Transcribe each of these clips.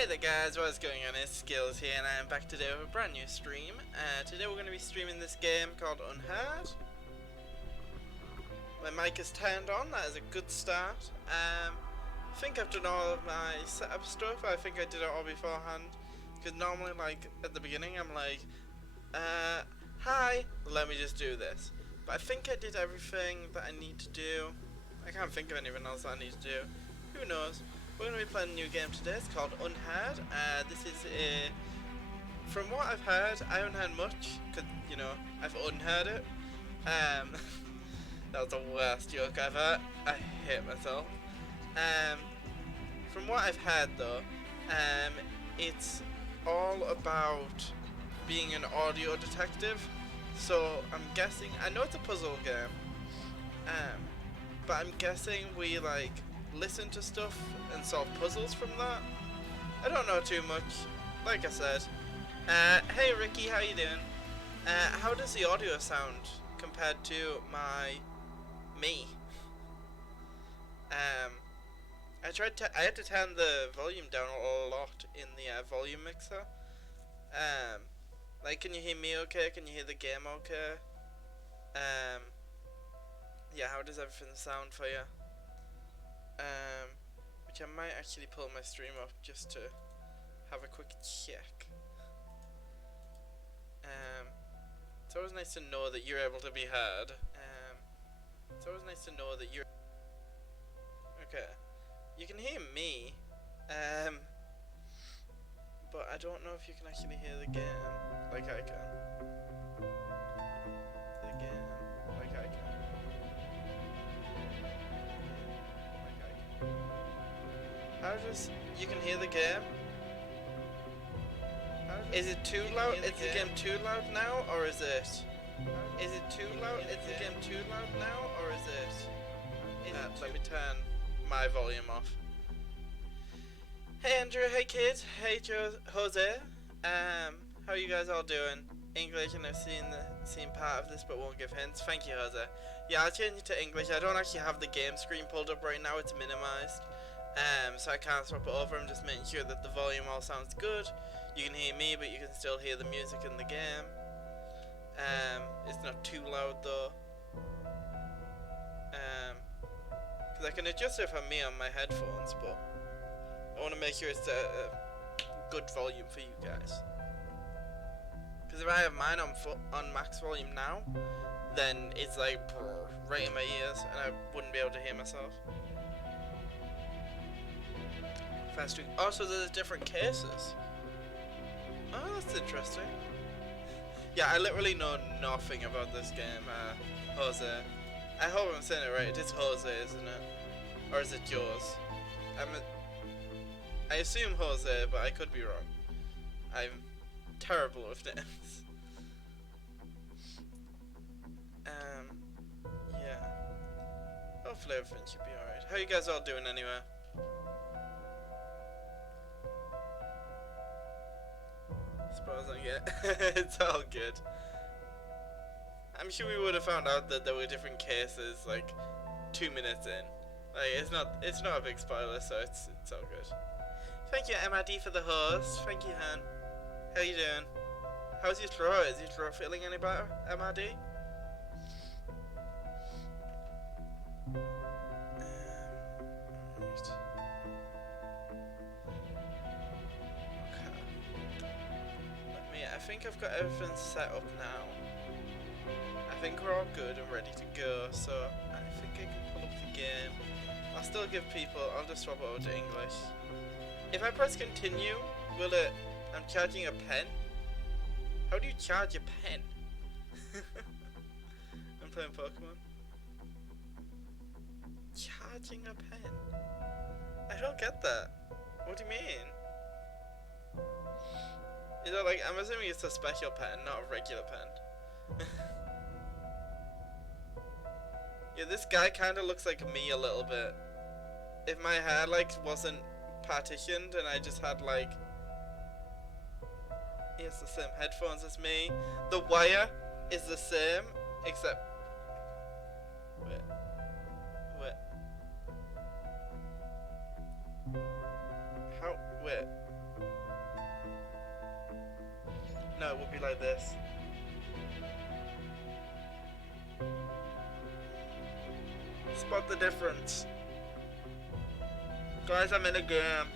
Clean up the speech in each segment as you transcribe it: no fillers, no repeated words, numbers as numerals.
Hey there guys, what's going on? It's Skills here and I am back today with a brand new stream. Today we're going to be streaming this game called Unheard. My mic is turned on, that is a good start. I think I've done all of my setup stuff. I think I did it all beforehand. Because normally like at the beginning I'm like, hi, let me just do this. But I think I did everything that I need to do. I can't think of anything else that I need to do. Who knows? We're going to be playing a new game today. It's called Unheard. This is from what I've heard, I haven't heard much, because, you know, I've unheard it. That was the worst joke ever. I hate myself. From what I've heard, though, it's all about being an audio detective. So, I'm guessing, I know it's a puzzle game, but I'm guessing we, like, listen to stuff and solve puzzles from that. I don't know too much, like I said. Hey Ricky, how you doing? How does the audio sound compared to me? I had to turn the volume down a lot in the volume mixer. Like, can you hear me okay? Can you hear the game okay? Yeah, how does everything sound for you? Which I might actually pull my stream up just to have a quick check. It's always nice to know that you're able to be heard. It's always nice to know that you're... Okay. You can hear me. But I don't know if you can actually hear the game like I can. The game like I can. How does... You can hear the game? Is it too loud? Is the game too loud now, or is it... Is it too loud? Is the game too loud now, or is it... let me turn my volume off. Hey Andrew, hey kids, hey Jose. How are you guys all doing? English, and I've seen part of this but won't give hints. Thank you, Jose. Yeah, I'll change it to English. I don't actually have the game screen pulled up right now, it's minimized. So I can't swap it over. I'm just making sure that the volume all sounds good. You can hear me, but you can still hear the music in the game. It's not too loud though. Because I can adjust it for me on my headphones, but I want to make sure it's a good volume for you guys. Because if I have mine on max volume now, then it's like right in my ears, and I wouldn't be able to hear myself. Fast. Also, there's different cases. Oh, that's interesting. Yeah, I literally know nothing about this game, Jose. I hope I'm saying it right. It is Jose, isn't it? Or is it Jaws? I assume Jose, but I could be wrong. I'm terrible with names. Yeah. Hopefully everything should be alright. How you guys all doing anyway? Surprising, yeah. It's all good. I'm sure we would have found out that there were different cases like 2 minutes in. Like it's not a big spoiler, so it's all good. Thank you, MRD, for the host. Thank you, Han. How you doing? How's your throat? Is your throat feeling any better, MRD? Right. I think I've got everything set up now. I think we're all good and ready to go, so I think I can pull up the game. I'll still give people, I'll just swap over to English. If I press continue, will it, I'm charging a pen? How do you charge a pen? I'm playing Pokemon. Charging a pen? I don't get that. What do you mean? Is that like, I'm assuming it's a special pen, not a regular pen. Yeah, this guy kinda looks like me a little bit. If my hair like wasn't partitioned and I just had like... He has the same headphones as me. The wire is the same, except... Wait. How... Wait. be like this. Spot the difference. Guys, I'm in a game.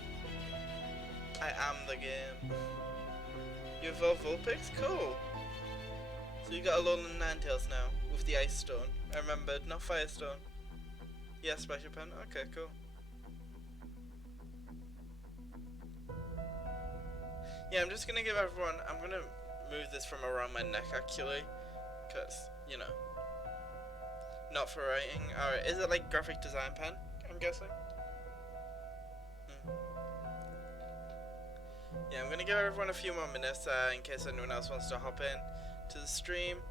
I am the game. You evolve Vulpix? Cool. So you got a Alolan Ninetales now, with the Ice Stone. I remembered, not Firestone. Yeah, Special Pen. Okay, cool. Yeah, I'm just gonna give everyone... I'm gonna move this from around my neck, actually. Because, you know. Not for writing. Alright, is it like graphic design pen, I'm guessing? Yeah, I'm gonna give everyone a few more minutes in case anyone else wants to hop in to the stream,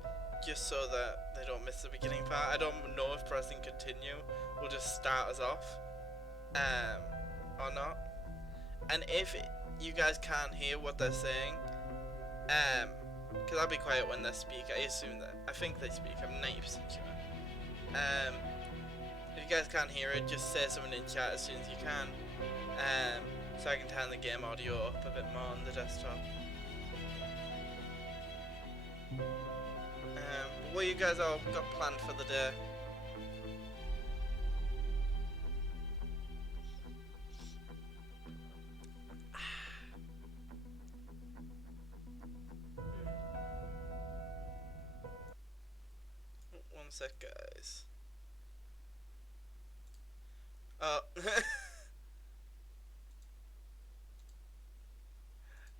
just so that they don't miss the beginning part. I don't know if pressing continue will just start us off, or not. And if you guys can't hear what they're saying, because I'll be quiet when they speak. I assume that. I think they speak. I'm 90% sure. If you guys can't hear it, just say something in chat as soon as you can. So I can turn the game audio up a bit more on the desktop. What you guys all got planned for the day? One sec, guys. Oh.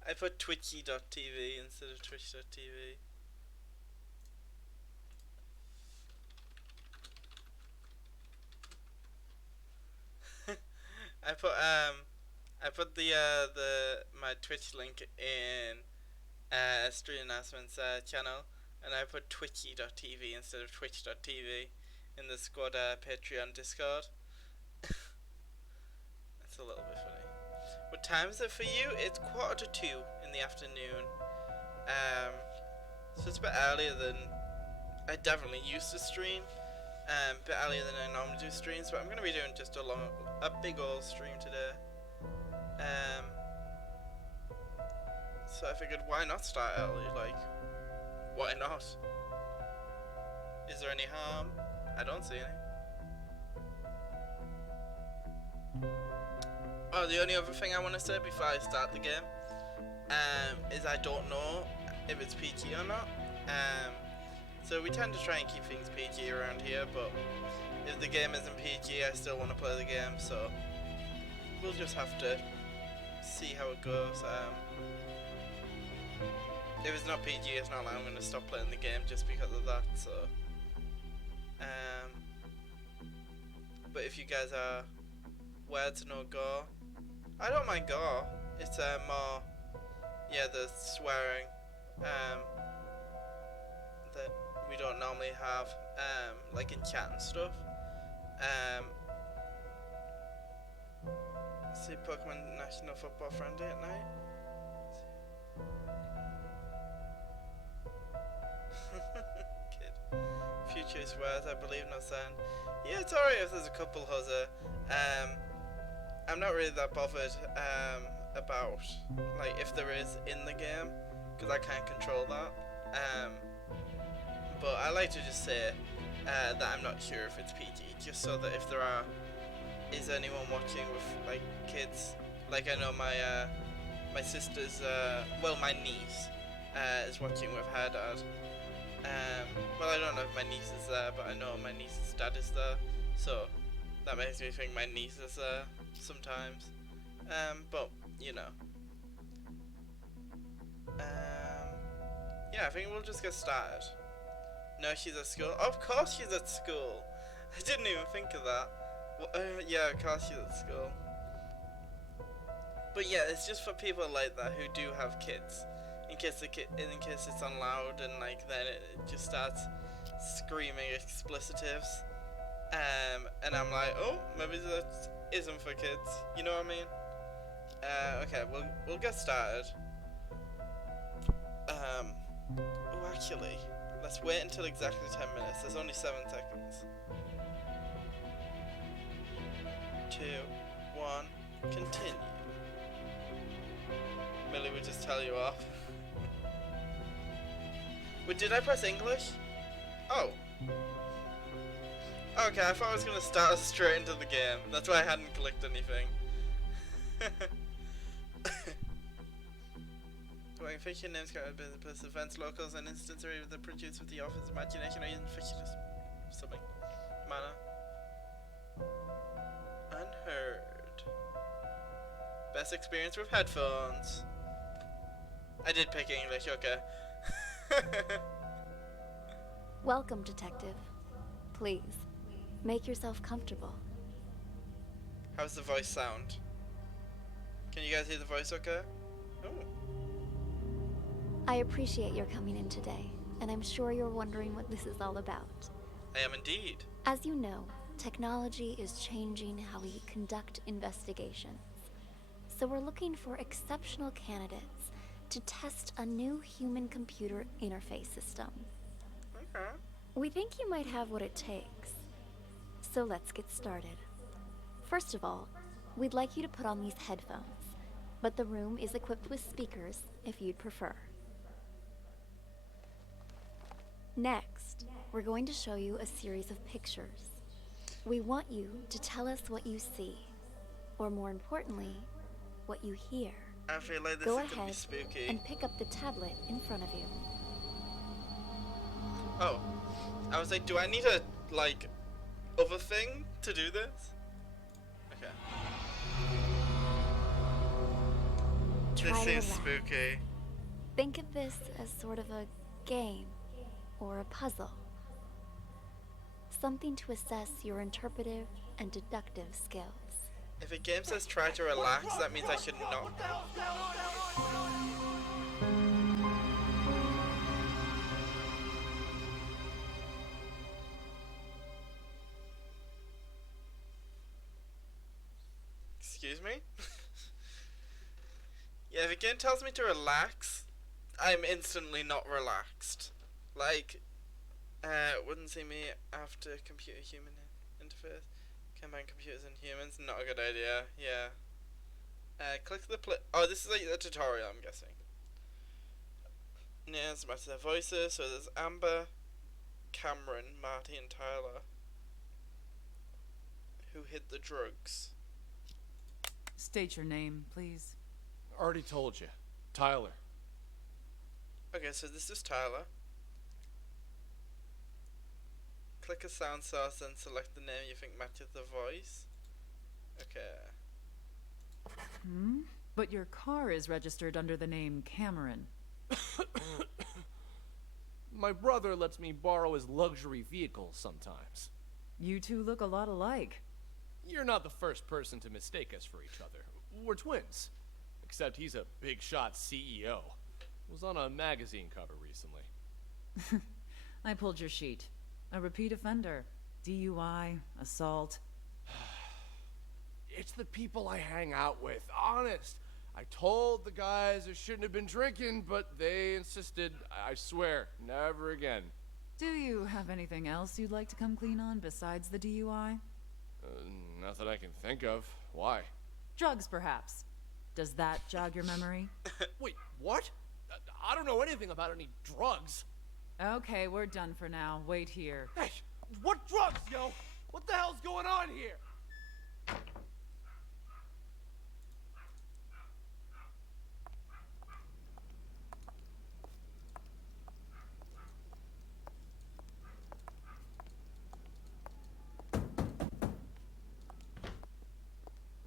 I put twitchy.tv instead of twitch.tv. I put my Twitch link in stream announcements channel, and I put twitchy.tv instead of twitch.tv in the squad Patreon Discord. That's a little bit funny. What time is it for you? It's 1:45 in the afternoon. So it's a bit earlier than I definitely used to stream. A bit earlier than I normally do streams, but I'm gonna be doing just a big old stream today. So I figured, why not start early? Like, why not? Is there any harm? I don't see any. Oh, the only other thing I want to say before I start the game, is I don't know if it's PG or not. So we tend to try and keep things PG around here, but if the game isn't PG, I still want to play the game, so we'll just have to see how it goes. If it's not PG, it's not like I'm going to stop playing the game just because of that, so... but if you guys are aware to know gore, I don't mind gore. It's more, yeah, the swearing that we don't normally have, like in chat and stuff. See Pokemon National Football Friendly at night. Kid. Future swears, I believe, not saying. Yeah, it's alright if there's a couple, Jose. I'm not really that bothered about like if there is in the game, because I can't control that. But I like to just say that I'm not sure if it's PG, just so that if there is anyone watching with like kids, like I know my sister's well, my niece is watching with her dad. Well, I don't know if my niece is there, but I know my niece's dad is there, so that makes me think my niece is there sometimes. But you know, yeah, I think we'll just get started. No, she's at school. Oh, of course she's at school. I didn't even think of that. Well, yeah, of course she's at school. But yeah, it's just for people like that who do have kids. In case it's on loud and like then it just starts screaming explicitives. And I'm like, oh, maybe that isn't for kids. You know what I mean? Okay, we'll get started. Oh, actually, let's wait until exactly 10 minutes. There's only 7 seconds. 2, 1, continue. Millie would just tell you off. Wait, did I press English? Oh. Okay, I thought I was gonna start us straight into the game. That's why I hadn't clicked anything. Doing fiction names carried by the plus events, locals, and instances that produce with the author's imagination or even fictionist something. Mana. Unheard. Best experience with headphones. I did pick English, okay. Welcome, Detective. Please, make yourself comfortable. How's the voice sound? Can you guys hear the voice okay? Oh. I appreciate your coming in today, and I'm sure you're wondering what this is all about. I am indeed. As you know, technology is changing how we conduct investigations. So we're looking for exceptional candidates to test a new human-computer interface system. Okay. We think you might have what it takes. So let's get started. First of all, we'd like you to put on these headphones, but the room is equipped with speakers if you'd prefer. Next, we're going to show you a series of pictures. We want you to tell us what you see, or more importantly, what you hear. I feel like this Go is gonna be ahead spooky. and pick up the tablet in front of you. Oh. I was like, do I need a, like, other thing to do this? Okay. Try to This is relax. spooky. Think of this as sort of a game or a puzzle. Something to assess your interpretive and deductive skills. If a game says try to relax, that means I should not. Excuse me? Yeah, if a game tells me to relax, I'm instantly not relaxed. Like, wouldn't see me after computer-human interface. Combine computers and humans, not a good idea, yeah. Click the play. Oh, this is like the tutorial, I'm guessing. Yeah, it's match their voices, so there's Amber, Cameron, Marty, and Tyler. Who hid the drugs? State your name, please. Already told you. Tyler. Okay, so this is Tyler. Click a sound source and select the name you think matches the voice. Okay. But your car is registered under the name Cameron. My brother lets me borrow his luxury vehicles sometimes. You two look a lot alike. You're not the first person to mistake us for each other. We're twins. Except he's a big shot CEO. Was on a magazine cover recently. I pulled your sheet. A repeat offender. DUI, assault. It's the people I hang out with, honest. I told the guys I shouldn't have been drinking, but they insisted. I swear, never again. Do you have anything else you'd like to come clean on besides the DUI? Nothing I can think of. Why? Drugs, perhaps. Does that jog your memory? Wait, what? I don't know anything about any drugs. Okay, we're done for now. Wait here. Hey, what drugs, yo? What the hell's going on here?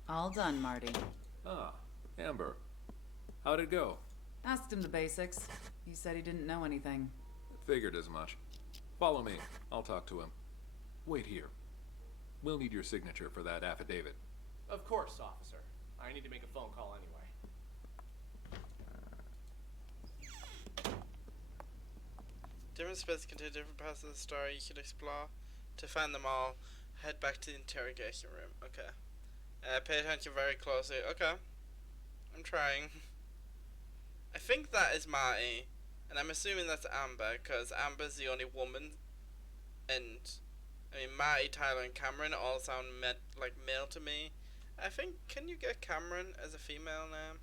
All done, Marty. Ah, Amber. How'd it go? Asked him the basics. He said he didn't know anything. Figured as much. Follow me. I'll talk to him. Wait here. We'll need your signature for that affidavit. Of course, officer. I need to make a phone call anyway. Different spaces contain different parts of the story you should explore. To find them all, head back to the interrogation room. Okay. Pay attention very closely. Okay. I'm trying. I think that is Marty. And I'm assuming that's Amber, because Amber's the only woman. And, I mean, Marty, Tyler, and Cameron all sound like male to me. I think, can you get Cameron as a female name?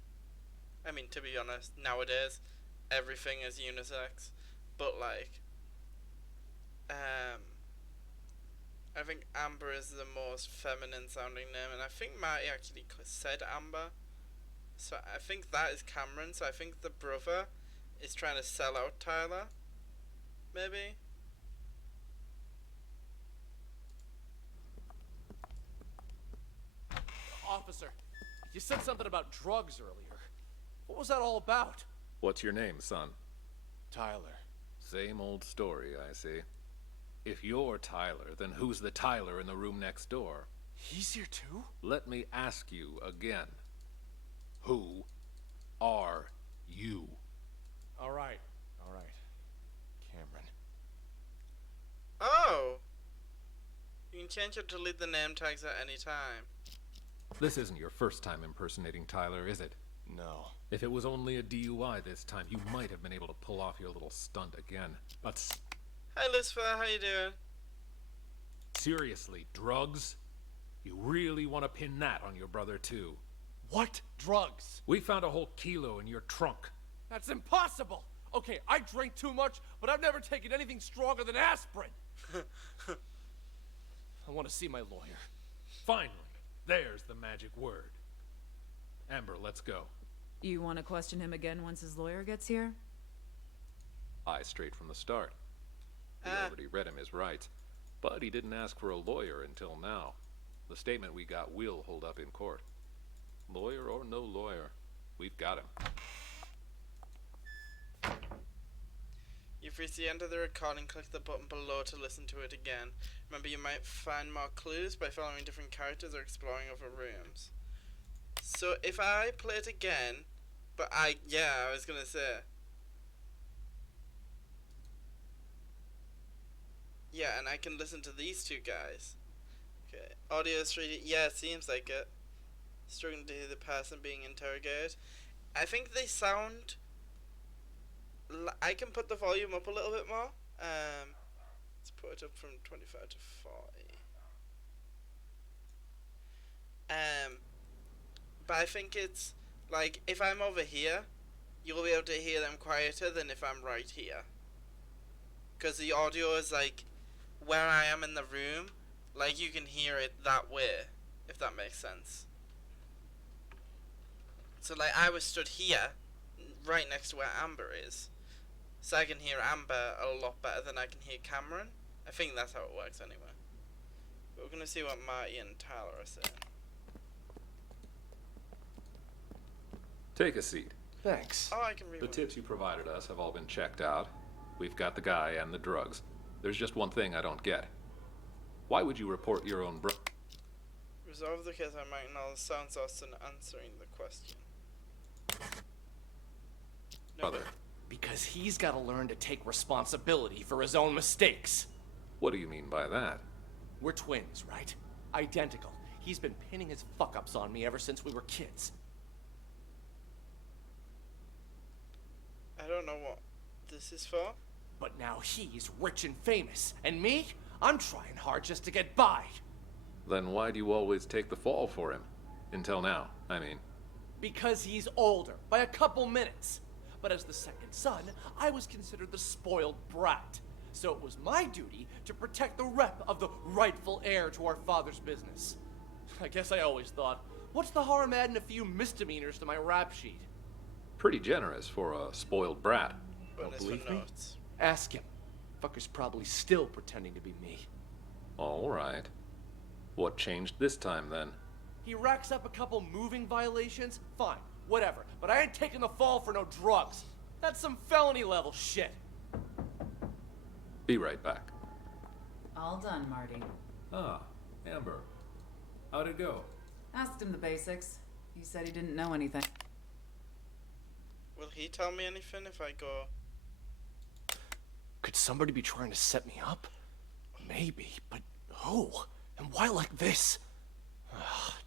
I mean, to be honest, nowadays, everything is unisex. but like, I think Amber is the most feminine sounding name, and I think Marty actually said Amber. So I think that is Cameron, so I think the brother is trying to sell out Tyler. Maybe? Officer, you said something about drugs earlier. What was that all about? What's your name, son? Tyler. Same old story, I see. If you're Tyler, then who's the Tyler in the room next door? He's here too? Let me ask you again. Who are you? All right. Cameron. Oh! You can change it to delete the name tags at any time. This isn't your first time impersonating Tyler, is it? No. If it was only a DUI this time, you might have been able to pull off your little stunt again. But Hi Lucifer, how you doing? seriously, drugs? You really want to pin that on your brother too? What drugs? We found a whole kilo in your trunk. That's impossible! Okay, I drink too much, but I've never taken anything stronger than aspirin. I want to see my lawyer. Finally, there's the magic word. Amber, let's go. You want to question him again once his lawyer gets here? I straight from the start. We already read him his rights, but he didn't ask for a lawyer until now. The statement we got will hold up in court. Lawyer or no lawyer, we've got him. You've reached the end of the recording. Click the button below to listen to it again. Remember, you might find more clues by following different characters or exploring other rooms. So if I play it again, but I was gonna say. Yeah, and I can listen to these two guys. Okay, audio is 3D. Yeah, it seems like it. Struggling to hear the person being interrogated. I think they sound. I can put the volume up a little bit more. Let's put it up from 25 to 40. But I think it's like if I'm over here, you'll be able to hear them quieter than if I'm right here. Because the audio is like where I am in the room, like you can hear it that way, if that makes sense. So like I was stood here, right next to where Amber is. So I can hear Amber a lot better than I can hear Cameron. I think that's how it works anyway. But we're going to see what Marty and Tyler are saying. Take a seat. Thanks. Oh, I can read The tips you provided us have all been checked out. We've got the guy and the drugs. There's just one thing I don't get. Why would you report your own Resolve the case by marking all the sound source and answering the question. No, brother? Because he's got to learn to take responsibility for his own mistakes. What do you mean by that? We're twins, right? Identical. He's been pinning his fuck-ups on me ever since we were kids. I don't know what this is for. But now he's rich and famous, and me? I'm trying hard just to get by. Then why do you always take the fall for him? Until now, I mean. Because he's older, by a couple minutes. But as the second son, I was considered the spoiled brat. So it was my duty to protect the rep of the rightful heir to our father's business. I guess I always thought, what's the harm adding a few misdemeanors to my rap sheet? Pretty generous for a spoiled brat. Bonus believe for me? notes. Ask him. Fucker's probably still pretending to be me. All right. What changed this time, then? He racks up a couple moving violations, fine, whatever. But I ain't taking the fall for no drugs. That's some felony level shit. Be right back. All done, Marty. Ah, Amber. How'd it go? Asked him the basics. He said he didn't know anything. Will he tell me anything if I go? Could somebody be trying to set me up? Maybe, but who? And why like this?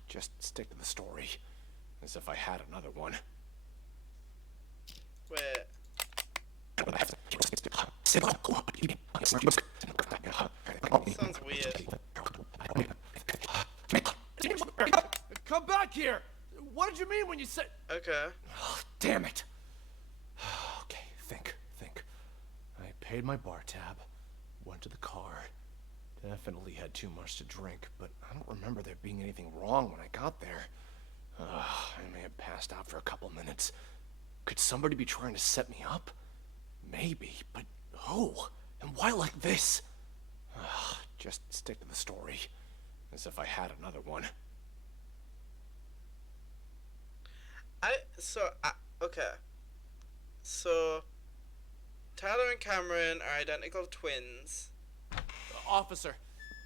Just stick to the story. As if I had another one. Wait. Sounds weird. Come back here! What did you mean when you said... Okay. Oh, damn it. Okay, think. I paid my bar tab, went to the car. Definitely had too much to drink, but I don't remember there being anything wrong when I got there. I may have passed out for a couple minutes. Could somebody be trying to set me up? Maybe, but who? And why like this? Just stick to the story, as if I had another one. Okay. So, Tyler and Cameron are identical twins. Officer,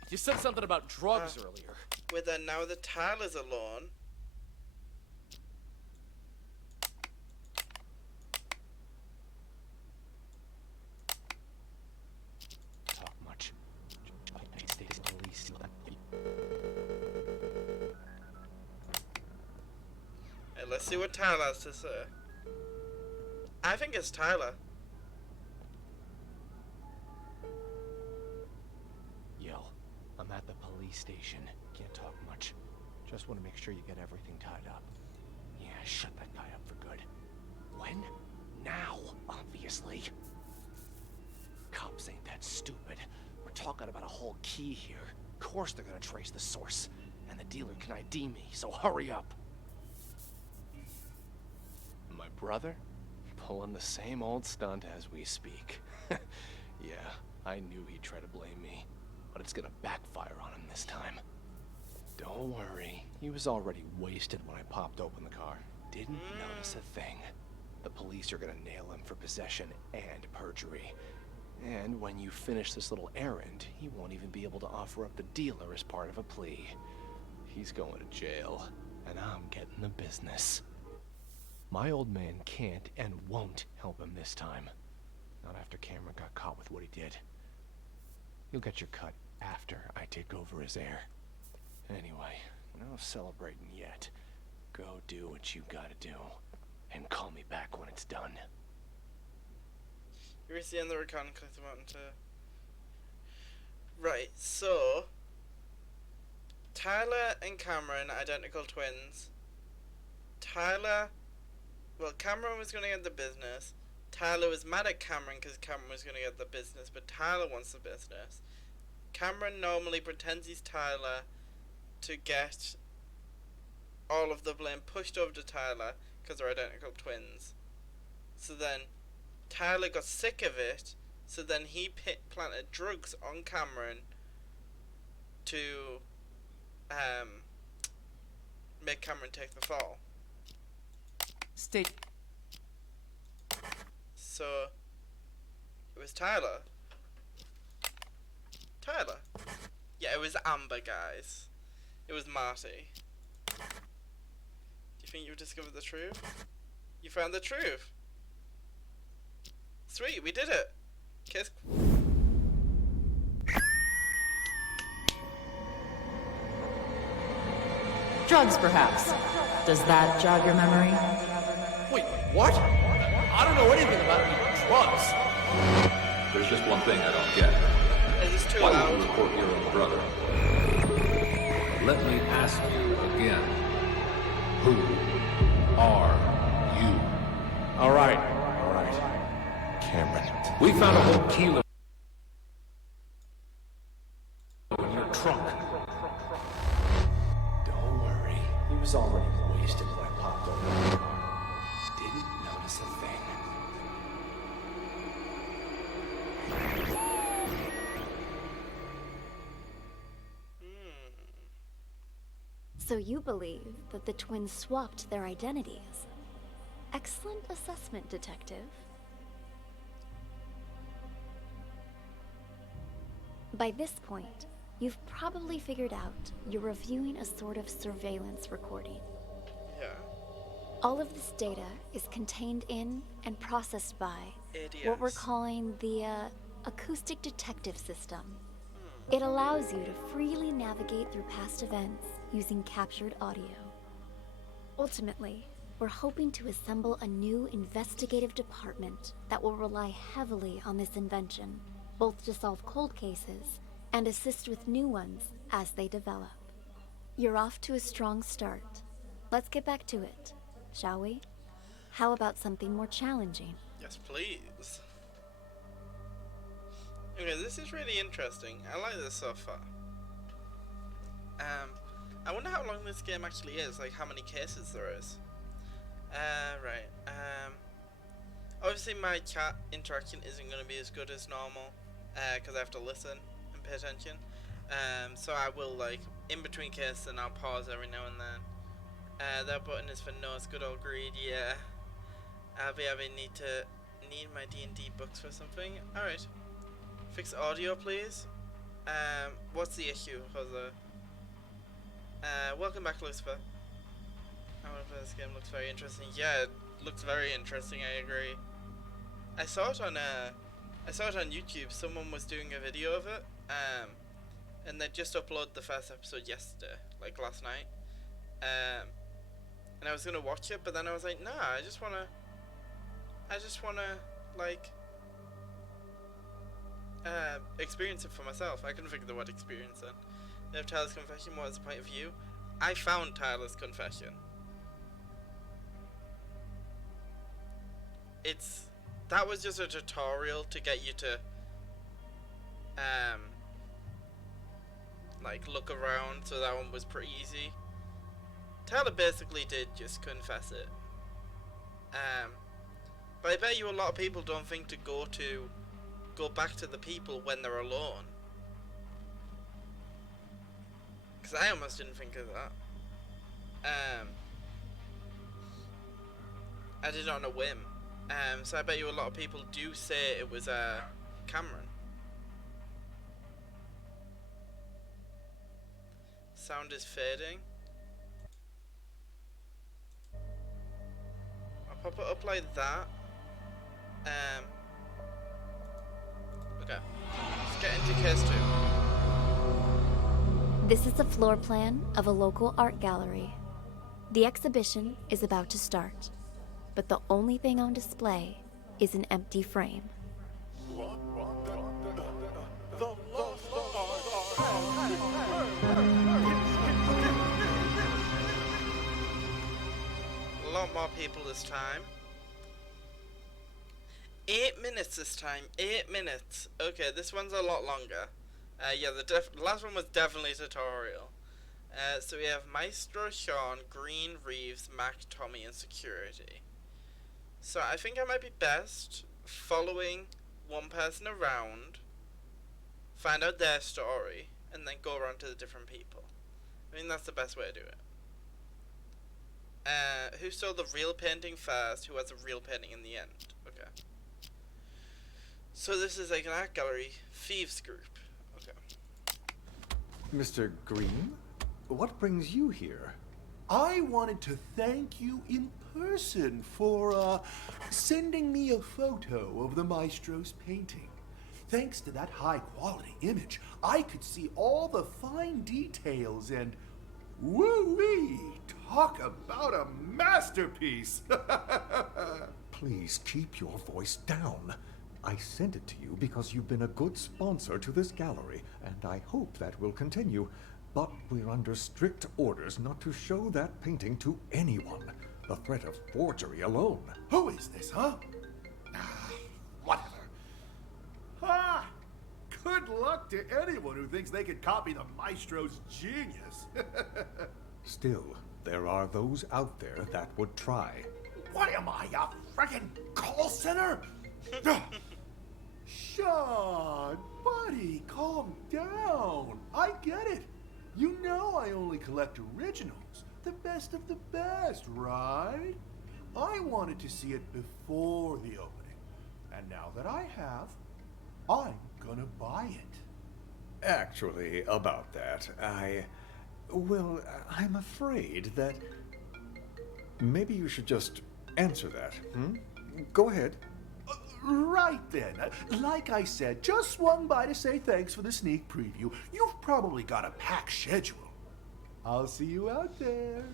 you said something about drugs earlier. With now that Tyler's alone. Talk much. Hey, let's see what Tyler has to say. I think it's Tyler. Yo, I'm at the police station. Can't talk much. Just want to make sure you get everything tied up. Yeah, shut that guy up for good. When? Now, obviously. Cops ain't that stupid. We're talking about a whole key here. Of course they're gonna trace the source. And the dealer can ID me, so hurry up. My brother? Pulling the same old stunt as we speak. Yeah, I knew he'd try to blame me, but it's gonna backfire on him this time. Don't worry, he was already wasted when I popped open the car. Didn't notice a thing. The police are gonna nail him for possession and perjury. And when you finish this little errand, he won't even be able to offer up the dealer as part of a plea. He's going to jail, and I'm getting the business. My old man can't and won't help him this time. Not after Cameron got caught with what he did. You'll get your cut after I take over as heir. Anyway, no celebrating yet. Go do what you gotta do. And call me back when it's done. You reach the end of the recording, click the button to... Right, so... Tyler and Cameron, identical twins. Cameron was going to get the business. Tyler was mad at Cameron because Cameron was going to get the business, but Tyler wants the business. Cameron normally pretends he's Tyler to get all of the blame pushed over to Tyler because they're identical twins. So then Tyler got sick of it, so then he planted drugs on Cameron to make Cameron take the fall. State. So it was Tyler. Yeah, it was Amber, guys. It was Marty. Do you think you've discovered the truth? You found the truth. Sweet, we did it. Kiss. Drugs, perhaps. Does that jog your memory? Wait, what? I don't know anything about any drugs. There's just one thing I don't get. Is this too Why loud? would you report your own brother? Let me ask you again. Who are you? All right. Cameron. We found a whole kilo in your trunk. Don't worry. He was already wasted when I popped over the car. Didn't notice a thing. So you believe that the twins swapped their identities? Excellent assessment, detective. By this point, you've probably figured out you're reviewing a sort of surveillance recording. Yeah. All of this data is contained in and processed by what we're calling the acoustic detective system. It allows you to freely navigate through past events using captured audio. Ultimately, we're hoping to assemble a new investigative department that will rely heavily on this invention, both to solve cold cases and assist with new ones as they develop. You're off to a strong start. Let's get back to it, shall we? How about something more challenging? Yes, please. Okay, this is really interesting. I like this so far. I wonder how long this game actually is, like how many cases there is. Right. Obviously my chat interaction isn't going to be as good as normal, because I have to listen and pay attention. So I will, like, in between cases, and I'll pause every now and then. That button is for notes, good old greed, yeah. I need my D&D books for something. Alright. Fix audio, please. What's the issue, Jose? Welcome back, Lucifer. I want to play this game, looks very interesting. Yeah, it looks very interesting, I agree. I saw it on YouTube. Someone was doing a video of it, and they just uploaded the first episode yesterday, like last night. And I was gonna watch it, but then I was like, nah, I just wanna like experience it for myself. I couldn't figure the word experience then. They have Tyler's confession. What is the point of view? I found Tyler's confession. That was just a tutorial to get you to like look around, so that one was pretty easy. Tyler basically did just confess it. But I bet you a lot of people don't think to go back to the people when they're alone. Because I almost didn't think of that. I did it on a whim. So I bet you a lot of people do say it was Cameron. Sound is fading. I'll pop it up like that. Okay. Let's get into case 2. This is a floor plan of a local art gallery. The exhibition is about to start, but the only thing on display is an empty frame. A lot more people this time. 8 minutes this time. 8 minutes. Okay, this one's a lot longer. Yeah, the last one was definitely a tutorial. So we have Maestro, Sean, Green, Reeves, Mac, Tommy, and Security. So I think I might be best following one person around, find out their story, and then go around to the different people. I mean, that's the best way to do it. Who stole the real painting first? Who has a real painting in the end? Okay. So this is like an art gallery thieves group. Okay. Mr. Green, what brings you here? I wanted to thank you in person for sending me a photo of the maestro's painting. Thanks to that high-quality image, I could see all the fine details and woo-wee! Talk about a masterpiece! Please keep your voice down. I sent it to you because you've been a good sponsor to this gallery, and I hope that will continue. But we're under strict orders not to show that painting to anyone. The threat of forgery alone. Who is this, huh? Whatever. Ha! Good luck to anyone who thinks they could copy the maestro's genius. Still, there are those out there that would try. What am I, a friggin' call center? Sean, buddy, calm down. I get it. You know I only collect originals, the best of the best, right? I wanted to see it before the opening, and now that I have, I'm gonna buy it. Actually, about that, I'm afraid that maybe you should just answer that, Go ahead. Right then. Like I said, just swung by to say thanks for the sneak preview. You've probably got a packed schedule. I'll see you out there.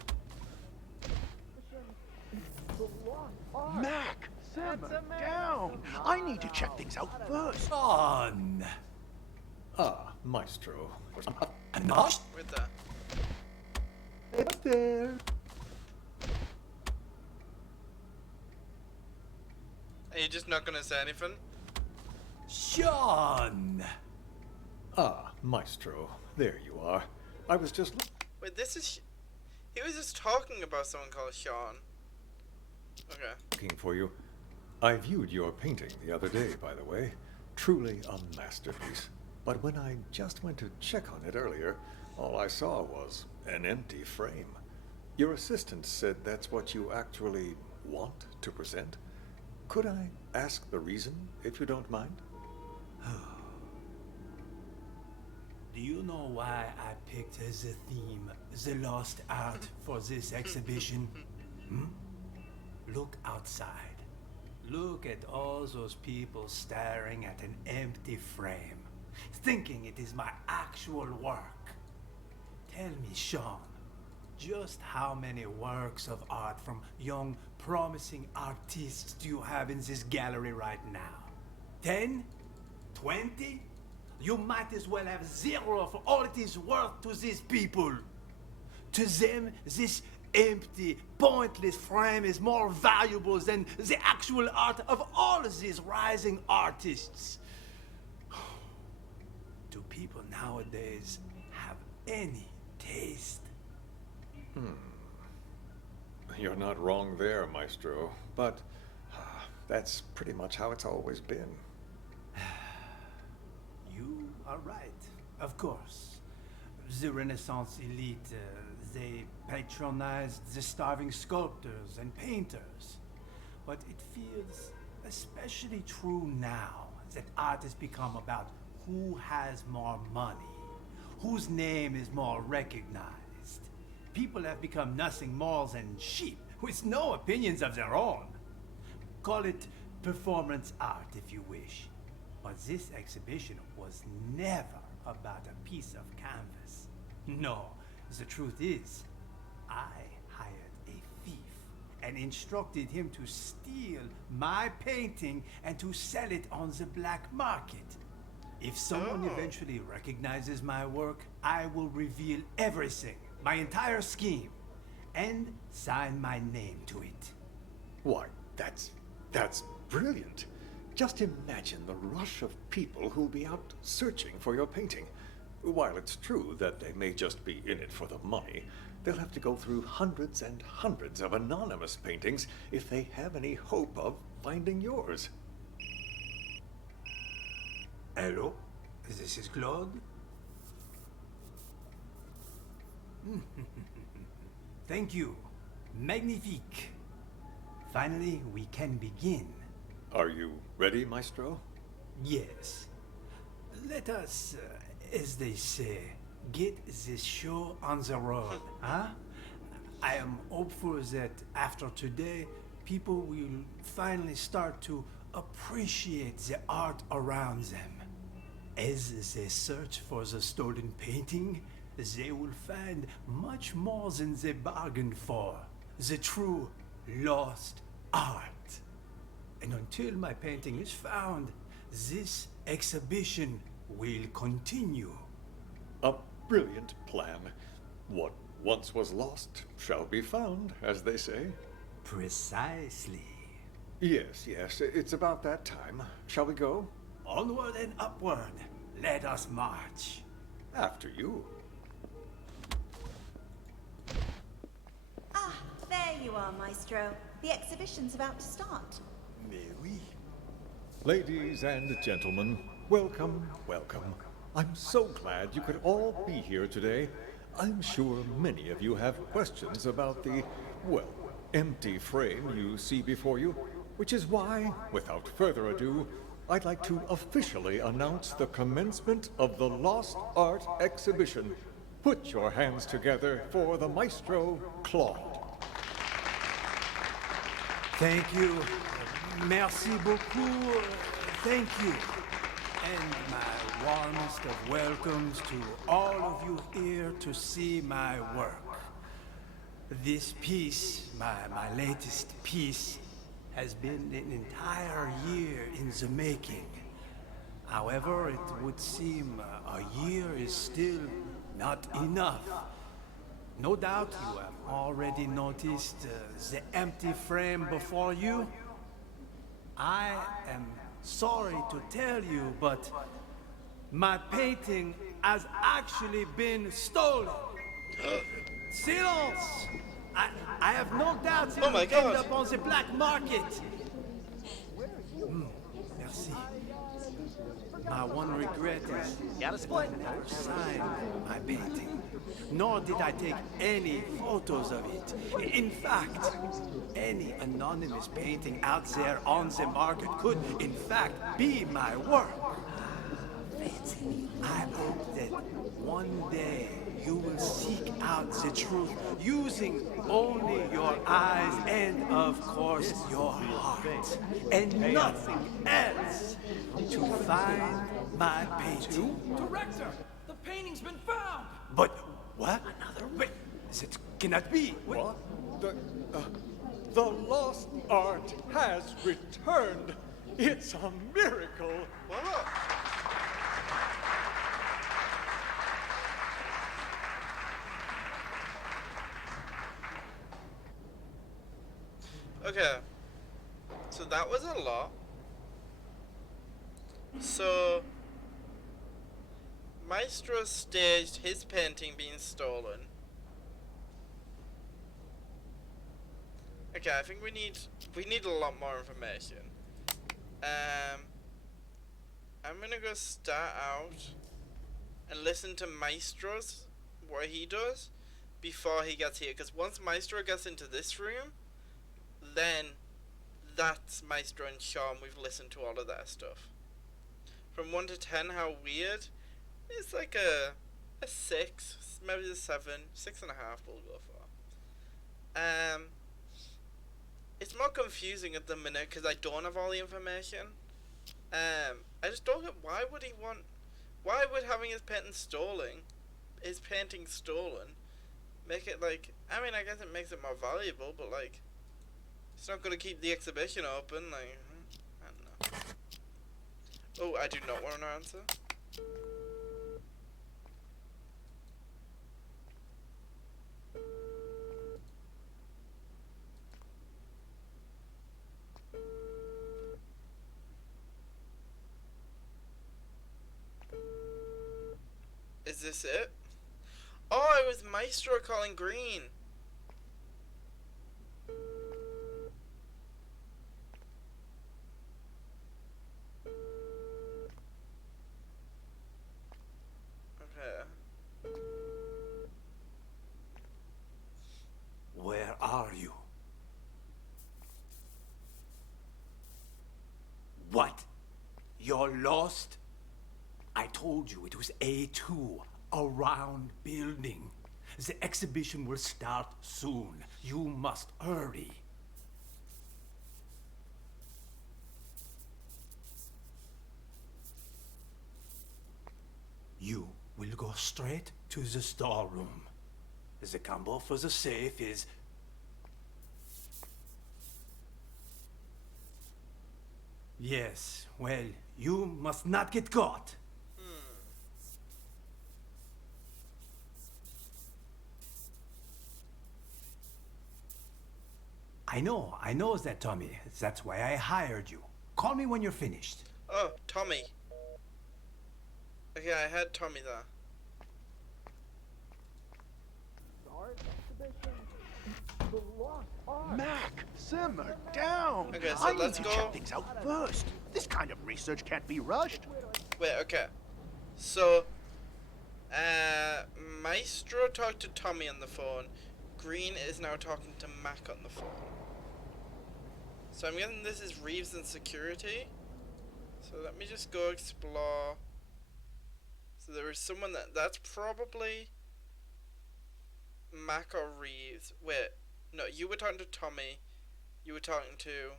Mac, simmer down. I need to check things out first. On. Maestro. Not With that. up there. Are you just not gonna say anything? Sean! Ah, Maestro, there you are. I was just Wait, this is... He was just talking about someone called Sean. Okay. looking for you. I viewed your painting the other day, by the way. Truly a masterpiece. But when I just went to check on it earlier, all I saw was an empty frame. Your assistant said that's what you actually want to present. Could I ask the reason, if you don't mind? Do you know why I picked as a theme the lost art for this exhibition? Look outside. Look at all those people staring at an empty frame, thinking it is my actual work. Tell me, Sean, just how many works of art from young, promising artists do you have in this gallery right now? 10? 20? You might as well have 0 for all it is worth to these people. To them, this empty, pointless frame is more valuable than the actual art of all of these rising artists. Do people nowadays have any taste? You're not wrong there, Maestro. But that's pretty much how it's always been. You are right, of course. The Renaissance elite, they patronized the starving sculptors and painters. But it feels especially true now that art has become about who has more money, whose name is more recognized. People have become nothing more than sheep with no opinions of their own. Call it performance art if you wish. But this exhibition was never about a piece of canvas. No, the truth is, I hired a thief and instructed him to steal my painting and to sell it on the black market. If someone eventually recognizes my work, I will reveal everything, my entire scheme, and sign my name to it. Why, that's brilliant. Just imagine the rush of people who'll be out searching for your painting. While it's true that they may just be in it for the money, they'll have to go through hundreds and hundreds of anonymous paintings if they have any hope of finding yours. Hello, this is Claude. Thank you. Magnifique. Finally, we can begin. Are you ready, Maestro? Yes. Let us, as they say, get this show on the road, huh? I am hopeful that after today, people will finally start to appreciate the art around them. As they search for the stolen painting, they will find much more than they bargained for. The true lost art. And until my painting is found, this exhibition will continue. A brilliant plan. What once was lost shall be found, as they say. Precisely. Yes, it's about that time. Shall we go? Onward and upward. Let us march. After you. Ah, there you are, Maestro. The exhibition's about to start. Mais oui. Ladies and gentlemen, welcome, welcome. I'm so glad you could all be here today. I'm sure many of you have questions about the, well, empty frame you see before you, which is why, without further ado, I'd like to officially announce the commencement of the Lost Art Exhibition. Put your hands together for the Maestro, Claude. Thank you. Merci beaucoup. Thank you. And my warmest of welcomes to all of you here to see my work. This piece, my latest piece, has been an entire year in the making. However, it would seem a year is still not enough. No doubt you have already noticed the empty frame before you. I am sorry to tell you, but my painting has actually been stolen. Silence! I have no doubts it Oh my will end God. up on the black market. Merci. My one regret is I never signed my painting, nor did I take any photos of it. In fact, any anonymous painting out there on the market could, in fact, be my work. I hope that one day you will seek out the truth using only your eyes and, of course, your heart, and nothing else to find my painting. Director, the painting's been found. But what? Wait, that cannot be. What? The lost art has returned. It's a miracle. What? Okay. So that was a lot. So Maestro staged his painting being stolen. Okay, I think we need a lot more information. I'm gonna go start out and listen to Maestro's what he does before he gets here, because once Maestro gets into this room, then that's Maestro and Sean. We've listened to all of their stuff. From 1 to 10, how weird? It's like a 6, maybe a 7, 6.5 we'll go for. It's more confusing at the minute because I don't have all the information. I just don't get why would having his painting stolen, make it like, I mean, I guess it makes it more valuable, but like, it's not gonna keep the exhibition open, like, I don't know. Oh, I do not want an answer. Is this it? Oh, it was Maestro calling Green. Okay. Where are you? What? You're lost? I told you it was A2, a round building. The exhibition will start soon. You must hurry. You will go straight to the storeroom. The combo for the safe is... Yes, well, you must not get caught. I know that, Tommy. That's why I hired you. Call me when you're finished. Oh, Tommy. Okay, I had Tommy there. Mac, simmer down. Okay, so I need let's to go. check things out first. This kind of research can't be rushed. Wait, okay. So, Maestro talked to Tommy on the phone. Green is now talking to Mac on the phone. So I'm guessing this is Reeves and security. So let me just go explore. So there is someone that's probably Mac or Reeves. Wait, no, you were talking to Tommy. You were talking to...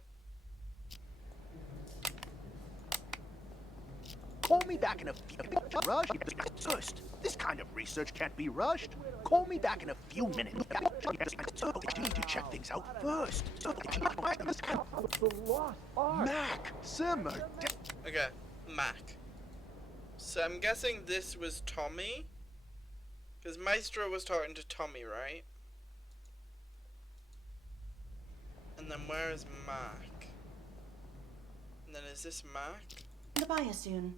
Call me back in a few rush first. This kind of research can't be rushed. Call me back in a few minutes. You need to check things out first. Mac, simmer down. Okay, Mac. So I'm guessing this was Tommy? Because Maestro was talking to Tommy, right? And then where is Mac? And then is Is this Mark? The buyer soon.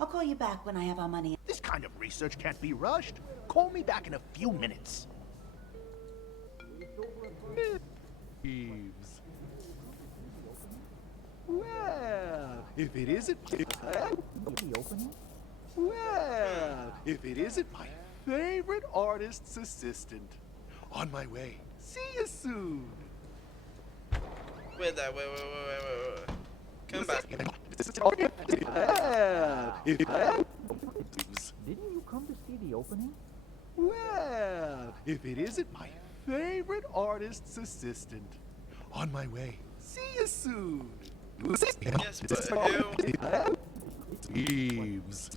I'll call you back when I have our money. This kind of research can't be rushed. Call me back in a few minutes. Eves. Well, if it isn't... Well, if it isn't my favorite artist's assistant. On my way. See you soon. Wait there, wait. Come back. Didn't you come to see the opening? Well, if it isn't my favorite artist's assistant. On my way. See you soon. Yes, but who? Reeves.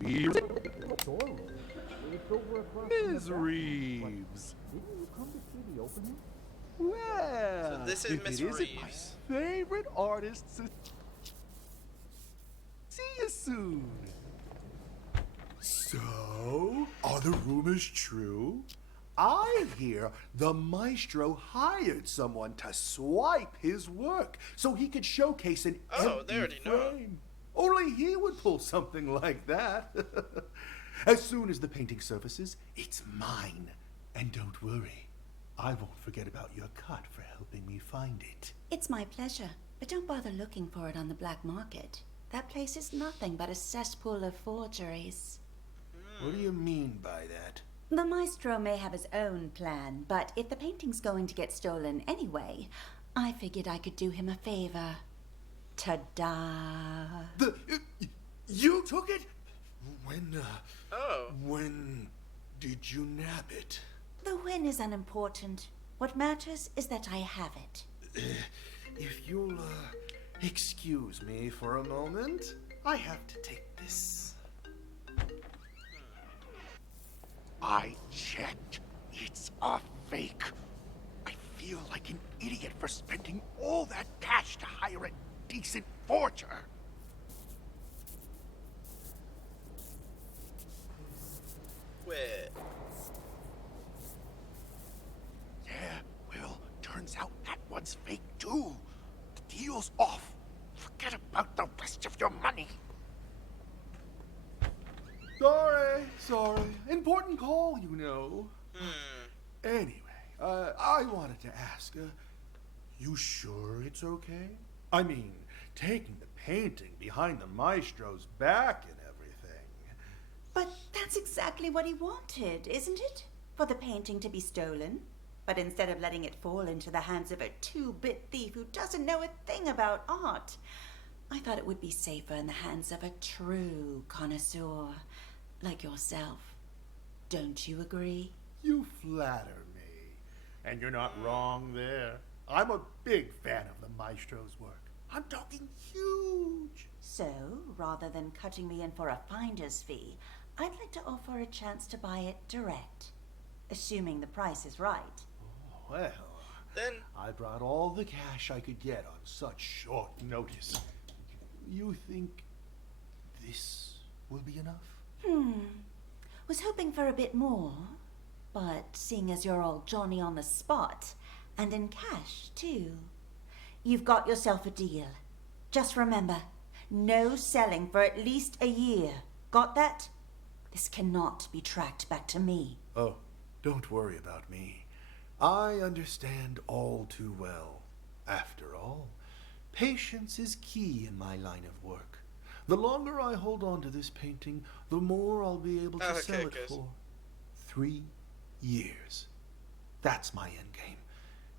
Ms. Reeves. Didn't you come to see the opening? Well, So this is if Miss it isn't my Reeves. favorite artist's... See you soon. So, are the rumors true? I hear the maestro hired someone to swipe his work so he could showcase an Oh, they already empty know. frame. Only he would pull something like that. As soon as the painting surfaces, it's mine. And don't worry, I won't forget about your cut for helping me find it. It's my pleasure, but don't bother looking for it on the black market. That place is nothing but a cesspool of forgeries. What do you mean by that? The maestro may have his own plan, but if the painting's going to get stolen anyway, I figured I could do him a favor. Ta-da! You took it? Oh. When did you nab it? The win is unimportant. What matters is that I have it. If you'll, excuse me for a moment, I have to take this. I checked. It's a fake. I feel like an idiot for spending all that cash to hire a decent forger. Wait. Yeah, well, turns out that one's fake too. The deal's off. Forget about the rest of your money. Sorry. Important call, you know. Anyway, I wanted to ask, you sure it's okay? I mean, taking the painting behind the maestro's back and everything. But that's exactly what he wanted, isn't it? For the painting to be stolen. But instead of letting it fall into the hands of a two-bit thief who doesn't know a thing about art, I thought it would be safer in the hands of a true connoisseur like yourself. Don't you agree? You flatter me. And you're not wrong there. I'm a big fan of the maestro's work. I'm talking huge. So, rather than cutting me in for a finder's fee, I'd like to offer a chance to buy it direct. Assuming the price is right. Well, Then I brought all the cash I could get on such short notice. You think this will be enough? Was hoping for a bit more, but seeing as you're all Johnny on the spot, and in cash, too, you've got yourself a deal. Just remember, no selling for at least a year. Got that? This cannot be tracked back to me. Oh, don't worry about me. I understand all too well. After all, patience is key in my line of work. The longer I hold on to this painting, the more I'll be able to sell it good. for. 3 years. That's my endgame.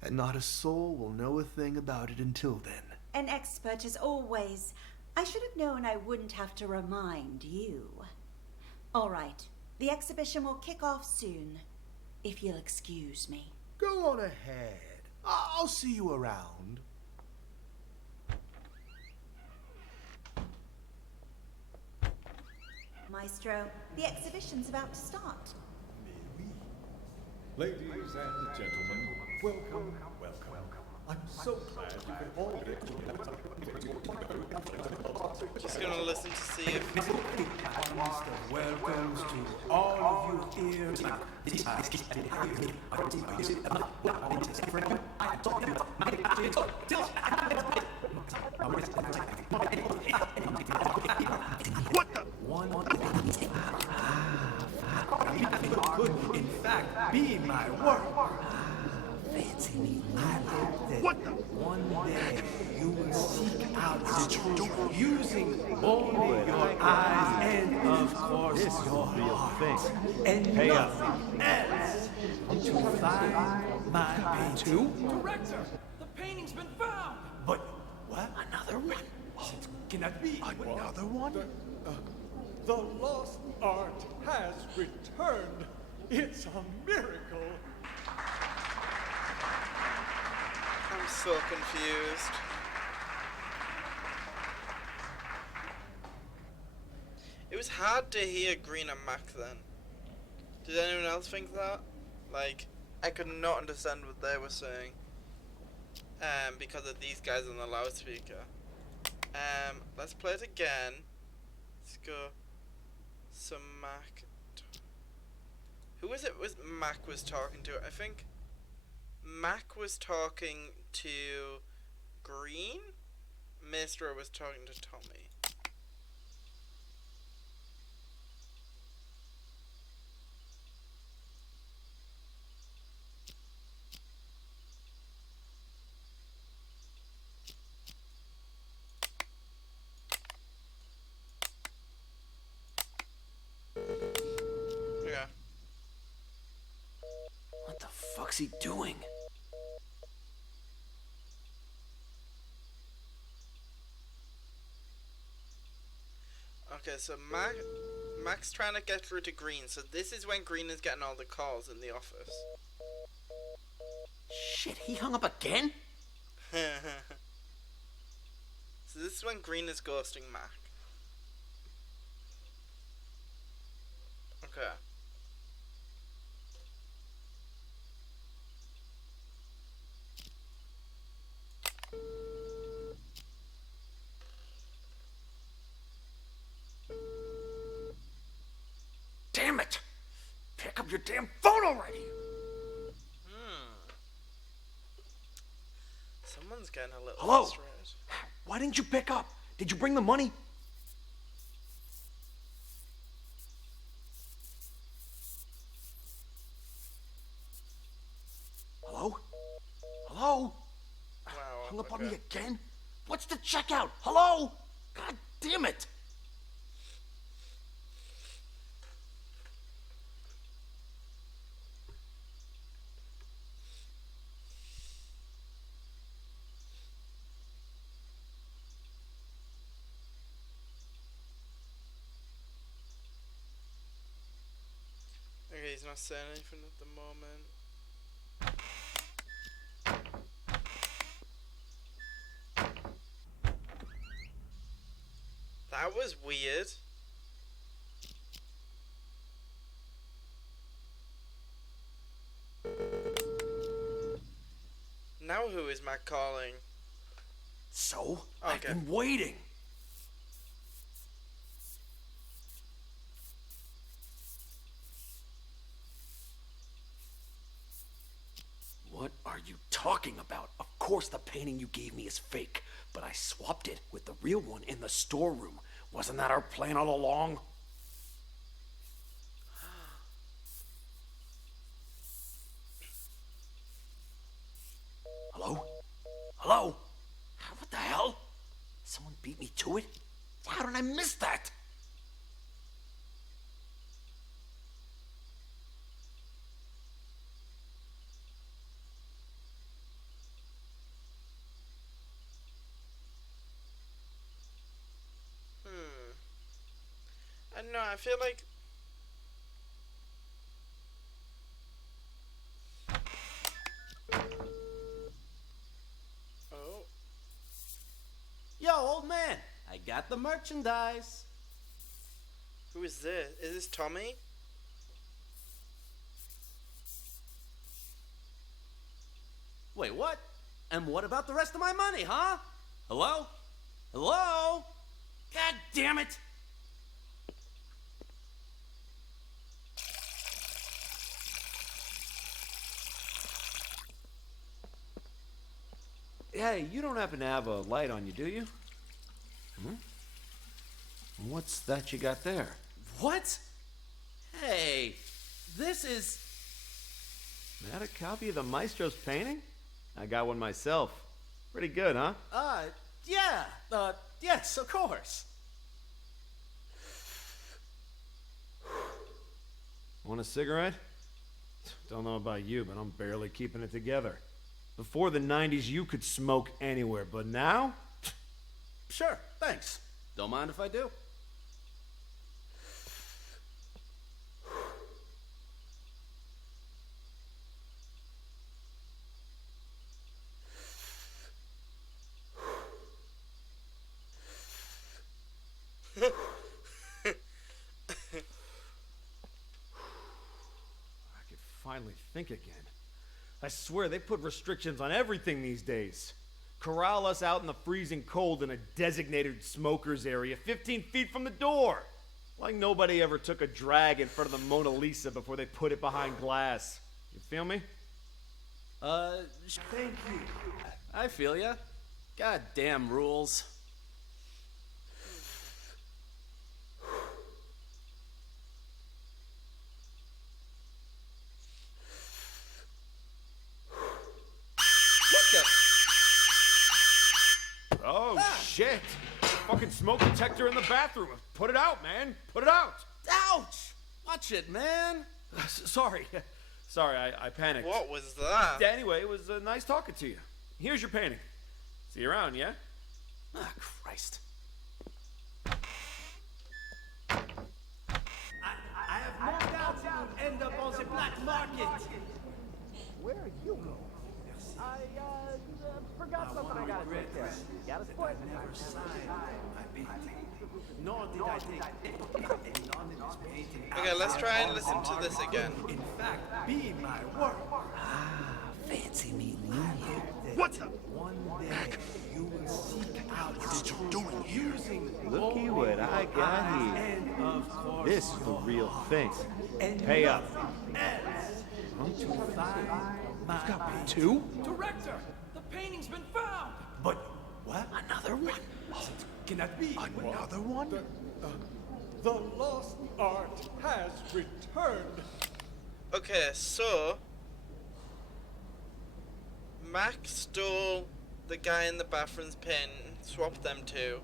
And not a soul will know a thing about it until then. An expert as always. I should have known I wouldn't have to remind you. All right, the exhibition will kick off soon, if you'll excuse me. Go on ahead. I'll see you around. Maestro, the exhibition's about to start. Ladies and gentlemen, welcome. I'm so glad you could all get just gonna listen to see if Welcomes to all of you here. using only your eyes and, of course, your heart, and nothing else to find my painting. Director, the painting's been found. But what? Another one. Can that be? Another one? The lost art has returned. It's a miracle. I'm so confused. It was hard to hear Green and Mac then. Did anyone else think that? Like, I could not understand what they were saying. Because of these guys on the loudspeaker. Let's play it again. Let's go. So Mac. Who was it? Was Mac was talking to? I think Mac was talking to Green. Maestro was talking to Tommy. Yeah. What the fuck's he doing? Okay, so Mac's trying to get through to Green. So this is when Green is getting all the calls in the office. Shit, he hung up again? So this is when Green is ghosting Mac. Okay. Damn it! Pick up your damn phone already! Someone's getting a little Hello? frustrated. Why didn't you pick up? Did you bring the money? Hello? Hello? Wow. Hung up on me again? What's the checkout? Hello? God damn it! Okay, he's not saying anything at the moment. That was weird. Now who is Mac calling? So? I've Okay. been waiting. What are you talking about? Of course the painting you gave me is fake, but I swapped it with the real one in the storeroom. Wasn't that our plan all along? Hello? Hello? What the hell? Someone beat me to it? How did I miss that? I don't know, I feel like... Oh. Yo, old man, I got the merchandise. Who is this? Is this Tommy? Wait, what? And what about the rest of my money, huh? Hello? Hello? God damn it! Hey, you don't happen to have a light on you, do you? What's that you got there? What? Hey, this is... That a copy of the Maestro's painting? I got one myself. Pretty good, huh? Yeah. Yes, of course. Want a cigarette? Don't know about you, but I'm barely keeping it together. Before the 90s, you could smoke anywhere, but now? Sure, thanks. Don't mind if I do. I could finally think again. I swear they put restrictions on everything these days. Corral us out in the freezing cold in a designated smokers area 15 feet from the door. Like nobody ever took a drag in front of the Mona Lisa before they put it behind glass. You feel me? Thank you. I feel ya. Goddamn rules. Oh, shit. Fucking smoke detector in the bathroom. Put it out, man. Put it out. Ouch! Watch it, man. Sorry. Sorry, I panicked. What was that? Anyway, it was nice talking to you. Here's your painting. See you around, yeah? Ah, Christ. I have no doubt you will end up on the black market. Where are you going? I forgot something I gotta take care of. Got a split? I never signed my painting. Nor did I take any anonymous painting. Okay, let's try and listen to this again. In fact, be my work. Fancy meeting you here. What's up? One day you will seek out What are you doing here? Looky what I got here. and of course This is the real thing. and Pay up. else to find my painting. Two? Director, the painting's been found. But what? Another one. Cannot be. Another one? The lost art has returned. Okay, so Mac stole the guy in the bathroom's pen, swapped them two,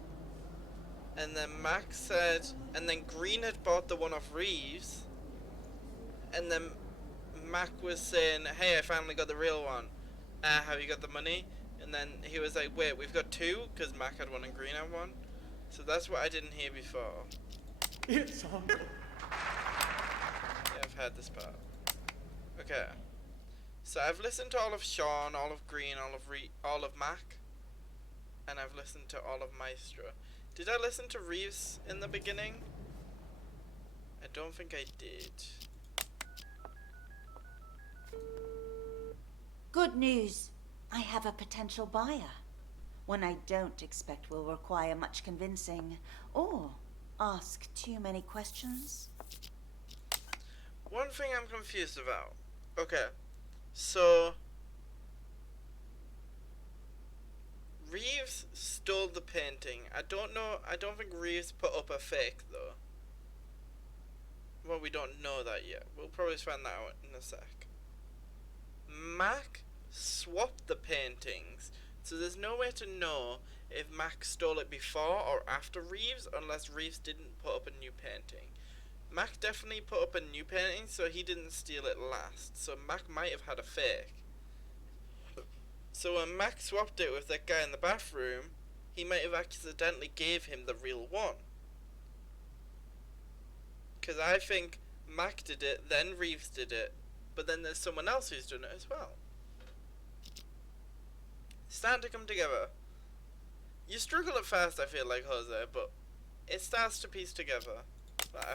and then Mac said, and then Green had bought the one off Reeves, and then Mac was saying, hey, I finally got the real one. Have you got the money? And then he was like, wait, we've got two? Because Mac had one and Green had one. So that's what I didn't hear before. It's on. Yeah, I've heard this part. Okay. So I've listened to all of Sean, all of Green, all of Mac. And I've listened to all of Maestro. Did I listen to Reeves in the beginning? I don't think I did. Good news. I have a potential buyer. One I don't expect will require much convincing or ask too many questions. One thing I'm confused about. Okay. So Reeves stole the painting. I don't think Reeves put up a fake though. Well, we don't know that yet. We'll probably find that out in a sec. Mac swapped the paintings, so there's no way to know if Mac stole it before or after Reeves unless Reeves didn't put up a new painting. Mac definitely put up a new painting, so he didn't steal it last, so Mac might have had a fake. So when Mac swapped it with that guy in the bathroom, he might have accidentally gave him the real one. Because I think Mac did it, then Reeves did it, but then there's someone else who's done it as well. It's starting to come together. You struggle at first, I feel like, Jose, but it starts to piece together. But I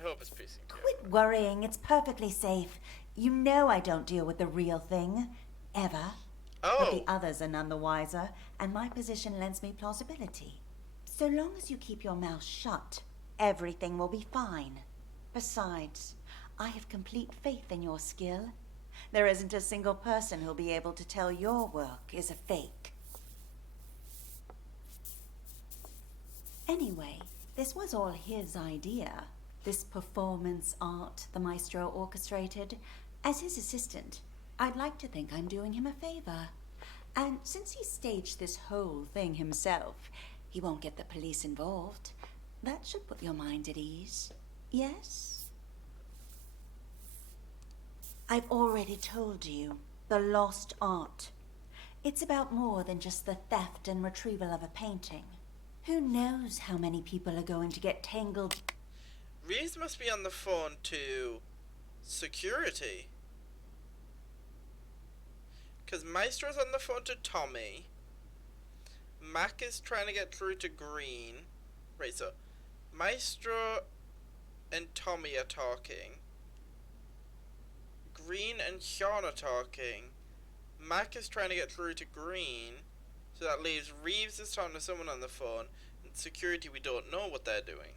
hope it's piecing together. Quit worrying. It's perfectly safe. You know I don't deal with the real thing. Ever. Oh. But the others are none the wiser, and my position lends me plausibility. So long as you keep your mouth shut, everything will be fine. Besides, I have complete faith in your skill. There isn't a single person who'll be able to tell your work is a fake. Anyway, this was all his idea. This performance art the maestro orchestrated. As his assistant, I'd like to think I'm doing him a favor. And since he staged this whole thing himself, He won't get the police involved. That should put your mind at ease. Yes? I've already told you, the lost art. It's about more than just the theft and retrieval of a painting. Who knows how many people are going to get tangled... Reeves must be on the phone to security. Because Maestro's on the phone to Tommy. Mac is trying to get through to Green. Right, so Maestro and Tommy are talking. Green and Sean are talking. Mac is trying to get through to Green. So that leaves Reeves is talking to someone on the phone. And security, we don't know what they're doing.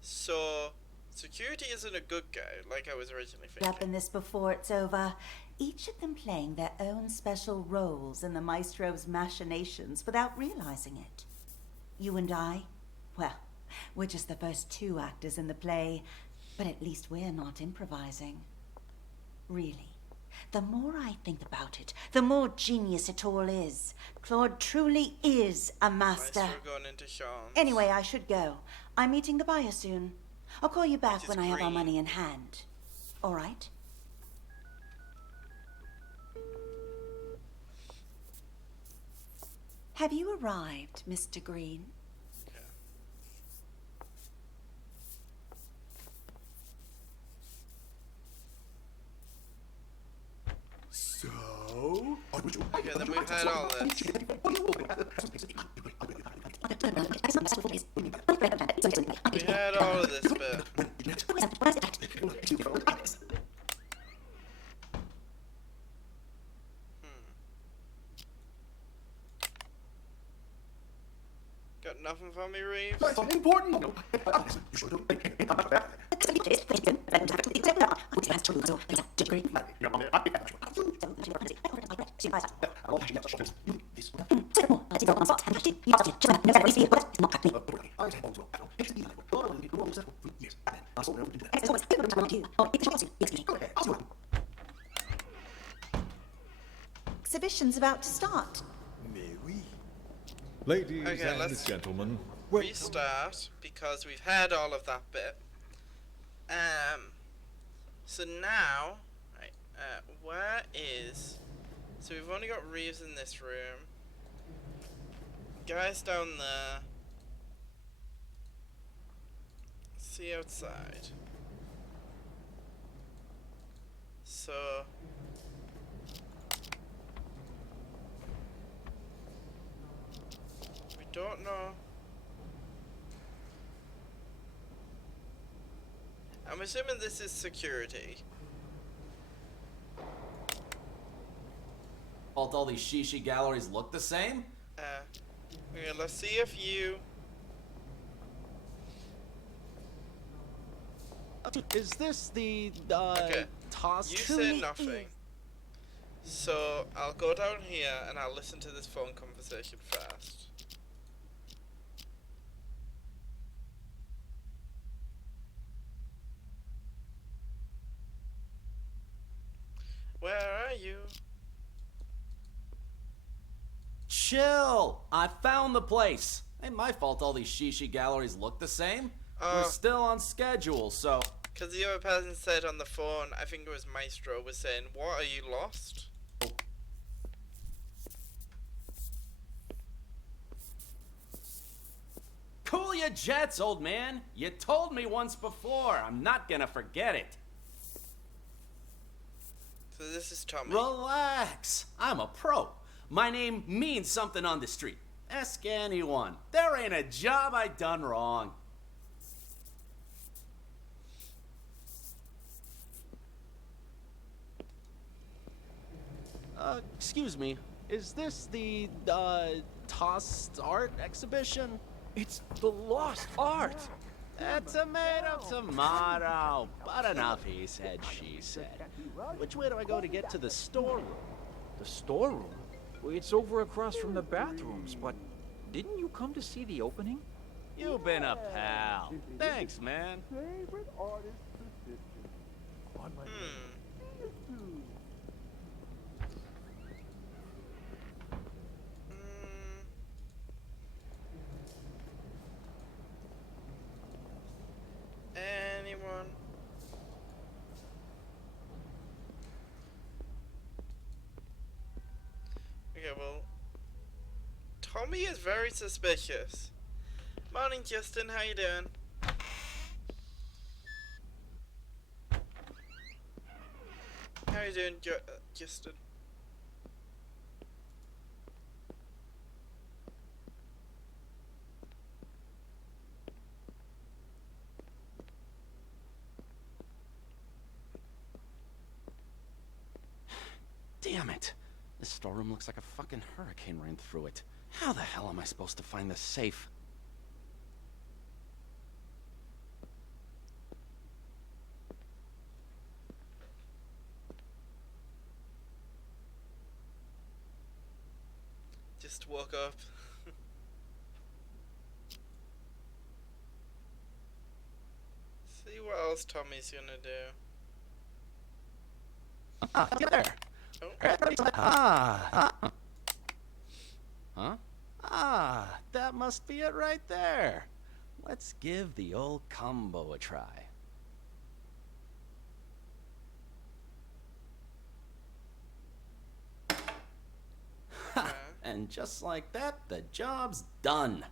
So security isn't a good guy, like I was originally thinking. ...up in this before it's over. Each of them playing their own special roles in the Maestro's machinations without realizing it. You and I, well, we're just the first two actors in the play, but at least we're not improvising. Really, the more I think about it, the more genius it all is. Claude truly is a master. Maestro going into Sean's. Anyway, I should go. I'm meeting the buyer soon. I'll call you back when I have our money in hand. All right? Have you arrived, Mr. Green? So? Okay, then we've had all this. We had all of this bit. Got nothing for me, Reeves? That's important. Exhibition's about to start. Ladies Okay, and let's gentlemen, restart because we've had all of that bit. So now, right, where is? So we've only got Reeves in this room. Guys down there. Let's see outside. So. Don't know. I'm assuming this is security. Fault all these shishi galleries look the same? Okay, let's see if you... Is this the, okay. toss? You say nothing. So, I'll go down here and I'll listen to this phone conversation first. Where are you? Chill! I found the place. Ain't my fault all these shishi galleries look the same. We're still on schedule, so... Because the other person said on the phone, I think it was Maestro, was saying, what, are you lost? Cool your jets, old man. You told me once before. I'm not gonna forget it. So this is Tommy. Relax. I'm a pro. My name means something on the street. Ask anyone. There ain't a job I done wrong. Excuse me. Is this the, tossed art exhibition? It's the lost art. A tomato, but enough he said, she said. Which way do I go to get to the storeroom? The storeroom? Well, it's over across from the bathrooms, but didn't you come to see the opening? You've been a pal. Thanks, man. Okay, well, Tommy is very suspicious. Morning, Justin. How you doing? How you doing, Justin? Damn it. This storeroom looks like a fucking hurricane ran through it. How the hell am I supposed to find this safe? Just woke up. See what else Tommy's gonna do. There. Oh. Huh? That must be it right there. Let's give the old combo a try. And just like that, the job's done.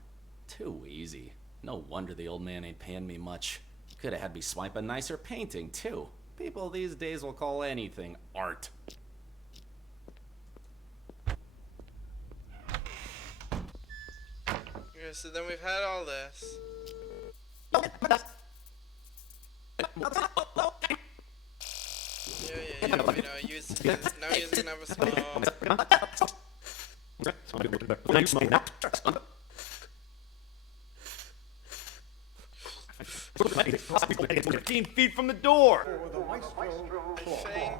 Too easy. No wonder the old man ain't paying me much. Could have had me swipe a nicer painting, too. People these days will call anything art. Okay, so then we've had all this. Yeah, you know, now you're gonna have a small... 15 feet from the door. I think...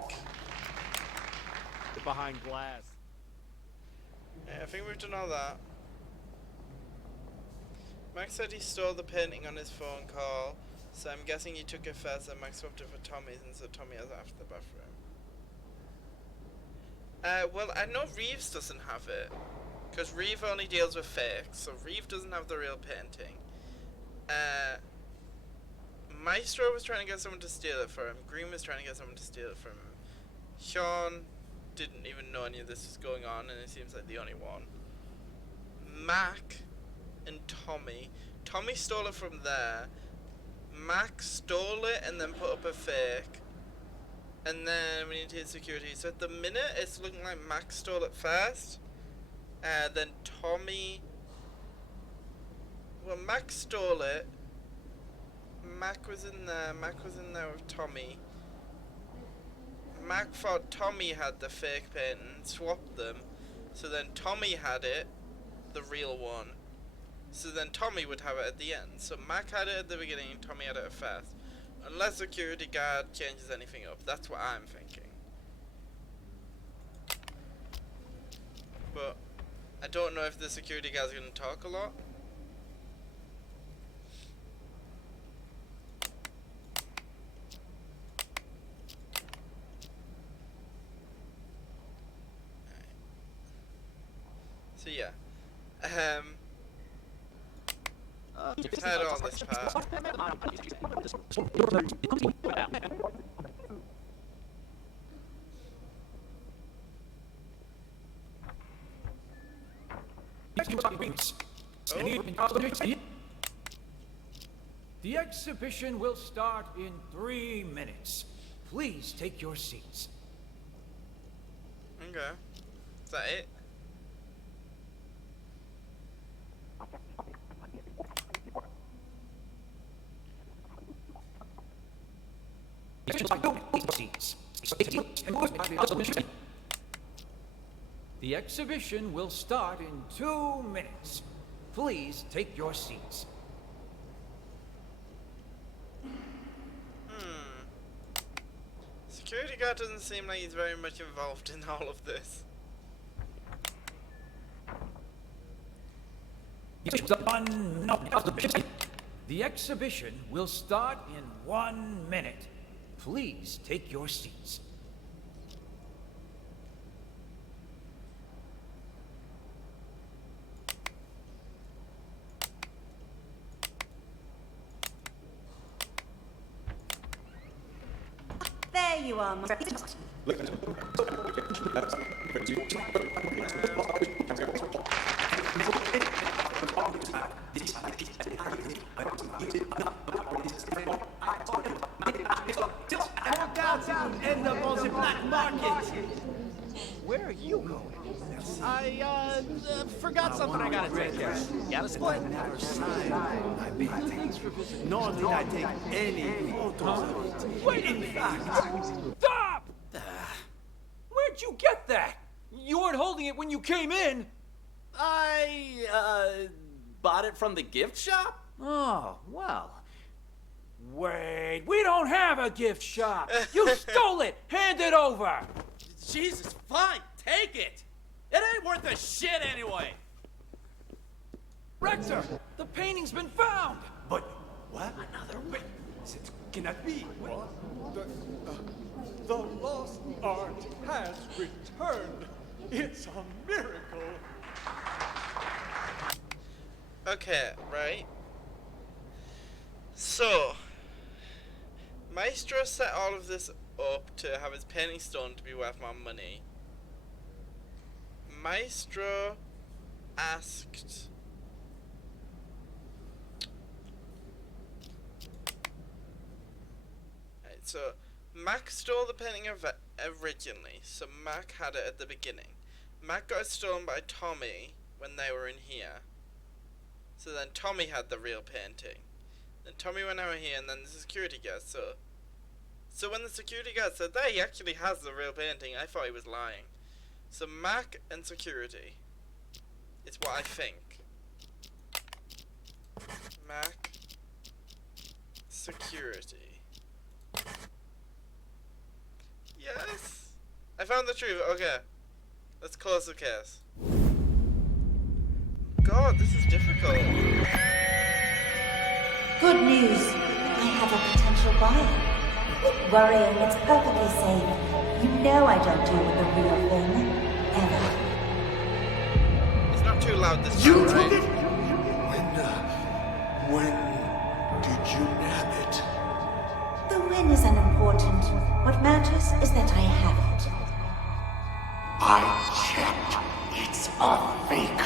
Behind glass. Yeah, I think we've done all that. Max said he stole the painting on his phone call, so I'm guessing he took it first and Max swapped it for Tommy's, and so Tommy has it after the bathroom. Well, I know Reeves doesn't have it, because Reeve only deals with fakes, so Reeve doesn't have the real painting. Maestro was trying to get someone to steal it for him. Green was trying to get someone to steal it from him. Sean didn't even know any of this was going on, and it seems like the only one. Mac and Tommy. Tommy stole it from there. Mac stole it and then put up a fake. And then we need to hit security. So at the minute, it's looking like Mac stole it first. Then Tommy... Well, Mac stole it. Mac was in there. Mac was in there with Tommy. Mac thought Tommy had the fake painting, swapped them. So then Tommy had it, the real one. So then Tommy would have it at the end. So Mac had it at the beginning, Tommy had it at first. Unless security guard changes anything up. That's what I'm thinking. But I don't know if the security guard's going to talk a lot. So yeah. We've had all this part. The exhibition will start in 3 minutes. Please take your seats. Okay. Is that it? The exhibition will start in 2 minutes. Please take your seats. Security guard doesn't seem like he's very much involved in all of this. The exhibition will start in 1 minute. Please take your seats. There you are, Mr. End up on the black market. Where are you going? I forgot something I gotta take care of. Got a split? Never signed my painting. Nor did I take any photos of it. Wait, in fact, stop! Where'd you get that? You weren't holding it when you came in. I bought it from the gift shop? Oh, well. Wait, we don't have a gift shop. You stole it. Hand it over. Jesus, fine, take it. It ain't worth a shit anyway. Rector, the painting's been found. but what? Another way? It cannot be. The lost art has returned. It's a miracle. Okay, right. So, Maestro set all of this up to have his painting stolen to be worth more money. Maestro asked... Right, so, Mac stole the painting originally, so Mac had it at the beginning. Mac got it stolen by Tommy when they were in here. So then Tommy had the real painting. Then Tommy went over here and then the security guard, so when the security guard said that he actually has the real painting, I thought he was lying. So Mac and security. It's what I think. Mac, security. Yes! I found the truth, okay. Let's close the case. God, this is difficult. Good news. I have a potential buyer. Quit worrying. It's perfectly safe. You know I don't deal with the real thing. Ever. It's not too loud this time, You right? took it? When did you nab it? The win is unimportant. What matters is that I have it. I checked. It's a fake.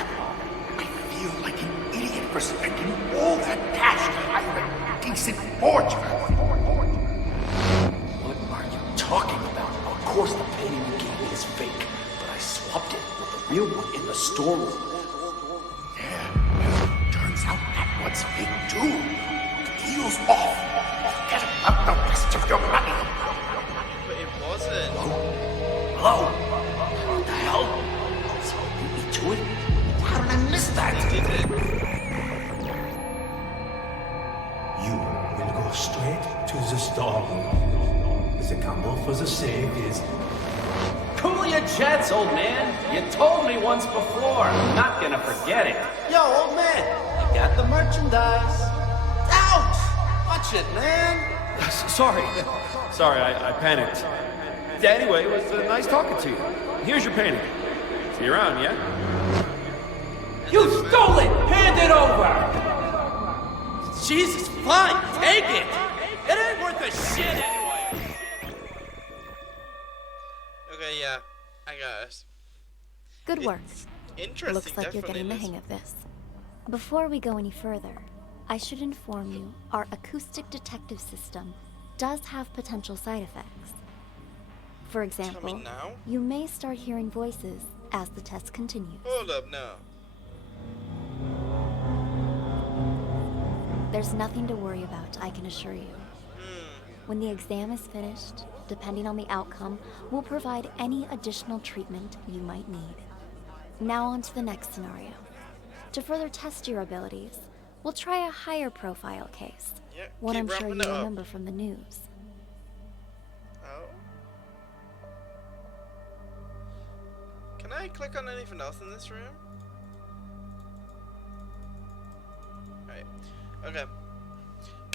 I feel like an idiot for spending all that cash to hire a decent forger. What are you talking about? Of course the painting you gave me is fake, but I swapped it with the real one in the storeroom. Yeah, turns out that one's fake too. The deal's off. Forget about the rest of your money. But it wasn't. Hello? What the hell? So you beat me to it? How did I miss that? He did it. You will go straight to the storeroom. The combo for the safe is... Cool your jets, old man. You told me once before. I'm not gonna forget it. Yo, old man, you got the merchandise. Ouch! Watch it, man. Sorry, I panicked. Yeah, anyway, it was nice talking to you. Here's your painting. See you around, yeah? You stole it. Hand it over. Jesus, fine, take it. It ain't worth a shit anyway. Okay, yeah. I got it. Good work. Interesting, Looks like you're definitely, getting the Liz. hang of this. Before we go any further, I should inform you our acoustic detective system does have potential side effects. For example, now? you may start hearing voices as the test continues. Hold up, no. There's nothing to worry about, I can assure you. When the exam is finished, depending on the outcome, we'll provide any additional treatment you might need. Now on to the next scenario. To further test your abilities, we'll try a higher profile case. Yeah, one keep I'm sure ramping you it up. remember from the news. Oh. Can I click on anything else in this room? Right. Okay.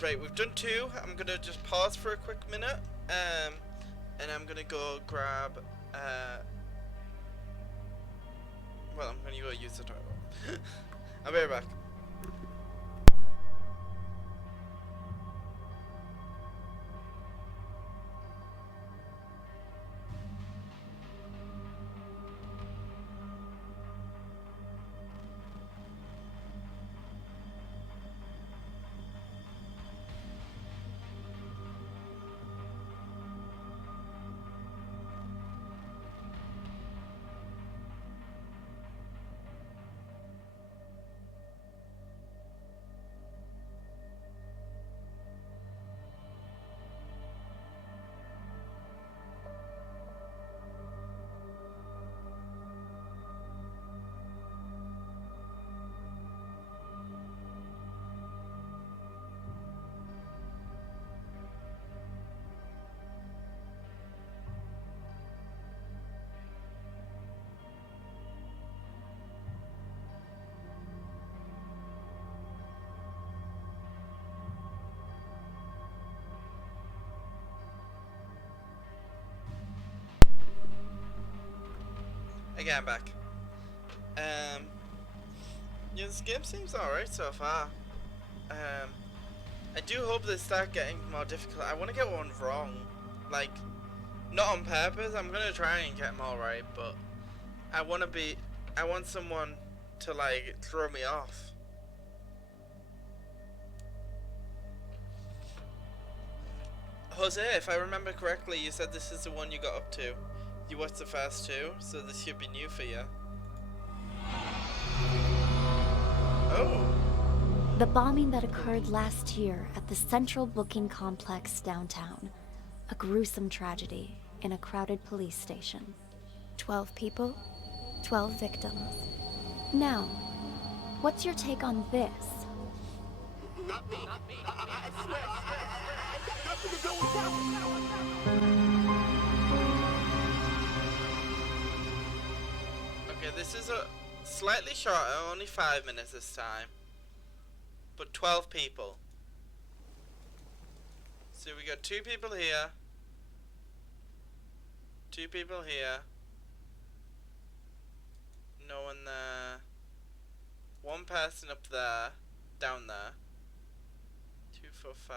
Right, we've done 2. I'm gonna just pause for a quick minute. And I'm gonna go grab well, I'm gonna go use the toilet. I'll be right back. Okay, I'm back. Yeah, this game seems alright so far. I do hope they start getting more difficult. I want to get one wrong. Like, not on purpose. I'm gonna try and get them all right, but I want someone to, like, throw me off. Jose, if I remember correctly, you said this is the one you got up to. You watched the first two, so this should be new for you. Oh. The bombing that occurred last year at the Central Booking Complex downtown. A gruesome tragedy in a crowded police station. 12 people, 12 victims. Now, what's your take on this? Not me. I swear. Okay, this is a slightly shorter, only 5 minutes this time. But 12 people. So we got 2 people here. 2 people here. No one there. 1 person up there. Down there. 2, 4, 5.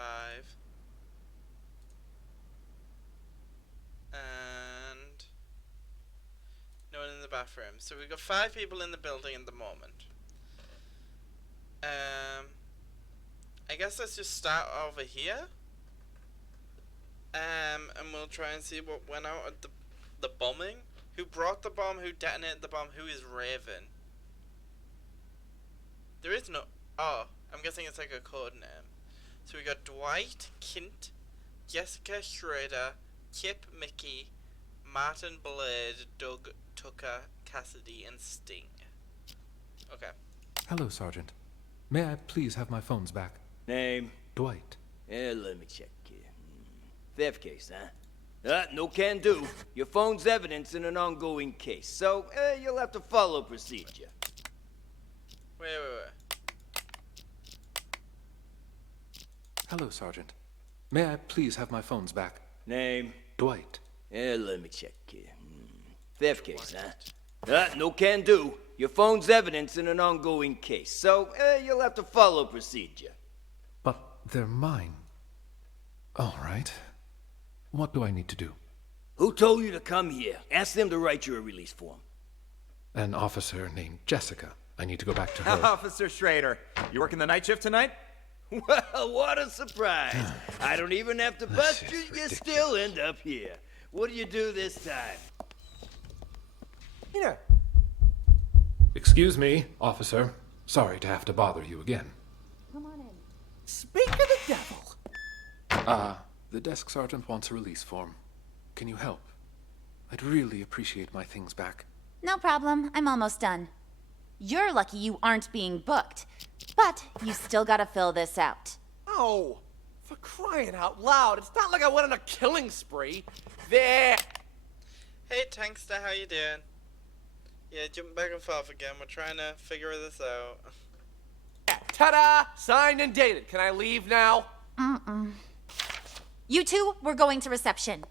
And no one in the bathroom. So we've got 5 people in the building at the moment. I guess let's just start over here. And we'll try and see what went out at the bombing. Who brought the bomb? Who detonated the bomb? Who is Raven? There is no... Oh, I'm guessing it's like a code name. So we got Dwight, Kint, Jessica Schrader, Kip, Mickey, Martin, Blade, Doug, Tucker, Cassidy, and Sting. Okay. Hello, Sergeant. May I please have my phones back? Name? Dwight. Let me check here. Theft case, huh? No can do. Your phone's evidence in an ongoing case, so you'll have to follow procedure. Wait. Hello, Sergeant. May I please have my phones back? Name? Dwight. Let me check here. Theft case, huh? No can do. Your phone's evidence in an ongoing case, so you'll have to follow procedure. But they're mine. All right. What do I need to do? Who told you to come here? Ask them to write you a release form. An officer named Jessica. I need to go back to her. Officer Schrader, you working the night shift tonight? Well, what a surprise. I don't even have to bust you, you still end up here. What do you do this time? Here. Excuse me, officer. Sorry to have to bother you again. Come on in. Speak of the devil. The desk sergeant wants a release form. Can you help? I'd really appreciate my things back. No problem. I'm almost done. You're lucky you aren't being booked. But you still gotta fill this out. Oh, for crying out loud. It's not like I went on a killing spree. There. Hey, Tankster, how you doing? Yeah, jumping back and forth again. We're trying to figure this out. Ta-da! Signed and dated. Can I leave now? You two, we're going to reception.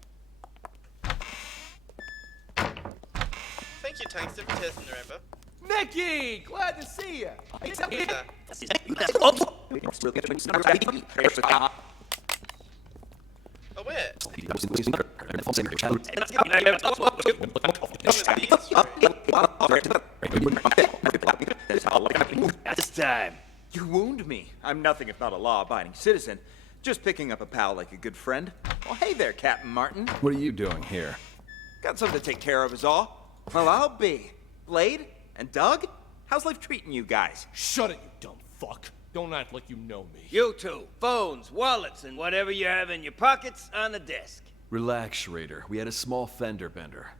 Thank you, Tankster, for tasting the rainbow. Mickey! Glad to see you. Oh, wait. This time. You wound me. I'm nothing if not a law-abiding citizen. Just picking up a pal like a good friend. Well, hey there, Captain Martin. What are you doing here? Got something to take care of is all. Well, I'll be. Blade? And Doug? How's life treating you guys? Shut it, you dumb fuck. Don't act like you know me. You two, phones, wallets, and whatever you have in your pockets on the desk. Relax, Schrader. We had a small fender bender.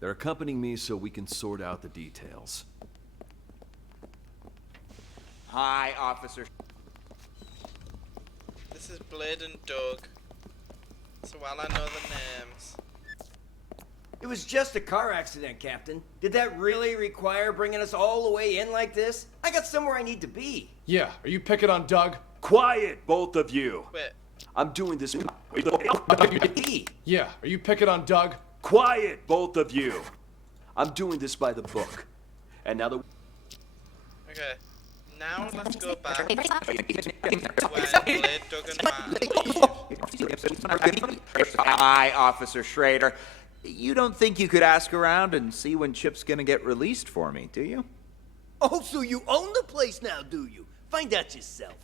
They're accompanying me so we can sort out the details. Hi, officer. This is Blade and Doug. So while I know the names... It was just a car accident, Captain. Did that really require bringing us all the way in like this? I got somewhere I need to be. Yeah, are you picking on Doug? Quiet, both of you. Wait. I'm doing this. Yeah, are you picking on Doug? Quiet, both of you. I'm doing this by the book. And now the... Okay. Now let's go back to where Blade, Doug, and Matt leave. Hi, Officer Schrader. You don't think you could ask around and see when Chip's gonna get released for me, do you? Oh, so you own the place now, do you? Find out yourself.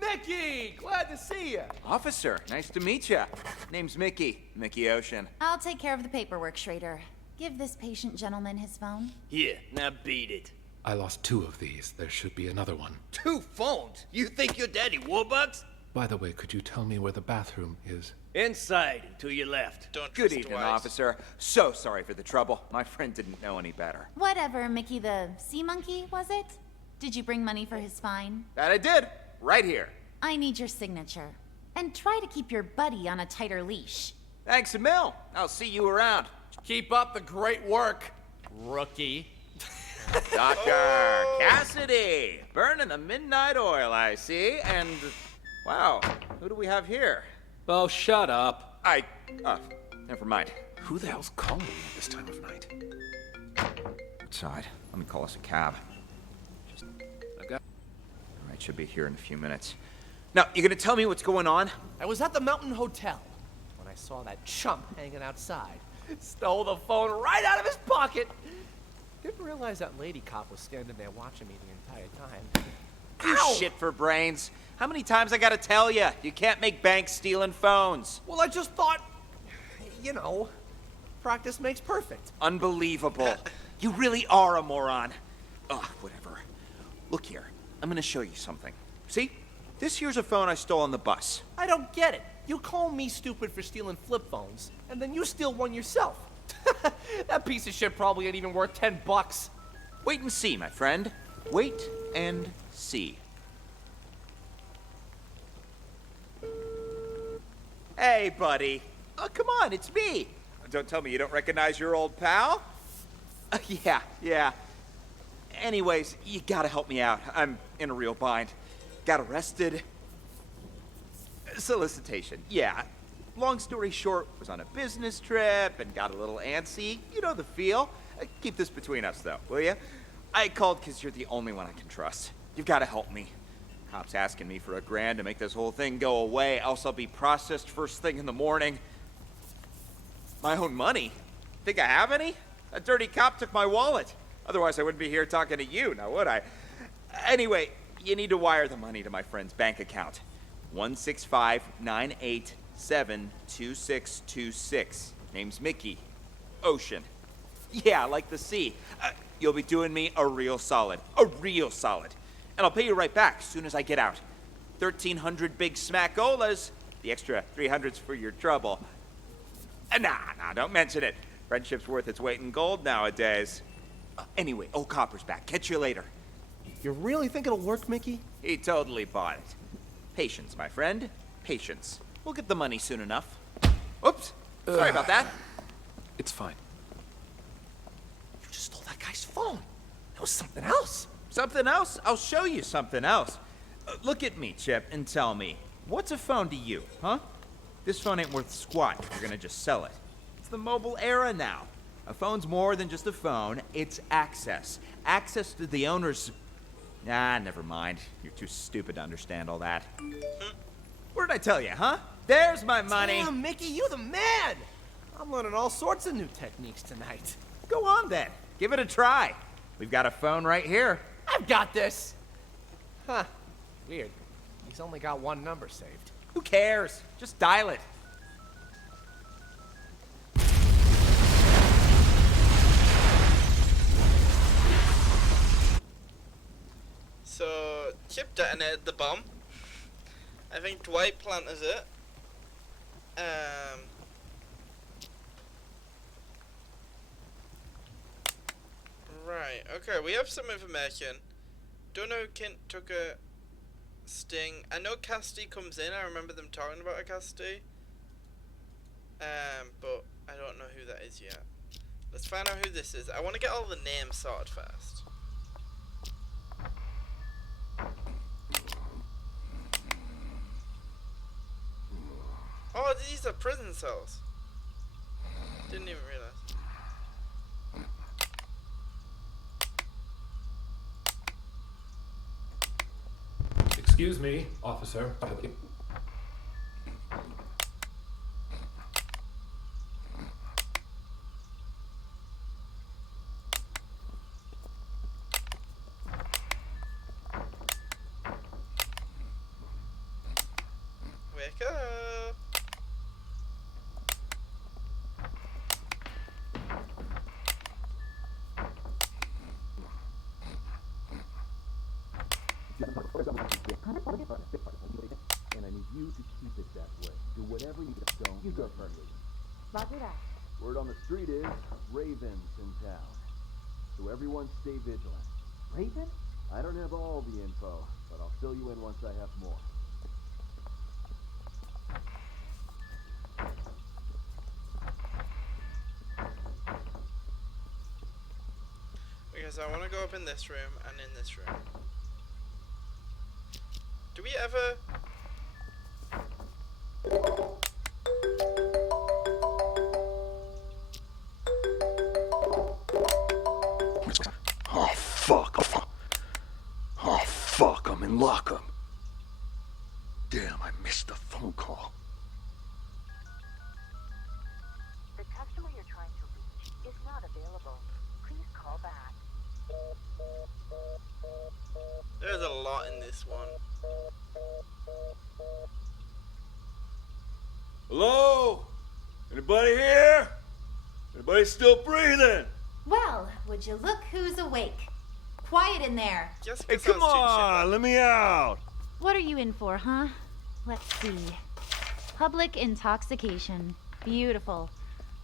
Mickey! Glad to see you. Officer, nice to meet you. Name's Mickey. Mickey Ocean. I'll take care of the paperwork, Schrader. Give this patient gentleman his phone. Here, now beat it. I lost 2 of these. There should be another one. 2 phones? You think you're Daddy Warbucks? By the way, could you tell me where the bathroom is? Inside and to your left. Good evening, officer. So sorry for the trouble. My friend didn't know any better. Whatever, Mickey the sea monkey, was it? Did you bring money for his fine? That I did. Right here. I need your signature. And try to keep your buddy on a tighter leash. Thanks a mil. I'll see you around. Keep up the great work, rookie. Dr. Cassidy, burning the midnight oil, I see. And, wow, who do we have here? Oh, shut up. Never mind. Who the hell's calling me at this time of night? Outside. Let me call us a cab. Alright, should be here in a few minutes. Now, you gonna tell me what's going on? I was at the Mountain Hotel when I saw that chump hanging outside. Stole the phone right out of his pocket. Didn't realize that lady cop was standing there watching me the entire time. You Ow! shit for brains. How many times I gotta tell you? You can't make bank stealing phones. Well, I just thought, you know, practice makes perfect. Unbelievable. You really are a moron. Ugh, whatever. Look here. I'm gonna show you something. See? This here's a phone I stole on the bus. I don't get it. You call me stupid for stealing flip phones, and then you steal one yourself. That piece of shit probably ain't even worth $10. Wait and see, my friend. Wait and see. Hey, buddy. Oh, come on, it's me. Don't tell me you don't recognize your old pal. Yeah. Anyways, you gotta help me out. I'm in a real bind. Got arrested. Solicitation, yeah. Long story short, was on a business trip and got a little antsy. You know the feel. Keep this between us, though, will you? I called because you're the only one I can trust. You've got to help me. Cops asking me for $1,000 to make this whole thing go away, else I'll be processed first thing in the morning. My own money? Think I have any? A dirty cop took my wallet. Otherwise, I wouldn't be here talking to you, now would I? Anyway, you need to wire the money to my friend's bank account. 165-987-2626. Name's Mickey. Ocean. Yeah, like the sea. You'll be doing me a real solid. A real solid. And I'll pay you right back as soon as I get out. 1,300 big smackolas. The extra 300's for your trouble. Nah, don't mention it. Friendship's worth its weight in gold nowadays. Anyway, old Copper's back. Catch you later. You really think it'll work, Mickey? He totally bought it. Patience, my friend. Patience. We'll get the money soon enough. Oops. Sorry about that. It's fine. You just stole that guy's phone. That was something else. Something else? I'll show you something else. Look at me, Chip, and tell me, what's a phone to you, huh? This phone ain't worth squat if you're gonna just sell it. It's the mobile era now. A phone's more than just a phone. It's access. Access to the owner's... never mind. You're too stupid to understand all that. What did I tell you, huh? There's my money. Damn, Mickey, you the man. I'm learning all sorts of new techniques tonight. Go on, then. Give it a try. We've got a phone right here. I've got this. Huh. Weird. He's only got one number saved. Who cares? Just dial it. So, Chip detonated the bomb. I think Dwight planted it. Right, okay, we have some information. Don't know if Kent took a sting. I know Cassidy comes in, I remember them talking about a Cassidy. But I don't know who that is yet. Let's find out who this is. I want to get all the names sorted first. Oh, these are prison cells. Didn't even realize. Excuse me, officer. Wake up. And I need you to keep it that way. Do whatever you don't. You go first. Roger that. Word on the street is Raven's in town. So everyone stay vigilant. Raven? I don't have all the info, but I'll fill you in once I have more. Because I want to go up in this room and in this room. Do we ever... Oh, fuck. Oh, fuck, I'm in lockup. Damn, I missed the phone call. The customer you're trying to reach is not available. Please call back. There's a lot in this one. Hello? Anybody here? Anybody still breathing? Well, would you look who's awake? Quiet in there. Hey, come on, let me out. What are you in for, huh? Let's see. Public intoxication. Beautiful.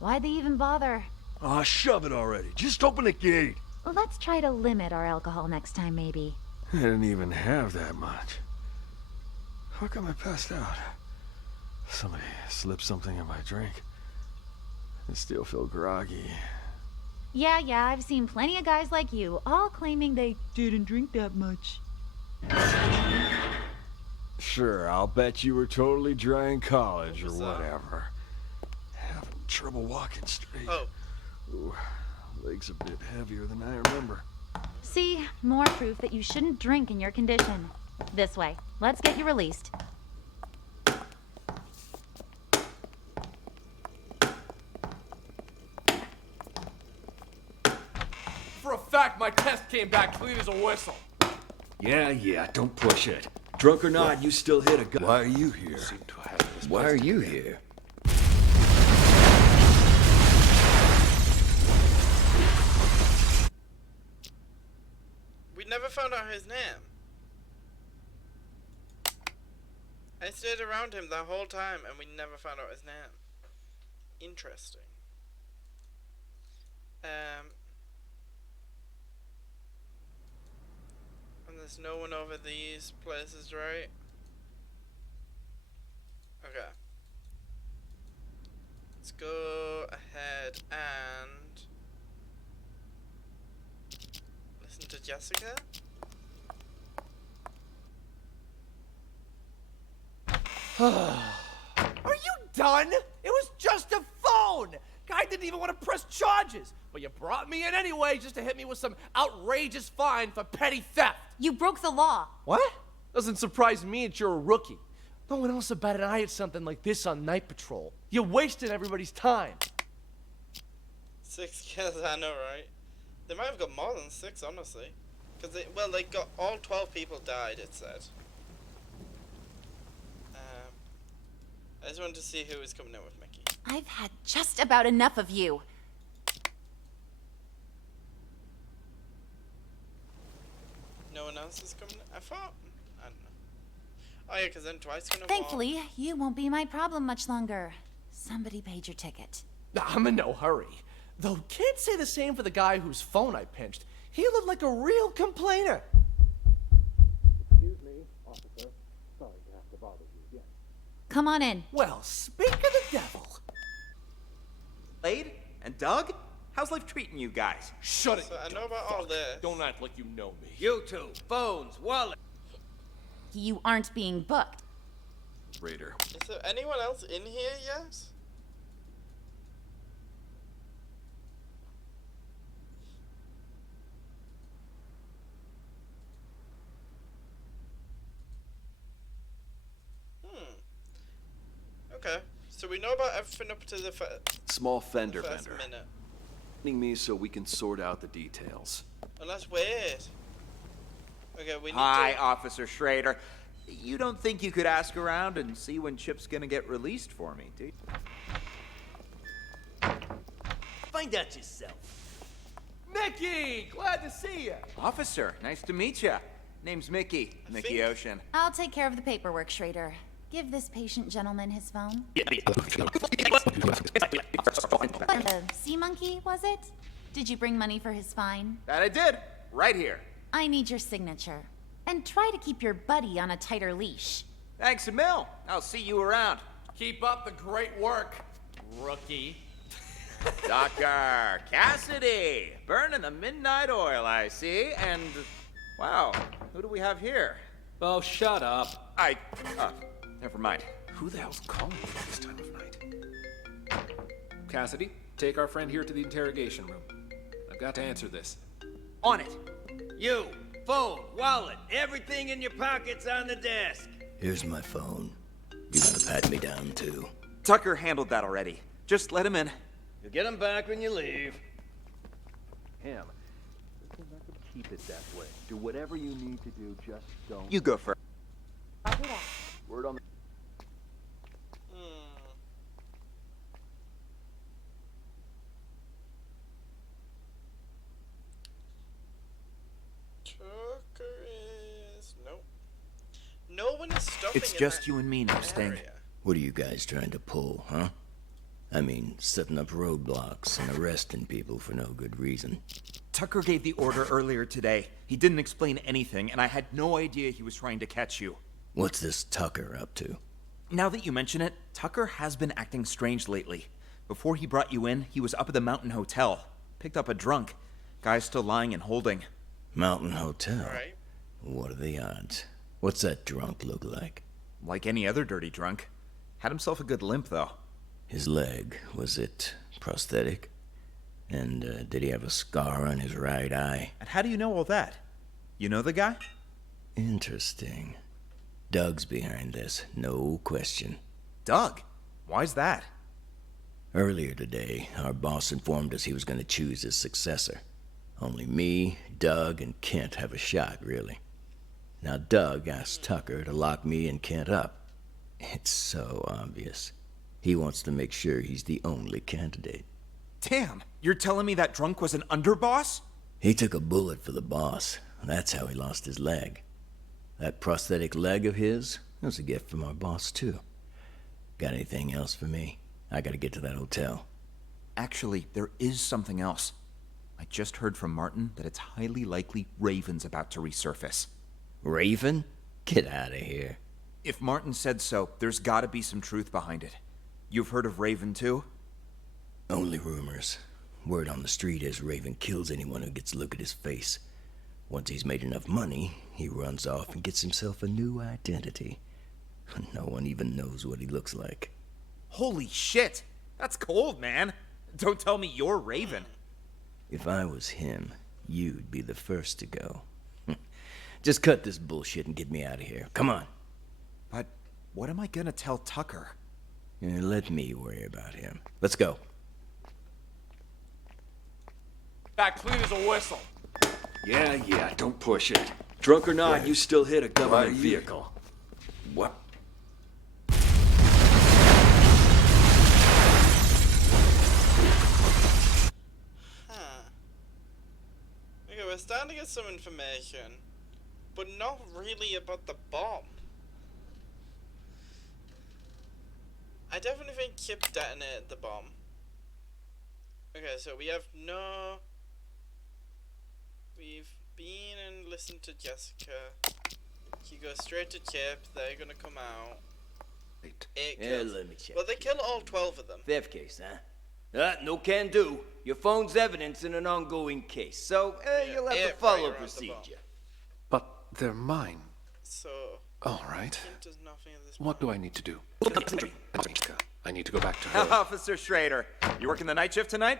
Why'd they even bother? Ah, shove it already. Just open the gate. Let's try to limit our alcohol next time, maybe. I didn't even have that much. How come I passed out? Somebody slipped something in my drink. I still feel groggy. Yeah, I've seen plenty of guys like you, all claiming they didn't drink that much. Sure, I'll bet you were totally dry in college or whatever. Having trouble walking straight. Oh. Ooh, legs a bit heavier than I remember. See, more proof that you shouldn't drink in your condition. This way. Let's get you released. For a fact, my test came back clean as a whistle. Yeah, don't push it. Drunk or not, you still hit a guy. Why are you here? Why are you here? We never found out his name. I stayed around him the whole time and we never found out his name. Interesting. And there's no one over these places, right? Okay. Let's go ahead and listen to Jessica. Are you done? It was just a phone! Guy didn't even want to press charges, but you brought me in anyway just to hit me with some outrageous fine for petty theft. You broke the law. What? Doesn't surprise me that you're a rookie. No one else batted an eye at something like this on night patrol. You're wasting everybody's time. 6 kills, I know, right? They might have got more than 6, honestly. Because they got all 12 people died, it said. I just wanted to see who was coming in with Mickey. I've had just about enough of you. No one else is coming in? I thought. I don't know. Oh yeah, because then twice gonna Thankfully, you won't be my problem much longer. Somebody paid your ticket. I'm in no hurry. Though can't say the same for the guy whose phone I pinched. He looked like a real complainer. Excuse me, officer. Sorry to have to bother you again. Come on in. Well, speak of the devil. Blade and Doug? How's life treating you guys? Shut it. So I know about all this. Don't act like you know me. You two, phones, wallet. You aren't being booked. Raider. Is there anyone else in here yet? So we know about everything up to the Small fender first bender. minute. Needing me so we can sort out the details. And let's wait. Okay, we need Hi, to... Officer Schrader. You don't think you could ask around and see when Chip's gonna get released for me, do you? Find out yourself. Mickey, glad to see you. Officer, nice to meet you. Name's Mickey. Mickey Ocean. I'll take care of the paperwork, Schrader. Give this patient gentleman his phone. Sea monkey, was it? Did you bring money for his fine? That I did. Right here. I need your signature. And try to keep your buddy on a tighter leash. Thanks a mil. I'll see you around. Keep up the great work, rookie. Dr. Cassidy, burning the midnight oil, I see. And, wow, who do we have here? Oh, shut up. Never mind. Who the hell's calling me at this time of night? Cassidy, take our friend here to the interrogation room. I've got to answer this. On it. You, phone, wallet, everything in your pockets on the desk. Here's my phone. You gotta pat me down, too. Tucker handled that already. Just let him in. You'll get him back when you leave. Ham, we're not gonna keep it that way. Do whatever you need to do, just don't. You go first. I'll do that. Word on the... Tucker is... Nope. No one is stopping It's just you and me now, Sting. What are you guys trying to pull, huh? I mean, setting up roadblocks and arresting people for no good reason. Tucker gave the order earlier today. He didn't explain anything, and I had no idea he was trying to catch you. What's this Tucker up to? Now that you mention it, Tucker has been acting strange lately. Before he brought you in, he was up at the Mountain Hotel. Picked up a drunk. Guy's still lying and holding. Mountain Hotel? Right. What are the odds? What's that drunk look like? Like any other dirty drunk. Had himself a good limp, though. His leg, was it prosthetic? And did he have a scar on his right eye? And how do you know all that? You know the guy? Interesting. Doug's behind this, no question. Doug? Why's that? Earlier today, our boss informed us he was going to choose his successor. Only me, Doug, and Kent have a shot, really. Now, Doug asked Tucker to lock me and Kent up. It's so obvious. He wants to make sure he's the only candidate. Damn, you're telling me that drunk was an underboss? He took a bullet for the boss. That's how he lost his leg. That prosthetic leg of his was a gift from our boss, too. Got anything else for me? I gotta get to that hotel. Actually, there is something else. I just heard from Martin that it's highly likely Raven's about to resurface. Raven? Get out of here. If Martin said so, there's gotta be some truth behind it. You've heard of Raven, too? Only rumors. Word on the street is Raven kills anyone who gets a look at his face. Once he's made enough money, he runs off and gets himself a new identity. No one even knows what he looks like. Holy shit! That's cold, man! Don't tell me you're Raven. If I was him, you'd be the first to go. Just cut this bullshit and get me out of here. Come on. But what am I gonna tell Tucker? Let me worry about him. Let's go. Back clean as a whistle. Yeah, don't push it. Drunk or not, you still hit a government vehicle. What? Okay, we're starting to get some information, but not really about the bomb. I definitely think Chip detonated the bomb. Okay, so we have no... We've been and listened to Jessica. She goes straight to Chip, they're gonna come out. It kills. Let me check. Well, they kill all 12 of them. Theft case, huh? No can do. Your phone's evidence in an ongoing case, so you'll have to follow procedure. But they're mine. So... All right. Kim does nothing at this What do I need to do? I need to go back to her. Officer Schrader, you working the night shift tonight?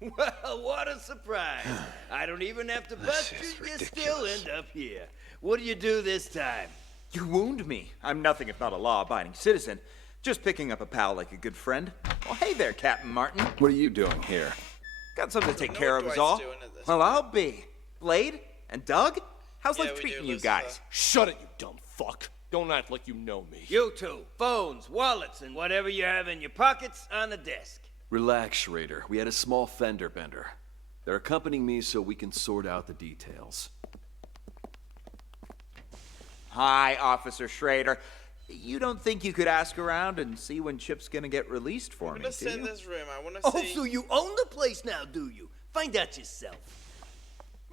Well, what a surprise. I don't even have to bust you. You still end up here. What do you do this time? You wound me. I'm nothing if not a law-abiding citizen. Just picking up a pal like a good friend. Well, hey there, Captain Martin. What are you doing here? Got something to take care of, is all. Well, I'll be. Blade and Doug? How's life treating you guys? Shut it, you dumb fuck. Don't act like you know me. You two, phones, wallets, and whatever you have in your pockets on the desk. Relax, Schrader. We had a small fender bender. They're accompanying me so we can sort out the details. Hi, Officer Schrader. You don't think you could ask around and see when Chip's gonna get released for me, I'm gonna do sit in you? this room. I wanna Oh, see. so you own the place now, do you? Find out yourself.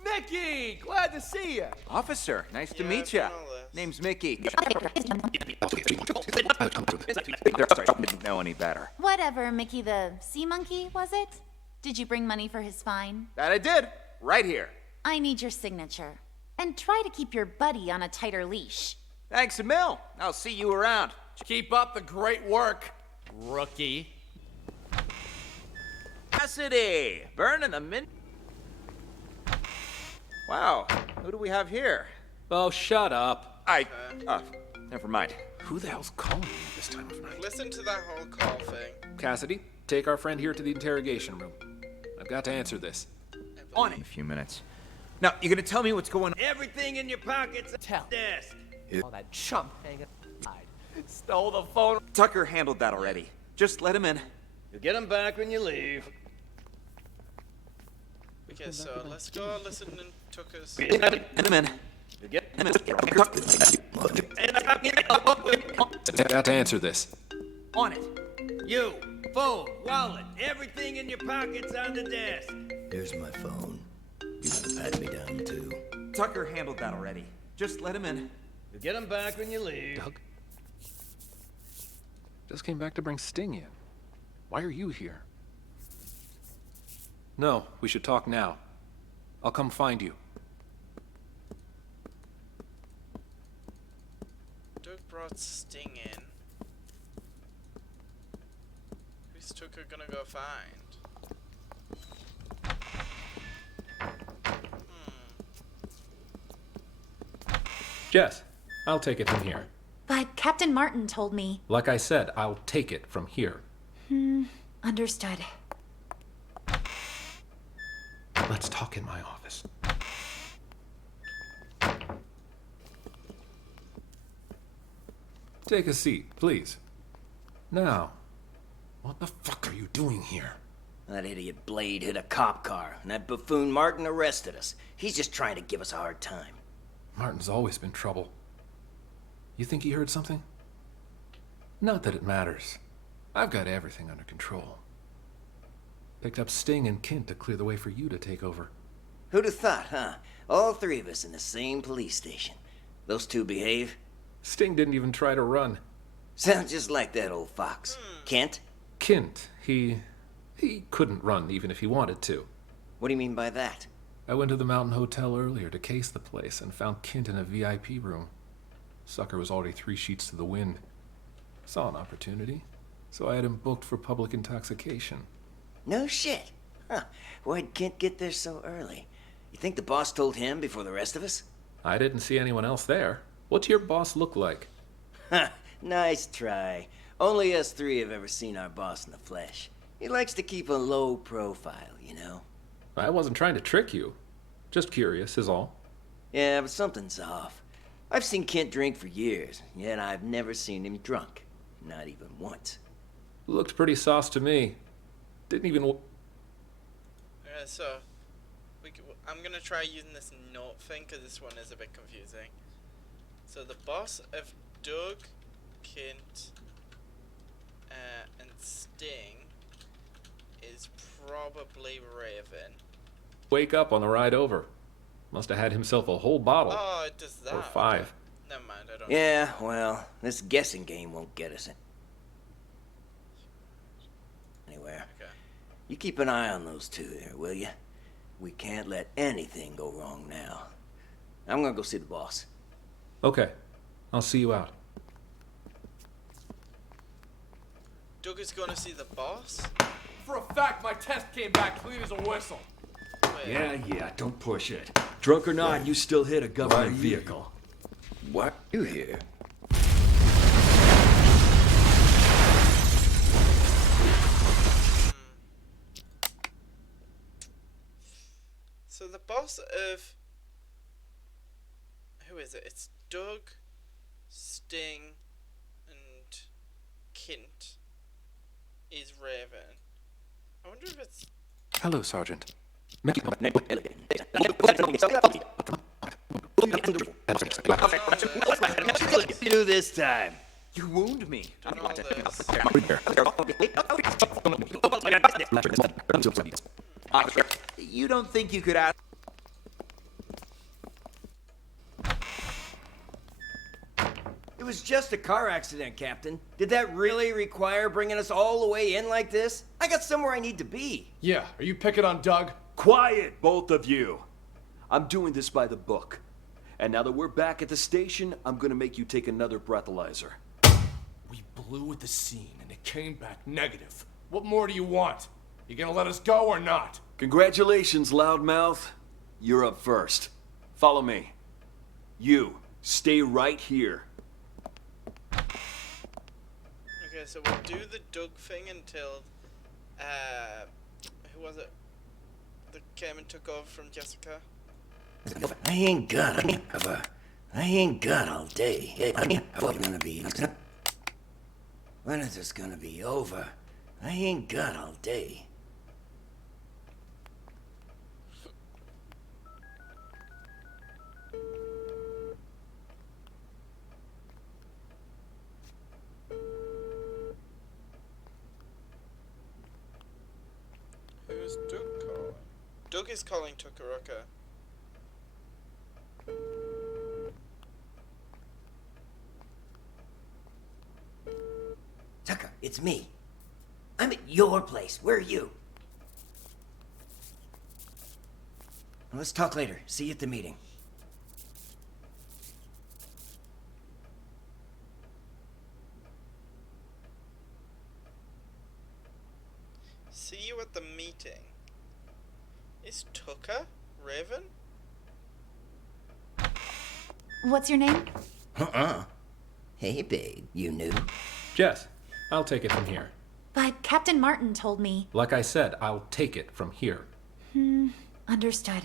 Mickey, glad to see you. Officer, nice to meet you. Name's Mickey. Didn't know any better. Whatever, Mickey the sea monkey, was it? Did you bring money for his fine? That I did. Right here. I need your signature. And try to keep your buddy on a tighter leash. Thanks a mil. I'll see you around. Keep up the great work, rookie. Cassidy, burning the mint. Wow, who do we have here? Oh, shut up. Never mind. Who the hell's calling me at this time of night? Listen to that whole call thing. Cassidy, take our friend here to the interrogation room. I've got to answer this. On in a few minutes. Now, you gonna tell me what's going on? Everything in your pockets on the desk. All that chump hanging outside. Stole the phone. Tucker handled that already. Just let him in. You'll get them back when you leave. Okay, so let's go listen to Tucker's. Let him in. You get I've got to answer this. on it. You, phone, wallet, everything in your pockets on the desk. Here's my phone. You gotta pat me down, too. Tucker handled that already. Just let him in. You'll get them back when you leave. Doug? Just came back to bring Sting in. Why are you here? No, we should talk now. I'll come find you. Doug brought Sting in. Who's Tucker gonna go find? Jess, I'll take it from here. But Captain Martin told me. Like I said, I'll take it from here. Understood. Let's talk in my office. Take a seat, please. Now, what the fuck are you doing here? That idiot Blade hit a cop car, and that buffoon Martin arrested us. He's just trying to give us a hard time. Martin's always been trouble. You think he heard something? Not that it matters. I've got everything under control. Picked up Sting and Kint to clear the way for you to take over. Who'd have thought, huh? All three of us in the same police station. Those two behave? Sting didn't even try to run. Sounds just like that old fox. Kent? Kint, he couldn't run even if he wanted to. What do you mean by that? I went to the Mountain Hotel earlier to case the place and found Kint in a VIP room. Sucker was already 3 sheets to the wind. Saw an opportunity, so I had him booked for public intoxication. No shit. Huh. Why'd Kent get there so early? You think the boss told him before the rest of us? I didn't see anyone else there. What's your boss look like? Ha! Nice try. Only us three have ever seen our boss in the flesh. He likes to keep a low profile, you know? I wasn't trying to trick you. Just curious, is all. Yeah, but something's off. I've seen Kent drink for years, yet I've never seen him drunk. Not even once. Looked pretty sauce to me. Didn't even... Okay, so I'm gonna try using this note thing because this one is a bit confusing. So the boss of Doug, Kint, and Sting is probably Raven. Wake up on the ride over. Must have had himself a whole bottle. Oh, it does that. Or 5. Never mind, I don't. Yeah, well, this guessing game won't get us anywhere. Okay. You keep an eye on those two there, will you? We can't let anything go wrong now. I'm gonna go see the boss. Okay. I'll see you out. Doug is gonna see the boss? For a fact, my test came back clean as a whistle. Yeah, don't push it. Drunk or not, you still hit a government vehicle. What? You here? boss of... Who is it? It's Doug, Sting, and Kint is Raven. I wonder if it's... Hello, Sergeant. What you do this time? You wound me. You don't think you could ask... It was just a car accident, Captain. Did that really require bringing us all the way in like this? I got somewhere I need to be. Yeah, are you picking on Doug? Quiet, both of you. I'm doing this by the book. And now that we're back at the station, I'm gonna make you take another breathalyzer. We blew at the scene and it came back negative. What more do you want? You gonna let us go or not? Congratulations, loudmouth. You're up first. Follow me. You, stay right here. Okay, so we'll do the Doug thing until, who was it that came and took over from Jessica? I ain't got all day. When is this gonna be over? I ain't got all day. Who's Doug calling? Doug is calling Tukaruka. Tucker, it's me. I'm at your place. Where are you? Well, let's talk later. See you at the meeting. See you at the meeting. Is Tucker Raven? What's your name? Hey, babe. You knew? Jess, I'll take it from here. But Captain Martin told me. Like I said, I'll take it from here. Understood.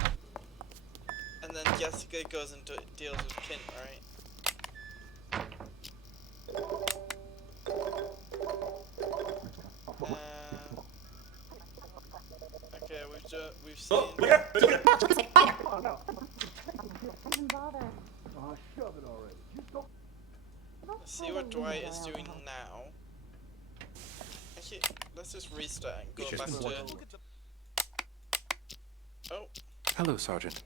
And then Jessica goes and deals with Kint, right? Okay, we've seen... Oh, no. Don't bother. Oh, shove it already. Just go. Let's see what Dwight is doing now. Actually, let's just restart and go back to... Oh. Hello, Sergeant.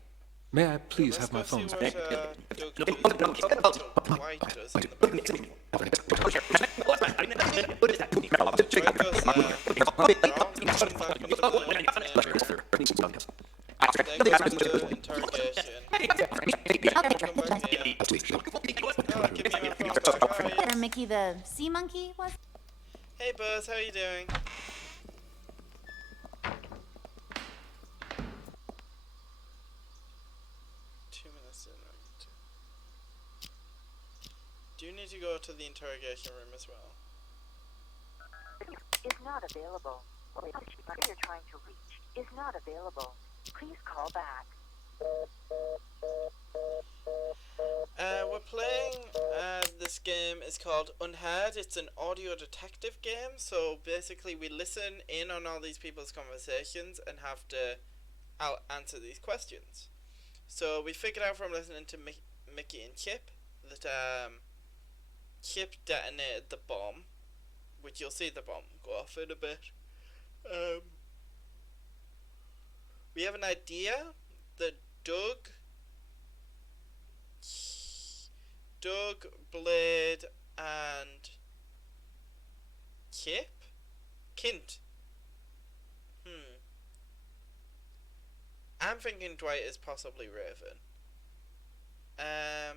May I please have my phone? Dwight does in the Or Mickey the sea monkey was? Hey Buzz, how are you doing? Do you need to go to the interrogation room as well? Is not available. The number you're trying to reach is not available. Please call back. We're playing, this game is called Unheard. It's an audio detective game, so basically we listen in on all these people's conversations and have to answer these questions. So we figured out from listening to Mickey and Chip that, Chip detonated the bomb, which you'll see the bomb go off in a bit. We have an idea that Doug, Blade, and Kint. I'm thinking Dwight is possibly Raven. I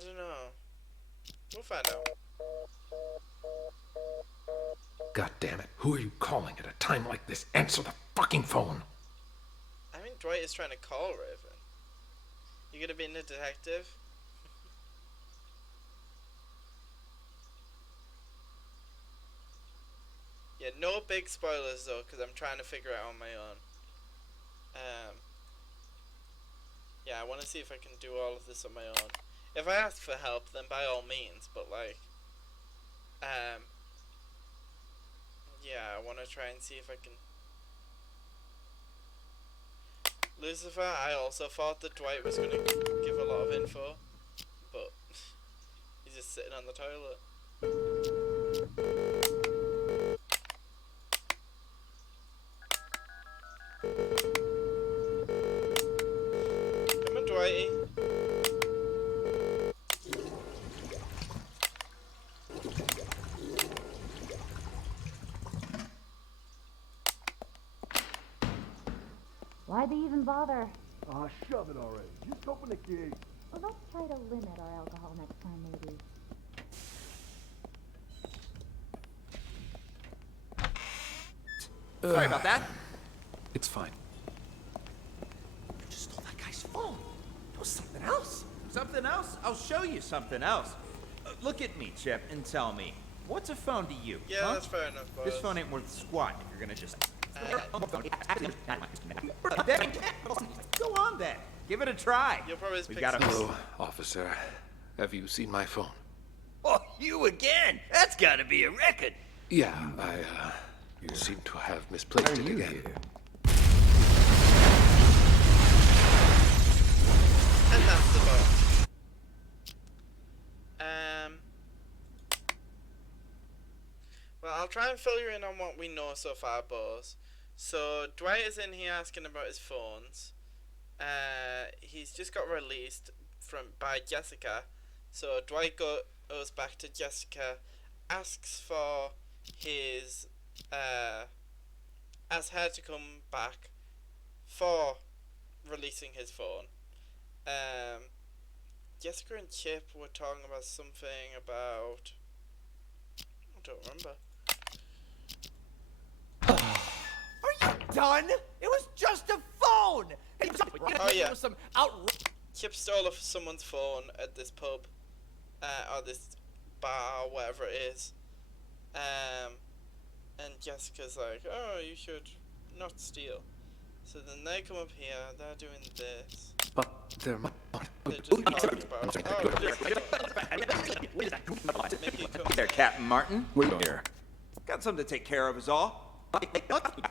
don't know. We'll find out. God damn it. Who are you calling at a time like this? Answer the fucking phone. I think Dwight is trying to call Raven. You gonna be a detective? Yeah, no big spoilers though, because I'm trying to figure it out on my own. Yeah, I want to see if I can do all of this on my own. If I ask for help, then by all means, but like, yeah, I want to try and see if I can. Lucifer, I also thought that Dwight was going to give a lot of info, but he's just sitting on the toilet. Come on, Dwighty. Why'd they even bother? Ah, shove it already. Just open the gate. Well, let's try to limit our alcohol next time, maybe. Sorry about that. It's fine. You just stole that guy's phone. It was something else. Something else? I'll show you something else. Look at me, Chip, and tell me, what's a phone to you? Yeah, that's fair enough, boys. This phone ain't worth squat if you're gonna just... Go on then. Give it a try. You'll probably We've got a... Hello, officer. Have you seen my phone? Oh, you again? That's gotta be a record. Yeah, you seem to have misplaced it again. And that's the boat. Well, I'll try and fill you in on what we know so far, boys. So, Dwight is in here asking about his phones. He's just got released by Jessica. So, Dwight goes back to Jessica, asks for his, asks her to come back for releasing his phone. Jessica and Chip were talking about something about... I don't remember. Are you done? It was just a phone! Oh yeah. Some Chip stole someone's phone at this pub, or this bar, whatever it is. And Jessica's like, oh, you should not steal. So then they come up here, they're doing this. But they're not. They're just talking about, Mickey comes There, Captain Martin. Wait here. Got something to take care of is all. They're not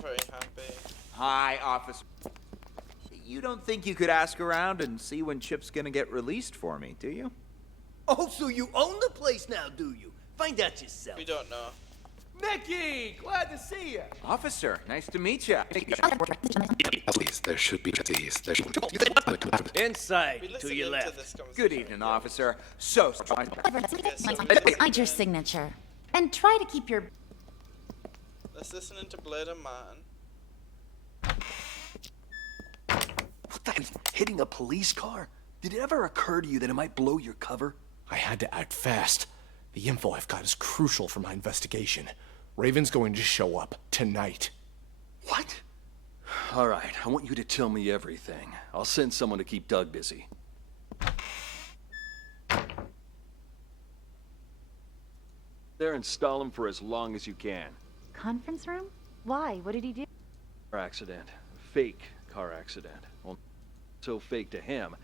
very happy. Hi, officer. You don't think you could ask around and see when Chip's gonna get released for me, do you? Oh, so you own the place now, do you? Find out yourself. We don't know. Mickey, glad to see you. Officer, nice to meet you. Please, there should be these. There should be. Inside, We to listened your into left. this conversation. Good evening, officer. So, Hide your signature. And try to keep your... Let's listen into Blade and Martin. What the hell? Hitting a police car? Did it ever occur to you that it might blow your cover? I had to act fast. The info I've got is crucial for my investigation. Raven's going to show up tonight. What? All right, I want you to tell me everything. I'll send someone to keep Doug busy. There, install him for as long as you can. Conference room? Why? What did he do? Car accident. Fake car accident. Well, so fake to him.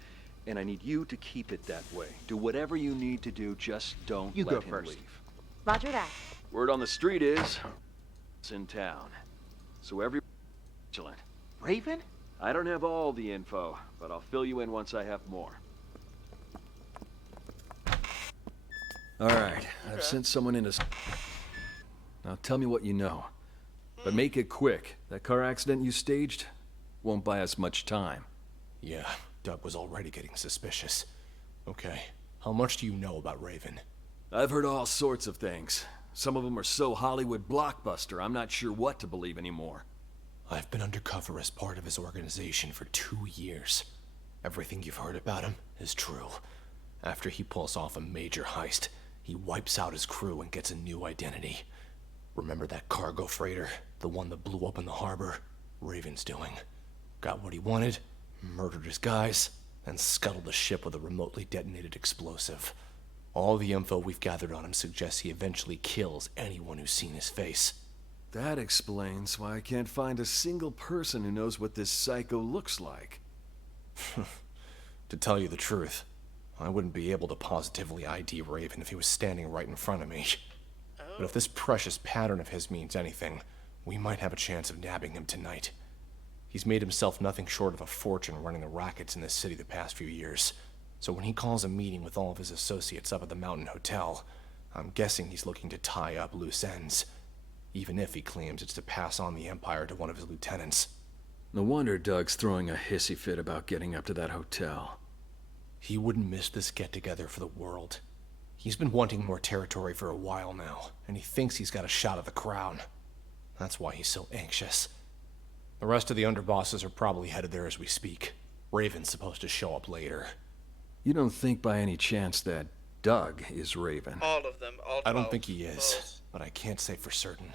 And I need you to keep it that way. Do whatever you need to do, just don't let him leave. Roger that. Word on the street is, it's in town. So everyone vigilant. Raven? I don't have all the info, but I'll fill you in once I have more. All right, I've sent someone in to... Now tell me what you know. But make it quick. That car accident you staged won't buy us much time. Yeah, Doug was already getting suspicious. Okay, how much do you know about Raven? I've heard all sorts of things. Some of them are so Hollywood blockbuster, I'm not sure what to believe anymore. I've been undercover as part of his organization for 2 years. Everything you've heard about him is true. After he pulls off a major heist, he wipes out his crew and gets a new identity. Remember that cargo freighter? The one that blew up in the harbor? Raven's doing. Got what he wanted, murdered his guys, and scuttled the ship with a remotely detonated explosive. All the info we've gathered on him suggests he eventually kills anyone who's seen his face. That explains why I can't find a single person who knows what this psycho looks like. To tell you the truth, I wouldn't be able to positively ID Raven if he was standing right in front of me. But if this precious pattern of his means anything, we might have a chance of nabbing him tonight. He's made himself nothing short of a fortune running the rackets in this city the past few years. So when he calls a meeting with all of his associates up at the Mountain Hotel, I'm guessing he's looking to tie up loose ends. Even if he claims it's to pass on the Empire to one of his lieutenants. No wonder Doug's throwing a hissy fit about getting up to that hotel. He wouldn't miss this get-together for the world. He's been wanting more territory for a while now, and he thinks he's got a shot at the crown. That's why he's so anxious. The rest of the underbosses are probably headed there as we speak. Raven's supposed to show up later. You don't think by any chance that Doug is Raven? All of them. All I don't think he is, but I can't say for certain.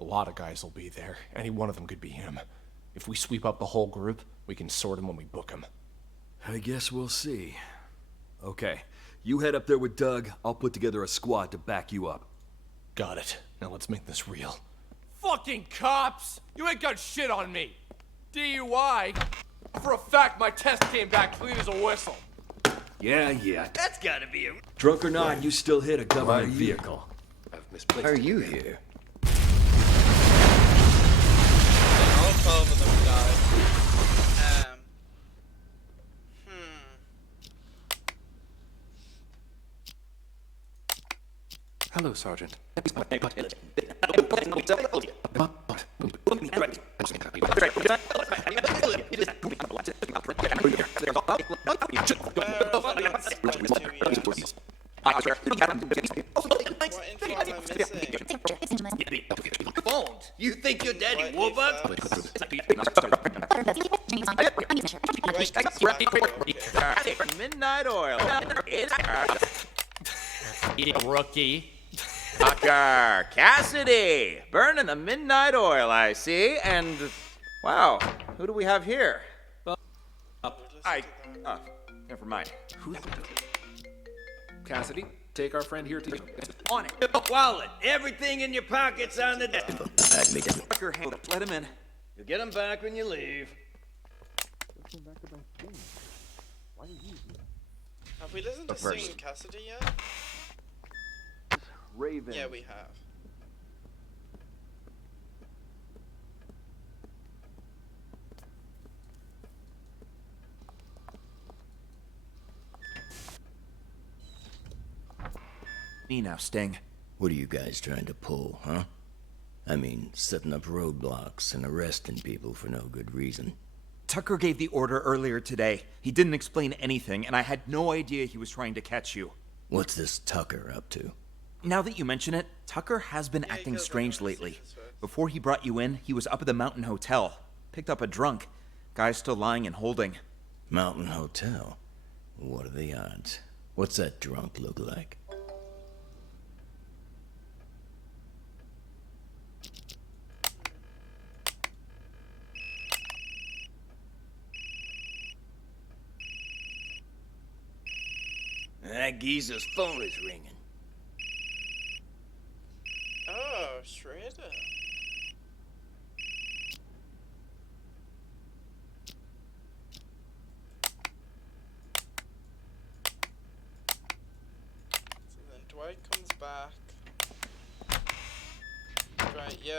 A lot of guys will be there. Any one of them could be him. If we sweep up the whole group, we can sort him when we book him. I guess we'll see. Okay, you head up there with Doug. I'll put together a squad to back you up. Got it. Now let's make this real. Fucking cops! You ain't got shit on me. DUI? For a fact, my test came back clean as a whistle. Yeah. That's gotta be a... Drunk or not, you still hit a government vehicle. I've misplaced. Are you here? All 12 of them died. Hello, Sergeant. Phones? You think your daddy Warbucks? Midnight oil. Rookie. Tucker Cassidy, burning the midnight oil, I see. And wow, who do we have here? Never mind. Cassidy, take our friend here to... On it. Wallet. Everything in your pockets on the desk. Tucker, let him in. You'll get him back when you leave. Have we listened to Singing Cassidy yet? Raven. Yeah, we have. Me now, Sting. What are you guys trying to pull, huh? I mean, setting up roadblocks and arresting people for no good reason. Tucker gave the order earlier today. He didn't explain anything, and I had no idea he was trying to catch you. What's this Tucker up to? Now that you mention it, Tucker has been acting strange lately. Before he brought you in, he was up at the Mountain Hotel. Picked up a drunk. Guy's still lying and holding. Mountain Hotel? What are the odds? What's that drunk look like? That geezer's phone is ringing. Oh, Shredder. So then Dwight comes back. Dwight, yeah,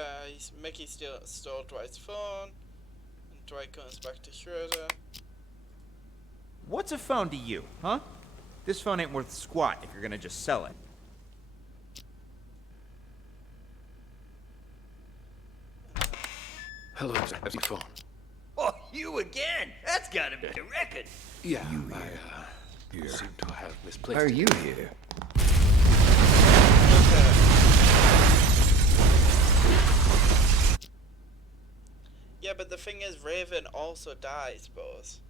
Mickey stole Dwight's phone. And Dwight comes back to Shredder. What's a phone to you, huh? This phone ain't worth squat if you're gonna just sell it. Hello, how's your phone? Oh, you again? That's gotta be a record. Yeah, I seem to have misplaced Are it. you here? Yeah, but the thing is, Raven also dies, boss.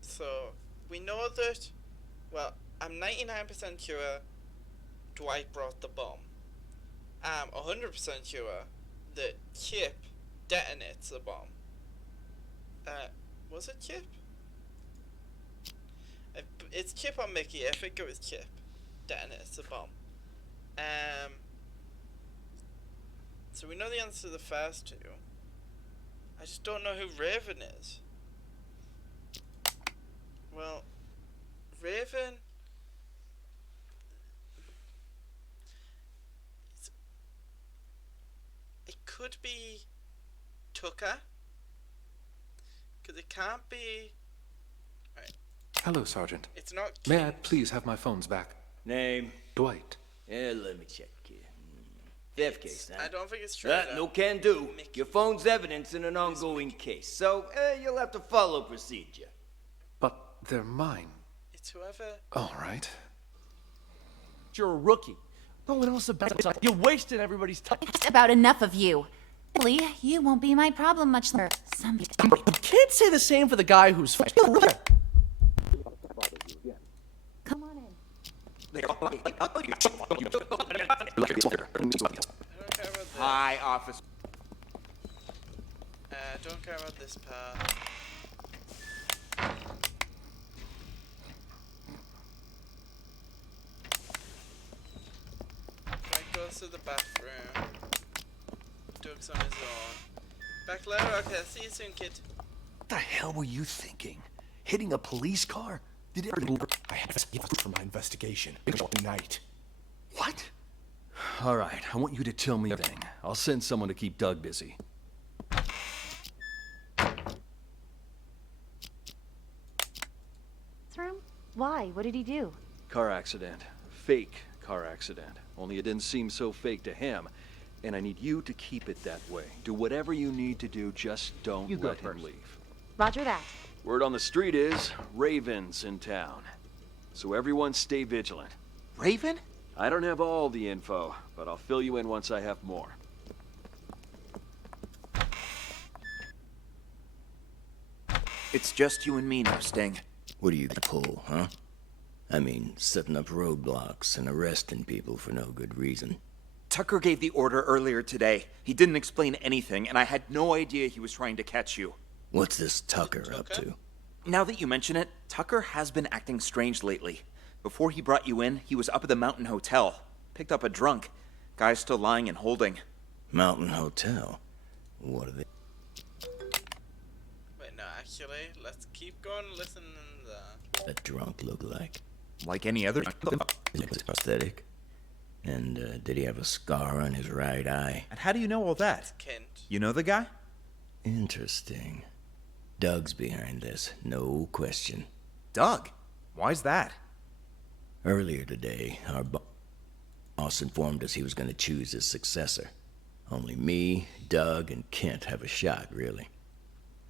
So, we know that, well, I'm 99% sure Dwight brought the bomb. I'm 100% sure that Chip detonates the bomb. Was it Chip? It's Chip or Mickey, I think it was Chip. Detonates the bomb. So we know the answer to the first two. I just don't know who Raven is. Well, Raven... It could be Tucker. Because it can't be... Right. Hello, Sergeant. It's not May I please have my phones back? Name? Dwight. Yeah, let me check here. Theft case, huh? I don't think it's true. No can do. Your phone's evidence in an ongoing case, so you'll have to follow procedure. But they're mine. It's whoever... All right. You're a rookie. No one else about it. You wasted everybody's time. It's about enough of you. Billy, you won't be my problem much longer. You can't say the same for the guy who's... Come on in. Hi, officer. Don't care about this part. Frank goes to the bathroom. Doug's on his own. Back later? Okay, see you soon, kid. What the hell were you thinking? Hitting a police car? Did it... I have for my investigation. Tonight. What? All right, I want you to tell me everything. I'll send someone to keep Doug busy. This room? Why? What did he do? Car accident. Fake car accident. Only it didn't seem so fake to him. And I need you to keep it that way. Do whatever you need to do, just don't let him leave. Roger that. Word on the street is, Raven's in town. So everyone stay vigilant. Raven? I don't have all the info, but I'll fill you in once I have more. It's just you and me now, Sting. What are you gonna pull, huh? I mean, setting up roadblocks and arresting people for no good reason. Tucker gave the order earlier today. He didn't explain anything, and I had no idea he was trying to catch you. What's this Tucker up to? Now that you mention it, Tucker has been acting strange lately. Before he brought you in, he was up at the Mountain Hotel. Picked up a drunk. Guy's still lying and holding. Mountain Hotel? What are they? Wait, no, actually, let's keep going and listen to That drunk look like? Like any other... Is it prosthetic? And did he have a scar on his right eye? And how do you know all that? You know the guy? Interesting. Doug's behind this, no question. Doug? Why's that? Earlier today, our boss informed us he was going to choose his successor. Only me, Doug, and Kent have a shot, really.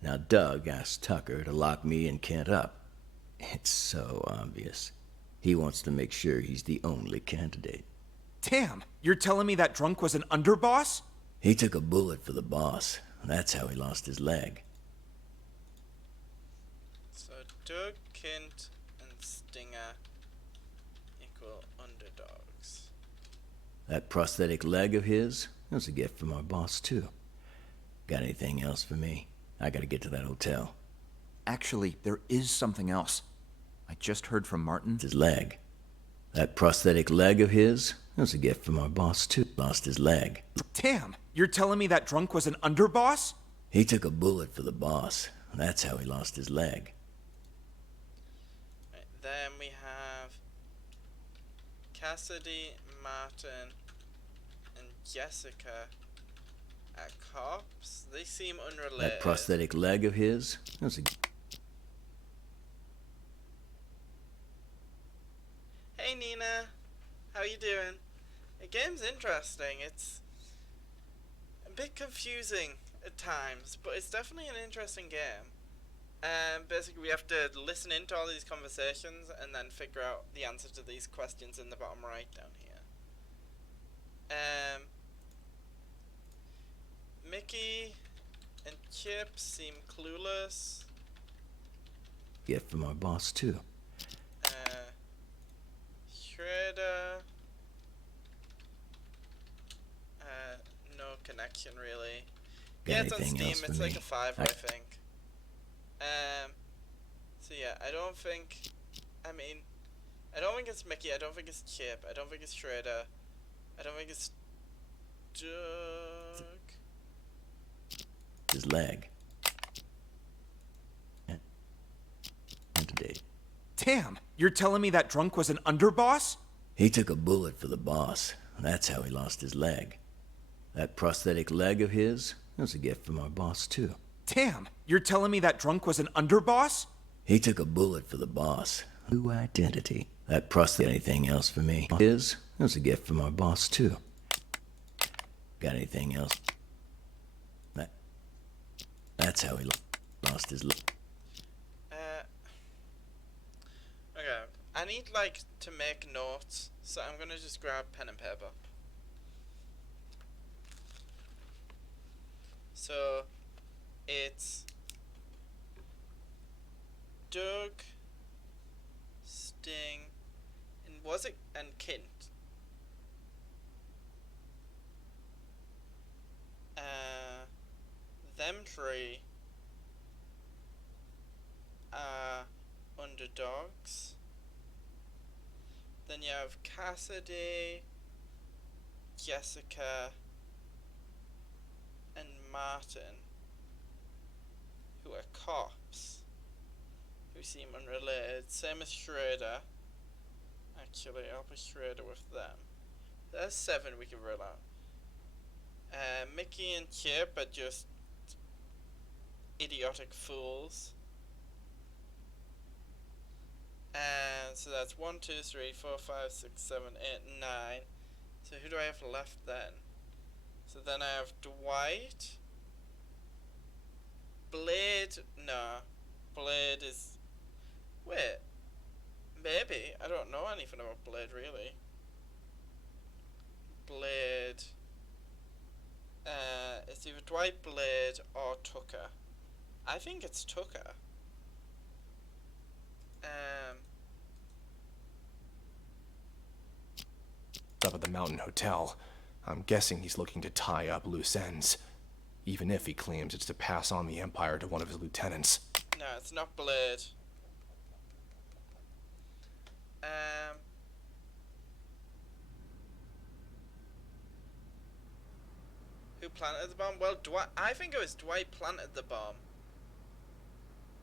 Now Doug asked Tucker to lock me and Kent up. It's so obvious. He wants to make sure he's the only candidate. Damn, you're telling me that drunk was an underboss? He took a bullet for the boss. That's how he lost his leg. So Doug, Kent, and Stinger equal underdogs. That prosthetic leg of his was a gift from our boss, too. Got anything else for me? I gotta get to that hotel. Actually, there is something else. I just heard from Martin. His leg. That prosthetic leg of his was a gift from our boss, too. Lost his leg. Damn, you're telling me that drunk was an underboss? He took a bullet for the boss. That's how he lost his leg. Right, then we have Cassidy, Martin, and Jessica at cops. They seem unrelated. That prosthetic leg of his was a... Hey Nina, how you doing? The game's interesting. It's a bit confusing at times, but it's definitely an interesting game. Basically, we have to listen into all these conversations and then figure out the answer to these questions in the bottom right down here. Mickey and Chip seem clueless. Gift from our boss, too. Shredder. No connection really. Yeah, it's on Steam. It's like a 5, I think. So yeah, I don't think it's Mickey. I don't think it's Chip. I don't think it's Shredder. I don't think it's Doug. His leg. And today. Damn, you're telling me that drunk was an underboss? He took a bullet for the boss. That's how he lost his leg. That prosthetic leg of his was a gift from our boss, too. Damn, you're telling me that drunk was an underboss? He took a bullet for the boss. New identity. That prosthetic. Anything else for me? His was a gift from our boss, too. Got anything else? That's how he lost his leg. Okay, I need, like, to make notes, so I'm gonna just grab pen and paper. So, it's Doug, Sting, and was it, and Kint? Them three are underdogs. Then you have Cassidy, Jessica, and Martin, who are cops, who seem unrelated. Same as Schrader. Actually, I'll put Schrader with them. There's 7 we can rule out. Mickey and Chip are just idiotic fools. And so that's 1, 2, 3, 4, 5, 6, 7, 8, 9. So who do I have left then? So then I have Dwight. Blade. No. Blade is. Wait. Maybe. I don't know anything about Blade really. Blade. It's either Dwight, Blade, or Tucker. I think it's Tucker. Up at the Mountain Hotel. I'm guessing he's looking to tie up loose ends. Even if he claims it's to pass on the Empire to one of his lieutenants. No, it's not Blade. Who planted the bomb? Well, I think it was Dwight planted the bomb.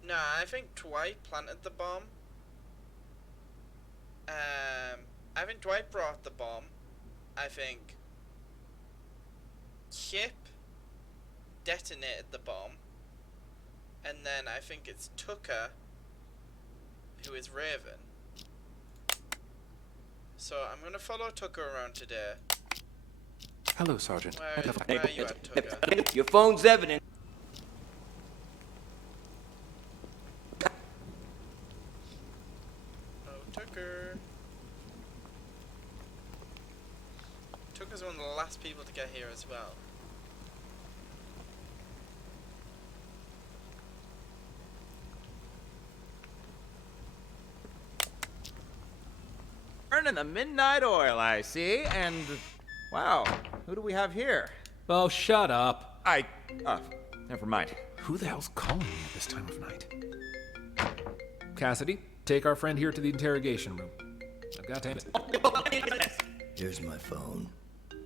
No, I think Dwight planted the bomb. I think Dwight brought the bomb. I think Chip detonated the bomb. And then I think it's Tucker who is Raven. So I'm gonna follow Tucker around today. Hello, Sergeant. Where are you at, Tucker? Your phone's evident. Oh, Tucker. Tucker's one of the last people to get here as well. Burning the midnight oil, I see, and wow, who do we have here? Oh, shut up. Never mind. Who the hell's calling me at this time of night? Cassidy, take our friend here to the interrogation room. I've got to... Here's my phone.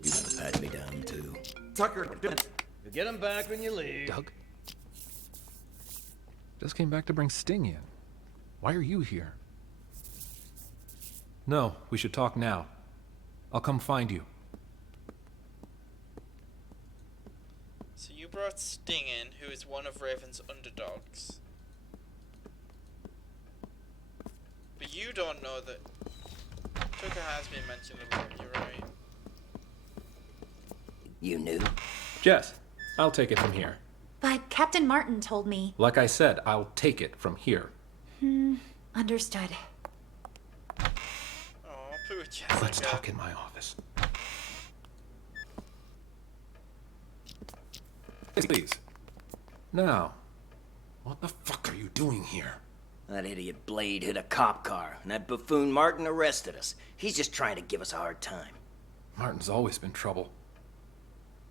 You gotta pat me down, too. Tucker, You'll get him back when you leave. Doug? Just came back to bring Sting in. Why are you here? No, we should talk now. I'll come find you. So you brought Sting in, who is one of Raven's underdogs. But you don't know that Tucker has been mentioned a lot, you're right. You knew? Jess, I'll take it from here. But Captain Martin told me. Like I said, I'll take it from here. Understood. Oh, poor Jessica. Let's talk in my office. Please. Now. What the fuck are you doing here? That idiot Blade hit a cop car, and that buffoon Martin arrested us. He's just trying to give us a hard time. Martin's always been trouble.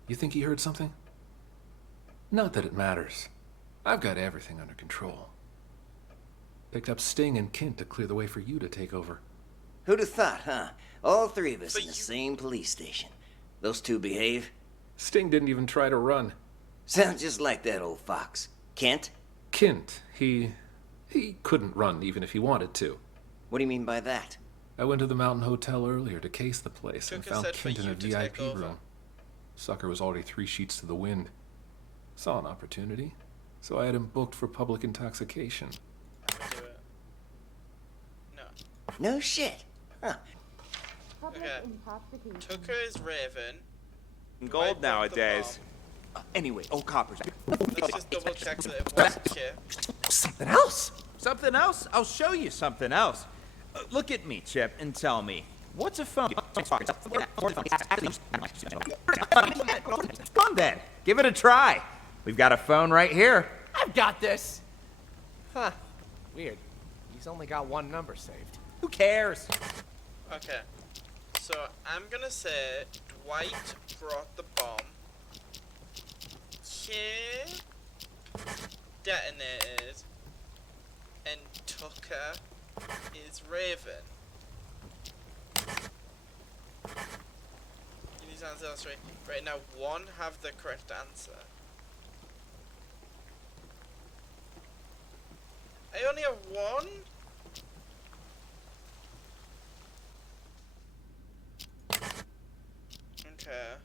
You think he heard something? Not that it matters. I've got everything under control. Picked up Sting and Kint to clear the way for you to take over. Who'd have thought, huh? All 3 of us in the same police station. Those 2 behave, Sting didn't even try to run. Sounds just like that old fox. Kent? Kint, he couldn't run even if he wanted to. What do you mean by that? I went to the Mountain Hotel earlier to case the place and Tucker found said for Kint in you a to VIP take over. room. Sucker was already 3 sheets to the wind. Saw an opportunity, so I had him booked for public intoxication. Do it. No. No shit. Huh. Okay. Tucker is Raven. Gold nowadays. Anyway, coppers. Let's just double check that it wasn't Chip. Something else? Something else? I'll show you something else. Look at me, Chip, and tell me, what's a phone? Come on then, give it a try. We've got a phone right here. I've got this. Huh. Weird. He's only got one number saved. Who cares? Okay. So I'm gonna say Dwight brought the bomb. Chip detonated. And Tucker is Raven. You need to answer that straight. Right now, one have the correct answer. I only have one? Okay.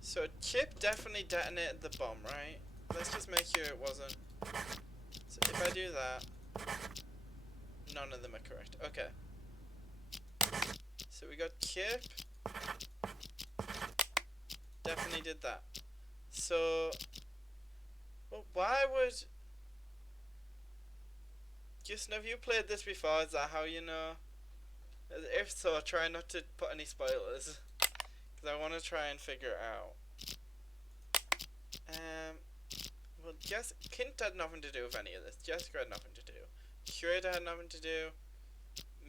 So Chip definitely detonated the bomb, right? Let's just make sure it wasn't. So if I do that, none of them are correct. Okay. So we got Chip. Definitely did that. So, well, why would... Just have you played this before? Is that how you know? If so, try not to put any spoilers. Because I want to try and figure it out. Well, Kint had nothing to do with any of this. Jessica had nothing to do. Schrader had nothing to do.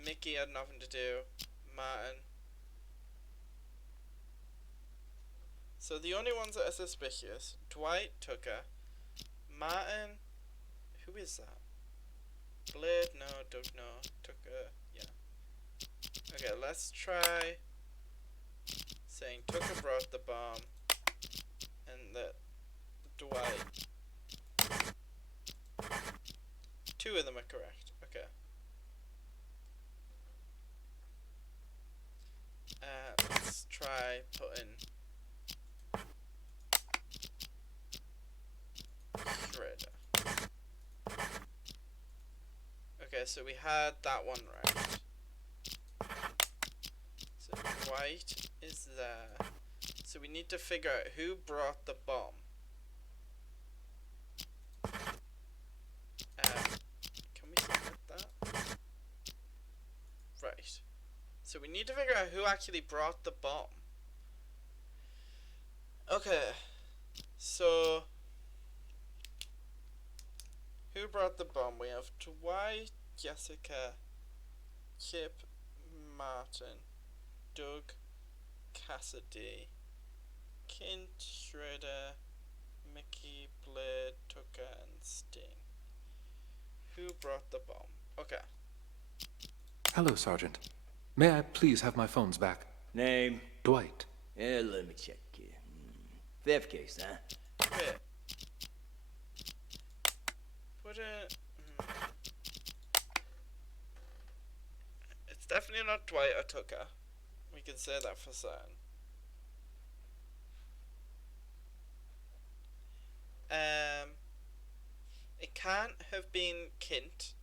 Mickey had nothing to do. Martin. So the only ones that are suspicious: Dwight, Tucker, Martin. Who is that? Blade? No. Doug? No. Tucker? Yeah. Okay, let's try saying Tucker brought the bomb and that Dwight. 2 of them are correct. Okay. Let's try putting Shredder. Okay, so we had that one right. So Dwight is there. So we need to figure out who brought the bomb. Can we submit that? Right. So we need to figure out who actually brought the bomb. Okay. So who brought the bomb? We have Dwight, Jessica, Chip, Martin, Doug, Cassidy, Kint, Shredder, Mickey, Blade, Tucker, and Sting. Who brought the bomb? Okay. Hello, Sergeant. May I please have my phones back? Name? Dwight. Yeah, let me check here. Theft case, huh? Wait. Put it... It's definitely not Dwight or Tucker. We can say that for certain. It can't have been Kint.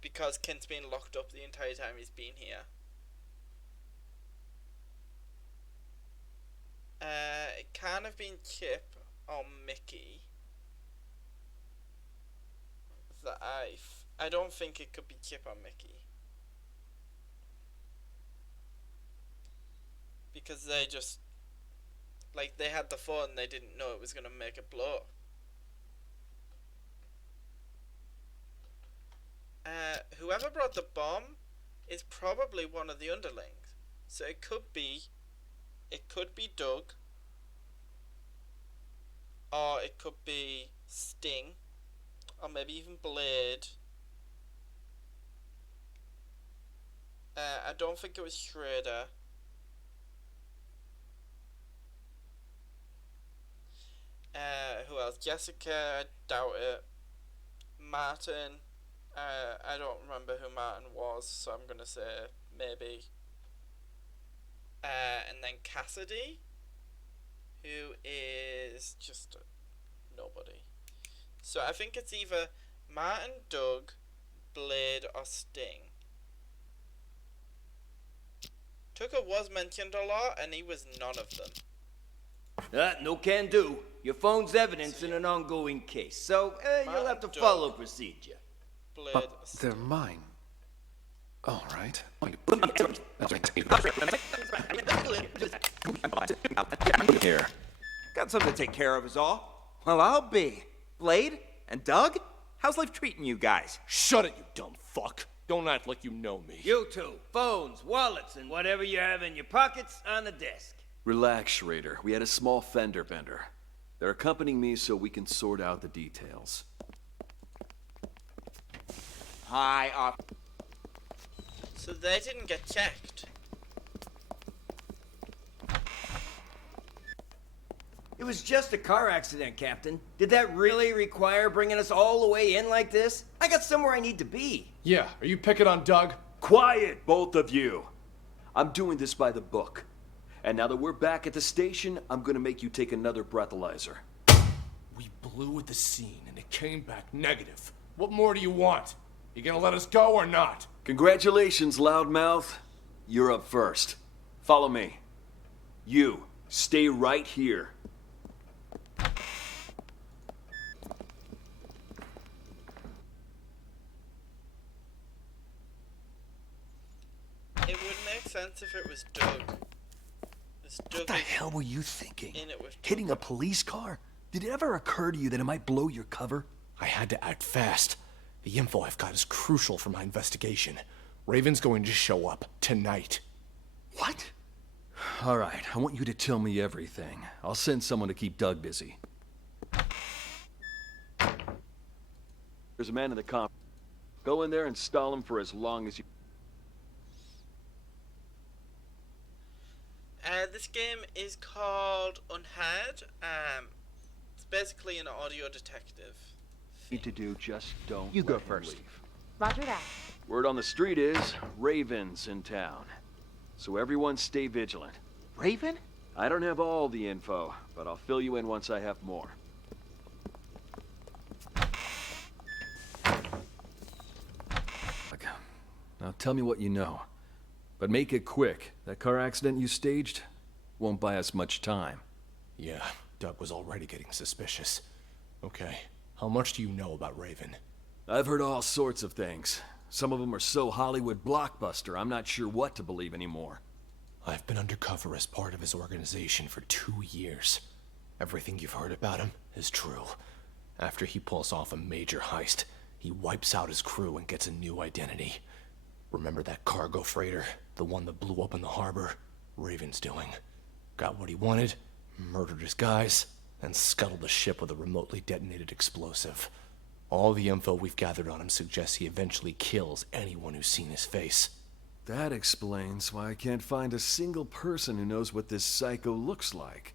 Because Kint's been locked up the entire time he's been here. It can't have been Chip or Mickey. I don't think it could be Chip or Mickey. Because they just... Like, they had the phone, they didn't know it was going to make it blow. Whoever brought the bomb is probably one of the underlings. So it could be Doug, or it could be Sting, or maybe even Blade. I don't think it was Shredder. Who else? Jessica, doubt it. Martin, I don't remember who Martin was, so I'm gonna say maybe. And then Cassidy, who is just nobody. So I think it's either Martin, Doug, Blade, or Sting. Tucker was mentioned a lot, and he was none of them. No can do. Your phone's evidence in an ongoing case, so you'll have to follow procedure. Blade, But they're mine. All right. Here. Got something to take care of is all. Well, I'll be. Blade and Doug? How's life treating you guys? Shut it, you dumb fuck. Don't act like you know me. You two, phones, wallets, and whatever you have in your pockets on the desk. Relax, Schrader. We had a small fender bender. They're accompanying me so we can sort out the details. Hi, off. So they didn't get checked. It was just a car accident, Captain. Did that really require bringing us all the way in like this? I got somewhere I need to be. Yeah, are you picking on Doug? Quiet, both of you. I'm doing this by the book. And now that we're back at the station, I'm gonna make you take another breathalyzer. We blew at the scene and it came back negative. What more do you want? You gonna let us go or not? Congratulations, loudmouth. You're up first. Follow me. You, stay right here. It would make sense if it was Doug. What the hell were you thinking? In it with Hitting a police car? Did it ever occur to you that it might blow your cover? I had to act fast. The info I've got is crucial for my investigation. Raven's going to show up tonight. What? All right, I want you to tell me everything. I'll send someone to keep Doug busy. There's a man in the comp. Go in there and stall him for as long as you... This game is called Unheard. It's basically an audio detective. Need to do, just don't You go let him first. leave. Roger that. Word on the street is Raven's in town. So everyone stay vigilant. Raven? I don't have all the info, but I'll fill you in once I have more. Now tell me what you know. But make it quick. That car accident you staged won't buy us much time. Yeah, Doug was already getting suspicious. Okay, how much do you know about Raven? I've heard all sorts of things. Some of them are so Hollywood blockbuster, I'm not sure what to believe anymore. I've been undercover as part of his organization for 2 years. Everything you've heard about him is true. After he pulls off a major heist, he wipes out his crew and gets a new identity. Remember that cargo freighter? The one that blew up in the harbor? Raven's doing. Got what he wanted, murdered his guys, and scuttled the ship with a remotely detonated explosive. All the info we've gathered on him suggests he eventually kills anyone who's seen his face. That explains why I can't find a single person who knows what this psycho looks like.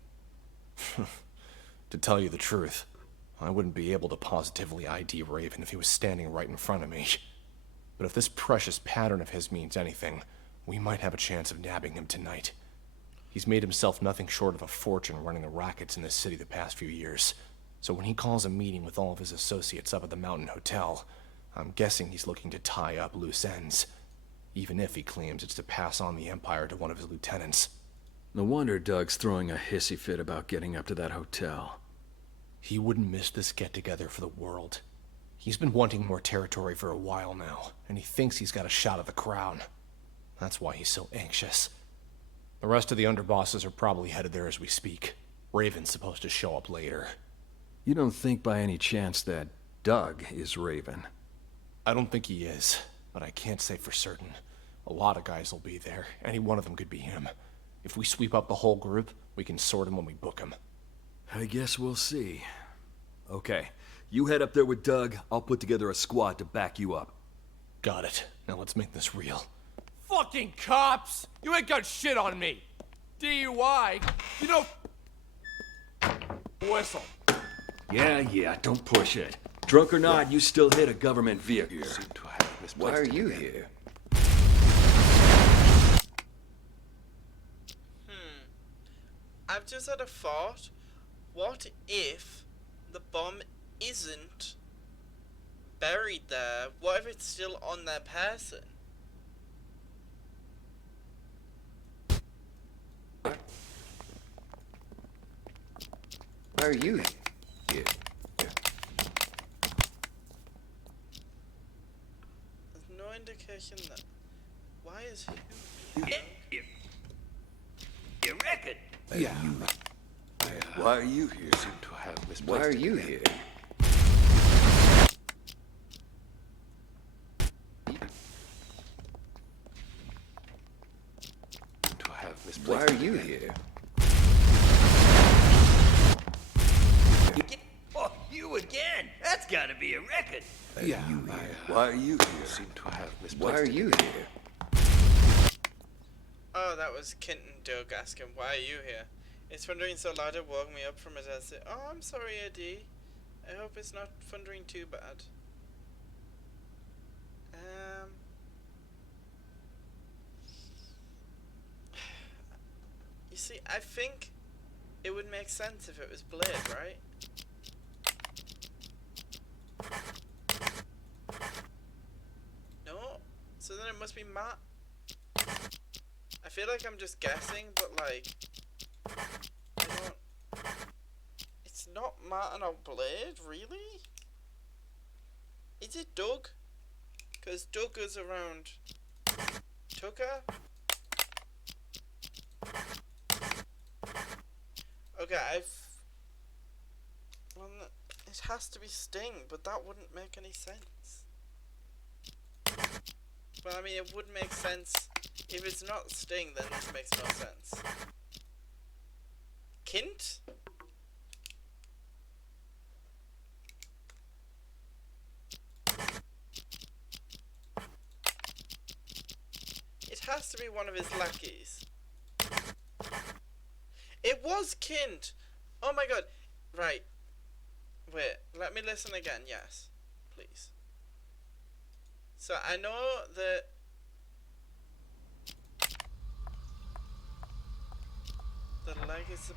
To tell you the truth, I wouldn't be able to positively ID Raven if he was standing right in front of me. But if this precious pattern of his means anything, we might have a chance of nabbing him tonight. He's made himself nothing short of a fortune running the rackets in this city the past few years. So when he calls a meeting with all of his associates up at the Mountain Hotel, I'm guessing he's looking to tie up loose ends. Even if he claims it's to pass on the Empire to one of his lieutenants. No wonder Doug's throwing a hissy fit about getting up to that hotel. He wouldn't miss this get-together for the world. He's been wanting more territory for a while now, and he thinks he's got a shot at the crown. That's why he's so anxious. The rest of the underbosses are probably headed there as we speak. Raven's supposed to show up later. You don't think by any chance that Doug is Raven? I don't think he is, but I can't say for certain. A lot of guys will be there. Any one of them could be him. If we sweep up the whole group, we can sort him when we book him. I guess we'll see. Okay, you head up there with Doug. I'll put together a squad to back you up. Got it. Now let's make this real. Fucking cops! You ain't got shit on me! DUI? You know... Whistle. Yeah, don't push it. Drunk or not, you still hit a government vehicle. You seem to have misplaced Why are it you again. here? I've just had a thought. What if the bomb isn't buried there? What if it's still on their person? Why are you here? There's no indication that. Why is who here? You reckon? Yeah. Why are you here? Seem to have misplaced Why are it you again. here? To have misplaced Why it are you again. here? Oh, you again? That's gotta be a record. Yeah. Why are you here? Seem to have misplaced Why are it you again. here? Oh, that was Kent and Doug asking, why are you here? It's thundering so loud it woke me up from it as it. Oh, I'm sorry, Eddie. I hope it's not thundering too bad. You see, I think it would make sense if it was Blade, right? No? So then it must be Matt? I feel like I'm just guessing, but like, I don't. It's not Matt and our Blade, really? Is it Doug? Because Doug is around Tucker? Okay, well, it has to be Sting, but that wouldn't make any sense. Well, I mean, it would make sense. If it's not Sting, then this makes no sense. Kint? It has to be one of his lackeys. It was Kint! Oh my god. Right. Wait, let me listen again. Yes. Please. So I know that the leg is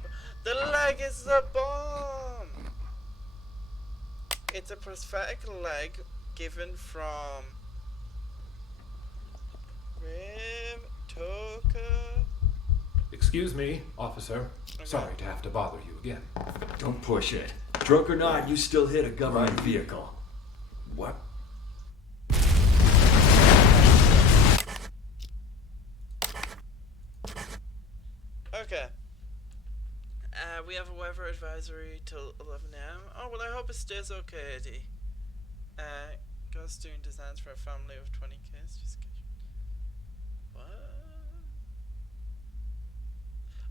the leg is the bomb. It's a prosthetic leg given from Rib Toka. Excuse me, officer. Sorry to have to bother you again. Don't push it. Drunk or not, you still hit a government vehicle. What? Okay. We have a weather advisory till 11 a.m. Oh, well, I hope it stays okay, Eddie. Ghost doing designs for a family of 20 kids. Just what?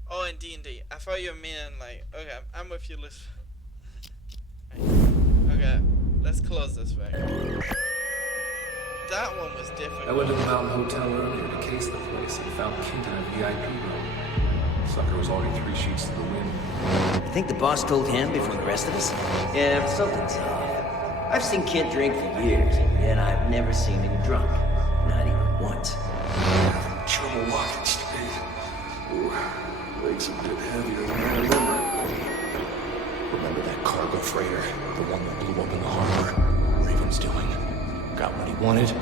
Oh, in D&D. I thought you were meaning, like, okay, I'm with you, listen. Right. Okay, let's close this way. That one was different. I went to the Mountain Hotel earlier to case the place and found Kent in a VIP room. Sucker was already 3 sheets to the wind. You think the boss told him before the rest of us? Yeah, but something's off. I've seen Kent drink for years, and I've never seen him drunk. Not even once. Having trouble walking straight. Ooh, legs a bit heavier than I remember. Remember that cargo freighter? The one that blew up in the harbor? Raven's doing. Got what he wanted,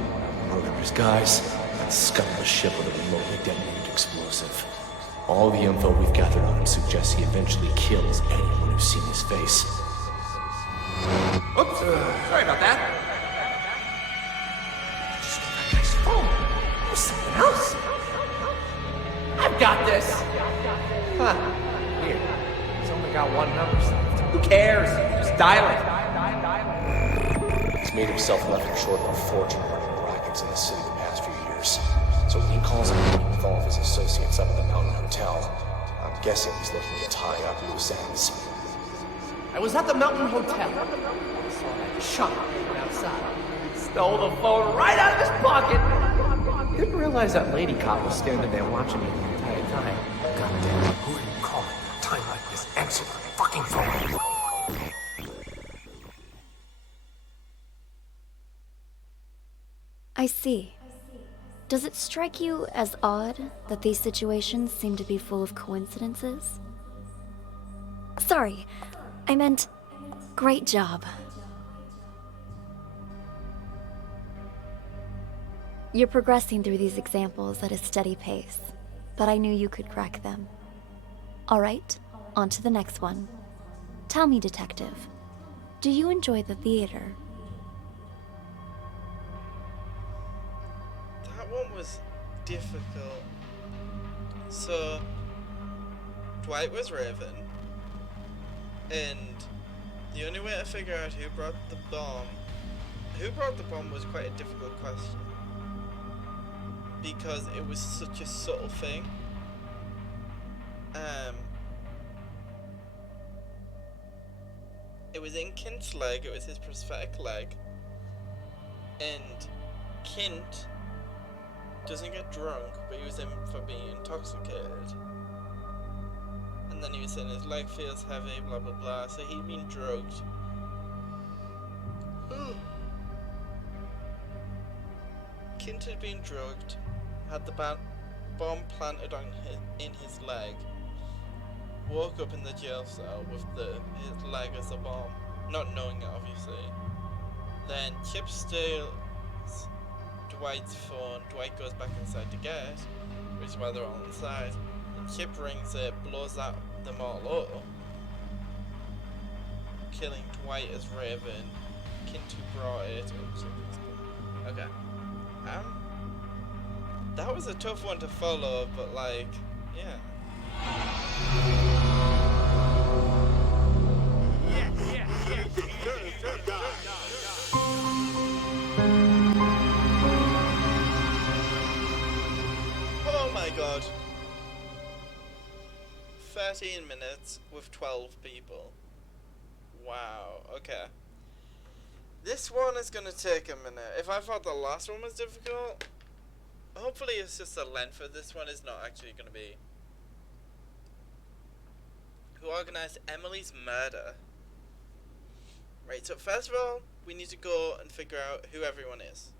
murdered his guys, and scuttled the ship with a remotely detonated explosive. All the info we've gathered on him suggests he eventually kills anyone who's seen his face. Oops, sorry about that. Just stole that guy's phone. It was someone else. I've got this. Huh. Weird. He's only got one number saved. Who cares? Just dial it. He's made himself nothing short of a fortune running rackets in the city the past few years. So when he calls a meeting with all of his associates up at the Mountain Hotel, I'm guessing he's looking to tie up loose ends. I was at the Mountain Hotel. I saw that chump went outside. Stole the phone right out of his pocket. Didn't realize that lady cop was standing there watching me the entire time. Goddamn, who are you calling? Time like this, answer the fucking phone. I see. Does it strike you as odd that these situations seem to be full of coincidences? Sorry, I meant great job. You're progressing through these examples at a steady pace, but I knew you could crack them. All right, on to the next one. Tell me, detective, do you enjoy the theater? That one was difficult. So, Dwight was Raven, and the only way to figure out who brought the bomb was quite a difficult question, because it was such a subtle thing. It was in Kint's leg, it was his prosthetic leg, and Kint doesn't get drunk, but he was in for being intoxicated. And then he was saying his leg feels heavy, blah blah blah, so he'd been drugged. Kint had been drugged, had the bomb planted in his leg, woke up in the jail cell with his leg as a bomb, not knowing it obviously. Then Chip steals Dwight's phone. Dwight goes back inside to get it, which is why they're all inside. And Chip rings it, blows them all up, killing Dwight as Raven. Kint who brought it. Oops, okay. That was a tough one to follow, but like, yeah. Oh my god. 13 minutes with 12 people. Wow, okay. This one is gonna take a minute. If I thought the last one was difficult, hopefully it's just the length of this one is not actually gonna be. Who organized Emily's murder? Right, so first of all, we need to go and figure out who everyone is.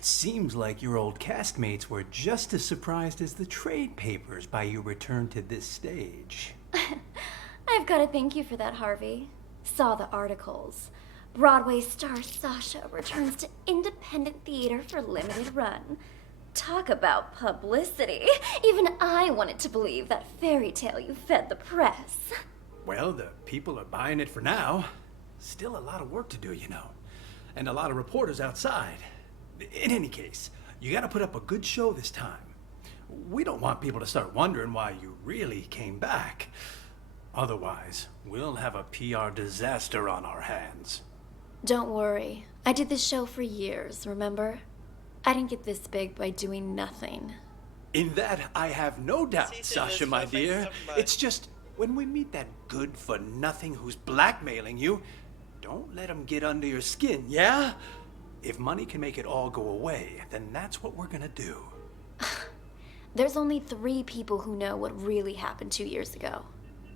Seems like your old castmates were just as surprised as the trade papers by your return to this stage. I've got to thank you for that, Harvey. Saw the articles. Broadway star Sasha returns to independent theater for limited run. Talk about publicity. Even I wanted to believe that fairy tale you fed the press. Well, the people are buying it for now. Still a lot of work to do, you know. And a lot of reporters outside. In any case, you gotta put up a good show this time. We don't want people to start wondering why you really came back. Otherwise, we'll have a PR disaster on our hands. Don't worry. I did this show for years, remember? I didn't get this big by doing nothing. In that, I have no doubt, Sasha, my dear. It's just, when we meet that good-for-nothing who's blackmailing you, don't let him get under your skin, yeah? If money can make it all go away, then that's what we're gonna do. There's only 3 people who know what really happened 2 years ago.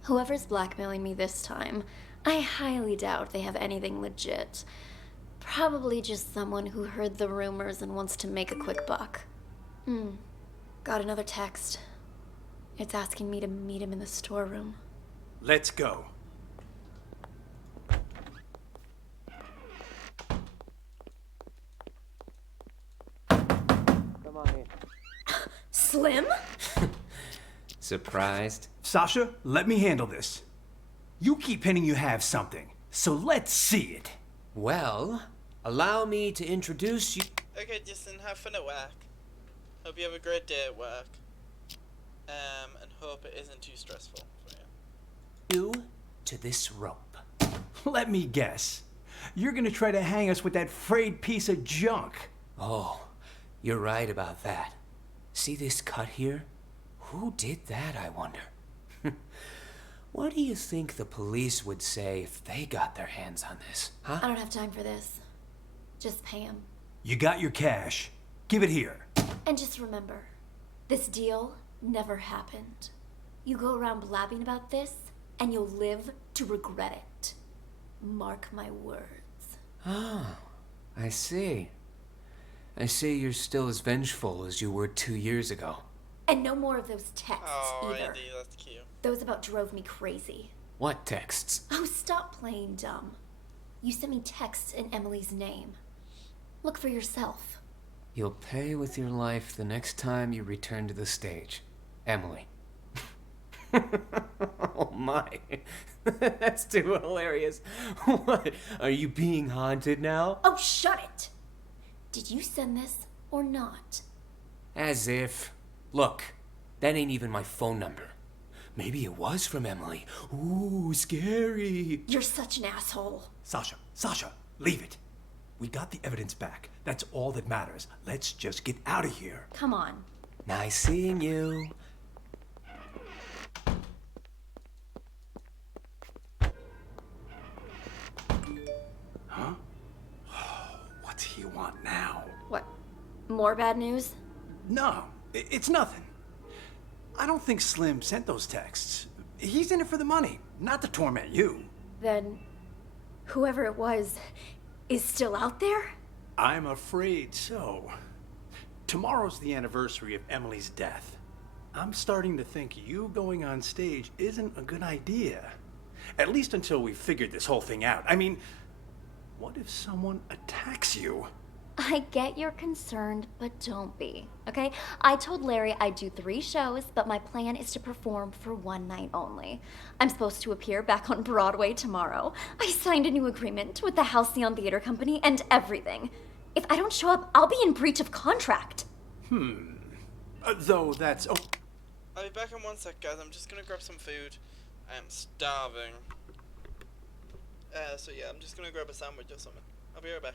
Whoever's blackmailing me this time, I highly doubt they have anything legit. Probably just someone who heard the rumors and wants to make a quick buck. Got another text. It's asking me to meet him in the storeroom. Let's go. Come on in. Slim? Surprised? Sasha, let me handle this. You keep hinting you have something, so let's see it. Well, allow me to introduce you. Okay, Justin, have fun at work. Hope you have a great day at work. And hope it isn't too stressful for you. To this rope. Let me guess. You're gonna try to hang us with that frayed piece of junk. Oh, you're right about that. See this cut here? Who did that, I wonder? What do you think the police would say if they got their hands on this, huh? I don't have time for this. Just pay him. You got your cash. Give it here. And just remember, this deal never happened. You go around blabbing about this, and you'll live to regret it. Mark my words. Oh, I see. I see you're still as vengeful as you were 2 years ago. And no more of those texts either. Andy, that's cute. Those about drove me crazy. What texts? Oh, stop playing dumb. You sent me texts in Emily's name. Look for yourself. You'll pay with your life the next time you return to the stage. Emily. Oh my. That's too hilarious. What? Are you being haunted now? Oh, shut it! Did you send this or not? As if. Look, that ain't even my phone number. Maybe it was from Emily. Ooh, scary. You're such an asshole. Sasha, leave it. We got the evidence back. That's all that matters. Let's just get out of here. Come on. Nice seeing you. Huh? What's he want now? What? More bad news? No, it's nothing. I don't think Slim sent those texts. He's in it for the money, not to torment you. Then, whoever it was is still out there? I'm afraid so. Tomorrow's the anniversary of Emily's death. I'm starting to think you going on stage isn't a good idea. At least until we've figured this whole thing out. I mean, what if someone attacks you? I get you're concerned, but don't be, okay? I told Larry I'd do 3 shows, but my plan is to perform for 1 night only. I'm supposed to appear back on Broadway tomorrow. I signed a new agreement with the Halcyon Theater Company and everything. If I don't show up, I'll be in breach of contract. Though that's... Oh. I'll be back in 1 sec, guys. I'm just gonna grab some food. I am starving. So yeah, I'm just gonna grab a sandwich or something. I'll be right back.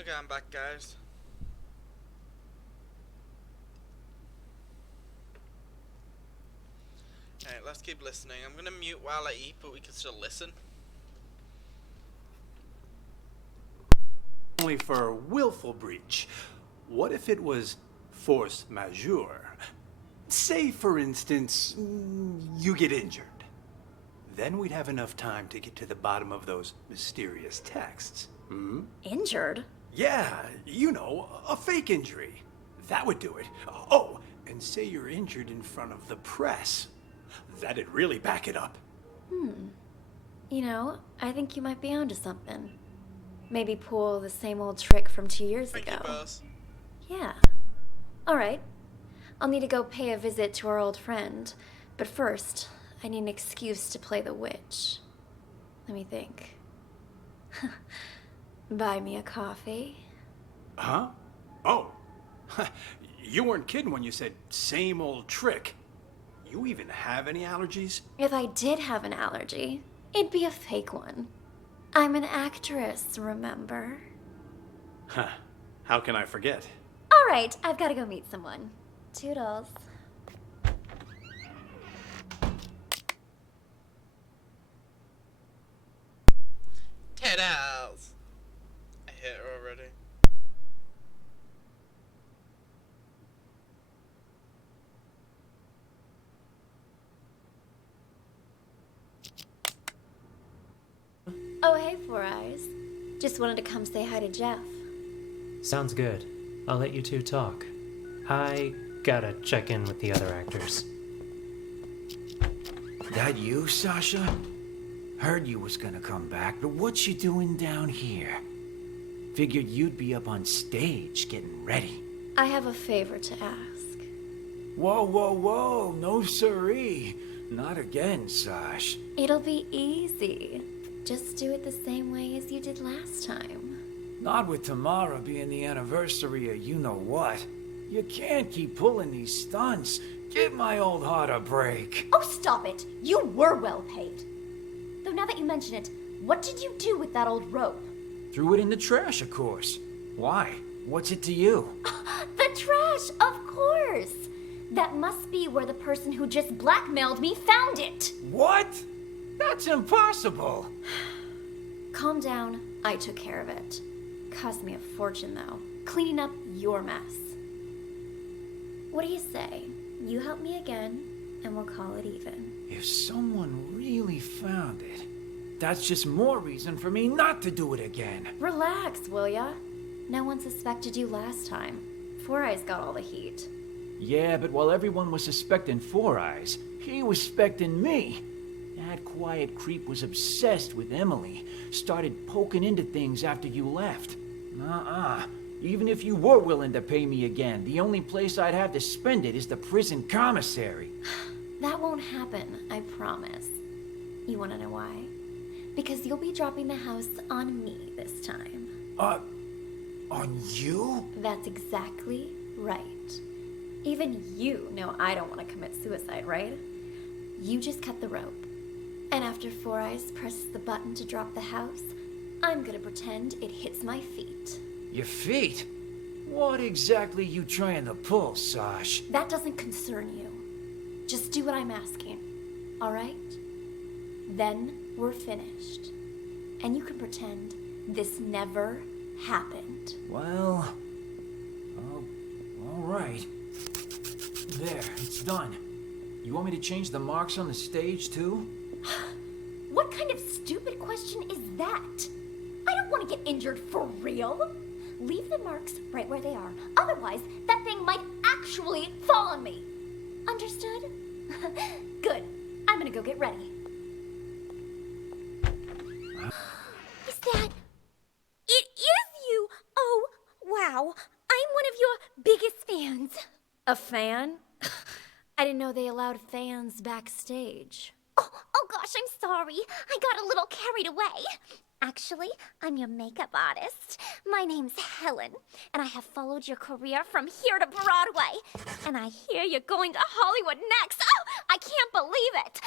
Okay, I'm back, guys. Alright, let's keep listening. I'm gonna mute while I eat, but we can still listen. Only for willful breach. What if it was force majeure? Say, for instance, you get injured. Then we'd have enough time to get to the bottom of those mysterious texts. Hmm? Injured? Yeah, you know, a fake injury. That would do it. Oh, and say you're injured in front of the press. That'd really back it up. You know, I think you might be onto something. Maybe pull the same old trick from 2 years ago. Thank you, boss. Yeah. Alright. I'll need to go pay a visit to our old friend. But first, I need an excuse to play the witch. Let me think. Buy me a coffee? Huh? Oh. You weren't kidding when you said same old trick. You even have any allergies? If I did have an allergy, it'd be a fake one. I'm an actress, remember? Huh. How can I forget? Alright, I've gotta go meet someone. Toodles. Toodles! I hit her already. Oh, hey, Four Eyes. Just wanted to come say hi to Jeff. Sounds good. I'll let you two talk. I gotta check in with the other actors. That you, Sasha? Heard you was gonna come back, but what you doing down here? Figured you'd be up on stage getting ready. I have a favor to ask. Whoa, whoa, whoa, no siree. Not again, Sash. It'll be easy. Just do it the same way as you did last time. Not with tomorrow being the anniversary of you-know-what. You can't keep pulling these stunts. Give my old heart a break. Oh, stop it! You were well paid. Though now that you mention it, what did you do with that old rope? Threw it in the trash, of course. Why? What's it to you? The trash, of course! That must be where the person who just blackmailed me found it! What? That's impossible! Calm down. I took care of it. Cost me a fortune, though. Cleaning up your mess. What do you say? You help me again, and we'll call it even. If someone really found it, that's just more reason for me not to do it again. Relax, will ya? No one suspected you last time. Four Eyes got all the heat. Yeah, but while everyone was suspecting Four Eyes, he was suspecting me. That quiet creep was obsessed with Emily. Started poking into things after you left. Even if you were willing to pay me again, the only place I'd have to spend it is the prison commissary. That won't happen, I promise. You wanna know why? Because you'll be dropping the house on me this time. On you? That's exactly right. Even you know I don't want to commit suicide, right? You just cut the rope. And after Four Eyes presses the button to drop the house, I'm gonna pretend it hits my feet. Your feet? What exactly you trying to pull, Sash? That doesn't concern you. Just do what I'm asking, alright? Then we're finished. And you can pretend this never happened. Well, all right. There, it's done. You want me to change the marks on the stage, too? What kind of stupid question is that? I don't want to get injured for real. Leave the marks right where they are. Otherwise, that thing might actually fall on me. Understood? Good. I'm gonna go get ready. Is that... It is you! Oh, wow. I'm one of your biggest fans. A fan? I didn't know they allowed fans backstage. Oh gosh, I'm sorry. I got a little carried away. Actually, I'm your makeup artist. My name's Helen, and I have followed your career from here to Broadway. And I hear you're going to Hollywood next. Oh, I can't believe it.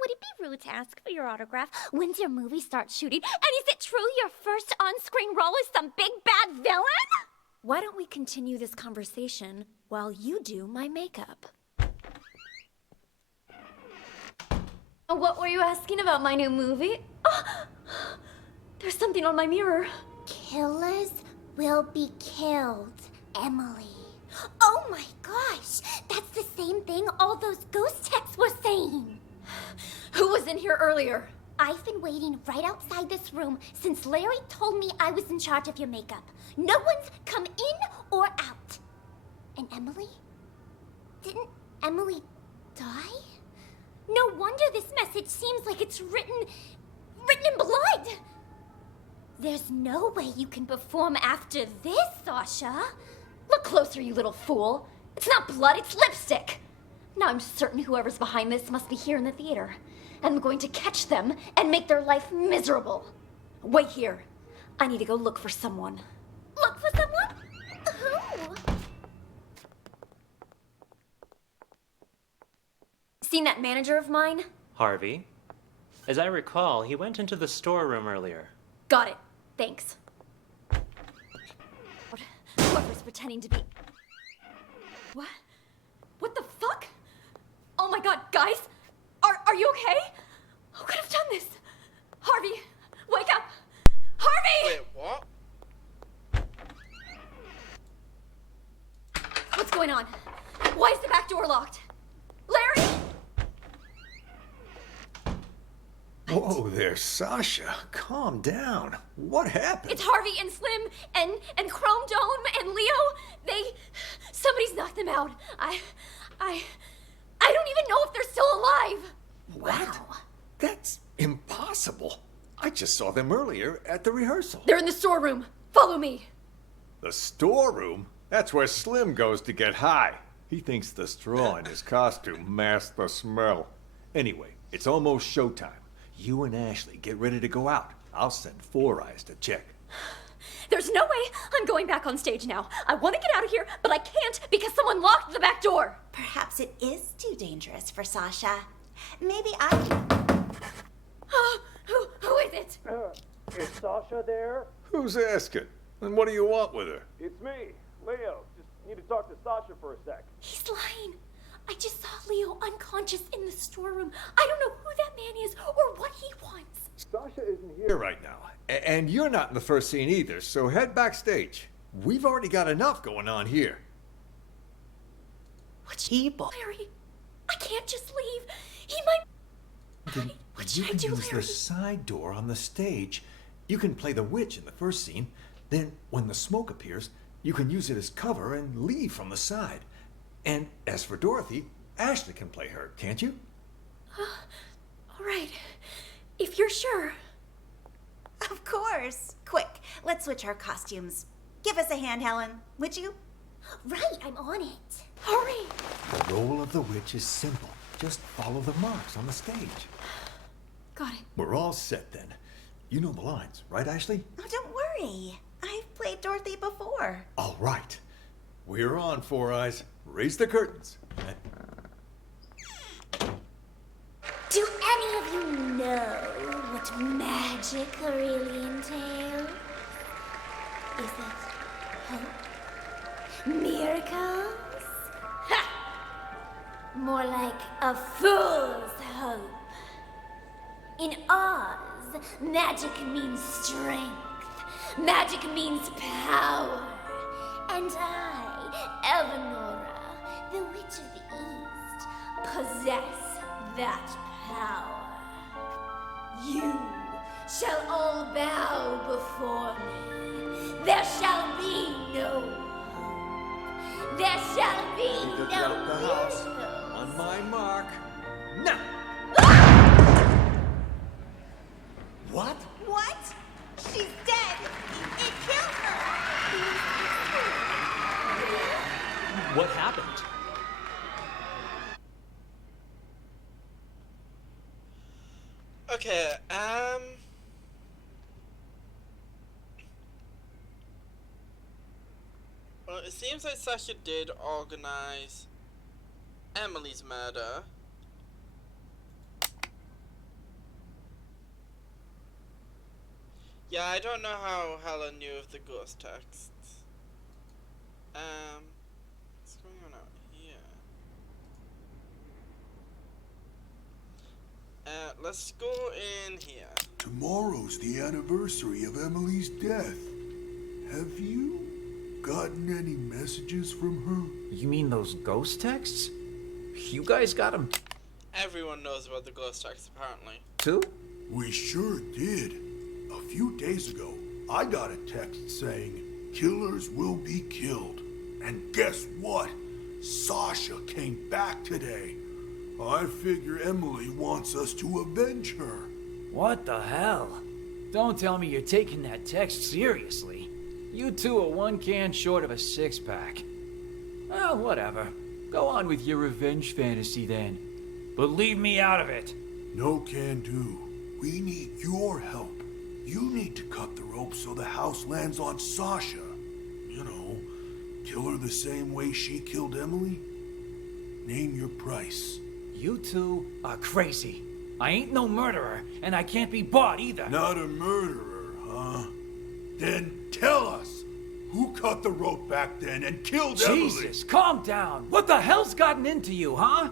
Would it be rude to ask for your autograph? When's your movie start shooting? And is it true your first on-screen role is some big bad villain? Why don't we continue this conversation while you do my makeup? What were you asking about my new movie? Oh, there's something on my mirror. Killers will be killed, Emily. Oh my gosh, that's the same thing all those ghost texts were saying. Who was in here earlier? I've been waiting right outside this room since Larry told me I was in charge of your makeup. No one's come in or out. And Emily? Didn't Emily die? No wonder this message seems like it's written in blood. There's no way you can perform after this, Sasha. Look closer, you little fool. It's not blood, it's lipstick. Now I'm certain whoever's behind this must be here in the theater. And I'm going to catch them and make their life miserable. Wait here. I need to go look for someone. Look for someone? Who? Seen that manager of mine? Harvey? As I recall, he went into the storeroom earlier. Got it. Thanks. Whoever's pretending to be... What? What the fuck? Oh my god, guys! Are you okay? Who could have done this? Harvey, wake up! Harvey! Wait, what? What's going on? Why is the back door locked? Larry! Whoa there, Sasha. Calm down. What happened? It's Harvey and Slim and Chrome Dome and Leo. Somebody's knocked them out. I don't even know if they're still alive. What? That's impossible. I just saw them earlier at the rehearsal. They're in the storeroom. Follow me. The storeroom? That's where Slim goes to get high. He thinks the straw in his costume masks the smell. Anyway, it's almost showtime. You and Ashley get ready to go out. I'll send Four Eyes to check. There's no way I'm going back on stage now. I want to get out of here, but I can't because someone locked the back door. Perhaps it is too dangerous for Sasha. Maybe I... Who is it? Is Sasha there? Who's asking? And what do you want with her? It's me, Leo. Just need to talk to Sasha for a sec. He's lying. I just saw Leo unconscious in the storeroom. I don't know who that man is or what he wants. Sasha isn't here right now. And you're not in the first scene either, so head backstage. We've already got enough going on here. People. Larry, I can't just leave. He might... Then What you should I can do, use the Larry? side door on the stage. You can play the witch in the first scene. Then, when the smoke appears, you can use it as cover and leave from the side. And as for Dorothy, Ashley can play her, can't you? All right. If you're sure. Of course. Quick, let's switch our costumes. Give us a hand, Helen, would you? Right, I'm on it. Hurry. The role of the witch is simple. Just follow the marks on the stage. Got it. We're all set then. You know the lines, right, Ashley? Oh, don't worry. I've played Dorothy before. All right. We're on, Four Eyes. Raise the curtains. Do any of you know what magic really entails? Is it hope? Miracles? Ha! More like a fool's hope. In Oz, magic means strength. Magic means power. And I, Eleonora, the Witch of the East, possess that power. You shall all bow before me. There shall be no hope. There shall be no the house. On my mark. Now! What? What? She's dead. It killed her. What happened? Okay, well, it seems like Sasha did organize Emily's murder. Yeah, I don't know how Helen knew of the ghost texts. What's going on out here? Let's go in here. Tomorrow's the anniversary of Emily's death. Have you gotten any messages from her? You mean those ghost texts? You guys got them Everyone knows about the ghost texts, apparently. too? We sure did. A few days ago, I got a text saying, "Killers will be killed." And guess what? Sasha came back today. I figure Emily wants us to avenge her. What the hell? Don't tell me you're taking that text seriously. You two are one can short of a six-pack. Well, whatever. Go on with your revenge fantasy then. But leave me out of it. No can do. We need your help. You need to cut the rope so the house lands on Sasha. You know, kill her the same way she killed Emily. Name your price. You two are crazy. I ain't no murderer, and I can't be bought either. Not a murderer, huh? Then tell us, who cut the rope back then and killed Emily? Jesus, calm down. What the hell's gotten into you, huh?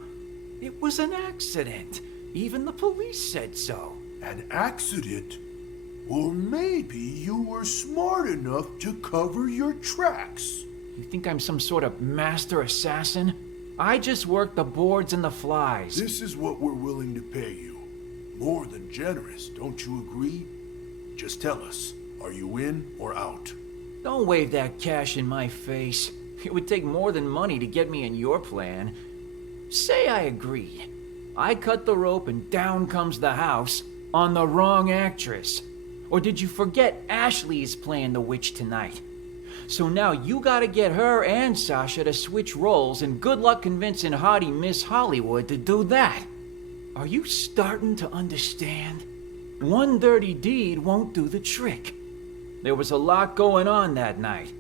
It was an accident. Even the police said so. An accident? Or maybe you were smart enough to cover your tracks. You think I'm some sort of master assassin? I just work the boards and the flies. This is what we're willing to pay you. More than generous, don't you agree? Just tell us, are you in or out? Don't wave that cash in my face. It would take more than money to get me in your plan. Say I agreed. I cut the rope and down comes the house on the wrong actress. Or did you forget Ashley is playing the witch tonight? So now you gotta get her and Sasha to switch roles, and good luck convincing haughty Miss Hollywood to do that. Are you starting to understand? One dirty deed won't do the trick. There was a lot going on that night.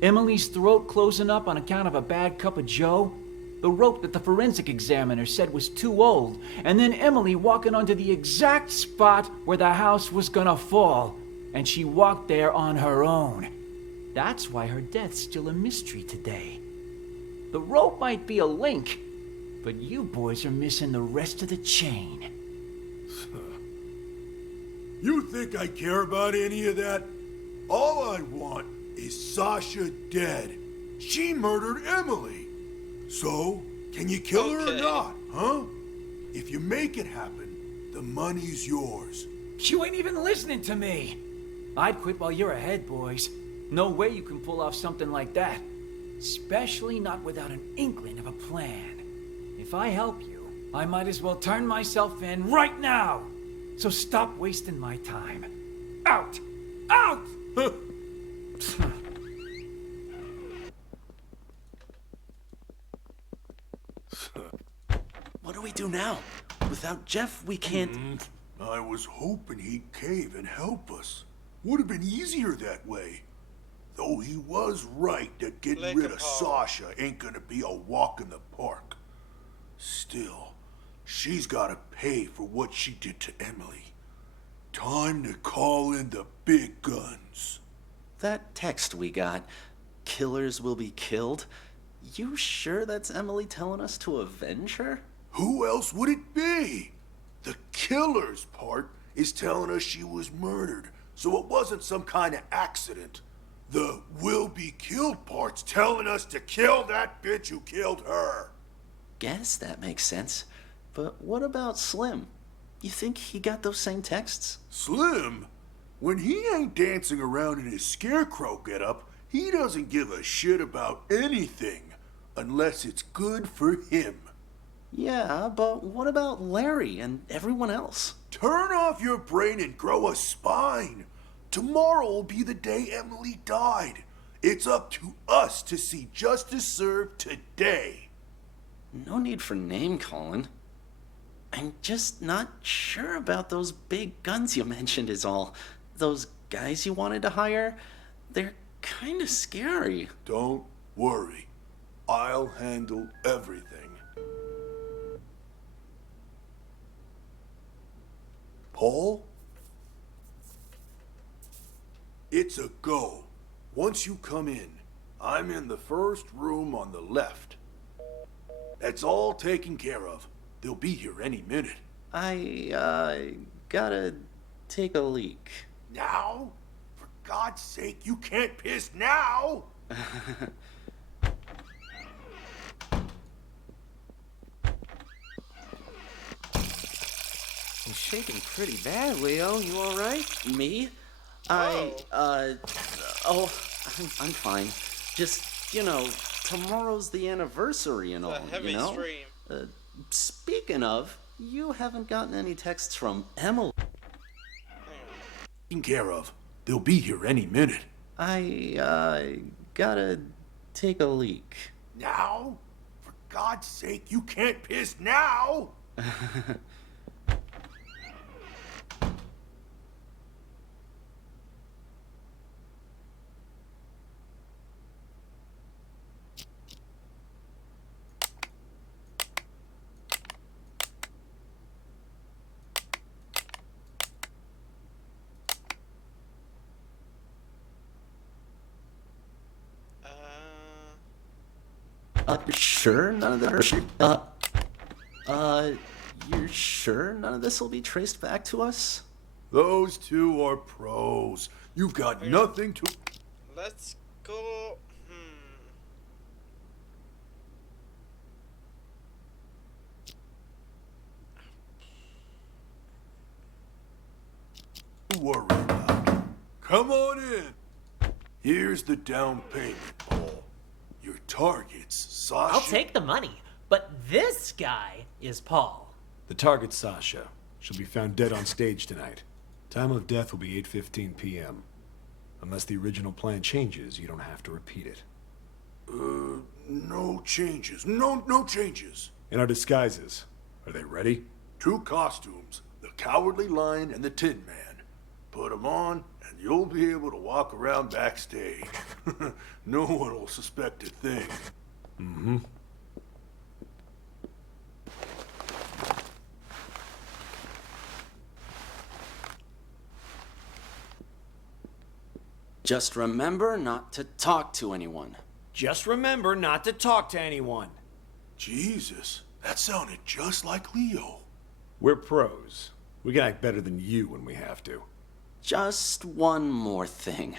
Emily's throat closing up on account of a bad cup of joe, the rope that the forensic examiner said was too old, and then Emily walking onto the exact spot where the house was gonna fall, and she walked there on her own. That's why her death's still a mystery today. The rope might be a link, but you boys are missing the rest of the chain. You think I care about any of that? All I want is Sasha dead. She murdered Emily. So, can you kill her or not, huh? If you make it happen, the money's yours. You ain't even listening to me. I'd quit while you're ahead, boys. No way you can pull off something like that. Especially not without an inkling of a plan. If I help you, I might as well turn myself in right now. So stop wasting my time. Out! Out! What do we do now? Without Jeff, we can't... I was hoping he'd cave and help us. Would have been easier that way. Though he was right that getting rid of Sasha ain't gonna be a walk in the park. Still, she's gotta pay for what she did to Emily. Time to call in the big guns. That text we got, killers will be killed. You sure that's Emily telling us to avenge her? Who else would it be? The killer's part is telling us she was murdered, so it wasn't some kind of accident. The will be killed part's telling us to kill that bitch who killed her. Guess that makes sense. But what about Slim? You think he got those same texts? Slim? When he ain't dancing around in his scarecrow getup, he doesn't give a shit about anything unless it's good for him. Yeah, but what about Larry and everyone else? Turn off your brain and grow a spine. Tomorrow will be the day Emily died. It's up to us to see justice served today. No need for name-calling. I'm just not sure about those big guns you mentioned is all. Those guys you wanted to hire, they're kind of scary. Don't worry. I'll handle everything. Paul? It's a go. Once you come in, I'm in the first room on the left. That's all taken care of. They'll be here any minute. I gotta take a leak. Now? For God's sake, you can't piss now! You're shaking pretty bad, Leo. You alright? Me? I'm fine. Just, tomorrow's the anniversary and all, A heavy stream. Speaking of, you haven't gotten any texts from Emily. Taken care of. They'll be here any minute. I gotta take a leak. Now? For God's sake, you can't piss now! You're sure none of this? You're sure none of this will be traced back to us? Those two are pros. You've got nothing to... Let's go... worry about. Come on in. Here's the down payment, Paul. Your target's Sasha. I'll take the money, but this guy is Paul. The target's Sasha. She'll be found dead on stage tonight. Time of death will be 8:15 p.m. Unless the original plan changes, you don't have to repeat it. No changes. No changes. In our disguises, are they ready? 2 costumes, the Cowardly Lion and the Tin Man. Put them on, and you'll be able to walk around backstage. No one will suspect a thing. Mm-hmm. Just remember not to talk to anyone. Just remember not to talk to anyone. Jesus, that sounded just like Leo. We're pros. We can act better than you when we have to. Just one more thing.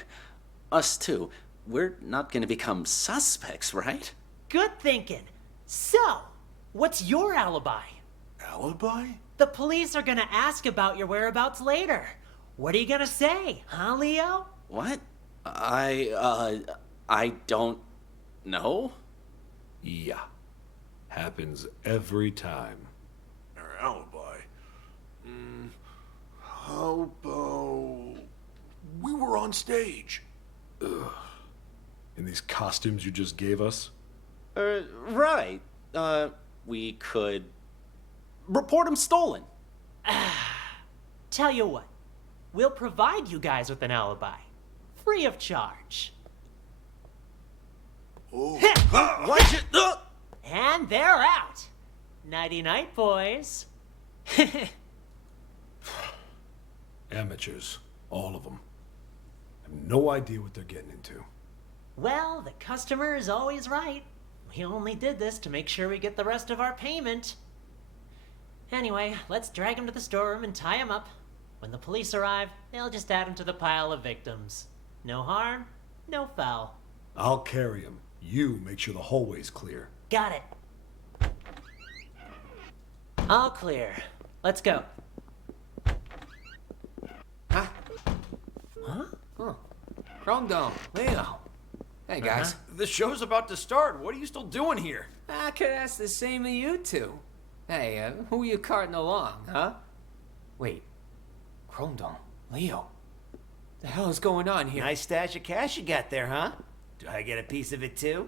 Us two, we're not gonna become suspects, right? Good thinking. So, what's your alibi? Alibi? The police are gonna ask about your whereabouts later. What are you gonna say, huh, Leo? What? I don't know. Yeah. Happens every time. Our alibi? How about... we were on stage. Ugh. In these costumes you just gave us? Right. We could... report them stolen. Tell you what, we'll provide you guys with an alibi. Free of charge. Oh. Watch it! And they're out. Nighty-night, boys. Amateurs. All of them. Have no idea what they're getting into. Well, the customer is always right. We only did this to make sure we get the rest of our payment. Anyway, let's drag him to the storeroom and tie him up. When the police arrive, they'll just add him to the pile of victims. No harm, no foul. I'll carry him. You make sure the hallway's clear. Got it. All clear. Let's go. Huh? Huh? Huh. Rondon, Leo. Hey, guys. The show's about to start. What are you still doing here? I could ask the same of you two. Hey, who are you carting along, huh? Wait. Rondon, Leo. The hell is going on here? Nice stash of cash you got there, huh? Do I get a piece of it too?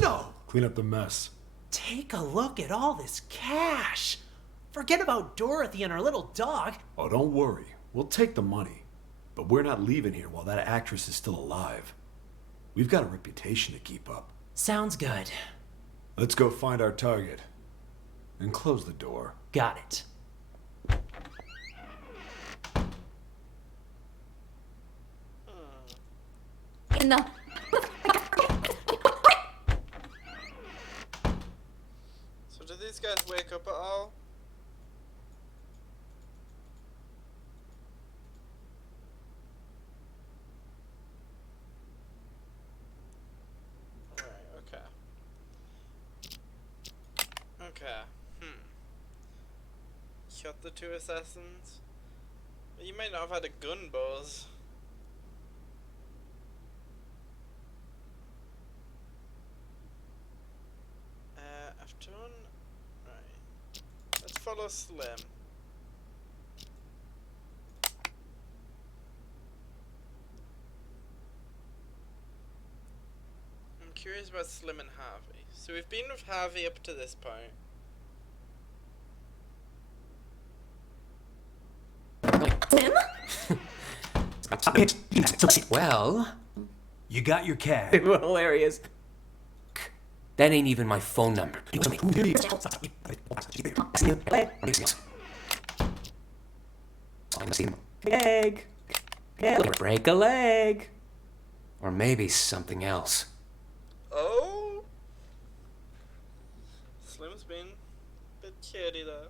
No! Clean up the mess. Take a look at all this cash. Forget about Dorothy and her little dog. Oh, don't worry. We'll take the money. But we're not leaving here while that actress is still alive. We've got a reputation to keep up. Sounds good. Let's go find our target. And close the door. Got it. No. So do these guys wake up at all? Alright, okay. Okay, Shot the two assassins. You might not have had a gun, Buzz. After one. Right. Let's follow Slim. I'm curious about Slim and Harvey. So we've been with Harvey up to this point. Well, you got your cab. Hilarious. That ain't even my phone number. Leg. Break a leg. Or maybe something else. Oh? Slim's been a bit shady though.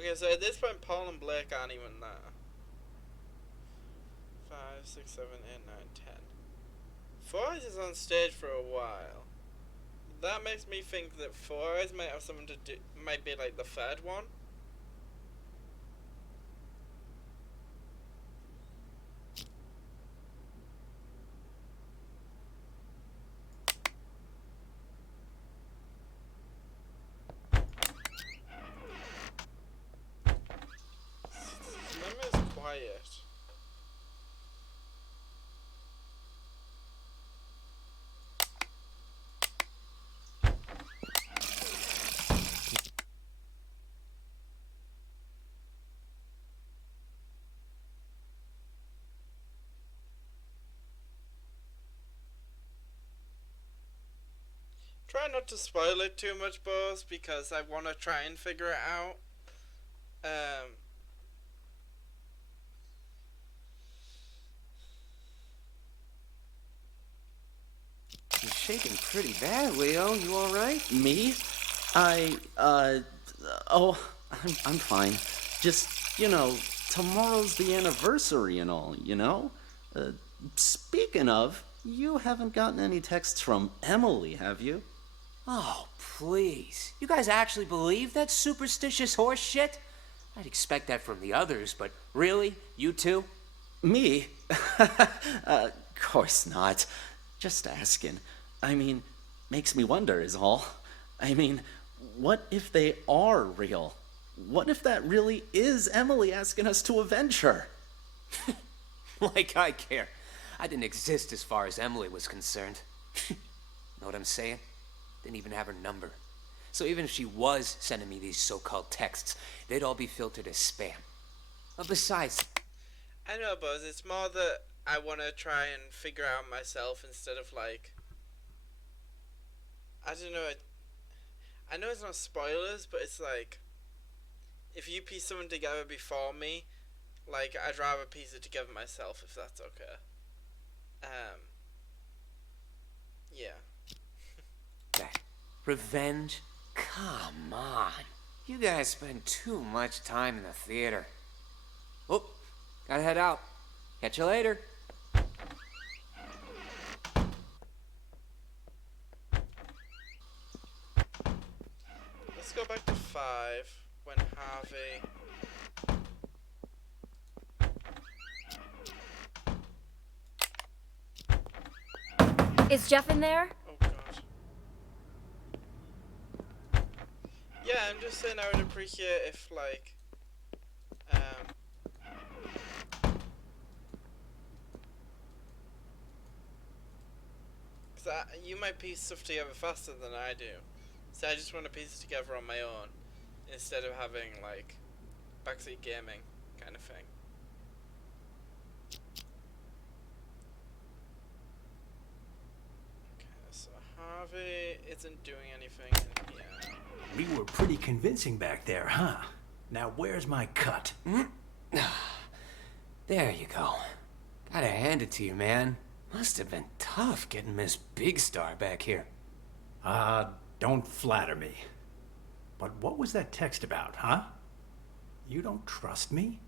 Okay, so at this point, Paul and Blake aren't even there. 5, 6, 7, 8, 9, 10. Four Eyes is on stage for a while. That makes me think that Four Eyes might have something to do, might be like the third one. Slim is quiet. Try not to spoil it too much, boss, because I want to try and figure it out. You're shaking pretty bad, Leo. You all right? Me? Oh, I'm fine. Just, tomorrow's the anniversary and all, Speaking of, you haven't gotten any texts from Emily, have you? Oh, please. You guys actually believe that superstitious horse shit? I'd expect that from the others, but really? You two? Me? Of course not. Just asking. Makes me wonder is all. What if they are real? What if that really is Emily asking us to avenge her? Like I care. I didn't exist as far as Emily was concerned. Know what I'm saying? Didn't even have her number. So even if she was sending me these so-called texts, they'd all be filtered as spam. Besides... I know, Buzz, it's more that I want to try and figure out myself instead of, like... I don't know, I know it's not spoilers, but it's like... If you piece something together before me, like, I'd rather piece it together myself, if that's okay. Yeah. Revenge? Come on. You guys spend too much time in the theater. Oh, gotta head out. Catch you later. Let's go back to 5, when Harvey... Is Jeff in there? Oh god. Yeah, I'm just saying I would appreciate if, like, cause you might piece stuff together faster than I do. So I just want to piece it together on my own, instead of having, like, backseat gaming kind of thing. So Harvey isn't doing anything in here. We were pretty convincing back there, huh? Now where's my cut? There you go. Gotta hand it to you, man. Must have been tough getting Miss Big Star back here. Don't flatter me. But what was that text about, huh? You don't trust me?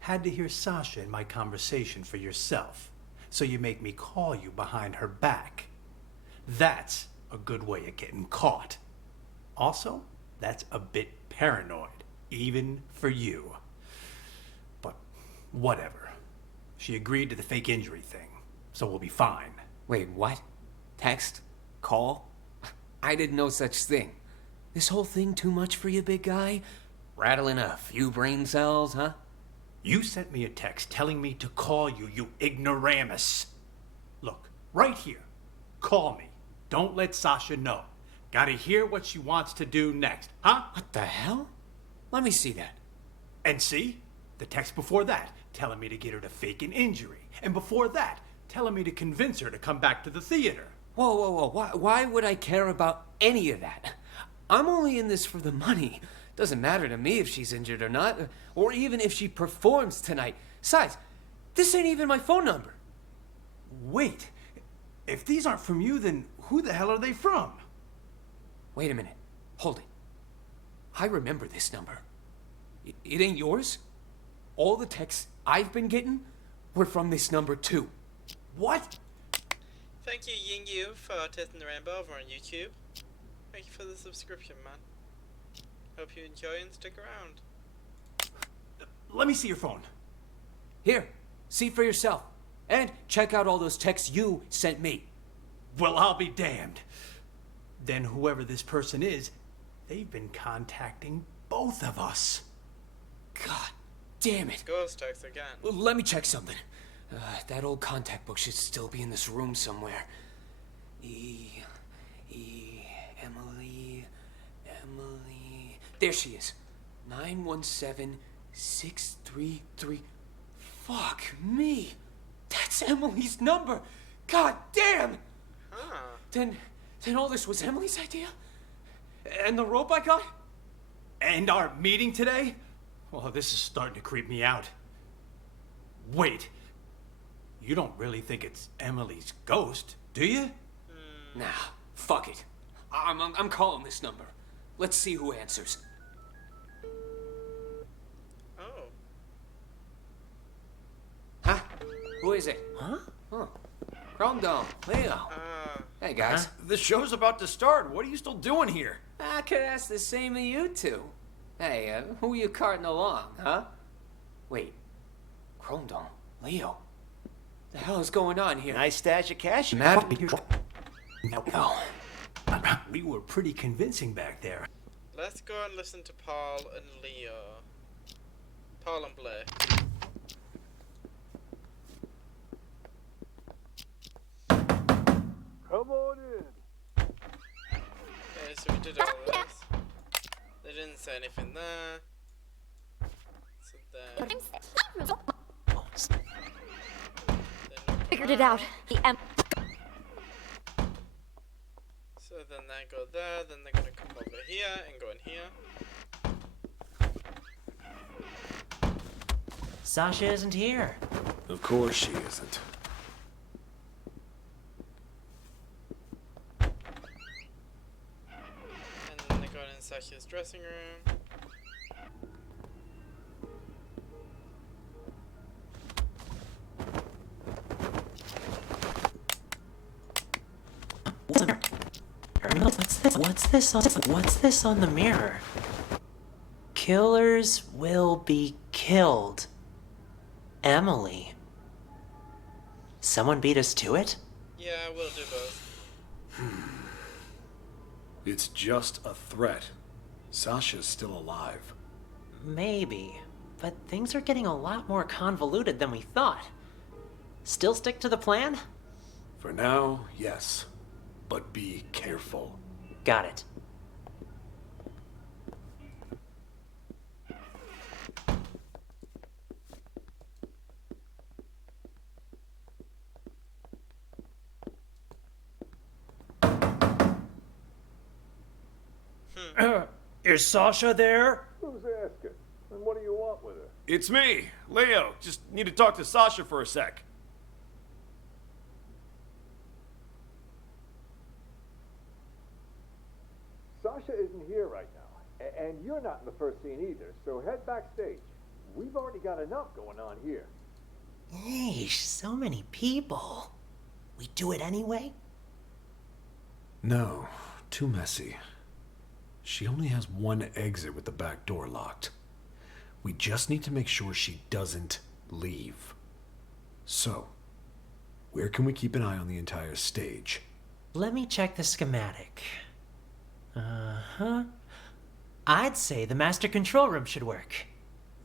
Had to hear Sasha in my conversation for yourself, so you make me call you behind her back. That's a good way of getting caught. Also, that's a bit paranoid, even for you. But whatever. She agreed to the fake injury thing, so we'll be fine. Wait, what? Text? Call? I did no such thing. This whole thing too much for you, big guy? Rattling a few brain cells, huh? You sent me a text telling me to call you, you ignoramus. Look, right here. Call me. Don't let Sasha know. Gotta hear what she wants to do next, huh? What the hell? Let me see that. And see? The text before that, telling me to get her to fake an injury. And before that, telling me to convince her to come back to the theater. Whoa. Why would I care about any of that? I'm only in this for the money. Doesn't matter to me if she's injured or not, or even if she performs tonight. Besides, this ain't even my phone number. Wait, if these aren't from you, then who the hell are they from? Wait a minute. Hold it. I remember this number. It ain't yours? All the texts I've been getting were from this number too. What? Thank you, Ying Yu, for testing the rainbow over on YouTube. Thank you for the subscription, man. Hope you enjoy and stick around. Let me see your phone. Here, see for yourself. And check out all those texts you sent me. Well, I'll be damned. Then whoever this person is, they've been contacting both of us. God damn it. Ghost text again. Let me check something. That old contact book should still be in this room somewhere. Emily. There she is. 917633. Fuck me. That's Emily's number. God damn. Huh. Then all this was Emily's idea? And the rope I got? And our meeting today? Well, this is starting to creep me out. Wait. You don't really think it's Emily's ghost, do you? Nah, fuck it. I'm calling this number. Let's see who answers. Oh. Huh? Who is it? Huh? Chrome Dome, Leo. Hey, guys. The show's about to start. What are you still doing here? I could ask the same of you two. Hey, who you carting along, huh? Wait. Chrome Dome, Leo. The hell is going on here? Nice stash of cash. No. We were pretty convincing back there. Let's go and listen to Paul and Leo. Paul and Blake. Come on in. Okay, so we did all this. They didn't say anything there. So then... Figured it out. So then they go there, then they're gonna come over here and go in here. Sasha isn't here. Of course she isn't. And then they go in Sasha's dressing room. What's this on the mirror? Killers will be killed. Emily. Someone beat us to it? Yeah, we'll do both. It's just a threat. Sasha's still alive. Maybe, but things are getting a lot more convoluted than we thought. Still stick to the plan? For now, yes. But be careful. Got it. Is Sasha there? Who's asking? And what do you want with her? It's me, Leo. Just need to talk to Sasha for a sec. And you're not in the first scene either, so head backstage. We've already got enough going on here. Yeesh, so many people. We do it anyway? No, too messy. She only has one exit with the back door locked. We just need to make sure she doesn't leave. So, where can we keep an eye on the entire stage? Let me check the schematic. Uh-huh. I'd say the master control room should work.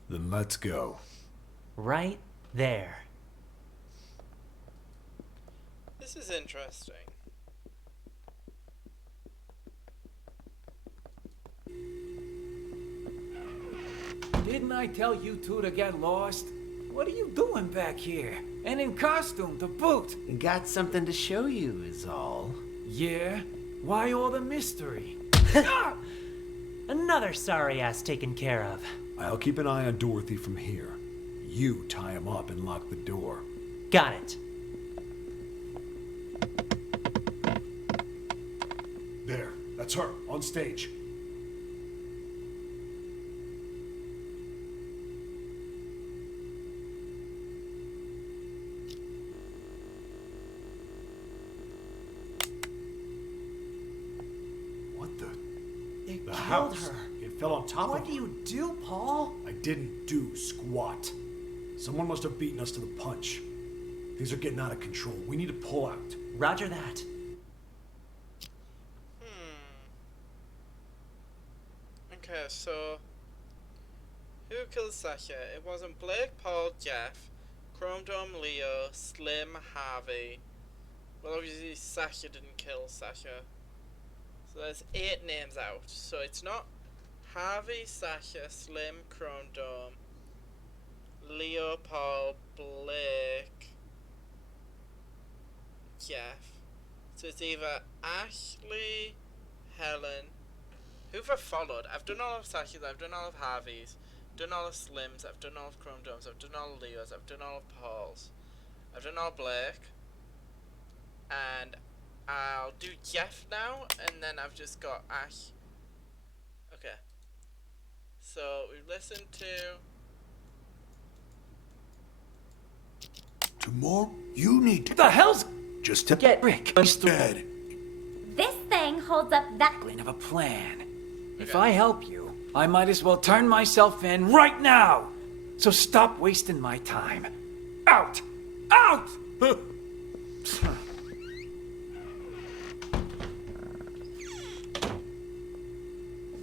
Then let's go. Right there. This is interesting. Didn't I tell you two to get lost? What are you doing back here? And in costume to boot? Got something to show you is all. Yeah? Why all the mystery? Another sorry ass taken care of. I'll keep an eye on Dorothy from here. You tie him up and lock the door. Got it. There, that's her, on stage. What the? They The killed house. her. It fell on top What of do her. you do, Paul? I didn't do squat. Someone must have beaten us to the punch. Things are getting out of control. We need to pull out. Roger that. Okay, so who killed Sasha? It wasn't Blake, Paul, Jeff, Chrome Dome, Leo, Slim, Harvey. Well, obviously Sasha didn't kill Sasha. So there's 8 names out. So it's not Harvey, Sasha, Slim, Chrome Dome, Leo, Paul, Blake, Jeff. So it's either Ashley, Helen. Who've I followed? I've done all of Sasha's, I've done all of Harvey's, done all of Slim's, I've done all of Chrome Dome's, I've done all of Leo's, I've done all of Paul's, I've done all of Blake, and I'll do Jeff now, and then I've just got Ash. Okay. So we've listened to... Tomorrow, you need to... What the hell's... Just to Get Rick instead. This thing holds up that. of a plan. If I help you, I might as well turn myself in right now. So stop wasting my time. Out! Out!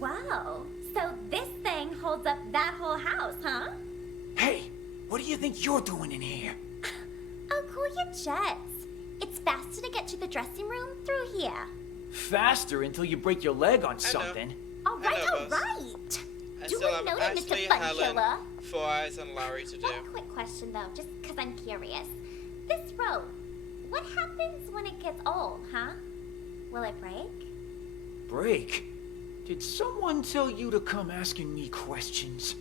Wow. So this thing holds up that whole house, huh? Hey, what do you think you're doing in here? Oh, cool your jets. It's faster to get to the dressing room through here. Faster until you break your leg on something. All right, I know, all boss. right. I Do still we have know that Ashley, Mr. Fun Helen, Killer? Four Eyes, and Larry to do. One quick question though, just because I'm curious. This road, what happens when it gets old, huh? Will it break? Break? Did someone tell you to come asking me questions?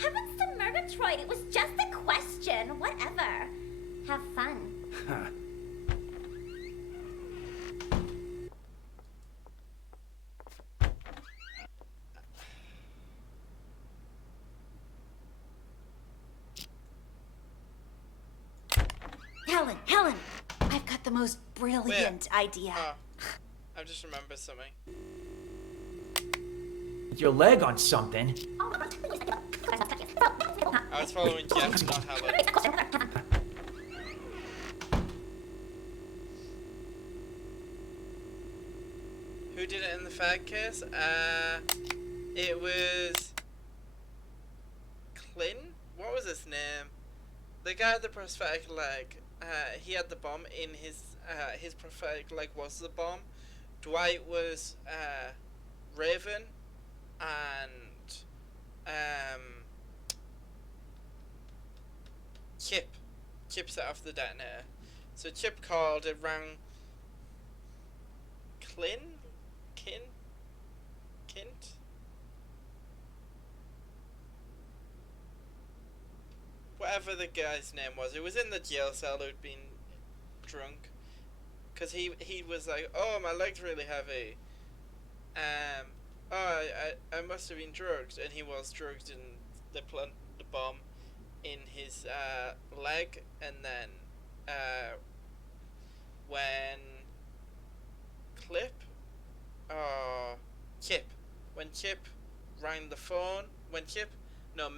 Heavens to Murgatroyd, it was just a question. Whatever. Have fun. Huh. Helen, I've got the most brilliant idea. I just remembered something. Your leg on something? I was following Jeff, not Helen. Who did it in the fag case? It was Clint? What was his name? The guy with the prosthetic leg. He had the bomb in his prosthetic leg was the bomb. Dwight was Raven, and Chip set off the detonator. So Chip called, it rang Kint? Whatever the guy's name was. It was in the jail cell who'd been drunk. Because he was like, oh, my leg's really heavy. I must have been drugged, and he was drugged, and they planted the bomb in his leg, and then when Chip rang the phone,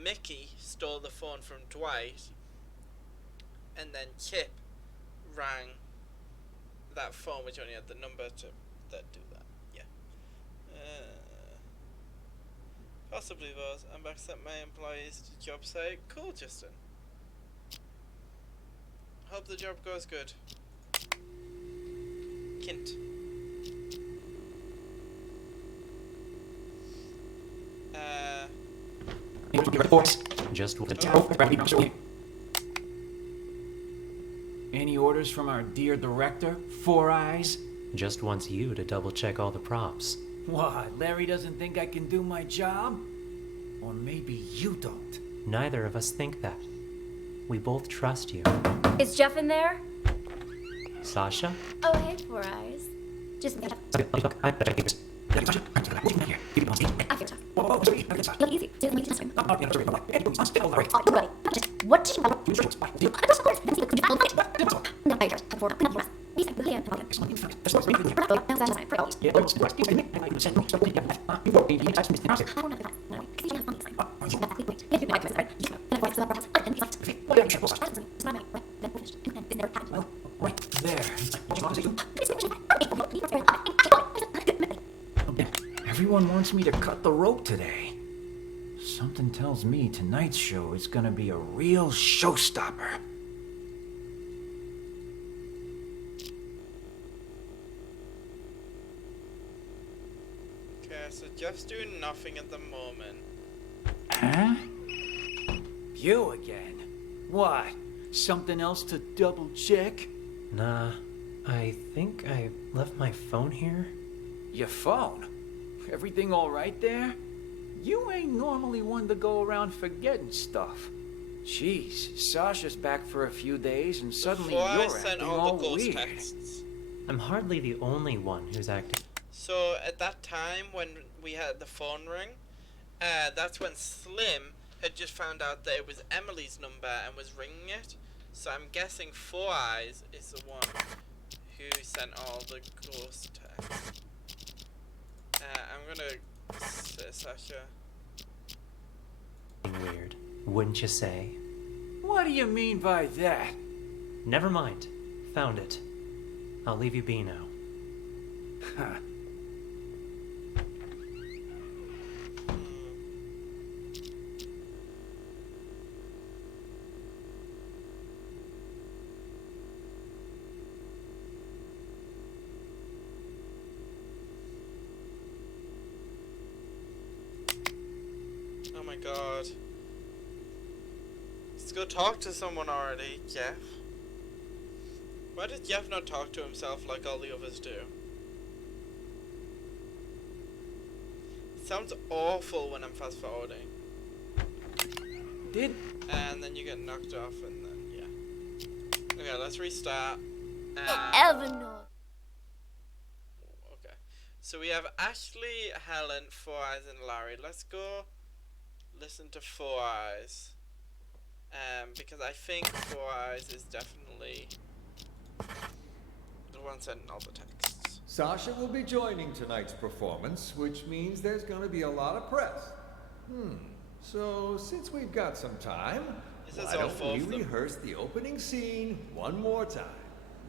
Mickey stole the phone from Dwight, and then Chip rang that phone, which only had the number to do that. Yeah. Possibly those. I'm back to set my employees to job site. Cool, Justin. Hope the job goes good. Kint. Just any orders from our dear director, Four Eyes? Just wants you to double check all the props. What, Larry doesn't think I can do my job? Or maybe you don't. Neither of us think that. We both trust you. Is Jeff in there? Sasha? Oh, hey, Four Eyes. Just me. What did Everyone wants me to cut the rope today. Something tells me tonight's show is gonna be a real showstopper. Okay, so Jeff's doing nothing at the moment. Huh? You again? What? Something else to double check? Nah, I think I left my phone here. Your phone? Everything all right there? You ain't normally one to go around forgetting stuff. Jeez, Sasha's back for a few days and suddenly Before you're I sent acting all all the ghost weird. texts. I'm hardly the only one who's acting. So at that time when we had the phone ring, that's when Slim had just found out that it was Emily's number and was ringing it. So I'm guessing Four Eyes is the one who sent all the ghost texts. I'm gonna say Sasha. Weird, wouldn't you say? What do you mean by that? Never mind. Found it. I'll leave you be now. Huh. Oh my god. Let's go talk to someone already, Jeff. Why does Jeff not talk to himself like all the others do? It sounds awful when I'm fast forwarding. And then you get knocked off and then, yeah. Okay, let's restart. Evan. Okay. So we have Ashley, Helen, Four Eyes, and Larry. Let's go listen to Four Eyes. Because I think Four Eyes is definitely the one sending all the texts. Sasha will be joining tonight's performance, which means there's going to be a lot of press. So, since we've got some time, why don't we rehearse the opening scene one more time?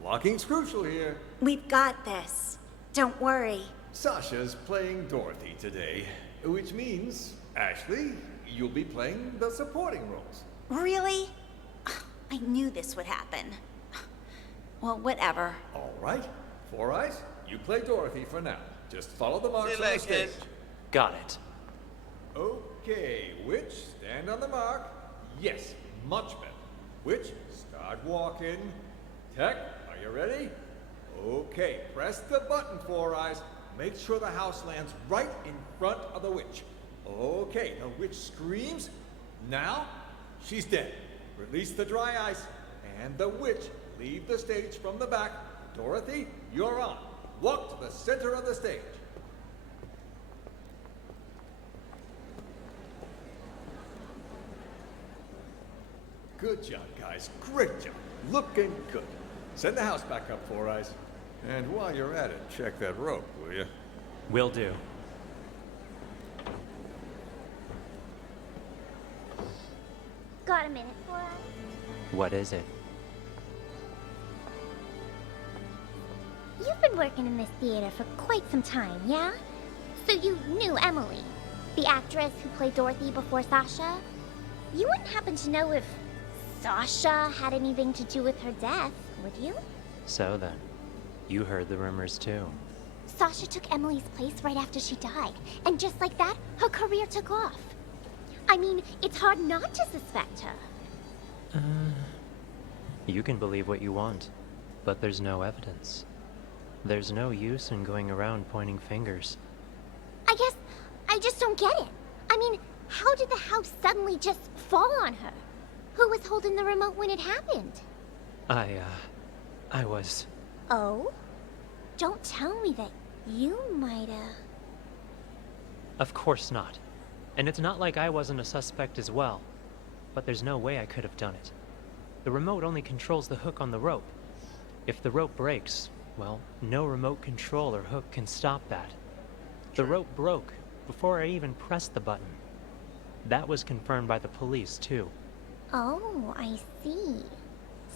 Blocking's crucial here. We've got this. Don't worry. Sasha's playing Dorothy today, which means, Ashley, you'll be playing the supporting roles. Really? I knew this would happen. Well, whatever. All right. Four Eyes, you play Dorothy for now. Just follow the marks on the stage. Got it. Okay, Witch, stand on the mark. Yes, much better. Witch, start walking. Tech, are you ready? Okay, press the button, Four Eyes. Make sure the house lands right in front of the witch. Okay, the witch screams. Now, she's dead. Release the dry ice. And the witch, leave the stage from the back. Dorothy, you're on. Walk to the center of the stage. Good job, guys. Great job. Looking good. Send the house back up, Four Eyes. And while you're at it, check that rope, will you? Will do. Got a minute for us? What is it? You've been working in this theater for quite some time, yeah? So you knew Emily, the actress who played Dorothy before Sasha? You wouldn't happen to know if Sasha had anything to do with her death, would you? So then, you heard the rumors too. Sasha took Emily's place right after she died, and just like that, her career took off. I mean, it's hard not to suspect her. You can believe what you want, but there's no evidence. There's no use in going around pointing fingers. I guess I just don't get it. I mean, how did the house suddenly just fall on her? Who was holding the remote when it happened? I was... Oh? Don't tell me that you might've... Of course not. And it's not like I wasn't a suspect as well. But there's no way I could have done it. The remote only controls the hook on the rope. If the rope breaks, well, no remote control or hook can stop that. The rope broke before I even pressed the button. That was confirmed by the police, too. Oh, I see.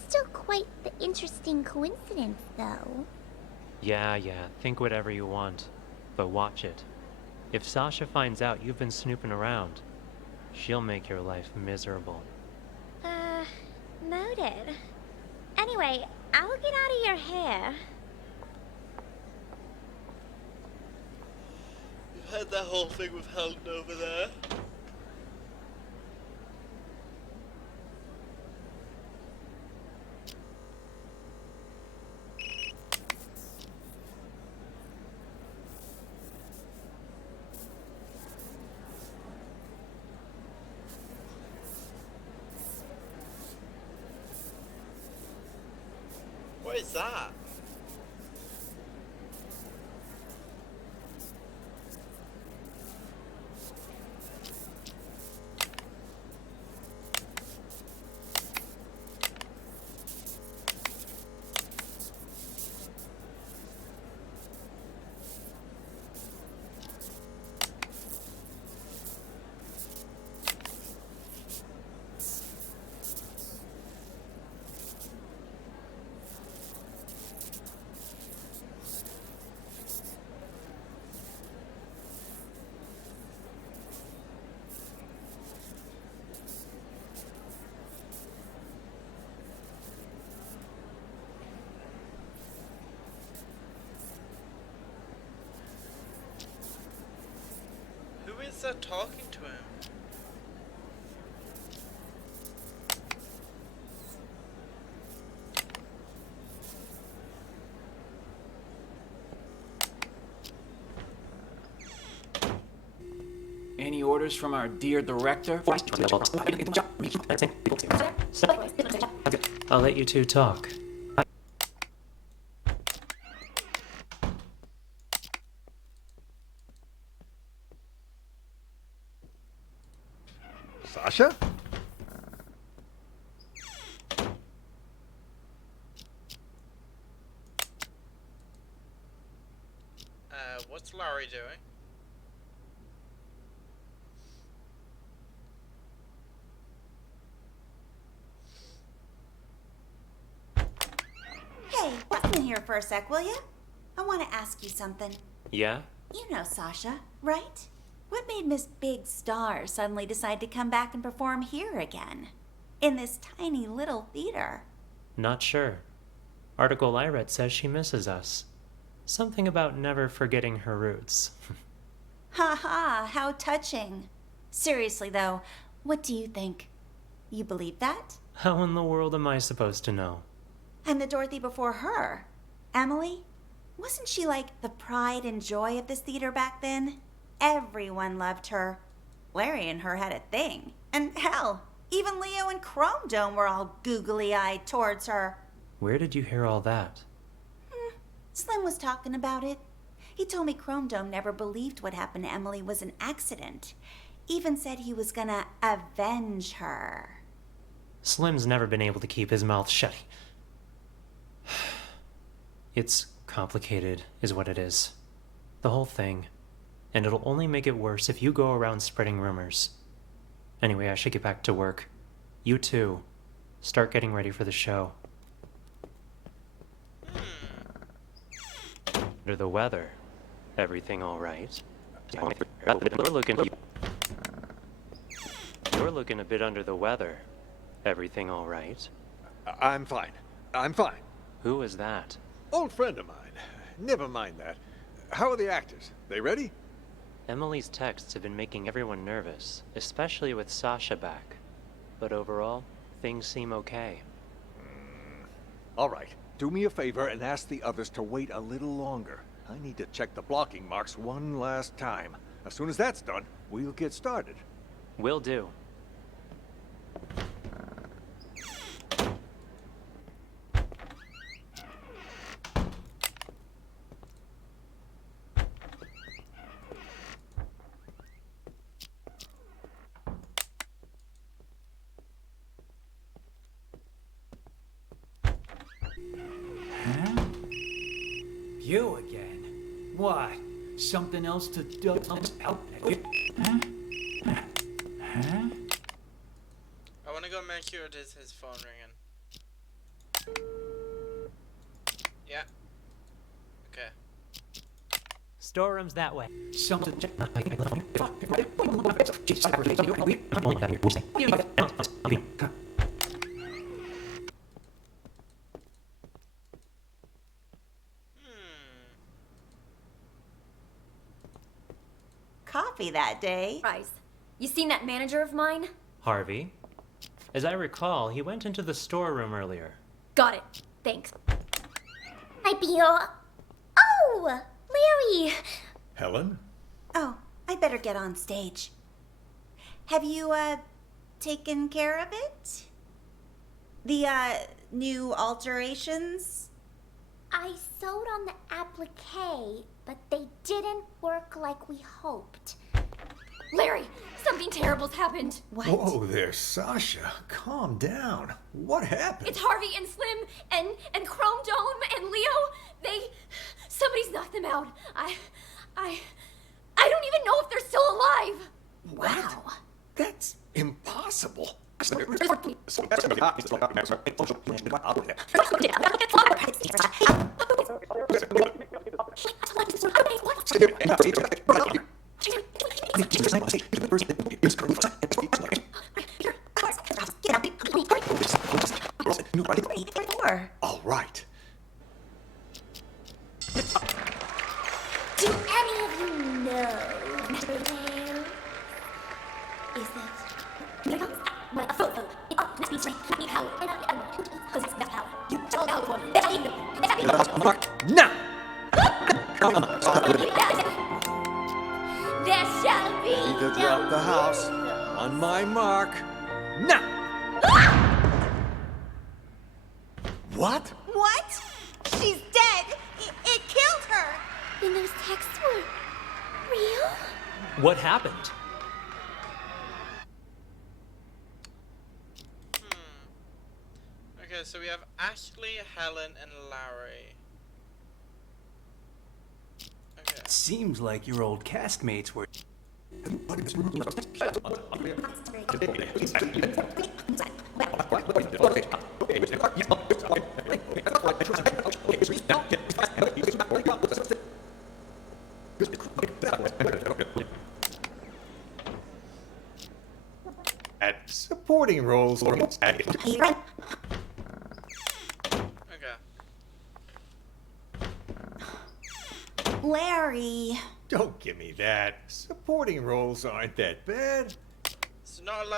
Still quite the interesting coincidence, though. Yeah, think whatever you want. But watch it. If Sasha finds out you've been snooping around, she'll make your life miserable. Noted. Anyway, I'll get out of your hair. You've heard that whole thing with Helen over there? What is that? Who is that talking to him? Any orders from our dear director? I'll let you two talk. Sasha? What's Larry doing? Hey, come in here for a sec, will you? I want to ask you something. Yeah? You know Sasha, right? What made Miss Big Star suddenly decide to come back and perform here again? In this tiny little theater? Not sure. Article I read says she misses us. Something about never forgetting her roots. Ha ha, how touching. Seriously though, what do you think? You believe that? How in the world am I supposed to know? And the Dorothy before her, Emily? Wasn't she like the pride and joy of this theater back then? Everyone loved her. Larry and her had a thing. And hell, even Leo and Chrome Dome were all googly-eyed towards her. Where did you hear all that? Slim was talking about it. He told me Chrome Dome never believed what happened to Emily was an accident. Even said he was gonna avenge her. Slim's never been able to keep his mouth shut. It's complicated, is what it is. The whole thing. And it'll only make it worse if you go around spreading rumors. Anyway, I should get back to work. You too. Start getting ready for the show. Under the weather. Everything all right? You're looking a bit under the weather. Everything all right? I'm fine. I'm fine. Who is that? Old friend of mine. Never mind that. How are the actors? They ready? Emily's texts have been making everyone nervous, especially with Sasha back. But overall, things seem okay. All right. Do me a favor and ask the others to wait a little longer. I need to check the blocking marks one last time. As soon as that's done, we'll get started. Will do. You again? What? Something else to do? Huh? I want to go make sure it is his phone ringing. Yeah. Okay. Storeroom's that way. Something. Coffee that day. Rise. You seen that manager of mine? Harvey? As I recall, he went into the storeroom earlier. Got it. Thanks. Hi, Bill. Oh, Larry. Helen? Oh, I better get on stage. Have you, taken care of it? The, new alterations? I sewed on the applique, but they didn't work like we hoped. Larry, something terrible's happened. What? Whoa there, Sasha. Calm down. What happened? It's Harvey and Slim and Chrome Dome and Leo. Somebody's knocked them out. I don't even know if they're still alive. Wow. That's impossible. All right. Do any of you know where is that? Now! There shall be Need to drop the house. On my mark. Now! What? What? She's dead. It killed her. Then those texts were real? What happened? Okay, so we have Ashley, Helen, and Larry. Okay. Seems like your old castmates were. At supporting roles. Okay. Larry. Don't give me that. Supporting roles aren't that bad. There's not a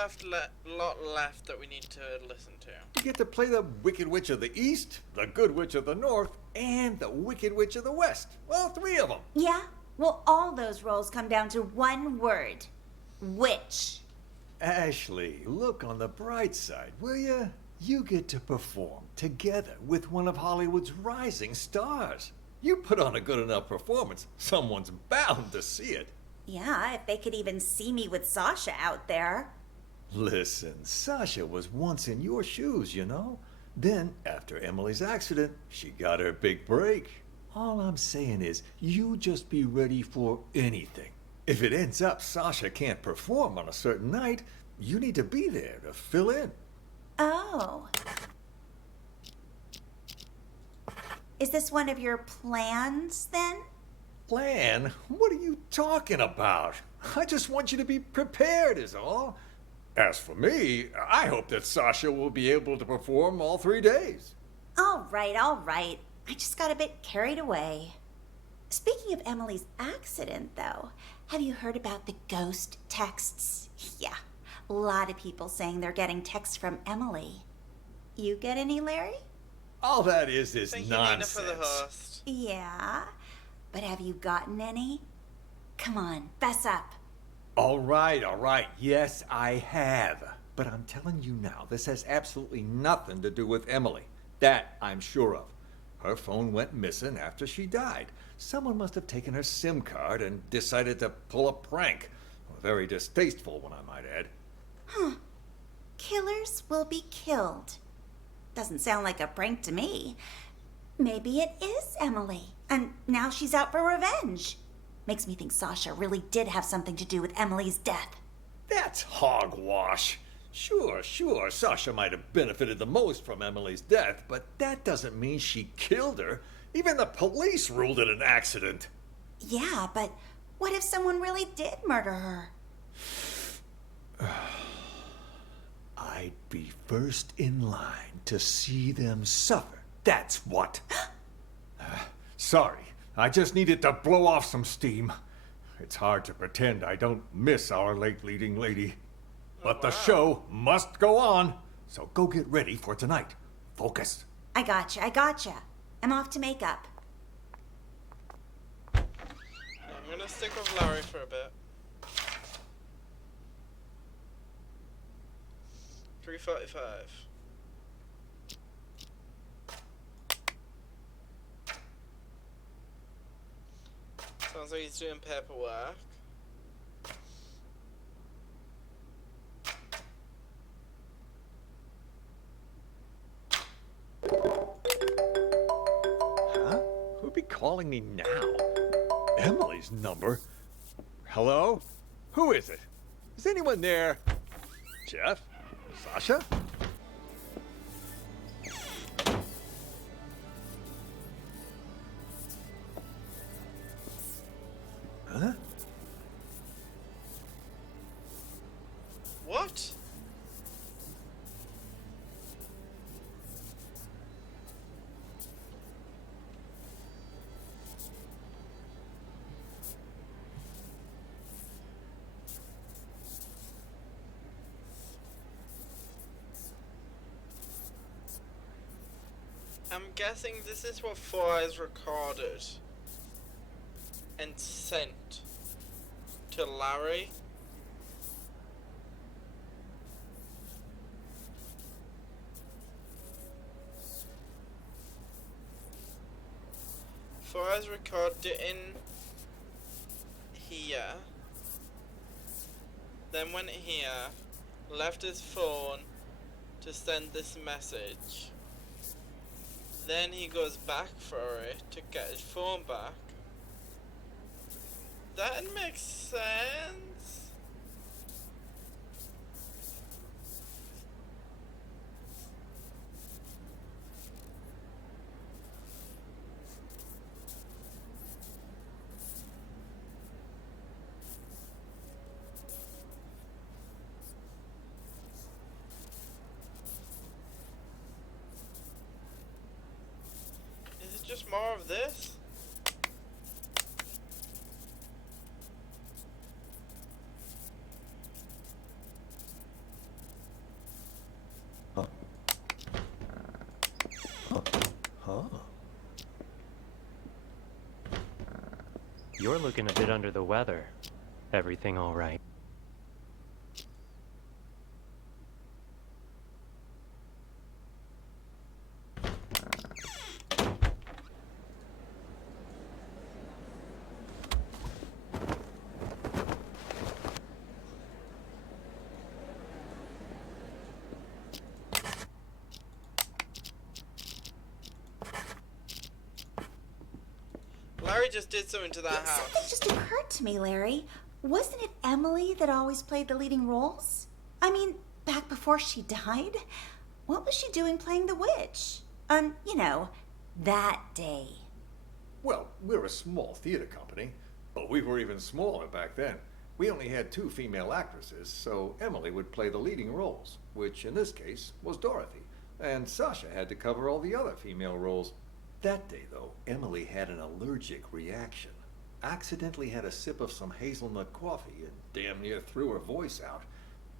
lot left that we need to listen to. You get to play the Wicked Witch of the East, the Good Witch of the North, and the Wicked Witch of the West. Well, 3 of them. Yeah? Well, all those roles come down to one word. Witch. Ashley, look on the bright side, will ya? You get to perform together with one of Hollywood's rising stars. You put on a good enough performance, someone's bound to see it. Yeah, if they could even see me with Sasha out there. Listen, Sasha was once in your shoes, you know? Then, after Emily's accident, she got her big break. All I'm saying is, you just be ready for anything. If it ends up Sasha can't perform on a certain night, you need to be there to fill in. Oh. Is this one of your plans, then? Plan? What are you talking about? I just want you to be prepared, is all. As for me, I hope that Sasha will be able to perform all 3 days. All right, all right. I just got a bit carried away. Speaking of Emily's accident, though, have you heard about the ghost texts? Yeah, a lot of people saying they're getting texts from Emily. You get any, Larry? All that is Thank you, nonsense. Nina, for the host. Yeah, but have you gotten any? Come on, fess up. All right. Yes, I have. But I'm telling you now, this has absolutely nothing to do with Emily. That I'm sure of. Her phone went missing after she died. Someone must have taken her SIM card and decided to pull a prank. A very distasteful one, I might add. Huh. Killers will be killed. Doesn't sound like a prank to me. Maybe it is Emily, and now she's out for revenge. Makes me think Sasha really did have something to do with Emily's death. That's hogwash. Sure, Sasha might have benefited the most from Emily's death, but that doesn't mean she killed her. Even the police ruled it an accident. Yeah, but what if someone really did murder her? I'd be first in line to see them suffer. That's what. Sorry, I just needed to blow off some steam. It's hard to pretend I don't miss our late leading lady. But the show must go on, so go get ready for tonight. Focus. I gotcha. I'm off to makeup. I'm gonna stick with Larry for a bit. 3:45. Sounds like he's doing paperwork. Huh? Who'd be calling me now? Emily's number? Hello? Who is it? Is anyone there? Jeff? Sasha? Huh? What? I'm guessing this is what Four Eyes recorded and sent to Larry. Four Eyes recorded it in here, then went here, left his phone to send this message. Then he goes back for it to get his phone back. That makes sense. Is it just more of this? Huh? You're looking a bit under the weather. Everything all right? just did something to that house. Something just occurred to me, Larry. Wasn't it Emily that always played the leading roles? I mean, back before she died? What was she doing playing the witch? You know, that day. Well, we're a small theater company, but we were even smaller back then. We only had 2 female actresses, so Emily would play the leading roles, which in this case was Dorothy, and Sasha had to cover all the other female roles. That day, though, Emily had an allergic reaction. Accidentally had a sip of some hazelnut coffee and damn near threw her voice out.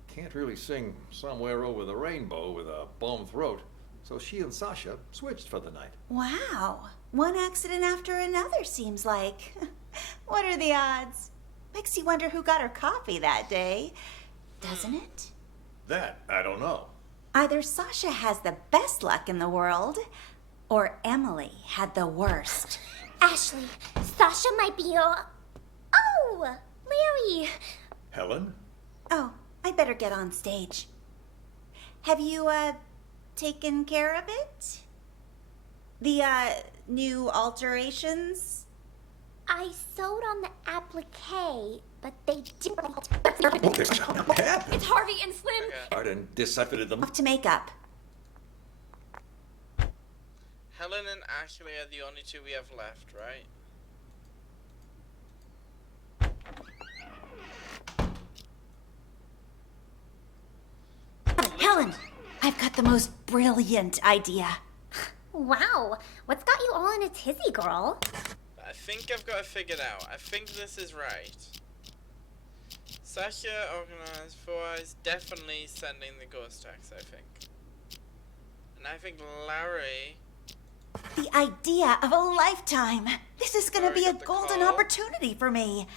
Can't really sing Somewhere Over the Rainbow with a bum throat, so she and Sasha switched for the night. Wow. One accident after another, seems like. What are the odds? Makes you wonder who got her coffee that day, doesn't it? That, I don't know. Either Sasha has the best luck in the world, or Emily had the worst. Ashley, Sasha might be your... Oh, Larry. Helen? Oh, I better get on stage. Have you, taken care of it? The, new alterations? I sewed on the applique, but they didn't... Okay, Sasha, what happened? It's Harvey and Slim. I didn't decipher them. Off to makeup. Helen and Ashley are the only 2 we have left, right? Helen, I've got the most brilliant idea. Wow, what's got you all in a tizzy, girl? I think I've got it figured out. I think this is right. Sasha organized for us, definitely sending the ghost text, I think. And I think Larry... The idea of a lifetime. This is gonna be a golden call. opportunity for me.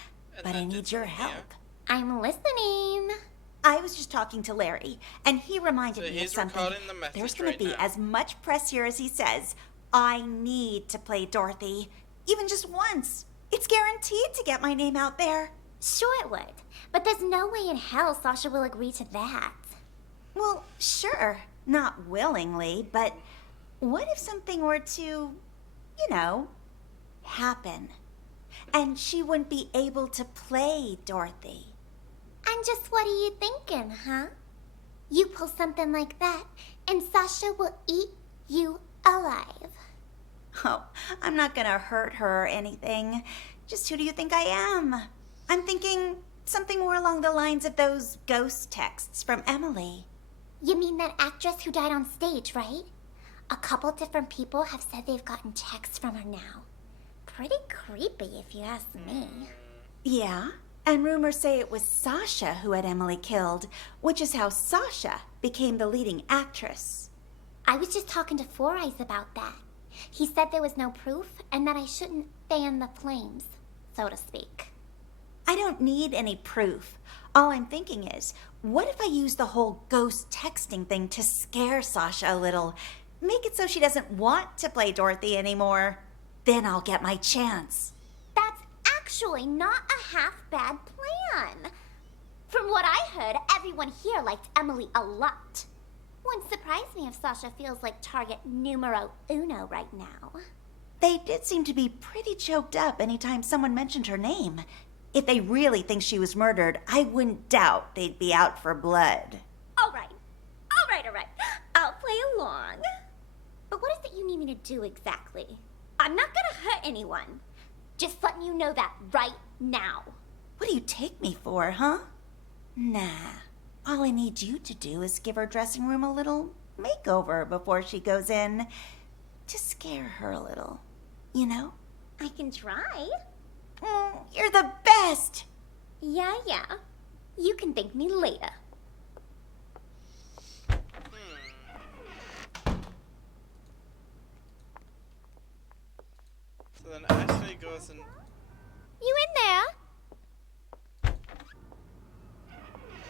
But I need your help. I'm listening. I was just talking to Larry, and he reminded So me of he's something. recording the message There's gonna right be now. as much press here as he says. I need to play Dorothy, even just once. It's guaranteed to get my name out there. Sure it would, but there's no way in hell Sasha will agree to that. Well, sure, not willingly, but what if something were to, you know, happen? And she wouldn't be able to play Dorothy. And just what are you thinking, huh? You pull something like that, and Sasha will eat you alive. Oh, I'm not gonna hurt her or anything. Just who do you think I am? I'm thinking something more along the lines of those ghost texts from Emily. You mean that actress who died on stage, right? A couple different people have said they've gotten texts from her now. Pretty creepy, if you ask me. Yeah, and rumors say it was Sasha who had Emily killed, which is how Sasha became the leading actress. I was just talking to Four Eyes about that. He said there was no proof and that I shouldn't fan the flames, so to speak. I don't need any proof. All I'm thinking is, what if I use the whole ghost texting thing to scare Sasha a little? Make it so she doesn't want to play Dorothy anymore. Then I'll get my chance. That's actually not a half-bad plan. From what I heard, everyone here liked Emily a lot. Wouldn't surprise me if Sasha feels like target numero uno right now. They did seem to be pretty choked up anytime someone mentioned her name. If they really think she was murdered, I wouldn't doubt they'd be out for blood. All right. I'll play along. But what is it you need me to do exactly? I'm not gonna hurt anyone. Just letting you know that right now. What do you take me for, huh? Nah. All I need you to do is give her dressing room a little makeover before she goes in. To scare her a little, you know? I can try. You're the best! Yeah. You can thank me later. So then Ashley goes and... You in there?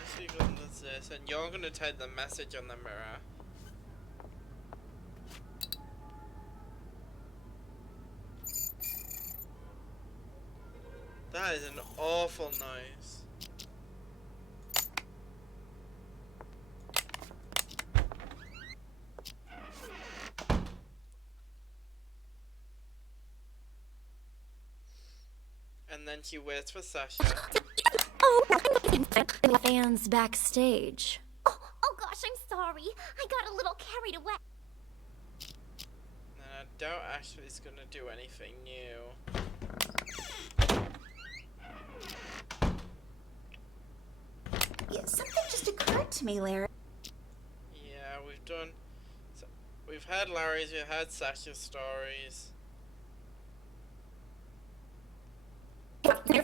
Ashley goes and does this, and you're gonna type the message on the mirror. That is an awful noise. And then she waits for Sasha. Fans backstage. Oh gosh, I'm sorry. I got a little carried away. And I doubt Ashley's gonna do anything new. Yeah, something just occurred to me, Larry. Yeah, we've had Larry's, we've had Sasha's stories. Ashley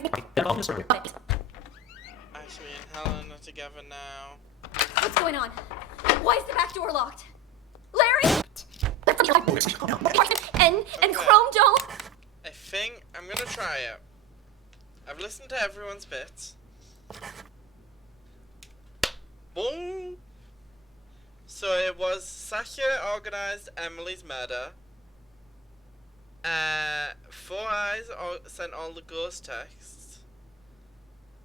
and Helen are together now. What's going on? Why is the back door locked? Larry? And Chrome don't? I think I'm gonna try it. I've listened to everyone's bits. Boom! So it was Sasha organized Emily's murder. Four Eyes sent all the ghost texts.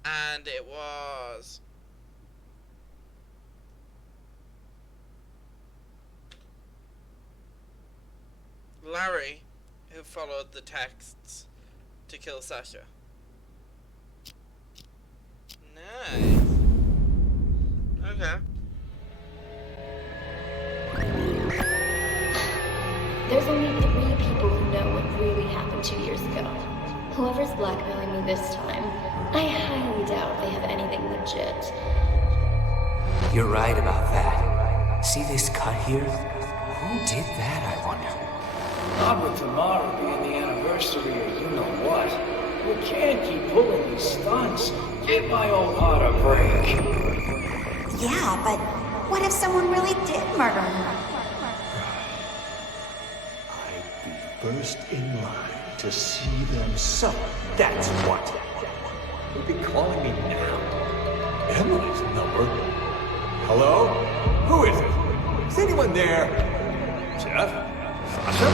And it was Larry who followed the texts to kill Sasha. Nice. Okay. There's only 3 people who know what really happened 2 years ago. Whoever's blackmailing me this time, I highly doubt they have anything legit. You're right about that. See this cut here? Who did that, I wonder? Not with tomorrow being the anniversary of you know what. We can't keep pulling these stunts. Give my old heart a break. Yeah, but what if someone really did murder her? First in line to see them suffer. That's what. Who'll be calling me now? Emily's number? Hello? Who is it? Is anyone there? Jeff? Sasha?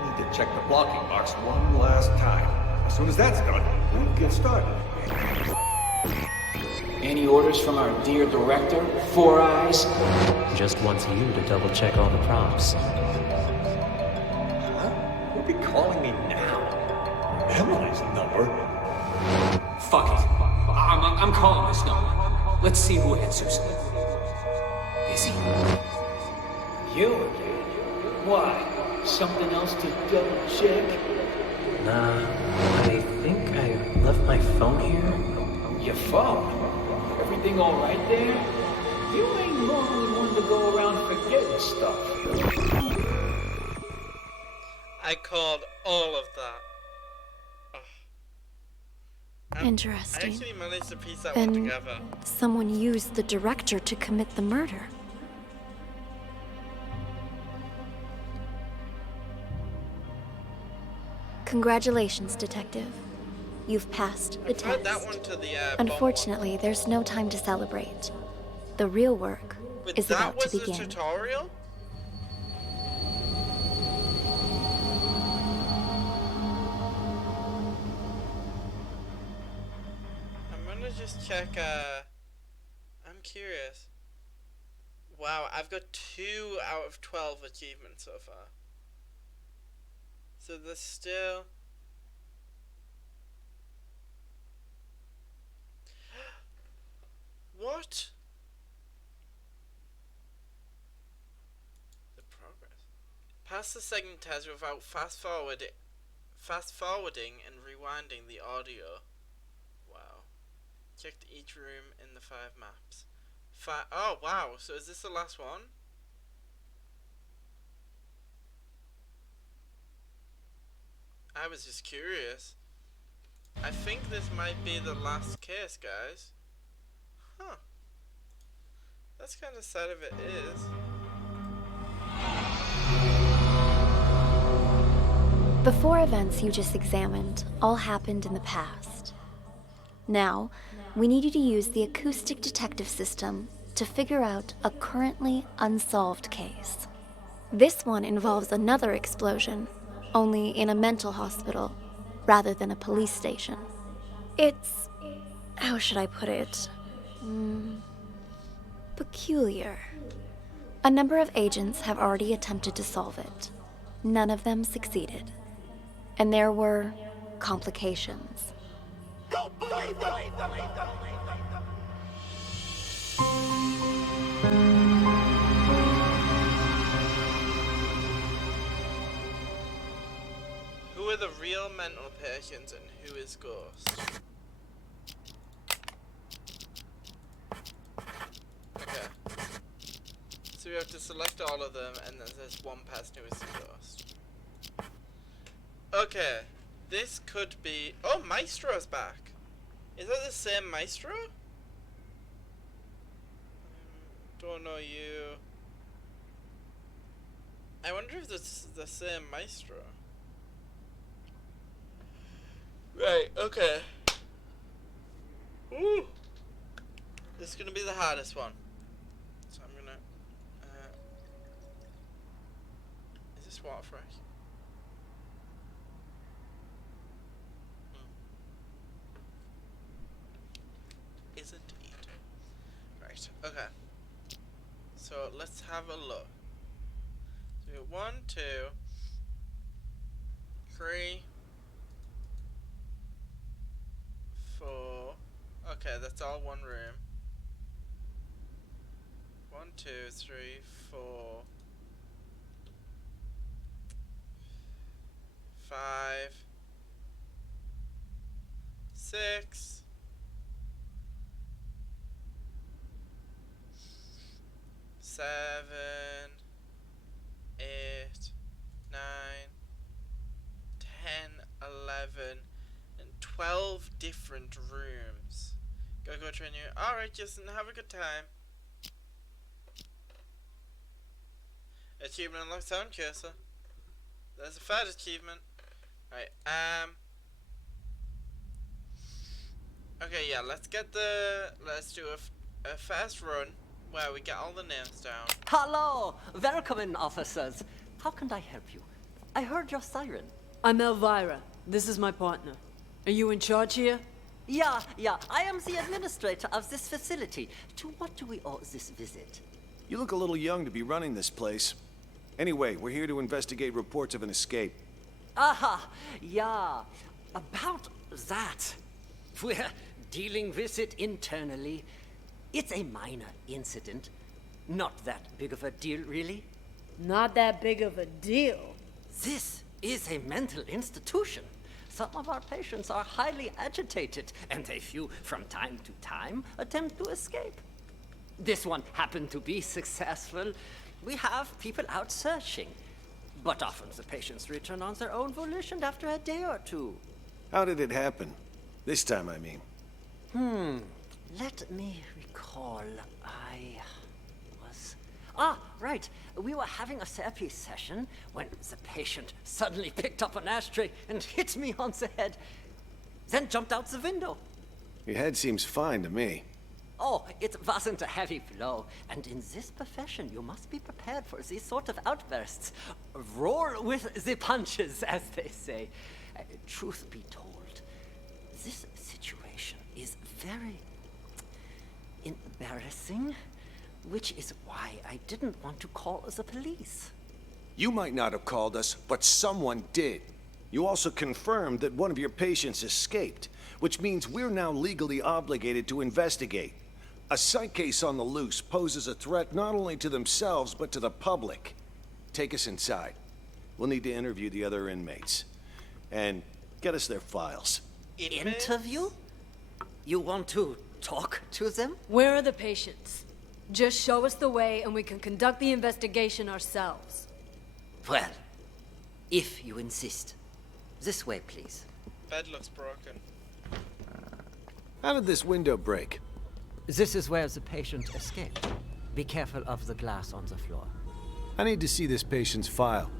I need to check the blocking box one last time. As soon as that's done, we'll get started. Any orders from our dear director, Four Eyes? Just wants you to double check all the props. Who'll be calling me now? Emily's number? Fuck it. I'm calling this number. Let's see who answers. Busy? You? Why? Something else to double check? Nah, I think I left my phone here. Your phone? Everything all right there? You ain't normally one to go around forgetting stuff. I called all of that. Interesting. I actually managed to piece that one Then together. someone used the director to commit the murder. Congratulations, Detective. You've passed the Applied test. that one to the Unfortunately, there's no time to celebrate. The real work But is that about was to the begin. tutorial? I'm gonna just check, I'm curious. Wow, I've got 2 out of 12 achievements so far. So there's still... What? The progress. Pass the second test without fast forwarding and rewinding the audio. Wow. Checked each room in the 5 maps. Oh wow, so is this the last one? I was just curious. I think this might be the last case, guys. Huh. That's kind of sad if it is. The 4 events you just examined all happened in the past. Now, we need you to use the acoustic detective system to figure out a currently unsolved case. This one involves another explosion, only in a mental hospital rather than a police station. It's... how should I put it? Peculiar. A number of agents have already attempted to solve it. None of them succeeded. And there were complications. Who are the real mental patients and who is Ghost? Okay. So we have to select all of them and then there's one person who is the Ghost. Okay. This could be... Oh, Maestro's back. Is that the same Maestro? Don't know you. I wonder if this is the same Maestro. Right, okay. Ooh. This is gonna be the hardest one. So I'm gonna... is this water fresh? Is indeed. Right, okay. So let's have a look. So we got 1, 2, 3, 4. Okay, that's all one room. 1, 2, 3, 4, 5, 6, 7, 8, 9, 10, 11, and 12 different rooms. Go train you. Alright, Justin, have a good time. Achievement unlocked sound cursor. That's a first achievement. Right, okay, yeah, let's do a fast run where we get all the names down. Hello! Welcome in, officers. How can I help you? I heard your siren. I'm Elvira. This is my partner. Are you in charge here? Yeah. I am the administrator of this facility. To what do we owe this visit? You look a little young to be running this place. Anyway, we're here to investigate reports of an escape. Aha! Yeah. About that. We're dealing with it internally. It's a minor incident. Not that big of a deal, really. Not that big of a deal. This is a mental institution. Some of our patients are highly agitated, and a few, from time to time, attempt to escape. This one happened to be successful. We have people out searching, but often the patients return on their own volition after a day or two. How did it happen? This time, I mean. Let me recall. Right. We were having a therapy session when the patient suddenly picked up an ashtray and hit me on the head, then jumped out the window. Your head seems fine to me. Oh, it wasn't a heavy blow, and in this profession you must be prepared for these sort of outbursts. Roll with the punches, as they say. Truth be told, this situation is very embarrassing, which is why I didn't want to call the police. You might not have called us, but someone did. You also confirmed that one of your patients escaped, which means we're now legally obligated to investigate. A psych case on the loose poses a threat not only to themselves, but to the public. Take us inside. We'll need to interview the other inmates. And get us their files. Interview? You want to talk to them? Where are the patients? Just show us the way and we can conduct the investigation ourselves. Well, if you insist. This way, please. Bed looks broken. How did this window break? This is where the patient escaped. Be careful of the glass on the floor. I need to see this patient's file.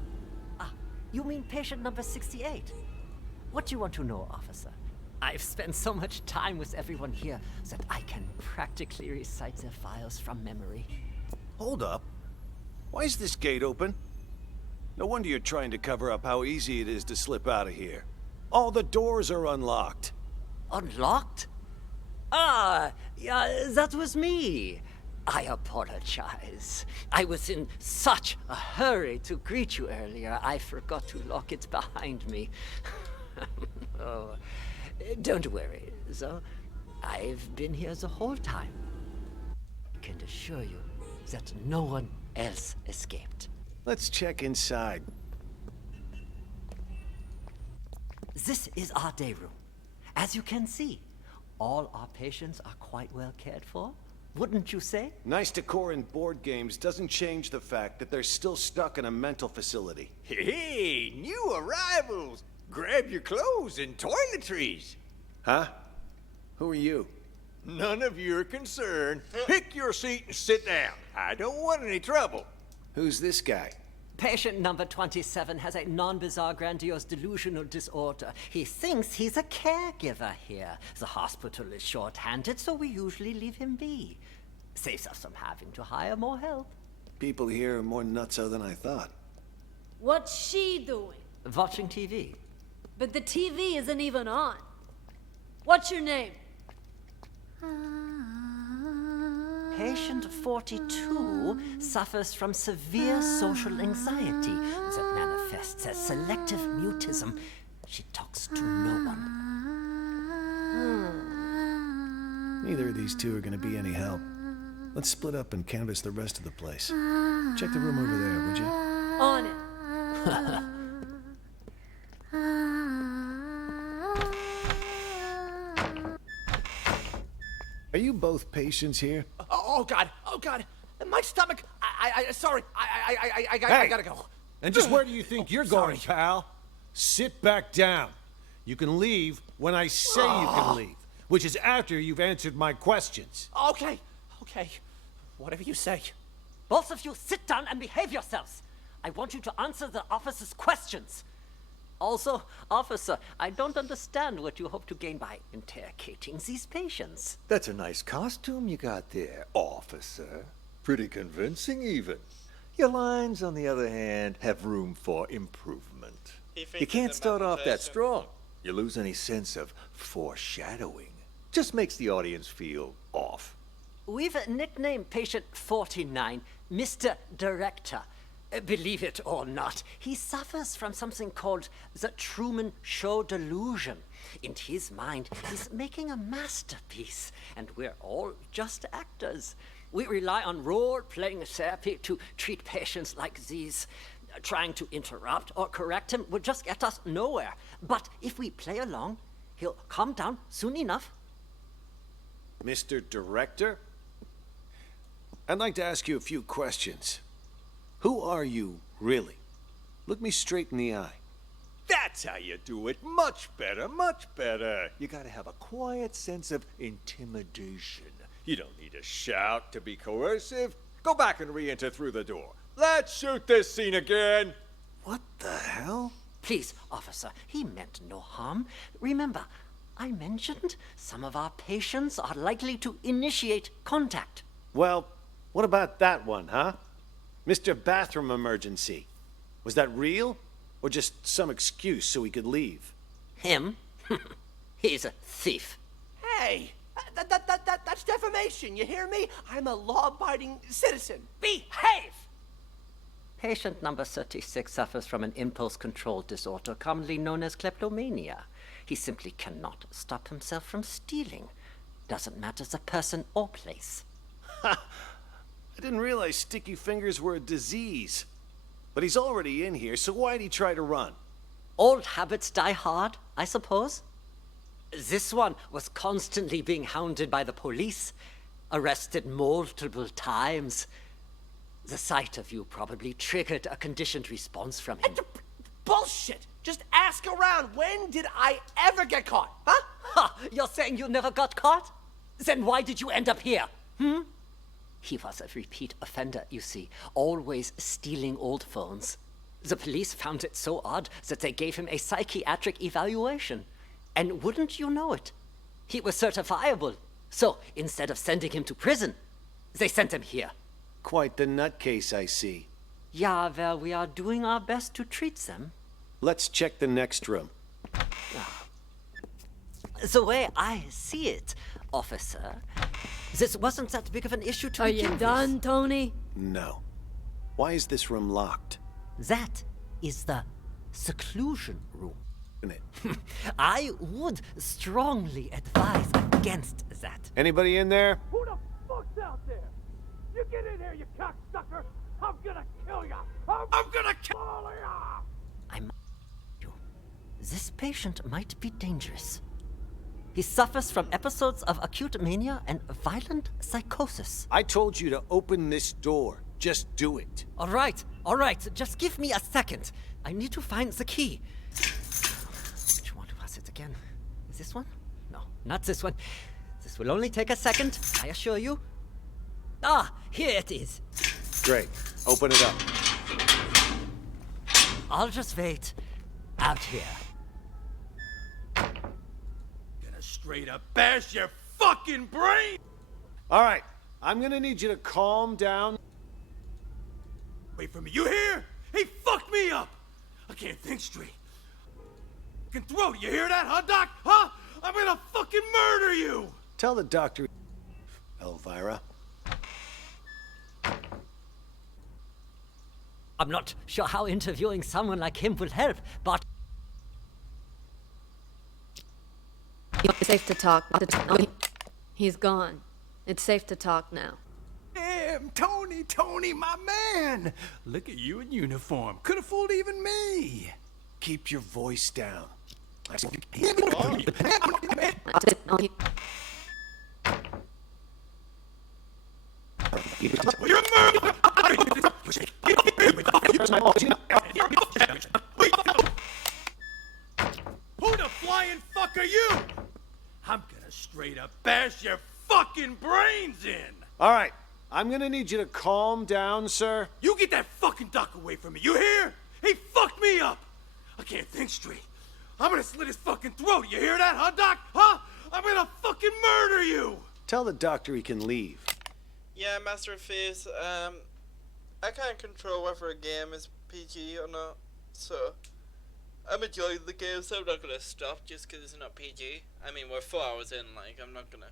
You mean patient number 68? What do you want to know, officer? I've spent so much time with everyone here that I can practically recite their files from memory. Hold up. Why is this gate open? No wonder you're trying to cover up how easy it is to slip out of here. All the doors are unlocked. Unlocked? Yeah, that was me. I apologize. I was in such a hurry to greet you earlier, I forgot to lock it behind me. no. Don't worry, so I've been here the whole time. I can assure you that no one else escaped. Let's check inside. This is our day room. As you can see, all our patients are quite well cared for. Wouldn't you say? Nice decor and board games doesn't change the fact that they're still stuck in a mental facility. Hey, new arrivals! Grab your clothes and toiletries. Huh? Who are you? None of your concern. Pick your seat and sit down. I don't want any trouble. Who's this guy? Patient number 27 has a non-bizarre grandiose delusional disorder. He thinks he's a caregiver here. The hospital is short-handed, so we usually leave him be. Saves us from having to hire more help. People here are more nutso than I thought. What's she doing? Watching TV. But the TV isn't even on. What's your name? Patient 42 suffers from severe social anxiety that manifests as selective mutism. She talks to no one. Neither of these two are going to be any help. Let's split up and canvass the rest of the place. Check the room over there, would you? On it. Are you both patients here? Oh God! Oh God! My stomach! Sorry. I gotta go. And just where do you think you're going, pal? Sit back down. You can leave when I say you can leave, which is after you've answered my questions. Okay. Whatever you say. Both of you sit down and behave yourselves. I want you to answer the officer's questions. Also, officer, I don't understand what you hope to gain by interrogating these patients. That's a nice costume you got there, officer. Pretty convincing, even. Your lines, on the other hand, have room for improvement. You can't start off that strong. You lose any sense of foreshadowing. Just makes the audience feel off. We've nicknamed patient 49 Mr. Director. Believe it or not, he suffers from something called the Truman Show delusion. In his mind, he's making a masterpiece, and we're all just actors. We rely on role-playing therapy to treat patients like these. Trying to interrupt or correct him would just get us nowhere. But if we play along, he'll calm down soon enough. Mr. Director? I'd like to ask you a few questions. Who are you, really? Look me straight in the eye. That's how you do it. Much better, much better. You gotta have a quiet sense of intimidation. You don't need to shout to be coercive. Go back and re-enter through the door. Let's shoot this scene again. What the hell? Please, officer, he meant no harm. Remember, I mentioned some of our patients are likely to initiate contact. Well, what about that one, huh? Mr. Bathroom Emergency. Was that real? Or just some excuse so he could leave? Him? He's a thief. Hey, that's defamation. You hear me? I'm a law-abiding citizen. Behave. Patient number 36 suffers from an impulse control disorder commonly known as kleptomania. He simply cannot stop himself from stealing. Doesn't matter the person or place. I didn't realize sticky fingers were a disease. But he's already in here, so why'd he try to run? Old habits die hard, I suppose. This one was constantly being hounded by the police, arrested multiple times. The sight of you probably triggered a conditioned response from him. Bullshit! Just ask around. When did I ever get caught, huh? Ha! You're saying you never got caught? Then why did you end up here? He was a repeat offender, you see, always stealing old phones. The police found it so odd that they gave him a psychiatric evaluation. And wouldn't you know it, he was certifiable. So instead of sending him to prison, they sent him here. Quite the nutcase, I see. Yeah, well, we are doing our best to treat them. Let's check the next room. The way I see it, officer, this wasn't that big of an issue to begin with. Are you done, Tony? No. Why is this room locked? That is the seclusion room. it. I would strongly advise against that. Anybody in there? Who the fuck's out there? You get in here, you cocksucker! I'm gonna kill ya! I'm gonna kill ya! This patient might be dangerous. He suffers from episodes of acute mania and violent psychosis. I told you to open this door. Just do it. All right. Just give me a second. I need to find the key. Which one was it again? Is this one? No, not this one. This will only take a second, I assure you. Ah, here it is. Great. Open it up. I'll just wait out here. Gonna straight up bash your fucking brain! All right. I'm gonna need you to calm down. Wait for me, you hear? He fucked me up! I can't think straight. Fucking throat, you hear that, huh, Doc? Huh? I'm gonna fucking murder you! Tell the doctor, Elvira. I'm not sure how interviewing someone like him will help, but... It's safe to talk. He's gone. It's safe to talk now. Damn, Tony, my man! Look at you in uniform. Could have fooled even me. Keep your voice down. You're a murderer! Who the flying fuck are you? I'm gonna straight up bash your fucking brains in! All right. I'm gonna need you to calm down, sir. You get that fucking duck away from me, you hear? He fucked me up! I can't think straight. I'm gonna slit his fucking throat, you hear that, huh, Doc? Huh? I'm gonna fucking murder you! Tell the doctor he can leave. Yeah, Master of Fears, I can't control whether a game is PG or not, so I'm enjoying the game, so I'm not gonna stop just because it's not PG. I mean, we're 4 hours in, like, I'm not gonna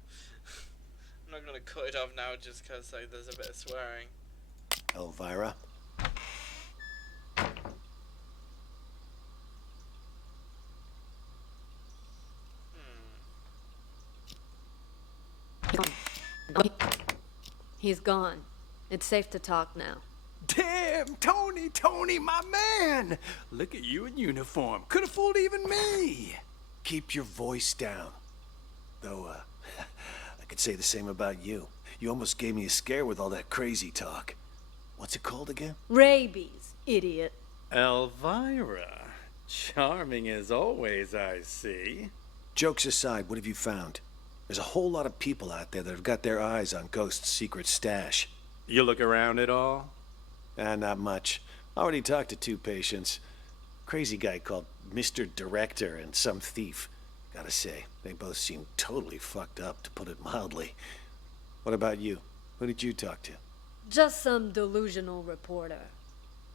cut it off now just because, like, there's a bit of swearing. Elvira? He's gone. It's safe to talk now. Damn, Tony, my man! Look at you in uniform. Could have fooled even me. Keep your voice down. Though, I could say the same about you. You almost gave me a scare with all that crazy talk. What's it called again? Rabies, idiot. Elvira. Charming as always, I see. Jokes aside, what have you found? There's a whole lot of people out there that have got their eyes on Ghost's secret stash. You look around at all? Not much. Already talked to 2 patients. Crazy guy called Mr. Director and some thief. Gotta say, they both seem totally fucked up, to put it mildly. What about you? Who did you talk to? Just some delusional reporter.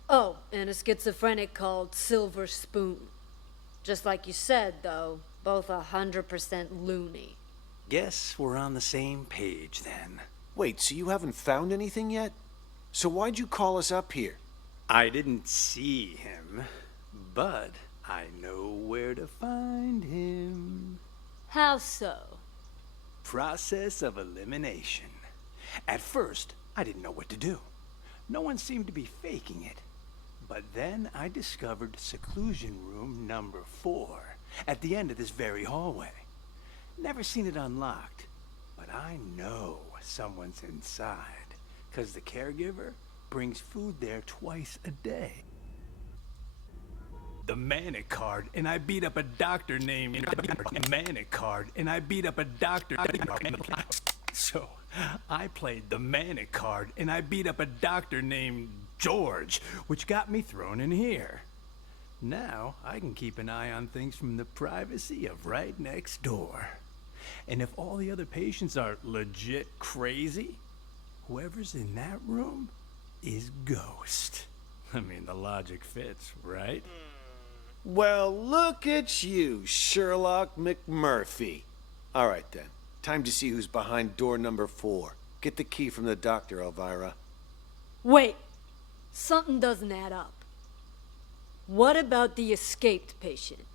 Oh, and a schizophrenic called Silver Spoon. Just like you said, though, both 100% loony. Guess we're on the same page then. Wait, so you haven't found anything yet? So why'd you call us up here? I didn't see him, but I know where to find him. How so? Process of elimination. At first, I didn't know what to do. No one seemed to be faking it. But then I discovered seclusion room number 4 at the end of this very hallway. Never seen it unlocked, but I know someone's inside, 'cause the caregiver brings food there twice a day. The manic card, and I beat up a doctor named Manic card, and I beat up a doctor. So I played the manic card, and I beat up a doctor named George, which got me thrown in here. Now I can keep an eye on things from the privacy of right next door. And if all the other patients are legit crazy, whoever's in that room is Ghost. I mean, the logic fits, right? Well, look at you, Sherlock McMurphy. All right, then. Time to see who's behind door number 4. Get the key from the doctor, Elvira. Wait. Something doesn't add up. What about the escaped patient?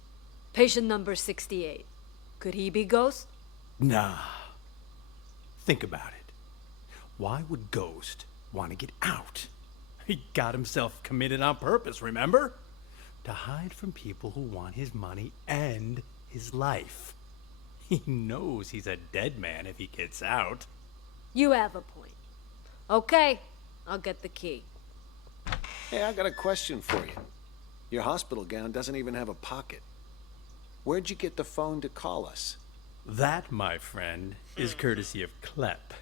Patient number 68. Could he be Ghost? Nah. Think about it. Why would Ghost want to get out? He got himself committed on purpose, remember? To hide from people who want his money and his life. He knows he's a dead man if he gets out. You have a point. Okay, I'll get the key. Hey, I got a question for you. Your hospital gown doesn't even have a pocket. Where'd you get the phone to call us? That, my friend, is courtesy of Klepp.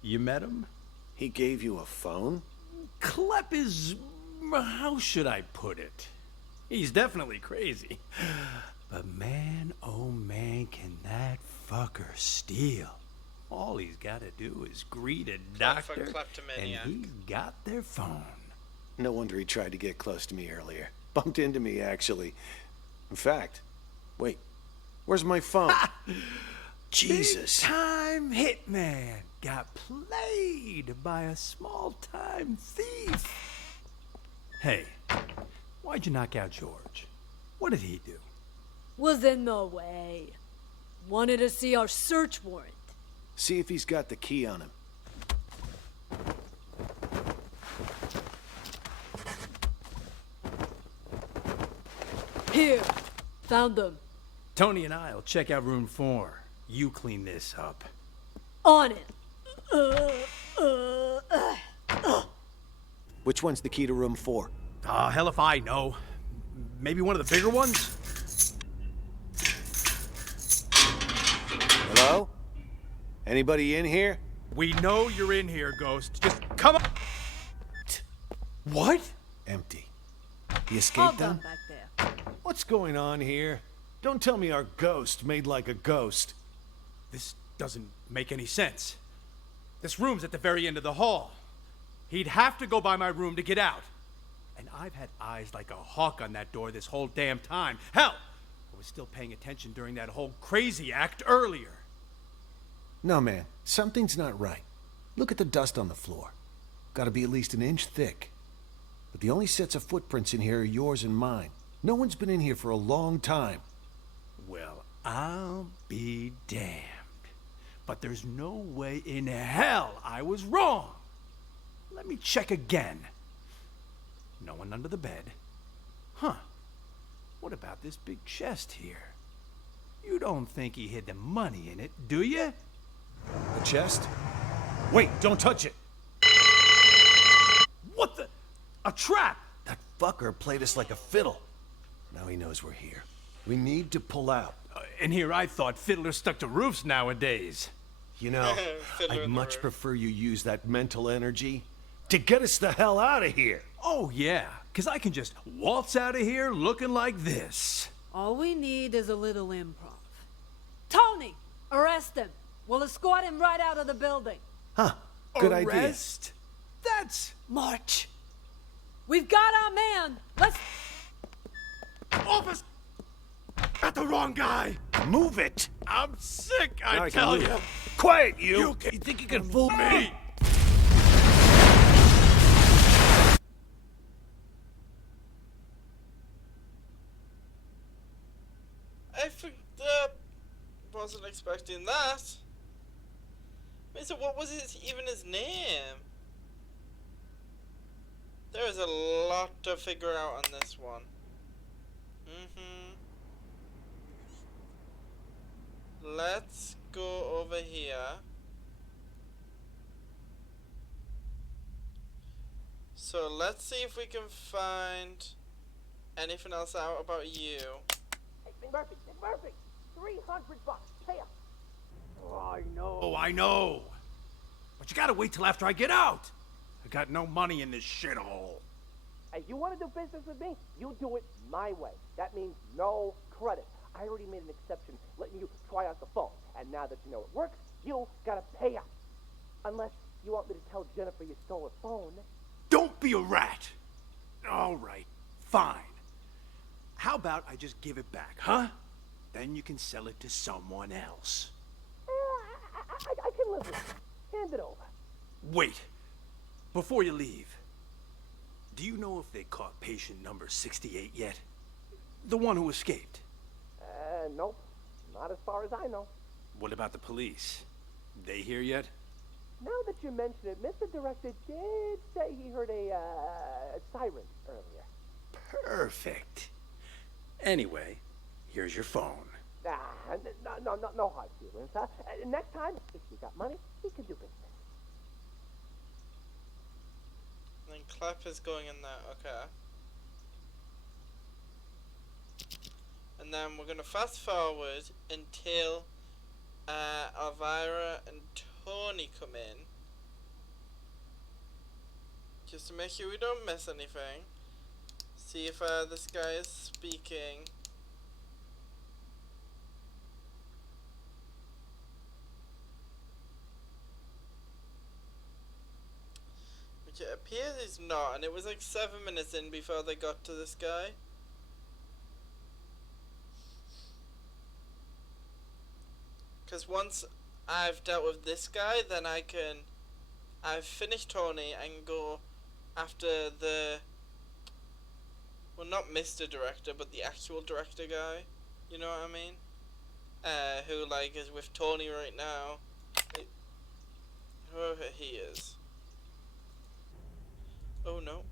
You met him? He gave you a phone? Klepp is... how should I put it? He's definitely crazy. But man, oh man, can that fucker steal. All he's got to do is greet a doctor, and he's got their phone. No wonder he tried to get close to me earlier. Bumped into me, actually. In fact, wait, where's my phone? Jesus. Big-time hitman got played by a small-time thief. Hey, why'd you knock out George? What did he do? Was in the way. Wanted to see our search warrant. See if he's got the key on him. Here, found them. Tony and I'll check out room 4. You clean this up. On it. Which one's the key to room 4? Oh, hell if I know. Maybe one of the bigger ones? Hello? Anybody in here? We know you're in here, Ghost. Just come up. What? Empty. He escaped them? Back there. What's going on here? Don't tell me our ghost made like a ghost. This doesn't make any sense. This room's at the very end of the hall. He'd have to go by my room to get out. And I've had eyes like a hawk on that door this whole damn time. Hell, I was still paying attention during that whole crazy act earlier. No, man. Something's not right. Look at the dust on the floor. Gotta be at least an inch thick. But the only sets of footprints in here are yours and mine. No one's been in here for a long time. Well, I'll be damned. But there's no way in hell I was wrong. Let me check again. No one under the bed. Huh. What about this big chest here? You don't think he hid the money in it, do you? The chest? Wait, don't touch it! What the? A trap! That fucker played us like a fiddle. Now he knows we're here. We need to pull out. And here I thought fiddlers stuck to roofs nowadays. You know, I'd much prefer you use that mental energy to get us the hell out of here. Oh, yeah, because I can just waltz out of here looking like this. All we need is a little improv. Tony, arrest him. We'll escort him right out of the building. Huh, good Arrest? That's... March. We've got our man. Let's... Office! Got the wrong guy. Move it. I'm sick, Now I tell you. Quiet, you! You think you can fool me? Wasn't expecting that. Wait, so what was even his name? There is a lot to figure out on this one. Let's go over here. So let's see if we can find anything else out about you. Hey, Murphy, $300. Pay up. Oh, I know. But you gotta wait till after I get out. I got no money in this shithole. Hey, you want to do business with me? You do it my way. That means no credit. I already made an exception, letting you try out the phone. And now that you know it works, you gotta pay up. Unless you want me to tell Jennifer you stole her phone. Don't be a rat. All right, fine. How about I just give it back, huh? Then you can sell it to someone else. I can live with it. Hand it over. Wait. Before you leave, do you know if they caught patient number 68 yet? The one who escaped. Nope. Not as far as I know. What about the police? They here yet? Now that you mention it, Mr. Director did say he heard a siren earlier. Perfect. Anyway, here's your phone. No hard feelings, huh? Next time, if you got money, we can do business. And then Clap is going in there, okay. And then we're gonna fast forward until Elvira and Tony come in. Just to make sure we don't miss anything. See if this guy is speaking. Which it appears he's not, and it was like 7 minutes in before they got to this guy. Because once I've dealt with this guy, then I've finished Tony and go after the, well, not Mr. Director, but the actual director guy, you know what I mean? Who, like, is with Tony right now. Whoever he is. Oh, no.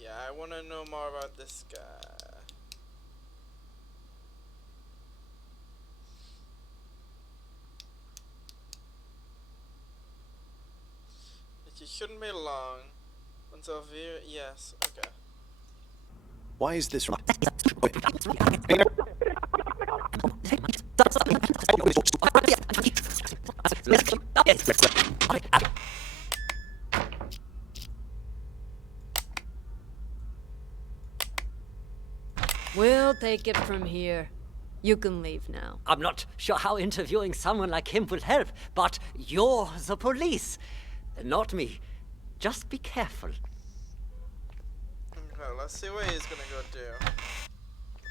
Yeah, I want to know more about this guy. It shouldn't be long. Once Elvira, yes, okay. Why is this? We'll take it from here. You can leave now. I'm not sure how interviewing someone like him will help, but you're the police. Not me. Just be careful. Okay, let's see what he's gonna go do.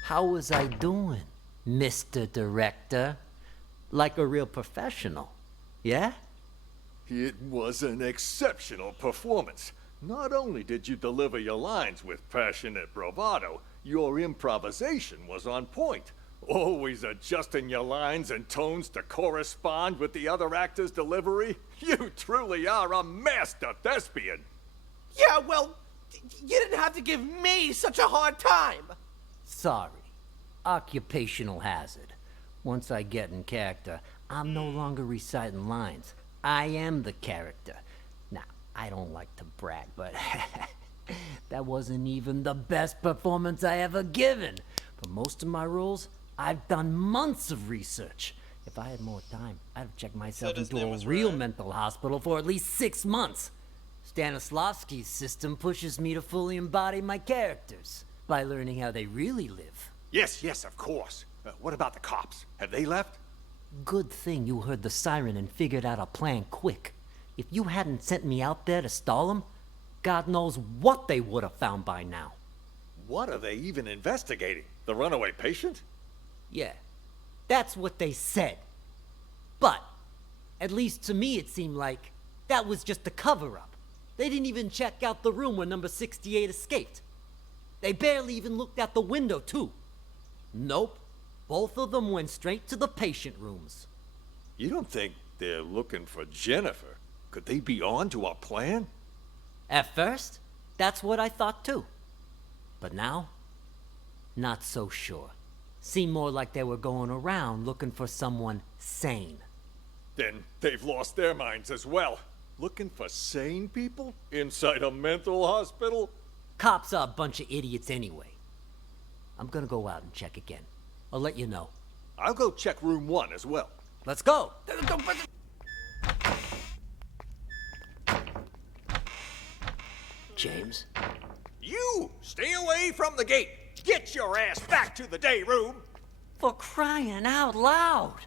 How was I doing, Mr. Director? Like a real professional, yeah? It was an exceptional performance. Not only did you deliver your lines with passionate bravado, your improvisation was on point. Always adjusting your lines and tones to correspond with the other actor's delivery. You truly are a master thespian. Yeah, well, you didn't have to give me such a hard time. Sorry. Occupational hazard. Once I get in character, I'm no longer reciting lines. I am the character. Now, I don't like to brag, but that wasn't even the best performance I ever given. For most of my roles, I've done months of research. If I had more time, I'd have checked myself into a real mental hospital for at least 6 months. Stanislavski's system pushes me to fully embody my characters by learning how they really live. Yes, of course. What about the cops? Have they left? Good thing you heard the siren and figured out a plan quick. If you hadn't sent me out there to stall them, God knows what they would have found by now. What are they even investigating? The runaway patient? Yeah, that's what they said. But, at least to me it seemed like that was just a cover-up. They didn't even check out the room where number 68 escaped. They barely even looked out the window, too. Nope. Both of them went straight to the patient rooms. You don't think they're looking for Jennifer? Could they be on to our plan? At first, that's what I thought too. But now, not so sure. Seemed more like they were going around looking for someone sane. Then they've lost their minds as well. Looking for sane people? Inside a mental hospital? Cops are a bunch of idiots anyway. I'm gonna go out and check again. I'll let you know. I'll go check room 1 as well. Let's go! James? You! Stay away from the gate! Get your ass back to the day room! For crying out loud!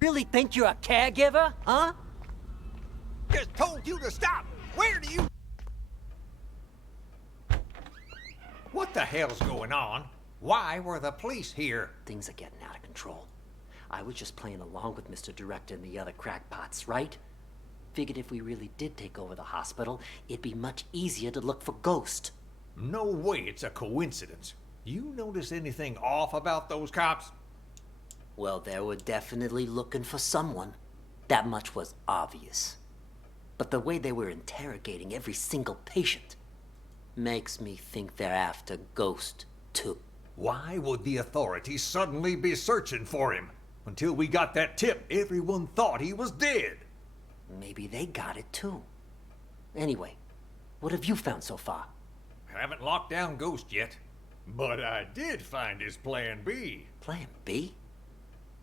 Really think you're a caregiver, huh? Just told you to stop! Where do you... What the hell's going on? Why were the police here? Things are getting out of control. I was just playing along with Mr. Director and the other crackpots, right? Figured if we really did take over the hospital, it'd be much easier to look for Ghost. No way it's a coincidence. You notice anything off about those cops? Well, they were definitely looking for someone. That much was obvious. But the way they were interrogating every single patient makes me think they're after Ghost, too. Why would the authorities suddenly be searching for him? Until we got that tip, everyone thought he was dead. Maybe they got it, too. Anyway, what have you found so far? Haven't locked down Ghost yet. But I did find his Plan B. Plan B?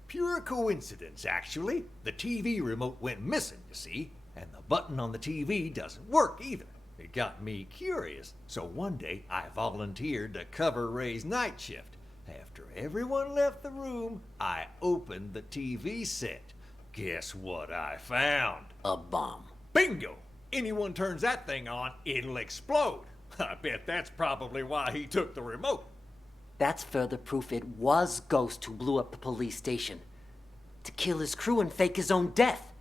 Pure coincidence, actually. The TV remote went missing, you see, and the button on the TV doesn't work either. It got me curious, so one day I volunteered to cover Ray's night shift. After everyone left the room, I opened the TV set. Guess what I found? A bomb. Bingo! Anyone turns that thing on, it'll explode. I bet that's probably why he took the remote. That's further proof it was Ghost who blew up the police station. To kill his crew and fake his own death.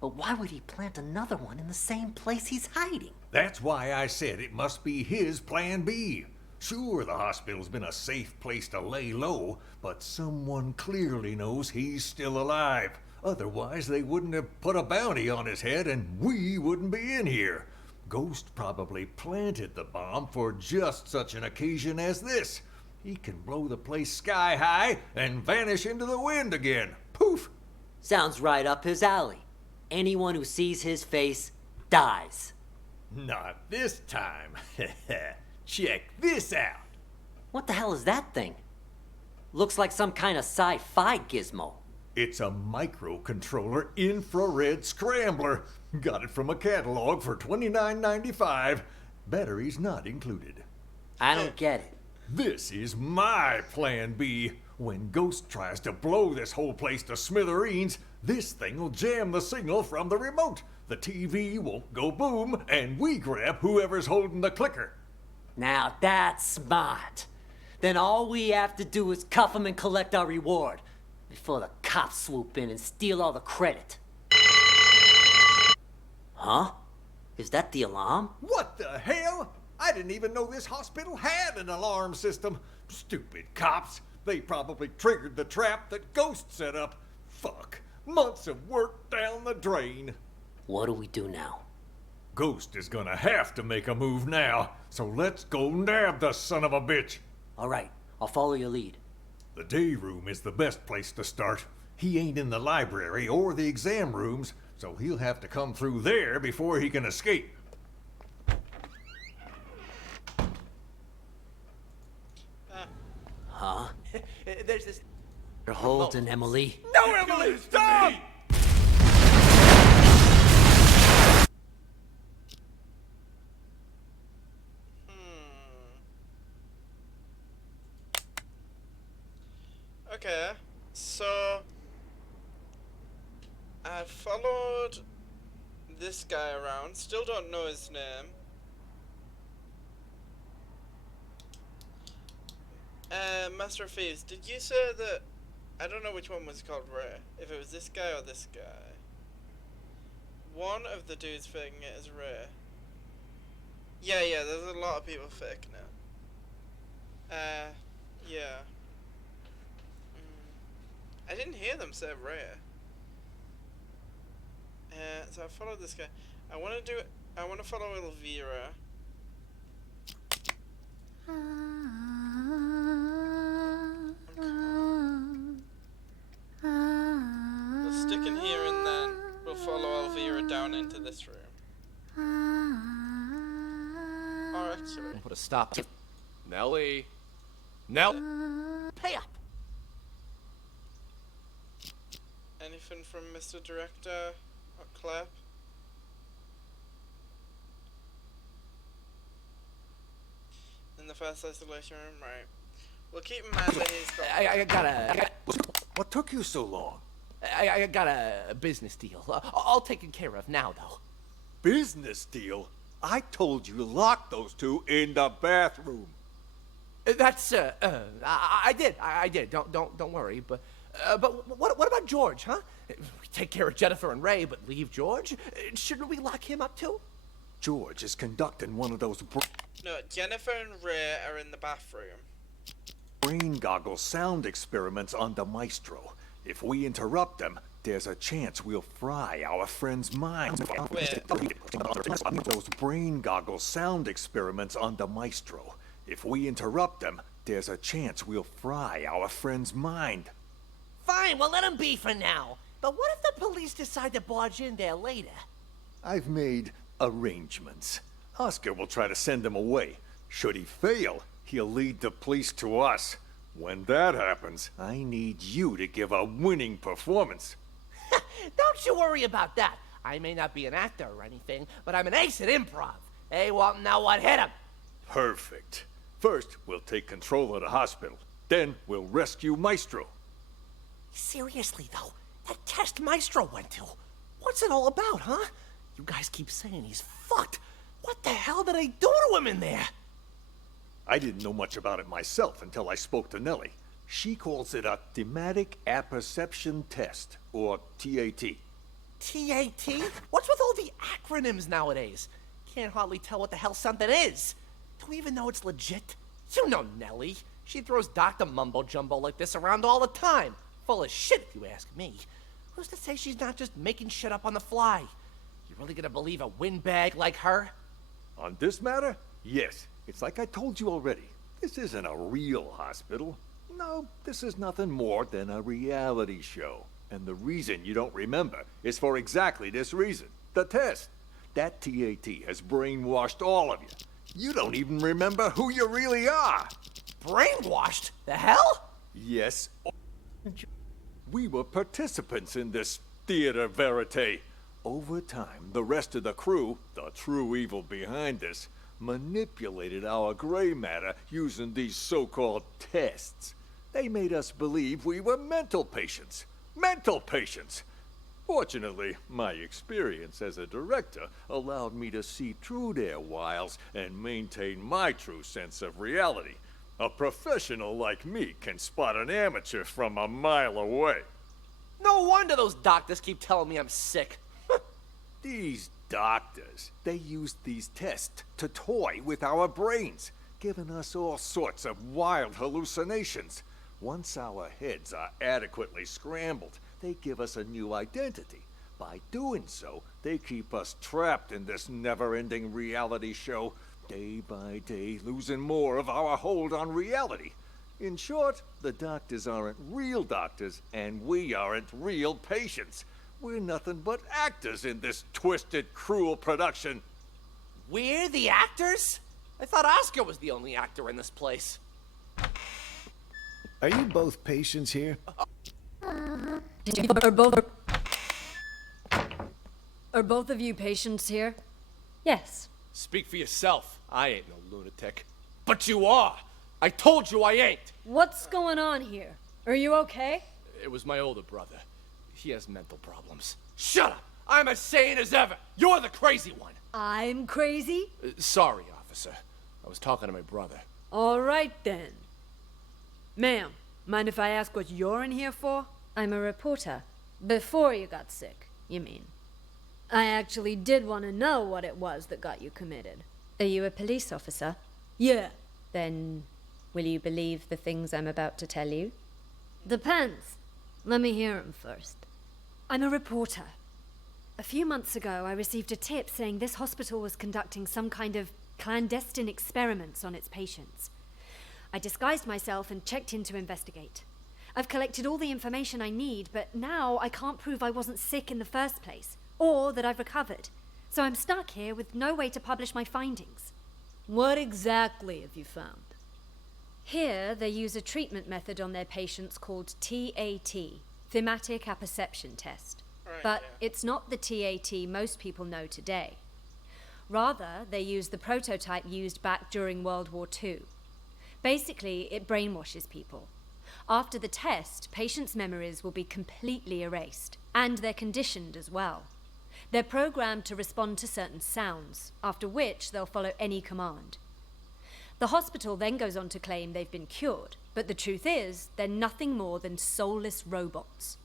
But why would he plant another one in the same place he's hiding? That's why I said it must be his Plan B. Sure, the hospital's been a safe place to lay low, but someone clearly knows he's still alive. Otherwise, they wouldn't have put a bounty on his head and we wouldn't be in here. Ghost probably planted the bomb for just such an occasion as this. He can blow the place sky high and vanish into the wind again. Poof! Sounds right up his alley. Anyone who sees his face dies. Not this time. Check this out. What the hell is that thing? Looks like some kind of sci-fi gizmo. It's a microcontroller infrared scrambler. Got it from a catalog for $29.95. Batteries not included. I don't get it. This is my Plan B. When Ghost tries to blow this whole place to smithereens, this thing will jam the signal from the remote. The TV won't go boom, and we grab whoever's holding the clicker. Now that's smart. Then all we have to do is cuff him and collect our reward before the cops swoop in and steal all the credit. Huh? Is that the alarm? What the hell? I didn't even know this hospital had an alarm system. Stupid cops. They probably triggered the trap that Ghost set up. Fuck. Months of work down the drain. What do we do now? Ghost is gonna have to make a move now, so let's go nab the son of a bitch. All right, I'll follow your lead. The day room is the best place to start. He ain't in the library or the exam rooms, so he'll have to come through there before he can escape. Huh? There's this... You're holding, Emily. No, Emily, stop! Okay, so I followed this guy around, still don't know his name. Master of Thieves, did you say that, I don't know which one was called Ray, if it was this guy or this guy. One of the dudes faking it is Ray. Yeah, there's a lot of people faking it. Yeah. I didn't hear them say Ray. So I followed this guy. I want to follow Elvira. We'll stick in here and then we'll follow Elvira down into this room. Or actually, Put a stop to... Nelly. Nelly. Pay up. anything from Mr. Director or Clap? In the first isolation room, right. We'll keep in mind that he's got... I got What took you so long? I got a business deal. All taken care of now, though. Business deal? I told you to lock those two in the bathroom. That's I did. Don't worry. But what about George, huh? We take care of Jennifer and Ray, but leave George? Shouldn't we lock him up too? George is conducting one of those. No, Jennifer and Ray are in the bathroom. brain goggle sound experiments on the Maestro. If we interrupt them, there's a chance we'll fry our friend's minds. Those brain goggle sound experiments on the Maestro. If we interrupt them, there's a chance we'll fry our friend's mind. Fine, we'll let him be for now. But what if the police decide to barge in there later? I've made arrangements. Oscar will try to send him away. Should he fail, he'll lead the police to us. When that happens, I need you to give a winning performance. Don't you worry about that. I may not be an actor or anything, but I'm an ace at improv. Hey, well, now what? Hit him! Perfect. First, we'll take control of the hospital. Then, we'll rescue Maestro. Seriously, though, that test Maestro went to, what's it all about, huh? You guys keep saying he's fucked. What the hell did they do to him in there? I didn't know much about it myself until I spoke to Nellie. She calls it a thematic apperception test, or TAT. TAT? What's with all the acronyms nowadays? Can't hardly tell what the hell something is. Do we even know it's legit? You know Nellie. She throws Dr. Mumbo Jumbo like this around all the time. Full of shit, if you ask me. Who's to say she's not just making shit up on the fly? You really gonna believe a windbag like her? On this matter, yes. It's like I told you already. This isn't a real hospital. No, this is nothing more than a reality show. And the reason you don't remember is for exactly this reason. The test. That TAT has brainwashed all of you. You don't even remember who you really are. Brainwashed? The hell? Yes. We were participants in this theater verite. Over time, the rest of the crew, the true evil behind this, manipulated our gray matter using these so-called tests. They made us believe we were mental patients. Mental patients! Fortunately, my experience as a director allowed me to see through their wiles and maintain my true sense of reality. A professional like me can spot an amateur from a mile away. No wonder those doctors keep telling me I'm sick. These doctors, they used these tests to toy with our brains, giving us all sorts of wild hallucinations. Once our heads are adequately scrambled, they give us a new identity. By doing so, they keep us trapped in this never-ending reality show, day by day losing more of our hold on reality. In short, the doctors aren't real doctors, and we aren't real patients. We're nothing but actors in this twisted, cruel production. We're the actors? I thought Oscar was the only actor in this place. Are you both patients here? Are both of you patients here? Yes. Speak for yourself. I ain't no lunatic. But you are! I told you I ain't! What's going on here? Are you okay? It was my older brother. He has mental problems. Shut up! I'm as sane as ever! You're the crazy one! I'm crazy? Sorry, officer. I was talking to my brother. All right, then. Ma'am, mind if I ask what you're in here for? I'm a reporter. Before you got sick, you mean? I actually did want to know what it was that got you committed. Are you a police officer? Yeah. Then, will you believe the things I'm about to tell you? Depends. Let me hear 'em first. I'm a reporter. A few months ago, I received a tip saying this hospital was conducting some kind of clandestine experiments on its patients. I disguised myself and checked in to investigate. I've collected all the information I need, but now I can't prove I wasn't sick in the first place, or that I've recovered. So I'm stuck here with no way to publish my findings. What exactly have you found? Here, they use a treatment method on their patients called TAT, Thematic Apperception Test. But it's not the TAT most people know today. Rather, they use the prototype used back during World War II. Basically, it brainwashes people. After the test, patients' memories will be completely erased, and they're conditioned as well. They're programmed to respond to certain sounds, after which they'll follow any command. The hospital then goes on to claim they've been cured, but the truth is, they're nothing more than soulless robots.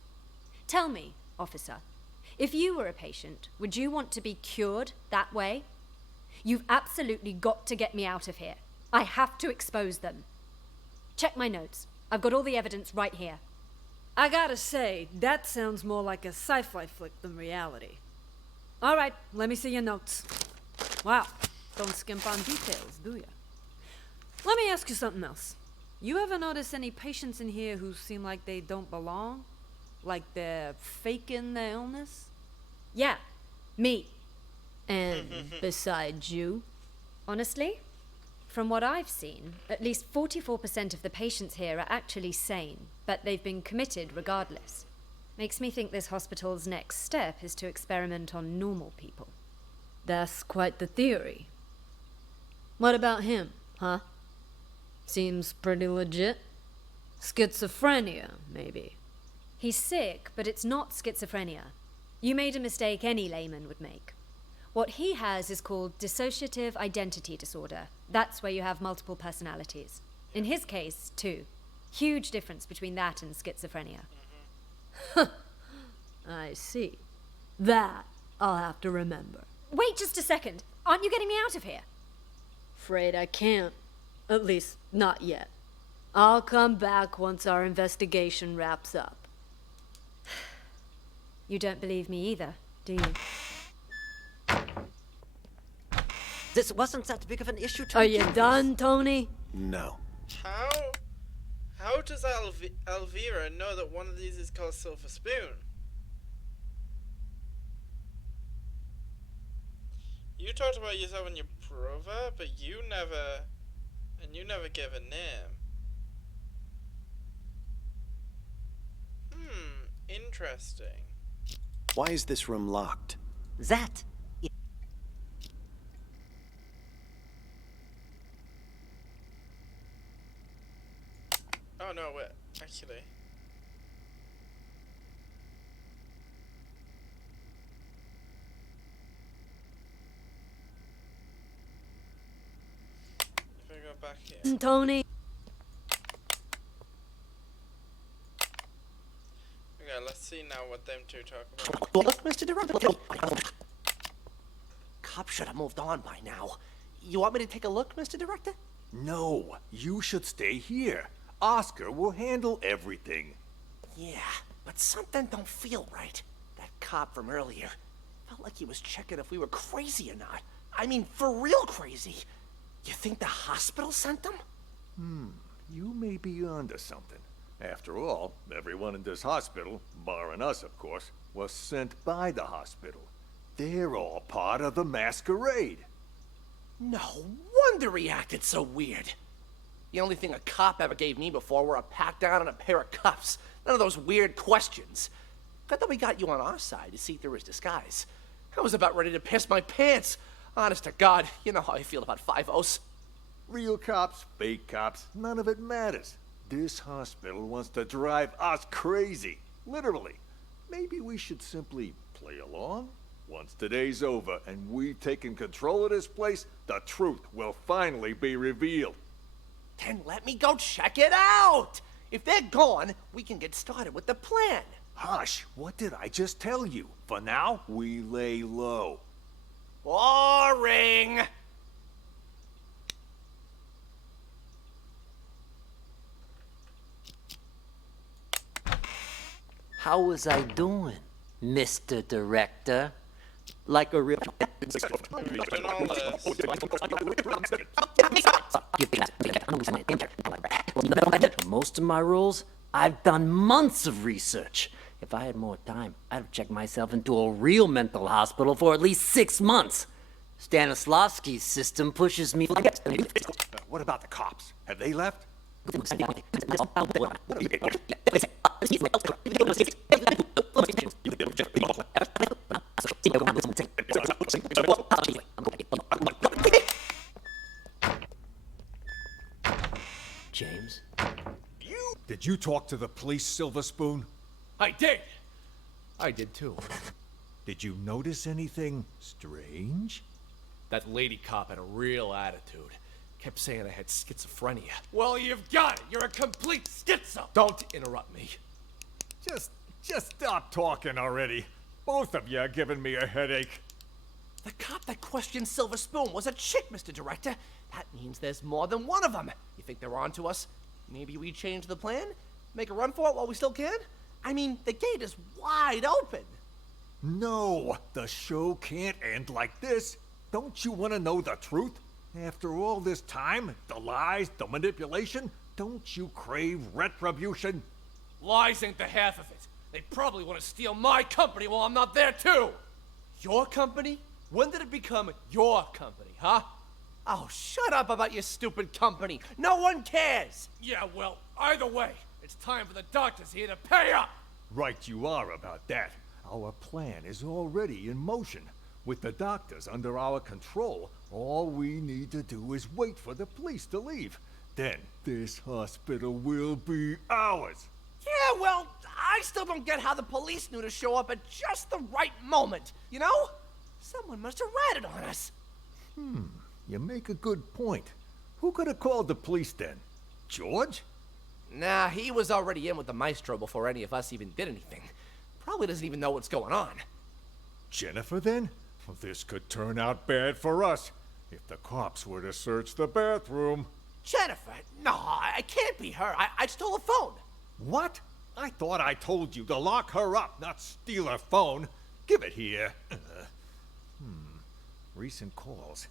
Tell me, officer, if you were a patient, would you want to be cured that way? You've absolutely got to get me out of here. I have to expose them. Check my notes. I've got all the evidence right here. I gotta say, that sounds more like a sci-fi flick than reality. All right, let me see your notes. Wow, don't skimp on details, do ya? Let me ask you something else. You ever notice any patients in here who seem like they don't belong? Like they're faking their illness? Yeah, me. And besides you? Honestly, from what I've seen, at least 44% of the patients here are actually sane, but they've been committed regardless. Makes me think this hospital's next step is to experiment on normal people. That's quite the theory. What about him, huh? Seems pretty legit. Schizophrenia, maybe. He's sick, but it's not schizophrenia. You made a mistake any layman would make. What he has is called dissociative identity disorder. That's where you have multiple personalities. In his case, 2. Huge difference between that and schizophrenia. I see. That I'll have to remember. Wait just a second. Aren't you getting me out of here? Afraid I can't. At least, not yet. I'll come back once our investigation wraps up. You don't believe me either, do you? This wasn't that big of an issue to Are you done, Tony? No. How does Elvira know that one of these is called Silver Spoon? You talked about yourself and your brother, but you never gave a name. Interesting. Why is this room locked? That. Oh no, wait, actually. If I go back here. Tony. Okay, let's see now what them two talk about. Look, Mr. Director. Cop should have moved on by now. You want me to take a look, Mr. Director? No, you should stay here. Oscar will handle everything. Yeah, but something don't feel right. That cop from earlier felt like he was checking if we were crazy or not. I mean, for real crazy. You think the hospital sent them? You may be onto something. After all, everyone in this hospital, barring us of course, was sent by the hospital. They're all part of the masquerade. No wonder he acted so weird. The only thing a cop ever gave me before were a pat down and a pair of cuffs. None of those weird questions. Good that we got you on our side to see through his disguise. I was about ready to piss my pants. Honest to God, you know how I feel about 5-0s. Real cops, fake cops, none of it matters. This hospital wants to drive us crazy. Literally. Maybe we should simply play along? Once today's over and we've taken control of this place, the truth will finally be revealed. Then let me go check it out. If they're gone, we can get started with the plan. Hush, what did I just tell you? For now, we lay low. Boring. How was I doing, Mr. Director? Like a real... Most of my roles, I've done months of research. If I had more time, I'd have checked myself into a real mental hospital for at least 6 months. Stanislavski's system pushes me... What about the cops? Have they left? James? Did you talk to the police, Silver Spoon? I did! I did too. Did you notice anything strange? That lady cop had a real attitude. Kept saying I had schizophrenia. Well, you've got it! You're a complete schizo! Don't interrupt me. Just stop talking already. Both of you are giving me a headache. The cop that questioned Silver Spoon was a chick, Mr. Director. That means there's more than one of them. You think they're on to us? Maybe we change the plan? Make a run for it while we still can? I mean, the gate is wide open. No, the show can't end like this. Don't you want to know the truth? After all this time, the lies, the manipulation, don't you crave retribution? Lies ain't the half of it. They probably want to steal my company while I'm not there, too. Your company? When did it become your company, huh? Oh, shut up about your stupid company. No one cares. Yeah, well, either way, it's time for the doctors here to pay up. Right you are about that. Our plan is already in motion. With the doctors under our control, all we need to do is wait for the police to leave. Then this hospital will be ours. Yeah, well, I still don't get how the police knew to show up at just the right moment, you know? Someone must have ratted on us. You make a good point. Who could have called the police then? George? Nah, he was already in with the maestro before any of us even did anything. Probably doesn't even know what's going on. Jennifer then? Well, this could turn out bad for us. If the cops were to search the bathroom. Jennifer? No, it can't be her. I stole a phone. What? I thought I told you to lock her up, not steal her phone. Give it here. Recent calls.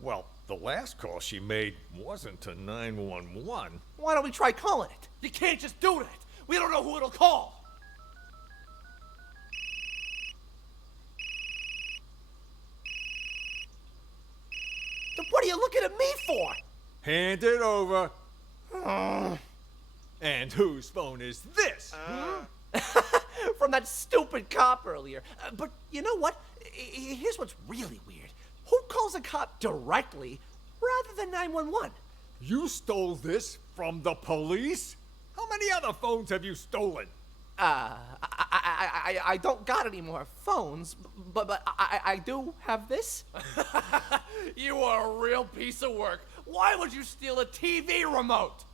Well, the last call she made wasn't to 911. Why don't we try calling it? You can't just do that. We don't know who it'll call. Then what are you looking at me for? Hand it over. And whose phone is this? From that stupid cop earlier. But you know what? Here's what's really weird. Who calls a cop directly rather than 911? You stole this from the police? How many other phones have you stolen? I don't got any more phones, but I do have this. You are a real piece of work. Why would you steal a TV remote?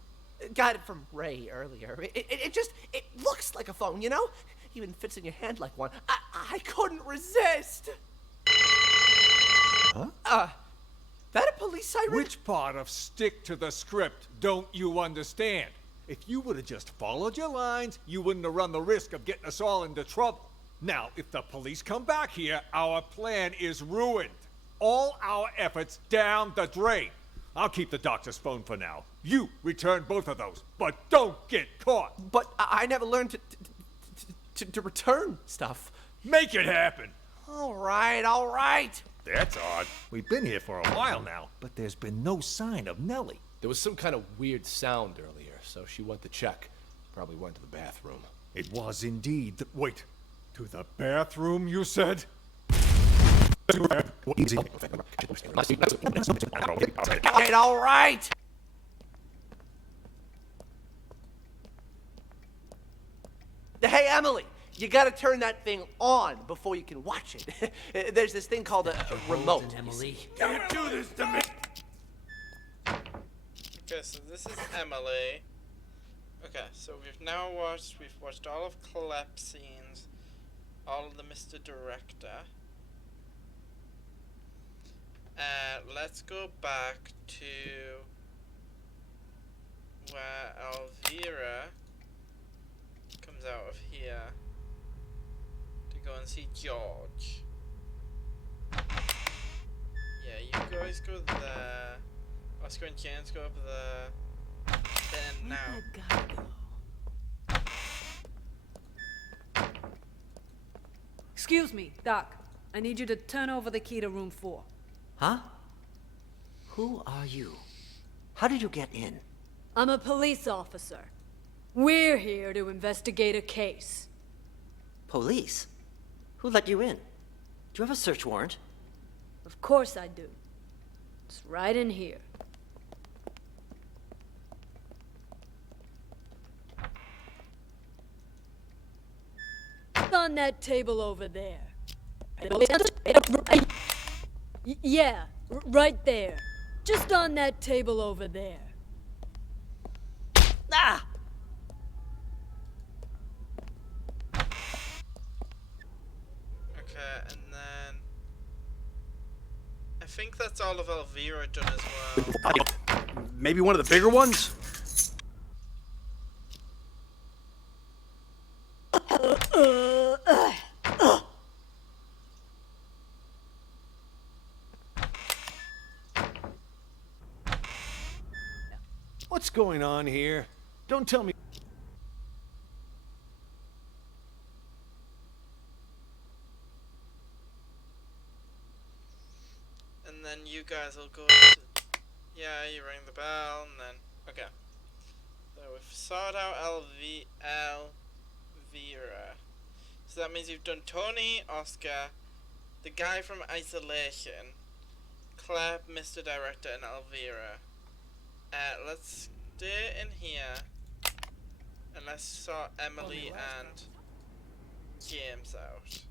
Got it from Ray earlier. It looks like a phone, you know? Even fits in your hand like one. I couldn't resist. Huh? That a police siren? Which part of stick to the script don't you understand? If you would have just followed your lines, you wouldn't have run the risk of getting us all into trouble. Now, if the police come back here, our plan is ruined. All our efforts down the drain. I'll keep the doctor's phone for now. You return both of those, but don't get caught. But I never learned to return stuff. Make it happen. All right. That's odd. We've been here for a while now, but there's been no sign of Nellie. There was some kind of weird sound earlier, so she went to check. Probably went to the bathroom. It was indeed. Wait, to the bathroom, you said? All right. Hey, Emily, you gotta turn that thing on before you can watch it. There's this thing called a remote. Emily. Don't do this to me. Okay, so this is Emily. Okay, so we've watched all of collapse scenes, all of the Mr. Director. Let's go back to where Elvira comes out of here to go and see George. Yeah, you guys go there. Oscar and James go up there. Then now. Excuse me, Doc. I need you to turn over the key to room 4. Huh? Who are you? How did you get in? I'm a police officer. We're here to investigate a case. Police? Who let you in? Do you have a search warrant? Of course I do. It's right in here. On that table over there. Yeah, right there. Just on that table over there. Ah! Okay, and then I think that's all of Elvira done as well. Maybe one of the bigger ones? What's going on here? Don't tell me. And then you guys will go to... Yeah, you ring the bell, and then... Okay. So we've sought out Elvira. So that means you've done Tony, Oscar, the guy from Isolation, Claire, Mr. Director, and Elvira. Let's stay in here. And let's sort Emily and James out.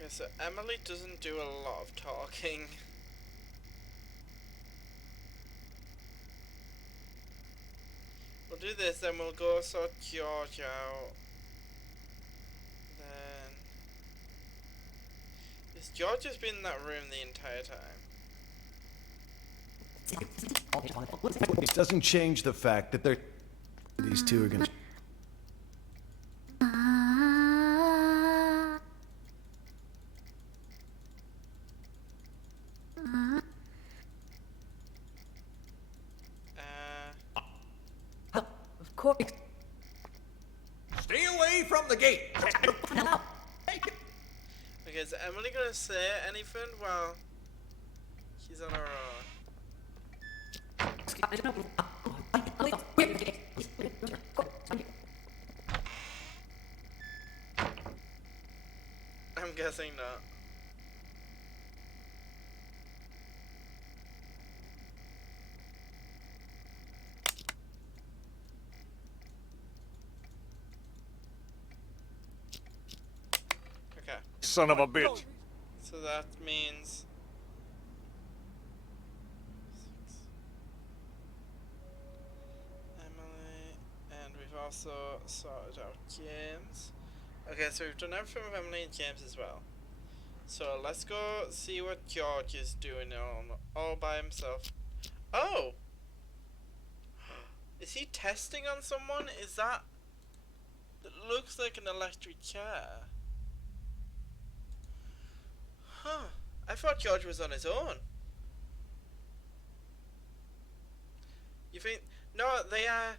Okay, so Emily doesn't do a lot of talking. We'll do this, then we'll go sort George out. Then... Yes, George has been in that room the entire time. It doesn't change the fact that these two are gonna... Of course. Stay away from the gate! Okay, is Emily gonna say anything while she's on her own? I'm guessing not. Okay. Son of a bitch. So that means... Emily, and we've also sorted out James. Okay, so we've done everything with Emily and James as well. So let's go see what George is doing all by himself. Oh! Is he testing on someone? Is that... It looks like an electric chair. Huh. I thought George was on his own. You think... No, they are...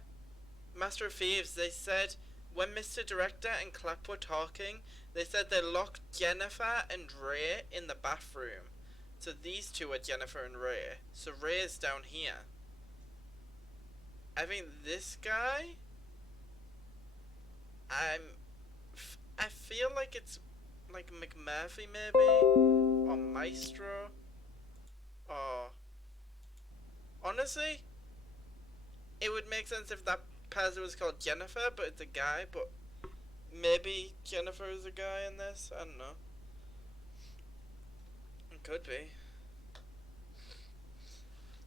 Master of Thieves, they said... When Mr. Director and Clapp were talking, they said they locked Jennifer and Ray in the bathroom. So these two are Jennifer and Ray. So Ray is down here. I think this guy... I feel like it's like McMurphy maybe, or Maestro, or... Honestly, it would make sense if that person was called Jennifer, but it's a guy, but maybe Jennifer is a guy in this, I don't know. It could be.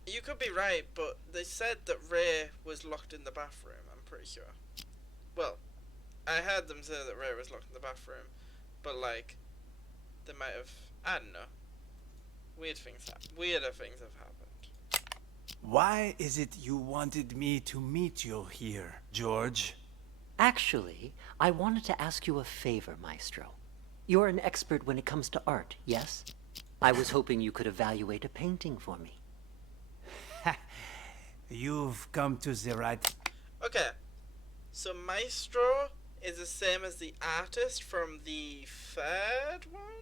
You could be right, but they said that Ray was locked in the bathroom, I'm pretty sure. Well, I heard them say that Ray was locked in the bathroom, but like, they might have, I don't know. Weirder things have happened. Why is it you wanted me to meet you here, George? Actually, I wanted to ask you a favor, Maestro. You're an expert when it comes to art, yes? I was hoping you could evaluate a painting for me. You've come to the right... Okay, so Maestro is the same as the artist from the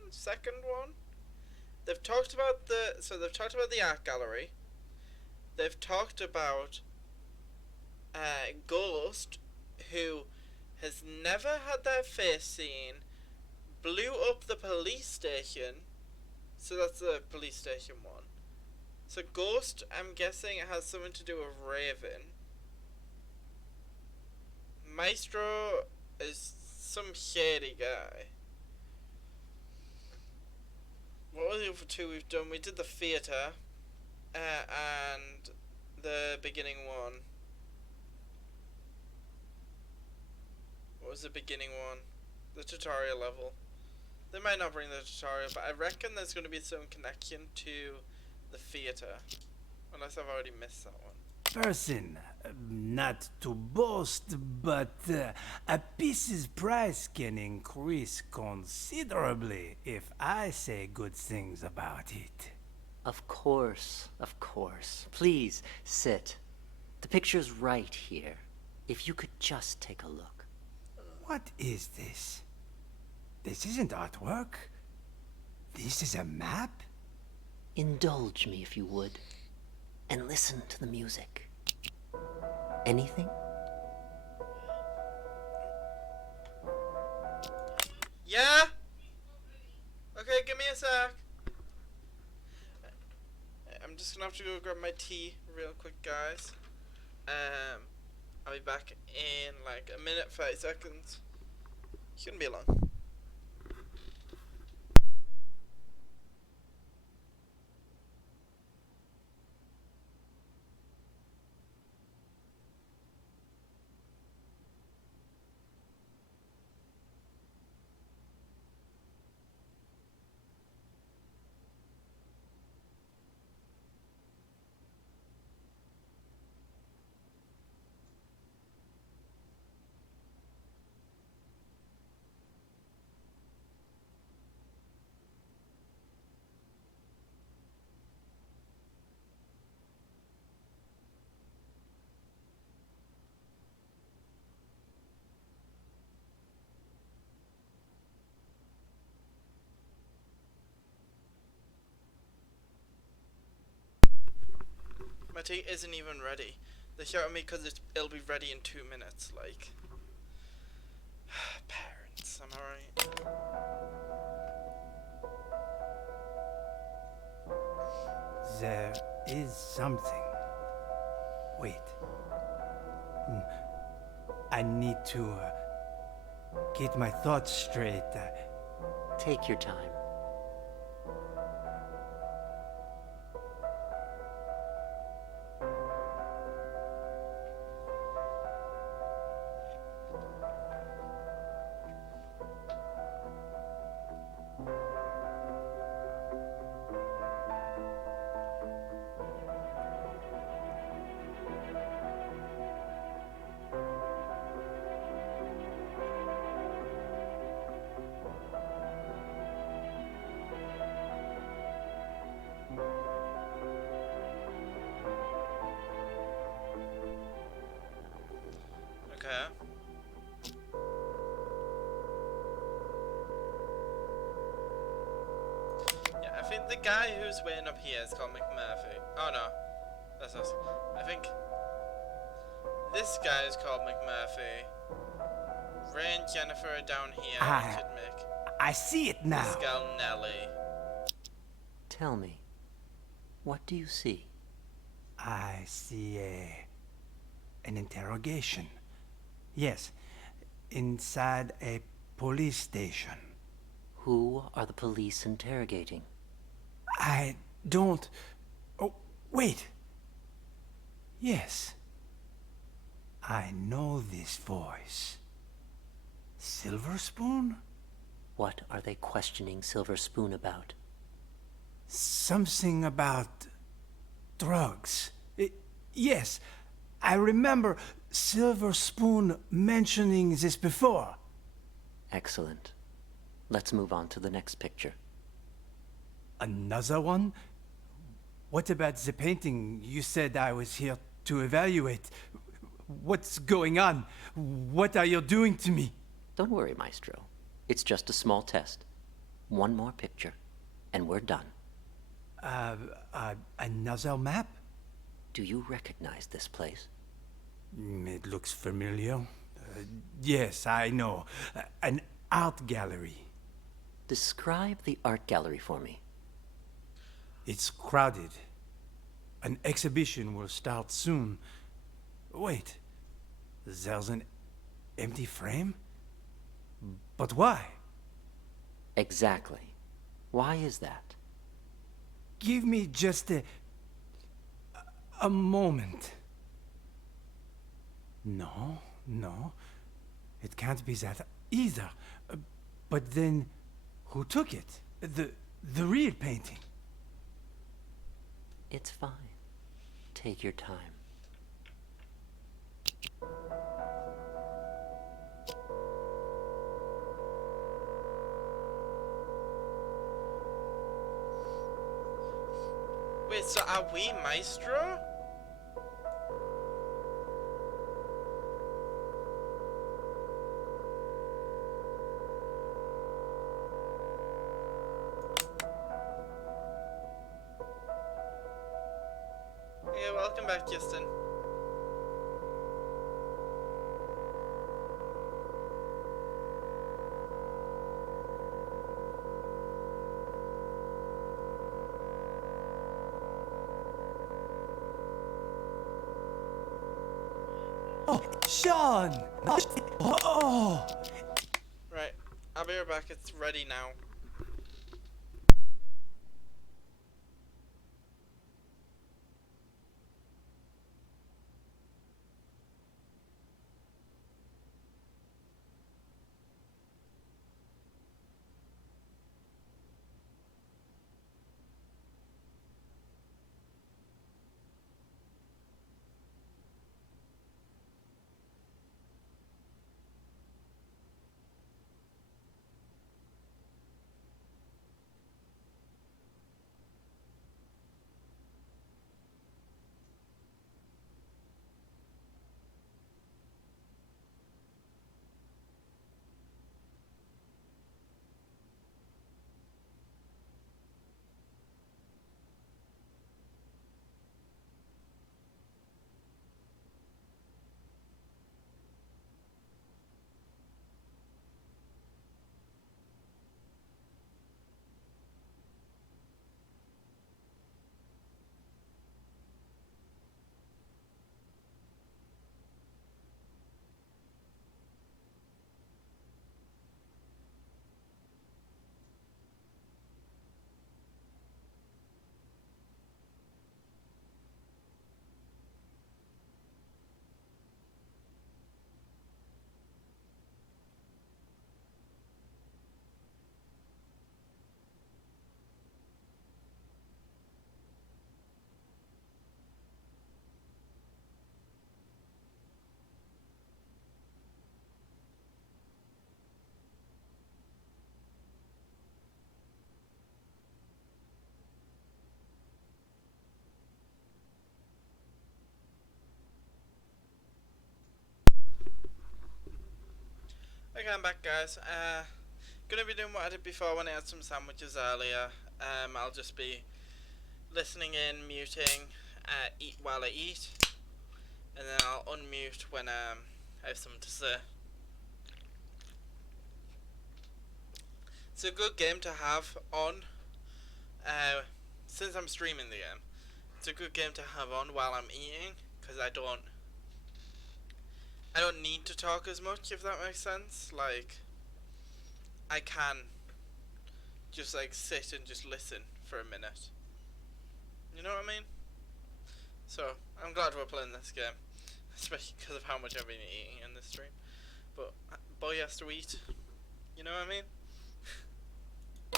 second one. They've talked about the art gallery. They've talked about Ghost, who has never had their face seen, blew up the police station. So that's the police station one. So Ghost, I'm guessing it has something to do with Raven. Maestro is some shady guy. What were the other two we've done? We did the theatre, and the beginning one. What was the beginning one? The tutorial level. They might not bring the tutorial, but I reckon there's going to be some connection to the theatre. Unless I've already missed that one. Person, not to boast, but a piece's price can increase considerably if I say good things about it. Of course, of course. Please, sit. The picture's right here. If you could just take a look. What is this? This isn't artwork. This is a map? Indulge me if you would. And listen to the music. Anything? Yeah? Okay, give me a sec. I'm just gonna have to go grab my tea real quick, guys. I'll be back in like a minute, 30 seconds. Shouldn't be long. My tea isn't even ready. They shout at me because it'll be ready in 2 minutes, like. Parents, am I right? There is something. Wait. I need to get my thoughts straight. Take your time. Yeah, I think the guy who's waiting up here is called McMurphy. Oh no, that's us. I think this guy is called McMurphy. Ray and Jennifer are down here. I see it now. This girl Nellie. Tell me, what do you see? I see an interrogation. Yes, inside a police station. Who are the police interrogating? I don't... Oh, wait. Yes. I know this voice. Silver Spoon? What are they questioning Silver Spoon about? Something about drugs. Yes, I remember Silver Spoon mentioning this before. Excellent. Let's move on to the next picture. Another one? What about the painting you said I was here to evaluate? What's going on? What are you doing to me? Don't worry, Maestro. It's just a small test. One more picture, and we're done. Another map? Do you recognize this place? It looks familiar. Yes, I know. An art gallery. Describe the art gallery for me. It's crowded. An exhibition will start soon. Wait, there's an empty frame? But why? Exactly. Why is that? give me just a moment. No, it can't be that either. But then, who took it? The real painting? It's fine. Take your time. Wait, so are we Maestro? Yeah, welcome back, Justin. Oh, Sean! Oh! Right, I'll be right back. It's ready now. Okay, I'm back, guys. Gonna be doing what I did before when I had some sandwiches earlier. I'll just be listening in, muting, eat while I eat, and then I'll unmute when I have something to say. It's a good game to have on, since I'm streaming the game. It's a good game to have on while I'm eating, because I don't need to talk as much, if that makes sense. Like, I can just like sit and just listen for a minute. You know what I mean? So, I'm glad we're playing this game, especially because of how much I've been eating in this stream. But boy has to eat. You know what I mean?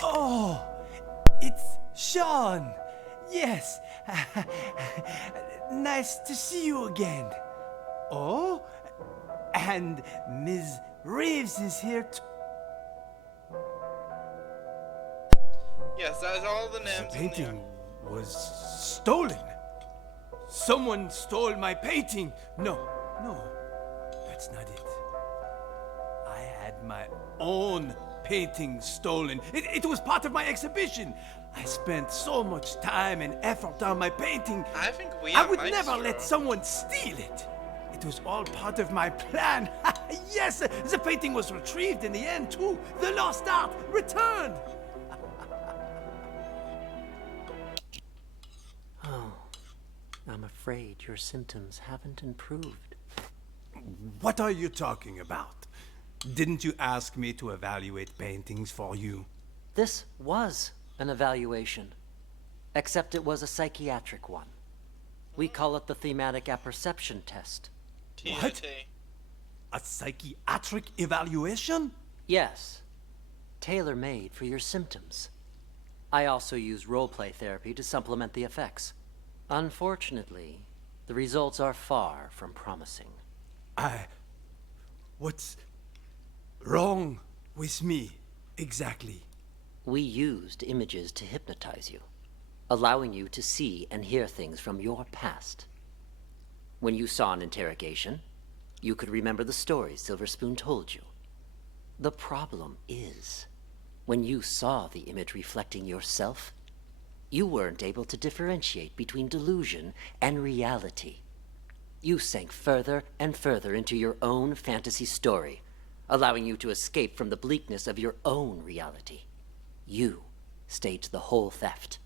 Oh! It's Sean! Yes! Nice to see you again. Oh? And Ms. Reeves is here too. Yes, that is all the names. The painting was stolen. Someone stole my painting. No, that's not it. I had my own painting stolen. It was part of my exhibition. I spent so much time and effort on my painting. I think I would never let someone steal it. It was all part of my plan. Yes, the painting was retrieved in the end too. The lost art returned. Oh, I'm afraid your symptoms haven't improved. What are you talking about? Didn't you ask me to evaluate paintings for you? This was an evaluation. Except it was a psychiatric one. We call it the thematic apperception test. What? A psychiatric evaluation? Yes. Tailor-made for your symptoms. I also use role-play therapy to supplement the effects. Unfortunately, the results are far from promising. What's wrong with me, exactly? We used images to hypnotize you, allowing you to see and hear things from your past. When you saw an interrogation, you could remember the stories Silver Spoon told you. The problem is, when you saw the image reflecting yourself, you weren't able to differentiate between delusion and reality. You sank further and further into your own fantasy story, allowing you to escape from the bleakness of your own reality. You staged the whole theft.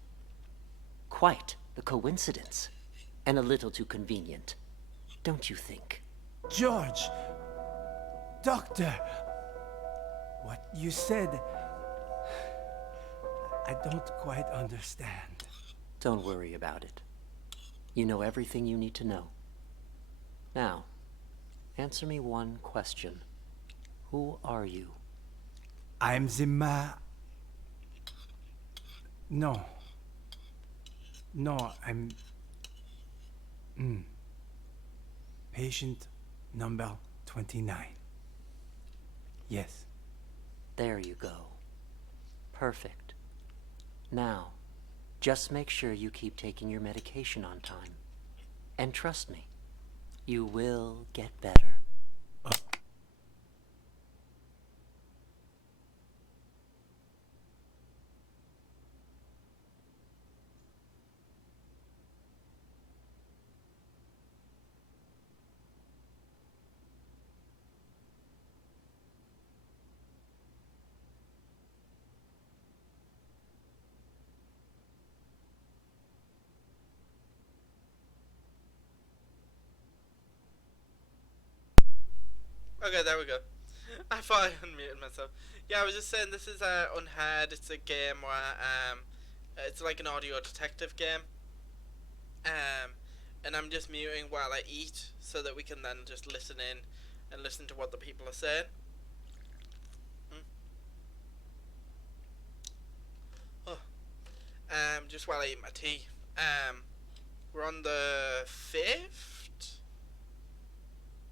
Quite the coincidence, and a little too convenient, don't you think? George! Doctor! What you said, I don't quite understand. Don't worry about it. You know everything you need to know. Now, answer me one question. Who are you? I'm the No. No, I'm... Patient number 29. Yes. There you go. Perfect. Now, just make sure you keep taking your medication on time. And trust me, you will get better. Okay, there we go. I thought I unmuted myself. Yeah, I was just saying this is Unheard. It's a game where it's like an audio detective game. And I'm just muting while I eat so that we can then just listen in and listen to what the people are saying. Just while I eat my tea. We're on the 5th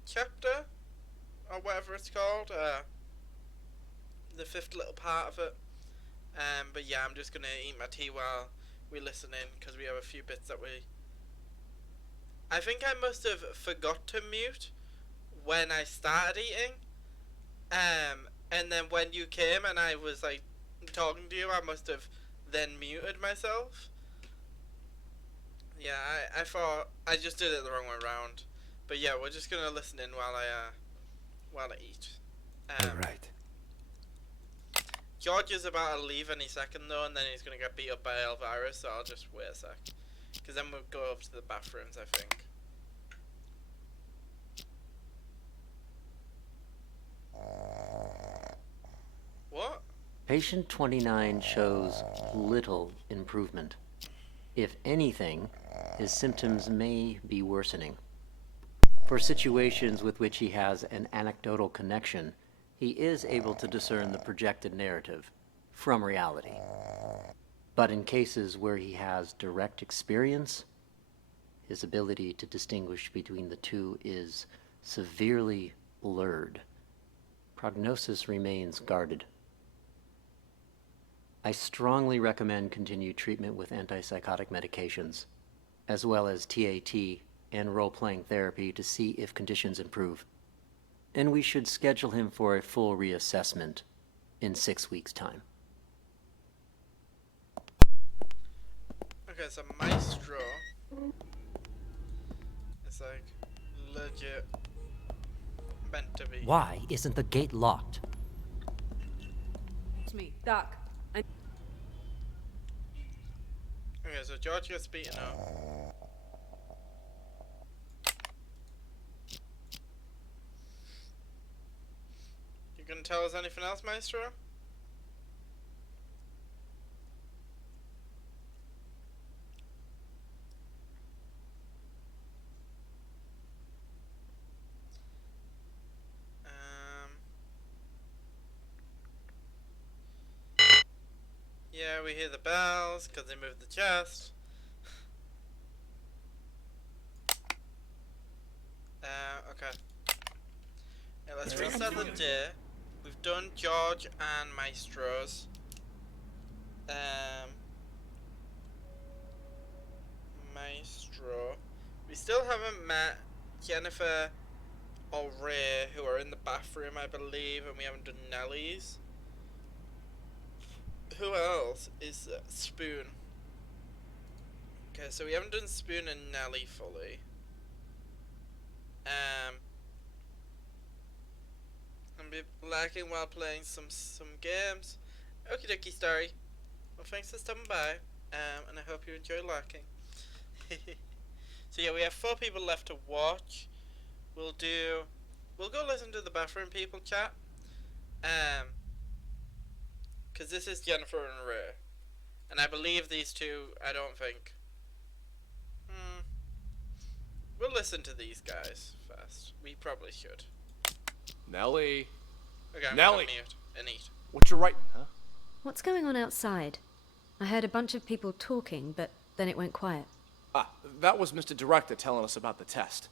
chapter, or whatever it's called, the 5th little part of it. But yeah, I'm just gonna eat my tea while we listen in, because we have a few bits that I think I must have forgot to mute when I started eating, and then when you came and I was like talking to you, I must have then muted myself. Yeah, I thought I just did it the wrong way around. But yeah, we're just gonna listen in while I eat. Alright. George is about to leave any second though, and then he's gonna get beat up by Elvira, so I'll just wait a sec. Because then we'll go over to the bathrooms, I think. What? Patient 29 shows little improvement. If anything, his symptoms may be worsening. For situations with which he has an anecdotal connection, he is able to discern the projected narrative from reality. But in cases where he has direct experience, his ability to distinguish between the two is severely blurred. Prognosis remains guarded. I strongly recommend continued treatment with antipsychotic medications, as well as TAT and role-playing therapy to see if conditions improve. And we should schedule him for a full reassessment in 6 weeks' time. Okay, so Maestro is like legit meant to be. Why isn't the gate locked? It's me, Doc. Okay, so George gets beaten up. You gonna tell us anything else, Maestro? we hear the bells because they moved the chest. Okay. Yeah, let's reset the day. We've done George and Maestro's. Maestro. We still haven't met Jennifer or Ray, who are in the bathroom, I believe, and we haven't done Nellie's. Who else is Spoon? Okay, so we haven't done Spoon and Nellie fully. I'm lacking while playing some games. Okie dokie, story. Well, thanks for stopping by, and I hope you enjoy lurking. So yeah, we have 4 people left to watch. We'll go listen to the bathroom people chat. Cause this is Jennifer and Ray, and I believe these two. I don't think. We'll listen to these guys first. We probably should. Nellie. Okay, I'm Nellie. gonna mute and eat. What you writing, huh? What's going on outside? I heard a bunch of people talking, but then it went quiet. That was Mr. Director telling us about the test.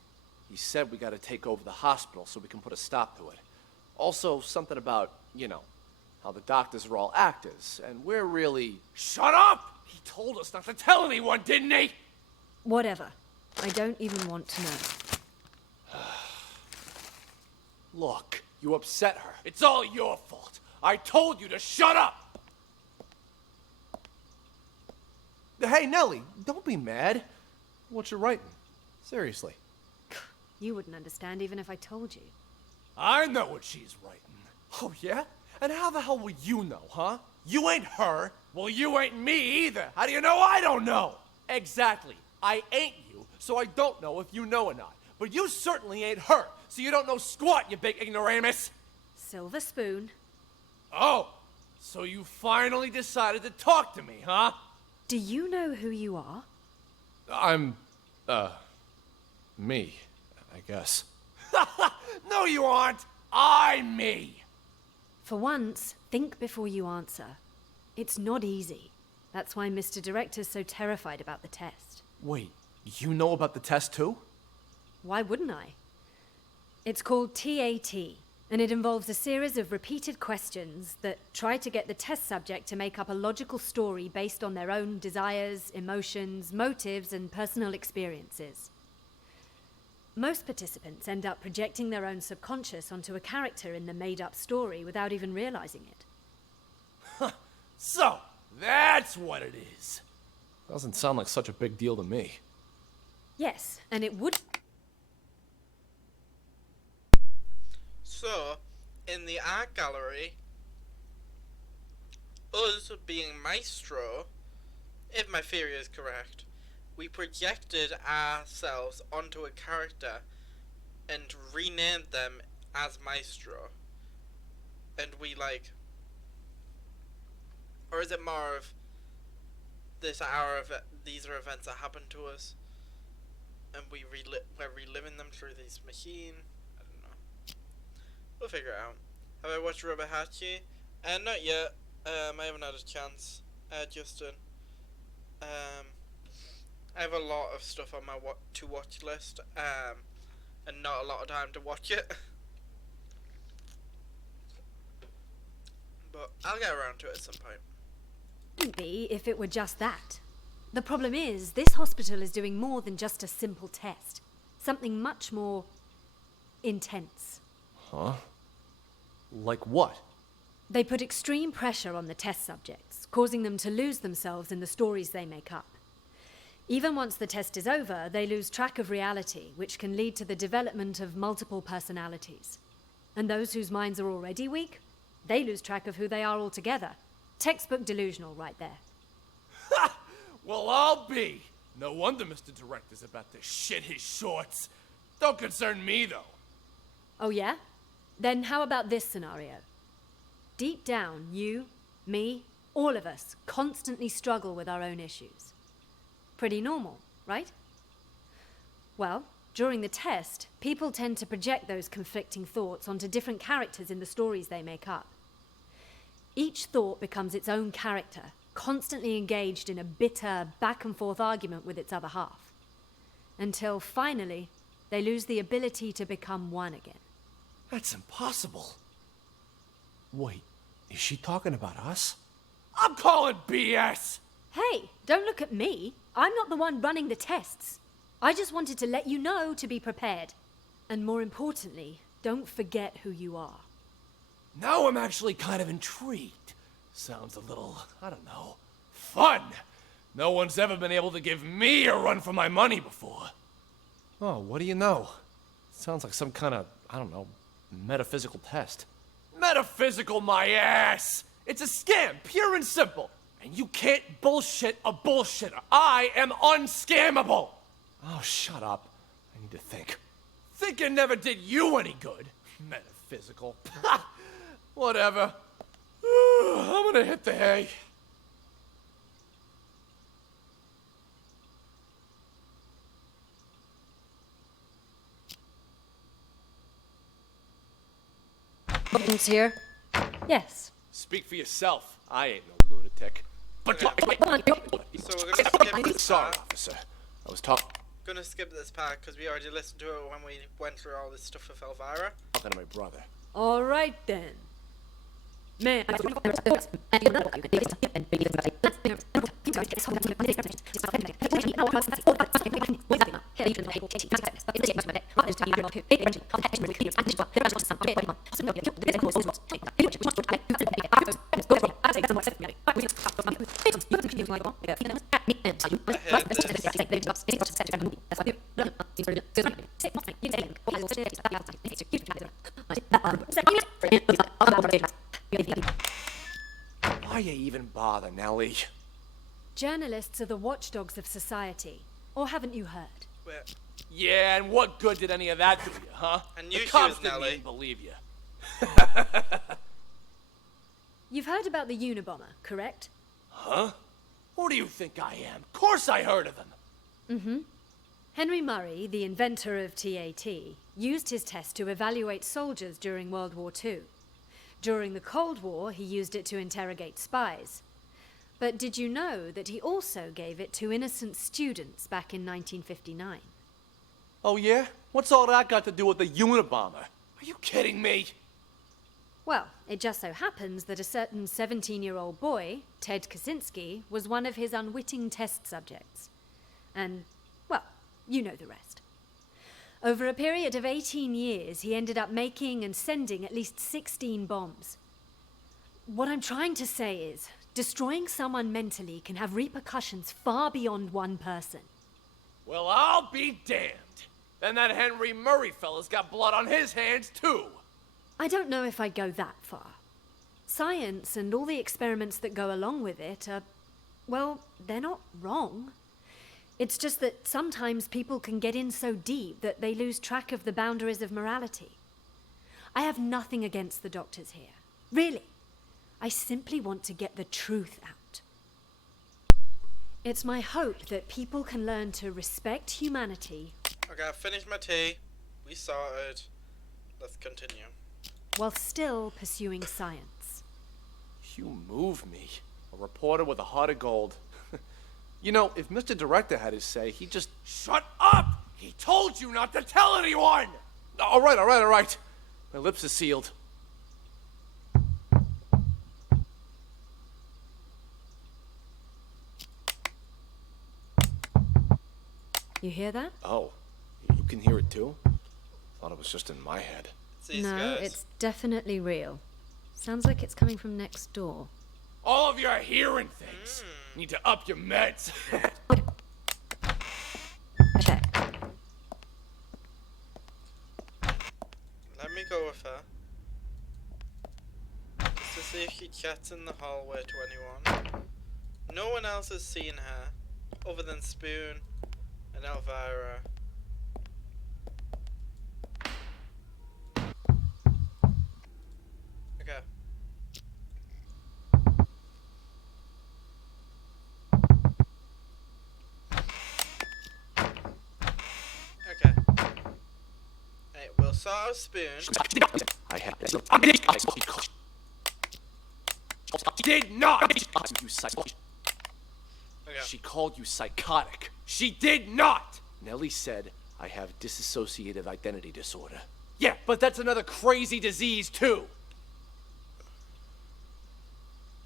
He said we gotta take over the hospital so we can put a stop to it. Also, something about, how the doctors are all actors, and we're really... Shut up! He told us not to tell anyone, didn't he? Whatever. I don't even want to know. Look, you upset her. It's all your fault. I told you to shut up! Hey, Nellie, don't be mad. What you writing? Seriously. You wouldn't understand even if I told you. I know what she's writing. Oh, yeah? And how the hell will you know, huh? You ain't her. Well, you ain't me either. How do you know I don't know? Exactly. I ain't you, so I don't know if you know or not. But you certainly ain't her, so you don't know squat, you big ignoramus. Silver spoon. Oh, so you finally decided to talk to me, huh? Do you know who you are? I'm, me, I guess. No, you aren't. I'm me. For once, think before you answer. It's not easy. That's why Mr. Director's so terrified about the test. Wait, you know about the test too? Why wouldn't I? It's called TAT, and it involves a series of repeated questions that try to get the test subject to make up a logical story based on their own desires, emotions, motives, and personal experiences. Most participants end up projecting their own subconscious onto a character in the made-up story without even realizing it. So, that's what it is. Doesn't sound like such a big deal to me. Yes, and it would... So, in the art gallery, us being Maestro, if my theory is correct, we projected ourselves onto a character and renamed them as Maestro. And we or is it more of these are events that happened to us, and we're reliving them through this machine? I don't know. We'll figure it out. Have I watched Robahachi? Not yet. I haven't had a chance. Justin. I have a lot of stuff on my to-watch list, and not a lot of time to watch it. But I'll get around to it at some point. Wouldn't be if it were just that. The problem is, this hospital is doing more than just a simple test. Something much more intense. Huh? Like what? They put extreme pressure on the test subjects, causing them to lose themselves in the stories they make up. Even once the test is over, they lose track of reality, which can lead to the development of multiple personalities. And those whose minds are already weak, they lose track of who they are altogether. Textbook delusional right there. Ha! Well, I'll be. No wonder Mr. Director's about to shit his shorts. Don't concern me, though. Oh, yeah? Then how about this scenario? Deep down, you, me, all of us constantly struggle with our own issues. Pretty normal, right? Well, during the test, people tend to project those conflicting thoughts onto different characters in the stories they make up. Each thought becomes its own character, constantly engaged in a bitter back and forth argument with its other half. Until finally, they lose the ability to become one again. That's impossible. Wait, is she talking about us? I'm calling BS! Hey, don't look at me. I'm not the one running the tests. I just wanted to let you know to be prepared. And more importantly, don't forget who you are. Now I'm actually kind of intrigued. Sounds a little, I don't know, fun. No one's ever been able to give me a run for my money before. Oh, what do you know? Sounds like some kind of, I don't know, metaphysical test. Metaphysical my ass! It's a scam, pure and simple. And you can't bullshit a bullshitter. I am unscammable. Oh, shut up. I need to think. Thinking never did you any good. Metaphysical. Whatever. I'm gonna hit the hay. Buttons here? Yes. Speak for yourself. I ain't no lunatic. But So we're gonna skip this sorry, part. officer. I was talking Gonna skip this part because we already listened to it when we went through all this stuff with Elvira. to my brother. All right then. Man. Why you even bother, Nellie? Journalists are the watchdogs of society. Or haven't you heard? Yeah, and what good did any of that do you, huh? I knew The she cops was didn't Nellie. even believe you. You've heard about the Unabomber, correct? Huh? Who do you think I am? Of course I heard of him. Mm-hmm. Henry Murray, the inventor of TAT, used his test to evaluate soldiers during World War II. During the Cold War, he used it to interrogate spies. But did you know that he also gave it to innocent students back in 1959? Oh yeah? What's all that got to do with the Unabomber? Are you kidding me? Well, it just so happens that a certain 17-year-old boy, Ted Kaczynski, was one of his unwitting test subjects. And, well, you know the rest. Over a period of 18 years, he ended up making and sending at least 16 bombs. What I'm trying to say is, destroying someone mentally can have repercussions far beyond one person. Well, I'll be damned. Then that Henry Murray fella's got blood on his hands, too. I don't know if I'd go that far. Science and all the experiments that go along with it are, well, they're not wrong. It's just that sometimes people can get in so deep that they lose track of the boundaries of morality. I have nothing against the doctors here. Really. I simply want to get the truth out. It's my hope that people can learn to respect humanity. Okay, I finished my tea. We started. Let's continue. While still pursuing science. You move me. A reporter with a heart of gold. You know, if Mr. Director had his say, he'd just... Shut up! He told you not to tell anyone! All right. My lips are sealed. You hear that? Oh, you can hear it too? Thought it was just in my head. No, it's definitely real. Sounds like it's coming from next door. All of your hearing things. Need to up your meds. Let me go with her. Just to see if she chats in the hallway to anyone. No one else has seen her, other than Spoon and Elvira. Okay. Okay. Hey, we'll sort out Spoon. I have did not. You psycho. She called you psychotic. She did not! Nellie said I have dissociative identity disorder. Yeah, but that's another crazy disease, too.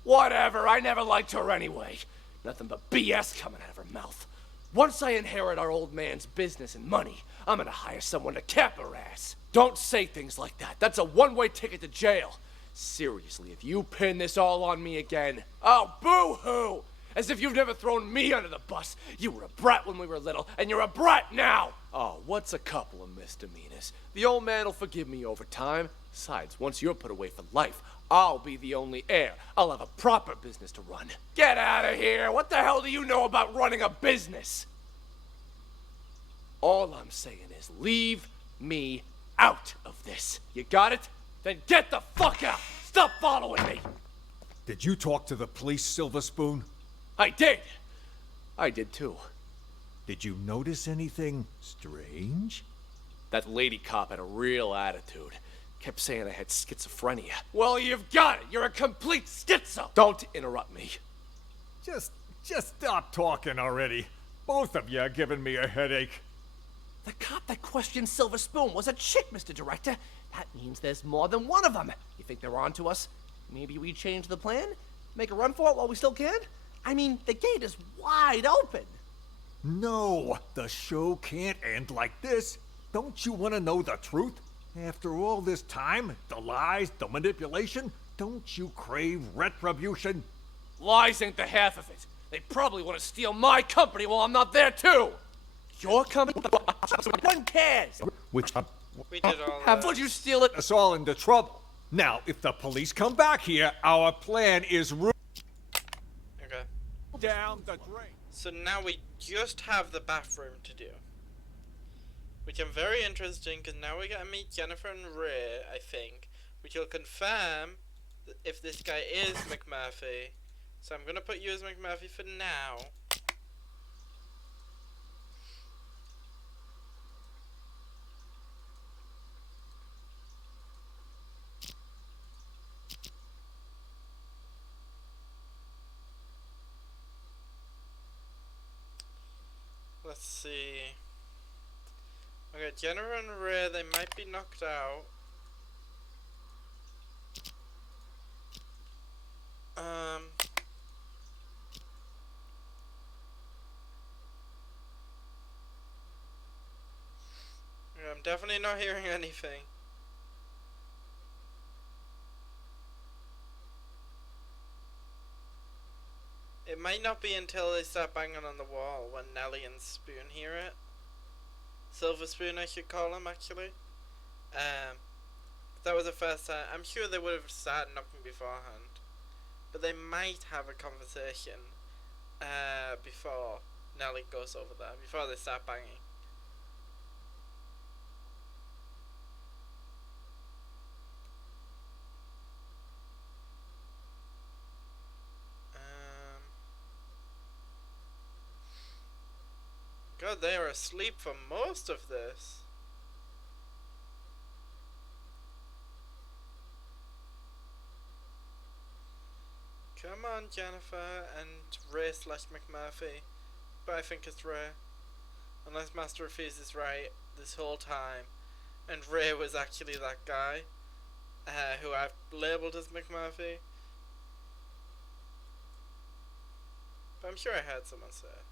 Whatever, I never liked her anyway. Nothing but BS coming out of her mouth. Once I inherit our old man's business and money, I'm gonna hire someone to cap her ass. Don't say things like that. That's a one-way ticket to jail. Seriously, if you pin this all on me again, oh, boo-hoo! As if you've never thrown me under the bus. You were a brat when we were little, and you're a brat now! Oh, what's a couple of misdemeanors? The old man'll forgive me over time. Besides, once you're put away for life, I'll be the only heir. I'll have a proper business to run. Get out of here! What the hell do you know about running a business? All I'm saying is leave me out of this. You got it? Then get the fuck out! Stop following me! Did you talk to the police, Silver Spoon? I did. I did too. Did you notice anything strange? That lady cop had a real attitude. Kept saying I had schizophrenia. Well, you've got it. You're a complete schizo. Don't interrupt me. Just stop talking already. Both of you are giving me a headache. The cop that questioned Silver Spoon was a chick, Mr. Director. That means there's more than one of them. You think they're on to us? Maybe we change the plan? Make a run for it while we still can? I mean, the gate is wide open. No, the show can't end like this. Don't you want to know the truth? After all this time, the lies, the manipulation, don't you crave retribution? Lies ain't the half of it. They probably want to steal my company while I'm not there too. Your company? One cares. Which we did all How would you steal it? us all into trouble. Now, if the police come back here, our plan is okay. Down the drain. So now we just have the bathroom to do. Which I'm very interested in, because now we gotta meet Jennifer and Ray, I think. Which will confirm if this guy is McMurphy. So I'm gonna put you as McMurphy for now. Let's see. Okay, Jennifer and Ray, they might be knocked out. I'm definitely not hearing anything. It might not be until they start banging on the wall when Nellie and Spoon hear it. Silver Spoon, I should call him, actually. That was the first time. I'm sure they would have started knocking beforehand. But they might have a conversation before Nellie goes over there, before they start banging. God, they are asleep for most of this. Come on, Jennifer and Ray / McMurphy. But I think it's Ray. Unless Master Refuse is right this whole time. And Ray was actually that guy who I've labeled as McMurphy. But I'm sure I heard someone say it.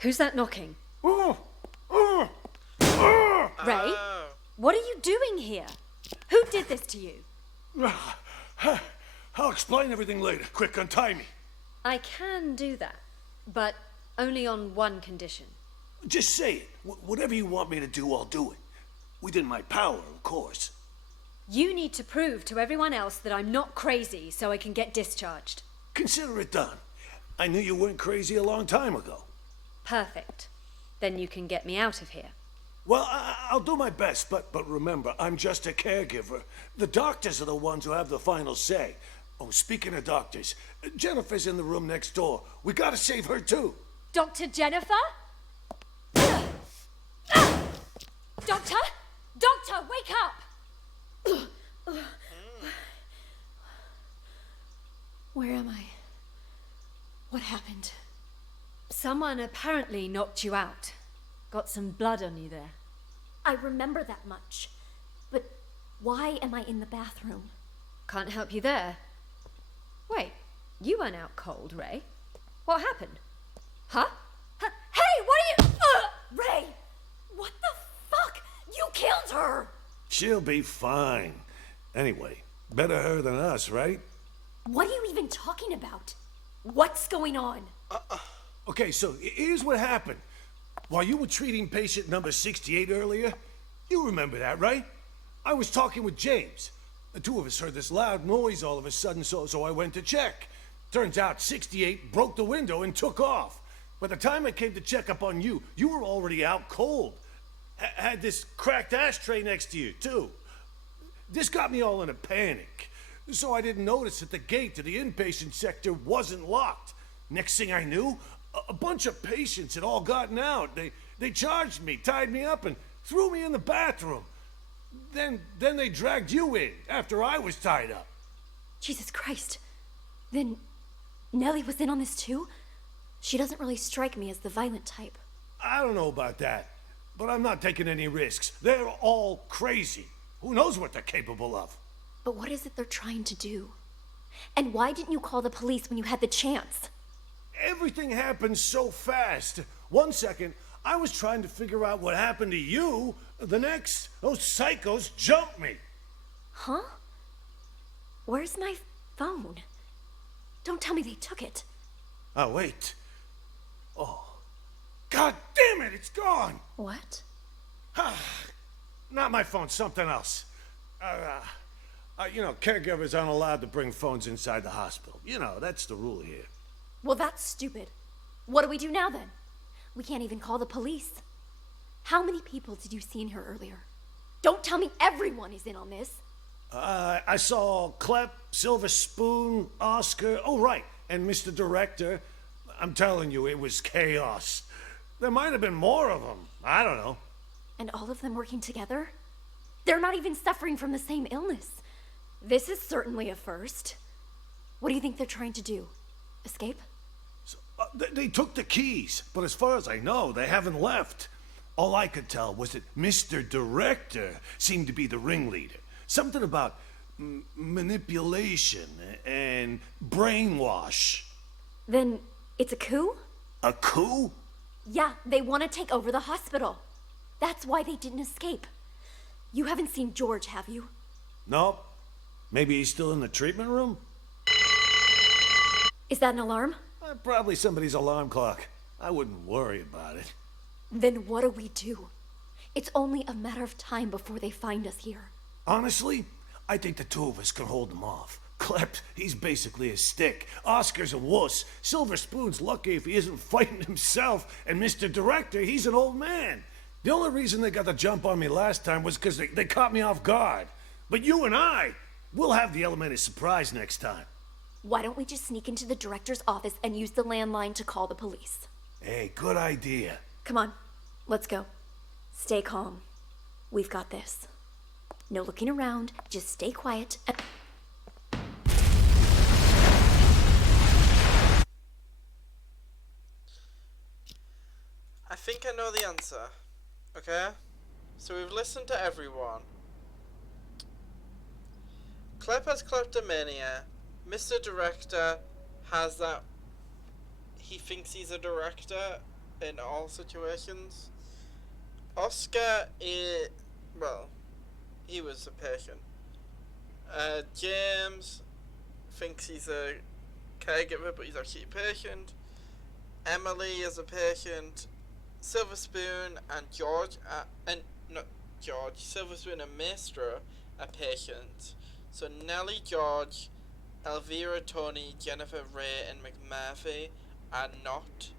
Who's that knocking? Ray? What are you doing here? Who did this to you? I'll explain everything later. Quick, untie me. I can do that, but only on one condition. Just say it. Whatever you want me to do, I'll do it. Within my power, of course. You need to prove to everyone else that I'm not crazy so I can get discharged. Consider it done. I knew you weren't crazy a long time ago. Perfect. Then you can get me out of here. Well, I'll do my best, but remember, I'm just a caregiver. The doctors are the ones who have the final say. Oh, speaking of doctors, Jennifer's in the room next door. We gotta save her too. Dr. Jennifer? Doctor? Doctor, wake up! Where am I? What happened? Someone apparently knocked you out. Got some blood on you there. I remember that much. But why am I in the bathroom? Can't help you there. Wait, you weren't out cold, Ray. What happened? Huh? Hey, what are you... Ray! What the fuck? You killed her! She'll be fine. Anyway, better her than us, right? What are you even talking about? What's going on? Okay, so here's what happened. While you were treating patient number 68 earlier, you remember that, right? I was talking with James. The two of us heard this loud noise all of a sudden, so I went to check. Turns out 68 broke the window and took off. By the time I came to check up on you, you were already out cold. Had this cracked ashtray next to you, too. This got me all in a panic. So I didn't notice that the gate to the inpatient sector wasn't locked. Next thing I knew, a bunch of patients had all gotten out. They charged me, tied me up, and threw me in the bathroom. Then they dragged you in after I was tied up. Jesus Christ. Then Nellie was in on this too? She doesn't really strike me as the violent type. I don't know about that, but I'm not taking any risks. They're all crazy. Who knows what they're capable of? But what is it they're trying to do? And why didn't you call the police when you had the chance? Everything happened so fast. 1 second, I was trying to figure out what happened to you. The next, those psychos jumped me. Huh? Where's my phone? Don't tell me they took it. Oh, wait. Oh. God damn it, it's gone! What? Not my phone, something else. Caregivers aren't allowed to bring phones inside the hospital. You know, that's the rule here. Well, that's stupid. What do we do now, then? We can't even call the police. How many people did you see in here earlier? Don't tell me everyone is in on this. I saw Clep, Silver Spoon, Oscar, oh, right, and Mr. Director. I'm telling you, it was chaos. There might have been more of them. I don't know. And all of them working together? They're not even suffering from the same illness. This is certainly a first. What do you think they're trying to do? Escape? They took the keys, but as far as I know, they haven't left. All I could tell was that Mr. Director seemed to be the ringleader. Something about manipulation and brainwash. Then it's a coup? A coup? Yeah, they want to take over the hospital. That's why they didn't escape. You haven't seen George, have you? Nope. Maybe he's still in the treatment room? Is that an alarm? Probably somebody's alarm clock. I wouldn't worry about it. Then what do we do? It's only a matter of time before they find us here. Honestly, I think the two of us can hold them off. Clep, he's basically a stick. Oscar's a wuss. Silver Spoon's lucky if he isn't fighting himself. And Mr. Director, he's an old man. The only reason they got the jump on me last time was because they caught me off guard. But you and I, we'll have the element of surprise next time. Why don't we just sneak into the director's office and use the landline to call the police? Hey, good idea. Come on, let's go. Stay calm. We've got this. No looking around, just stay quiet and... I think I know the answer. Okay? So we've listened to everyone. Clep has kleptomania. Mr. Director has that... He thinks he's a director in all situations. Oscar is... Well, he was a patient. James thinks he's a caregiver, but he's actually a patient. Emily is a patient. Silver Spoon and George George, Silver Spoon, and Maestro are patients. So Nellie, George, Elvira, Tony, Jennifer, Ray, and McMurphy are not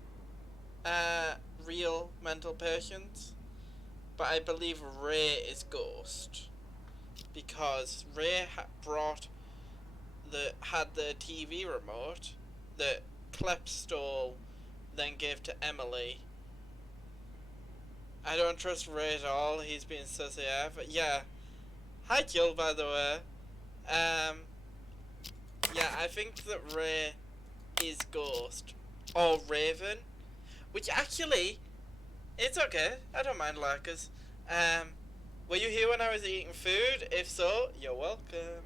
real mental patients. But I believe Ray is Ghost. Because Ray had the TV remote that Clep stole, then gave to Emily. I don't trust Ray at all. He's been sus-AF. But yeah. Hi, Jill, by the way. Yeah, I think that Ray is Ghost. Or Raven. Which actually, it's okay. I don't mind lurkers. Were you here when I was eating food? If so, you're welcome.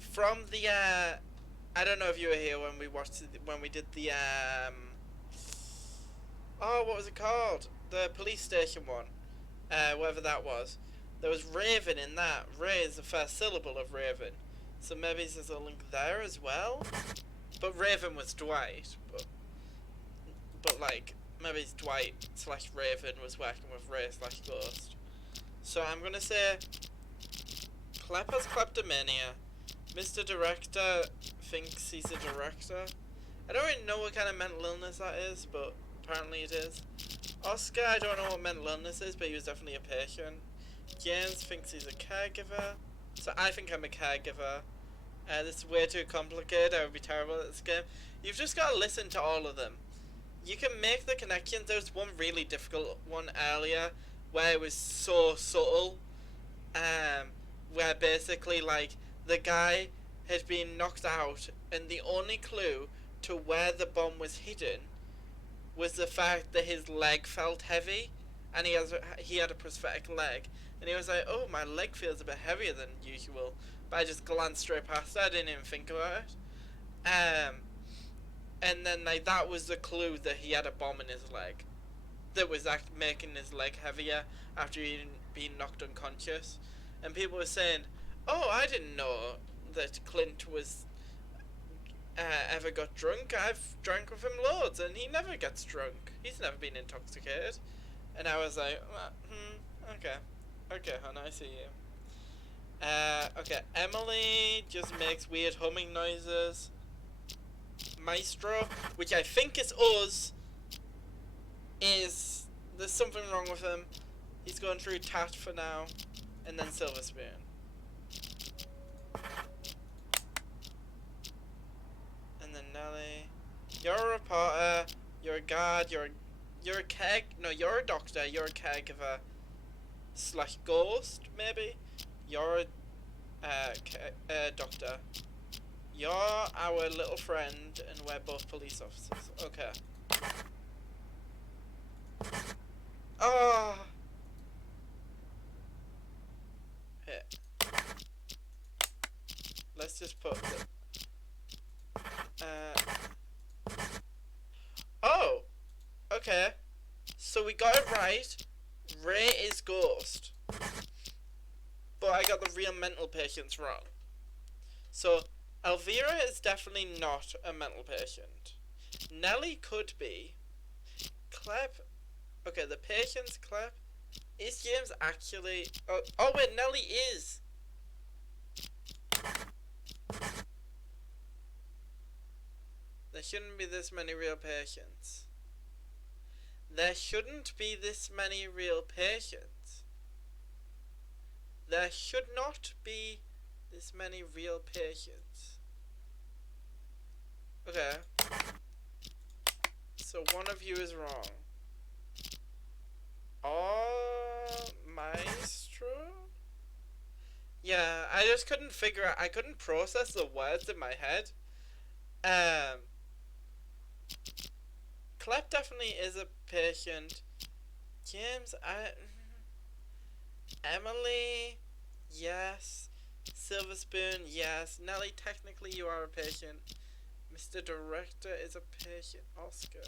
From the, I don't know if you were here when we did the, oh, what was it called? The police station one. Whatever that was. There was Raven in that. Ray is the first syllable of Raven. So maybe there's a link there as well? But Raven was Dwight. But like, maybe Dwight / Raven was working with Ray / Ghost. So I'm gonna say Clep has kleptomania. Mr. Director thinks he's a director. I don't really know what kind of mental illness that is, but apparently it is. Oscar, I don't know what mental illness is, but he was definitely a patient. James thinks he's a caregiver. So I think I'm a caregiver. This is way too complicated. I would be terrible at this game. You've just got to listen to all of them. You can make the connections. There was one really difficult one earlier where it was so subtle. Where basically, like, the guy had been knocked out, and the only clue to where the bomb was hidden was the fact that his leg felt heavy, and he had a prosthetic leg, and he was like, oh, my leg feels a bit heavier than usual, but I just glanced straight past it. I didn't even think about it. And then like that was the clue that he had a bomb in his leg that was making his leg heavier after he'd been knocked unconscious. And people were saying, oh, I didn't know that Clint was ever got drunk. I've drank with him loads and he never gets drunk. He's never been intoxicated. And I was like, okay hon, I see you. Okay, Emily just makes weird humming noises. Maestro, which I think is us, there's something wrong with him. He's going through Tat for now, and then Silver Spoon. And then Nelly. You're a reporter, you're a guard, you're a doctor, you're a caregiver / ghost, maybe? You're a doctor. You're our little friend, and we're both police officers. Okay. Oh! Here. Let's just put the... Oh! Okay. So we got it right. Ray is Ghost. But I got the real mental patients wrong. So... Elvira is definitely not a mental patient. Nellie could be. Clep. Okay, the patient's Clep. Is James actually... Oh wait, Nellie is. There shouldn't be this many real patients. There shouldn't be this many real patients. There should not be this many real patients. Okay. So one of you is wrong. Oh, Maestro? Yeah, I just couldn't figure out, I couldn't process the words in my head. Clep definitely is a patient. James, Emily, yes. Silver Spoon, yes. Nellie, technically you are a patient. Mr. Director is a patient. Oscar.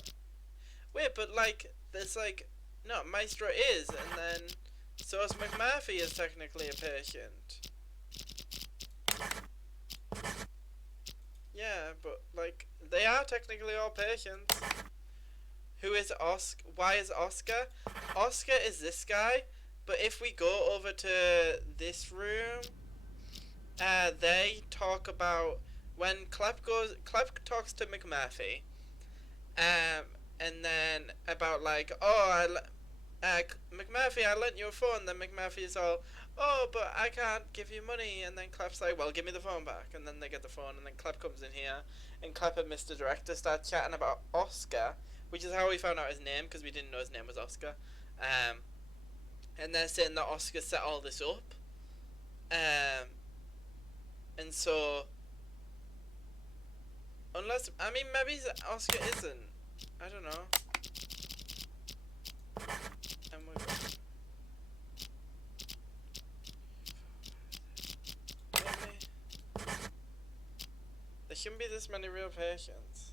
Wait, but like, there's like, no, Maestro is, and then, so is McMurphy is technically a patient. Yeah, but like, they are technically all patients. Who is Oscar? Why is Oscar? Oscar is this guy, but if we go over to this room, they talk about when Clep talks to McMurphy, and then about like, oh, McMurphy, I lent you a phone. Then McMurphy's all, oh, but I can't give you money. And then Clep's like, well, give me the phone back. And then they get the phone, and then Clep comes in here, and Clep and Mr. Director start chatting about Oscar, which is how we found out his name, because we didn't know his name was Oscar. And they're saying that Oscar set all this up. And so, unless, I mean, maybe Oscar isn't. I don't know. And we're going. Maybe. There shouldn't be this many real patients.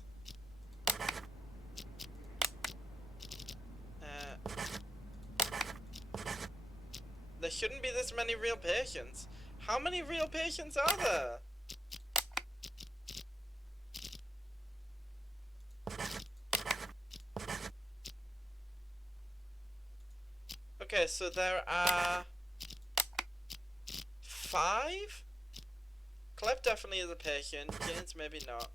There shouldn't be this many real patients. How many real patients are there? Okay, so there are 5? Clep definitely is a patient. James maybe not.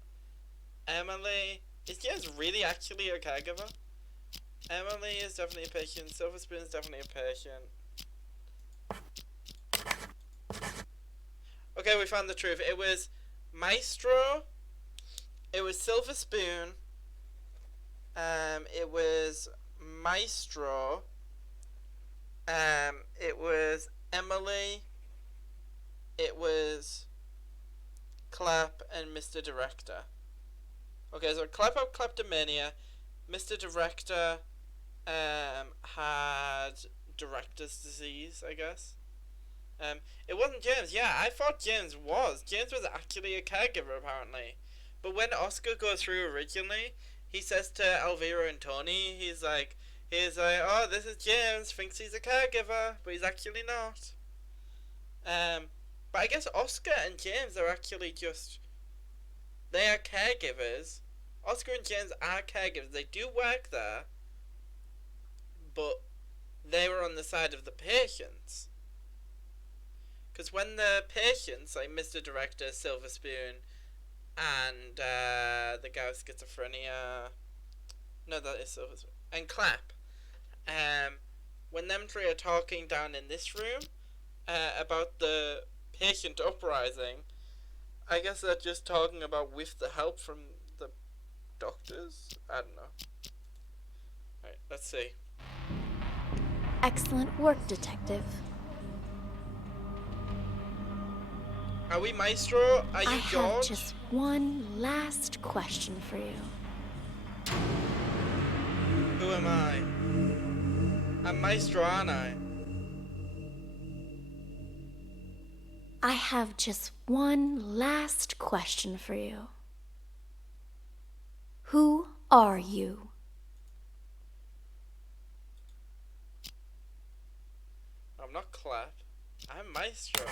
Emily, is James really actually a caregiver? Emily is definitely a patient. Silver Spoon is definitely a patient. Okay, we found the truth. It was Maestro. It was Silver Spoon. It was Maestro. It was Emily. It was Clap and Mr. Director. Okay, so Clap had kleptomania. Mr. Director had director's disease, I guess. It wasn't James. Yeah, I thought James was. James was actually a caregiver, apparently. But when Oscar goes through originally, he says to Elvira and Tony, he's like, oh, this is James, thinks he's a caregiver, but he's actually not. But I guess Oscar and James are actually just, they are caregivers. Oscar and James are caregivers. They do work there, but they were on the side of the patients. Because when the patients, like Mr. Director, Silver Spoon, and the guy with schizophrenia, no, that is Silver Spoon, and Clap, when them three are talking down in this room about the patient uprising, I guess they're just talking about with the help from the doctors? I don't know. Alright, let's see. Excellent work, Detective. Are we Maestro? Are you George? I have just one last question for you. Who am I? I'm Maestro, aren't I? I have just one last question for you. Who are you? I'm not Clap. I'm Maestro.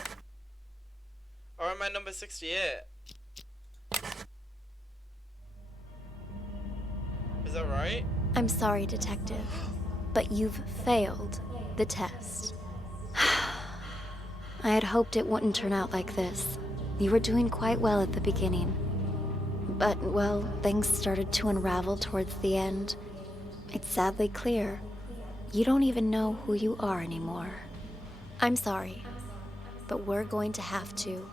Or am I number 68? Is that right? I'm sorry, Detective, but you've failed the test. I had hoped it wouldn't turn out like this. You were doing quite well at the beginning. But, well, things started to unravel towards the end. It's sadly clear. You don't even know who you are anymore. I'm sorry, but we're going to have to.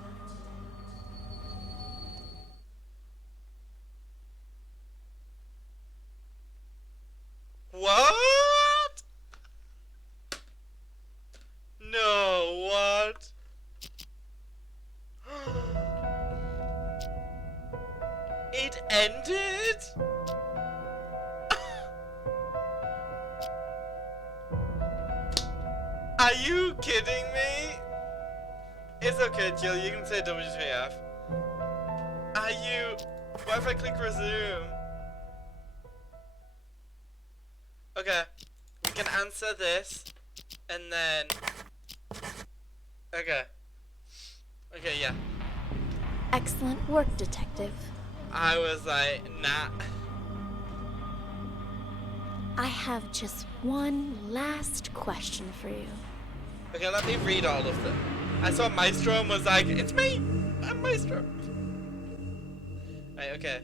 What? No, what? It ended? Are you kidding me? It's okay, Jill, you can say WTF. Are you... What if I click resume? Okay, we can answer this, and then... Okay. Okay, yeah. Excellent work, Detective. I was like, nah. I have just one last question for you. Okay, let me read all of them. I saw Maestro and was like, it's me! I'm Maestro! Right, okay.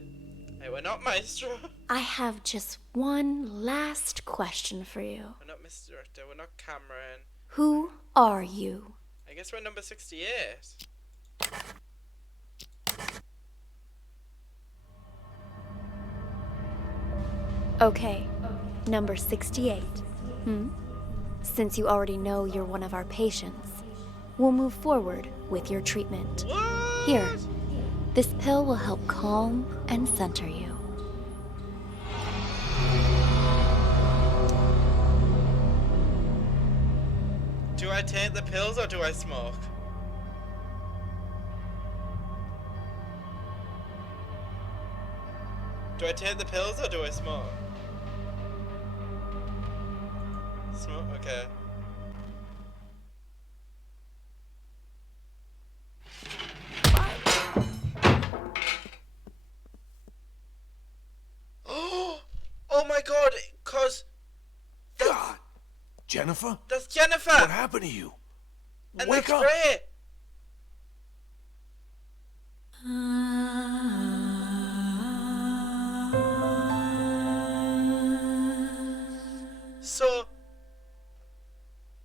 Hey, we're not Maestro. I have just one last question for you. We're not Mr. Director, we're not Cameron. Who are you? I guess we're number 68. Okay, number 68. Since you already know you're one of our patients, we'll move forward with your treatment. What? Here, this pill will help calm and center you. Do I take the pills or do I smoke? Do I take the pills or do I smoke? Smoke, okay. Oh my god, cause God, Jennifer? That's Jennifer! What happened to you? And Wake that's up! Ray!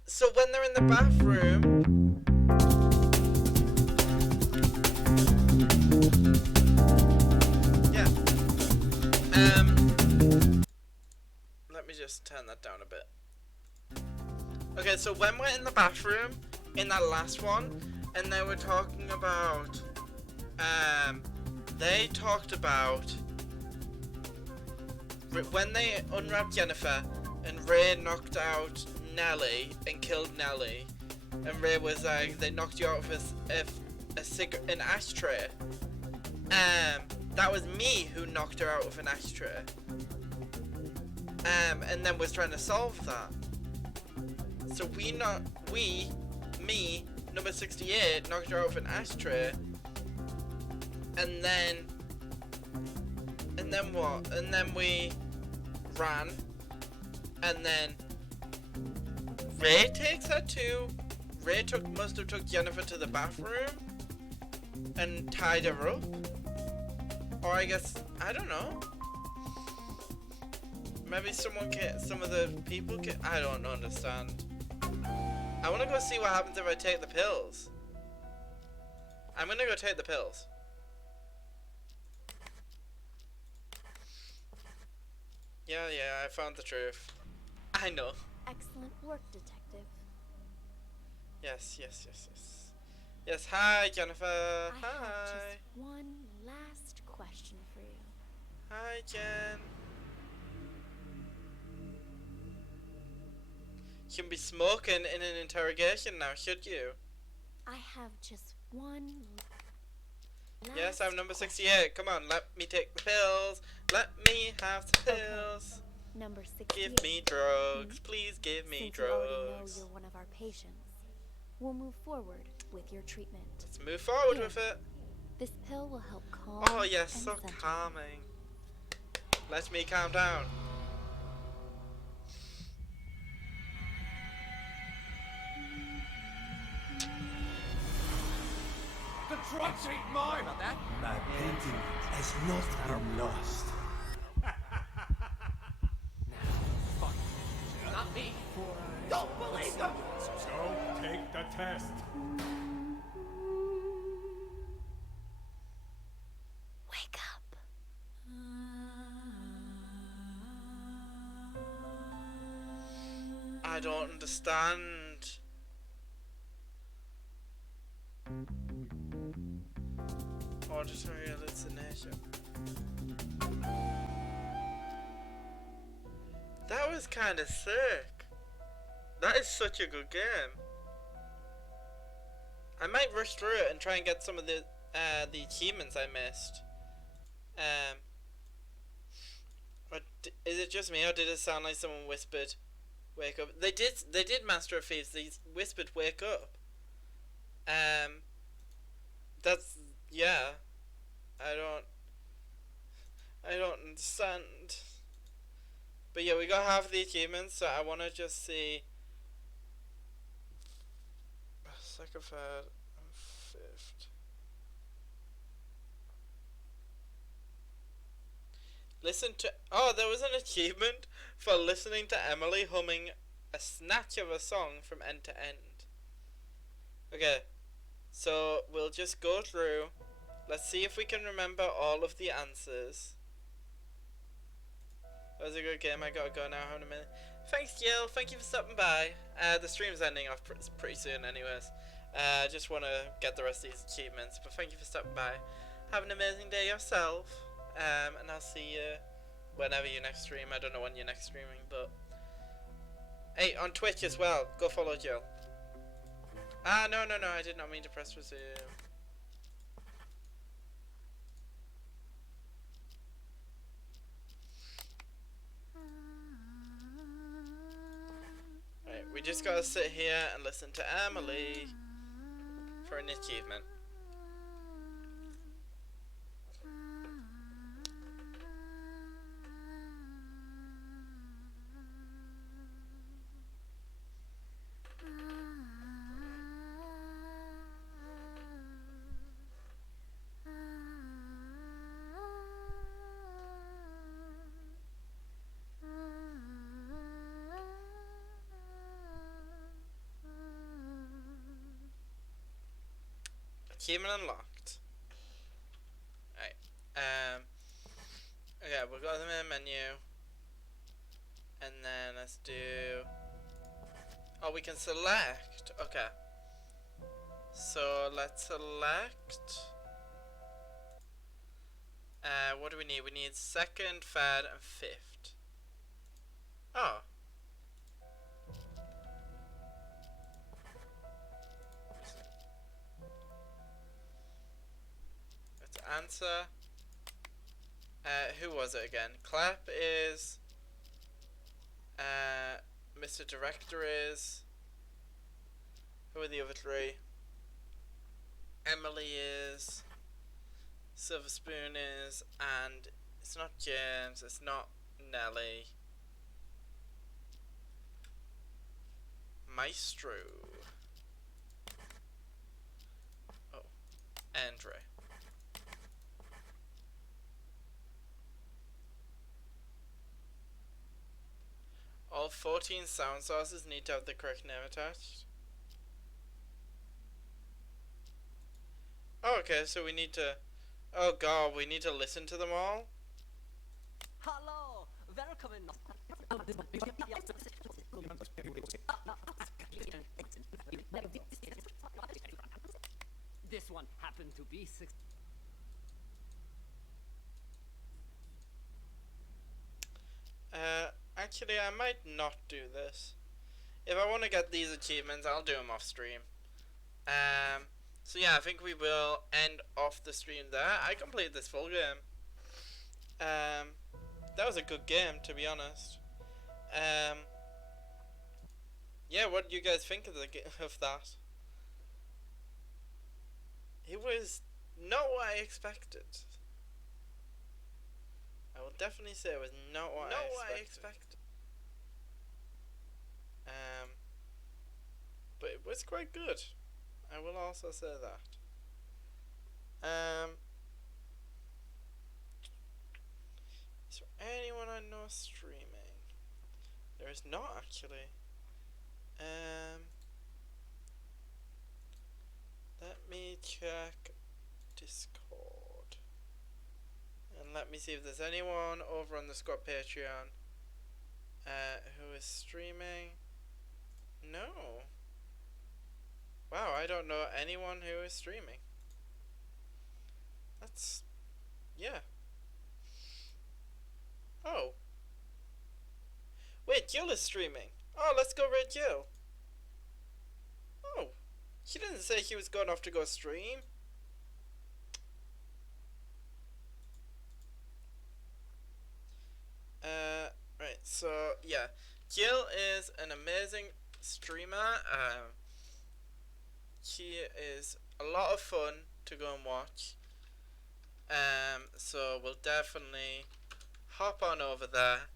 So when they're in the bathroom, yeah. Let me just turn that down a bit. Okay, so when we're in the bathroom in that last one, and they were talking about, they talked about when they unwrapped Jennifer and Ray knocked out Nellie and killed Nellie, and Ray was like, they knocked you out of an ashtray. That was me who knocked her out of an ashtray. And then was trying to solve that. So me, number 68, knocked her out of an ashtray. And then what? And then we ran. And then Ray takes her to. Ray must have took Jennifer to the bathroom and tied her up. Or I guess, I don't know. Maybe some of the people I don't understand. I want to go see what happens if I take the pills. I'm gonna go take the pills. Yeah, I found the truth. I know. Excellent work, detective. Yes. Yes, hi, Jennifer. I Hi. have just one last question for you. Hi, Jen. You shouldn't be smoking in an interrogation now, should you? I have just one Yes, I'm number 68. Come on, let me take the pills. Let me have the pills. Number 68. Give me drugs. Please give me Since you already know drugs. you're one of our patients, we'll move forward with your treatment. Let's move forward Here, with it. This pill will help calm. Oh, yes, so and center. calming. Let me calm down. The drugs ain't mine! About that? My painting has not been lost. Not me. Don't believe them! So take the test. Wake up. I don't understand. Auditory hallucination. That was kind of sick. That is such a good game. I might rush through it and try and get some of the achievements I missed. Or is it just me, or did it sound like someone whispered, "Wake up"? They did Master of Thieves. They whispered, "Wake up." That's, yeah. I don't understand. But yeah, we got half of the achievements, so I want to just see second, third, and fifth. Listen to. Oh, there was an achievement for listening to Emily humming a snatch of a song from end to end. Okay, so we'll just go through. Let's see if we can remember all of the answers. That was a good game. I gotta go now. Have a minute. Thanks, Jill. Thank you for stopping by. The stream's ending off pretty soon, anyways. Just want to get the rest of these achievements. But thank you for stopping by. Have an amazing day yourself. And I'll see you whenever you next stream. I don't know when you're next streaming, but hey, on Twitch as well. Go follow Jill. No, I did not mean to press resume. Right, we just gotta sit here and listen to Emily for an achievement. Achievement unlocked. Right. Okay, we've got the main menu. And then let's do. Oh, we can select. Okay. So let's select. What do we need? We need second, third, and fifth. Oh. Let's answer. Who was it again? Clap is. Mr. Director is. Who are the other three? Emily is. Silver Spoon is. And it's not James. It's not Nelly. Maestro. Oh. Andre. All 14 sound sources need to have the correct name attached. Oh, okay, so we need to. Oh god, we need to listen to them all? Hello, welcome in. This one happened to be six. Actually, I might not do this. If I want to get these achievements, I'll do them off stream. So yeah, I think we will end off the stream there. I completed this full game. That was a good game, to be honest. Yeah, what do you guys think of of that? It was not what I expected. I will definitely say it was not what I expected. But it was quite good. I will also say that. Is there anyone I know streaming? There is not actually. Let me check Discord. And let me see if there's anyone over on the Squad Patreon who is streaming. No. Wow, I don't know anyone who is streaming. That's. Yeah. Oh. Wait, Jill is streaming. Oh, let's go raid Jill. Oh. She didn't say she was going off to go stream. Right, so, yeah. Jill is an amazing streamer. She is a lot of fun to go and watch. So we'll definitely hop on over there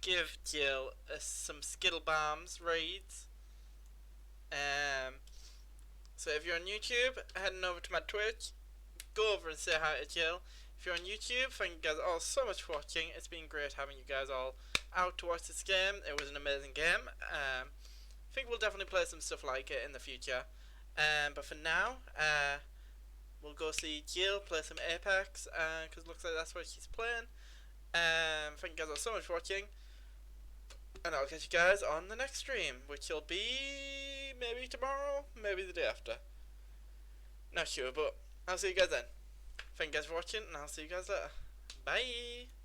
give Jill some Skittle Bombs raids. So if you're on YouTube, heading over to my Twitch, go over and say hi to Jill. If you're on YouTube, thank you guys all so much for watching. It's been great having you guys all out to watch this game. It was an amazing game. I think we'll definitely play some stuff like it in the future. But for now, we'll go see Jill play some Apex, because it looks like that's what she's playing. Thank you guys all so much for watching. And I'll catch you guys on the next stream, which will be maybe tomorrow, maybe the day after. Not sure, but I'll see you guys then. Thank you guys for watching, and I'll see you guys later. Bye!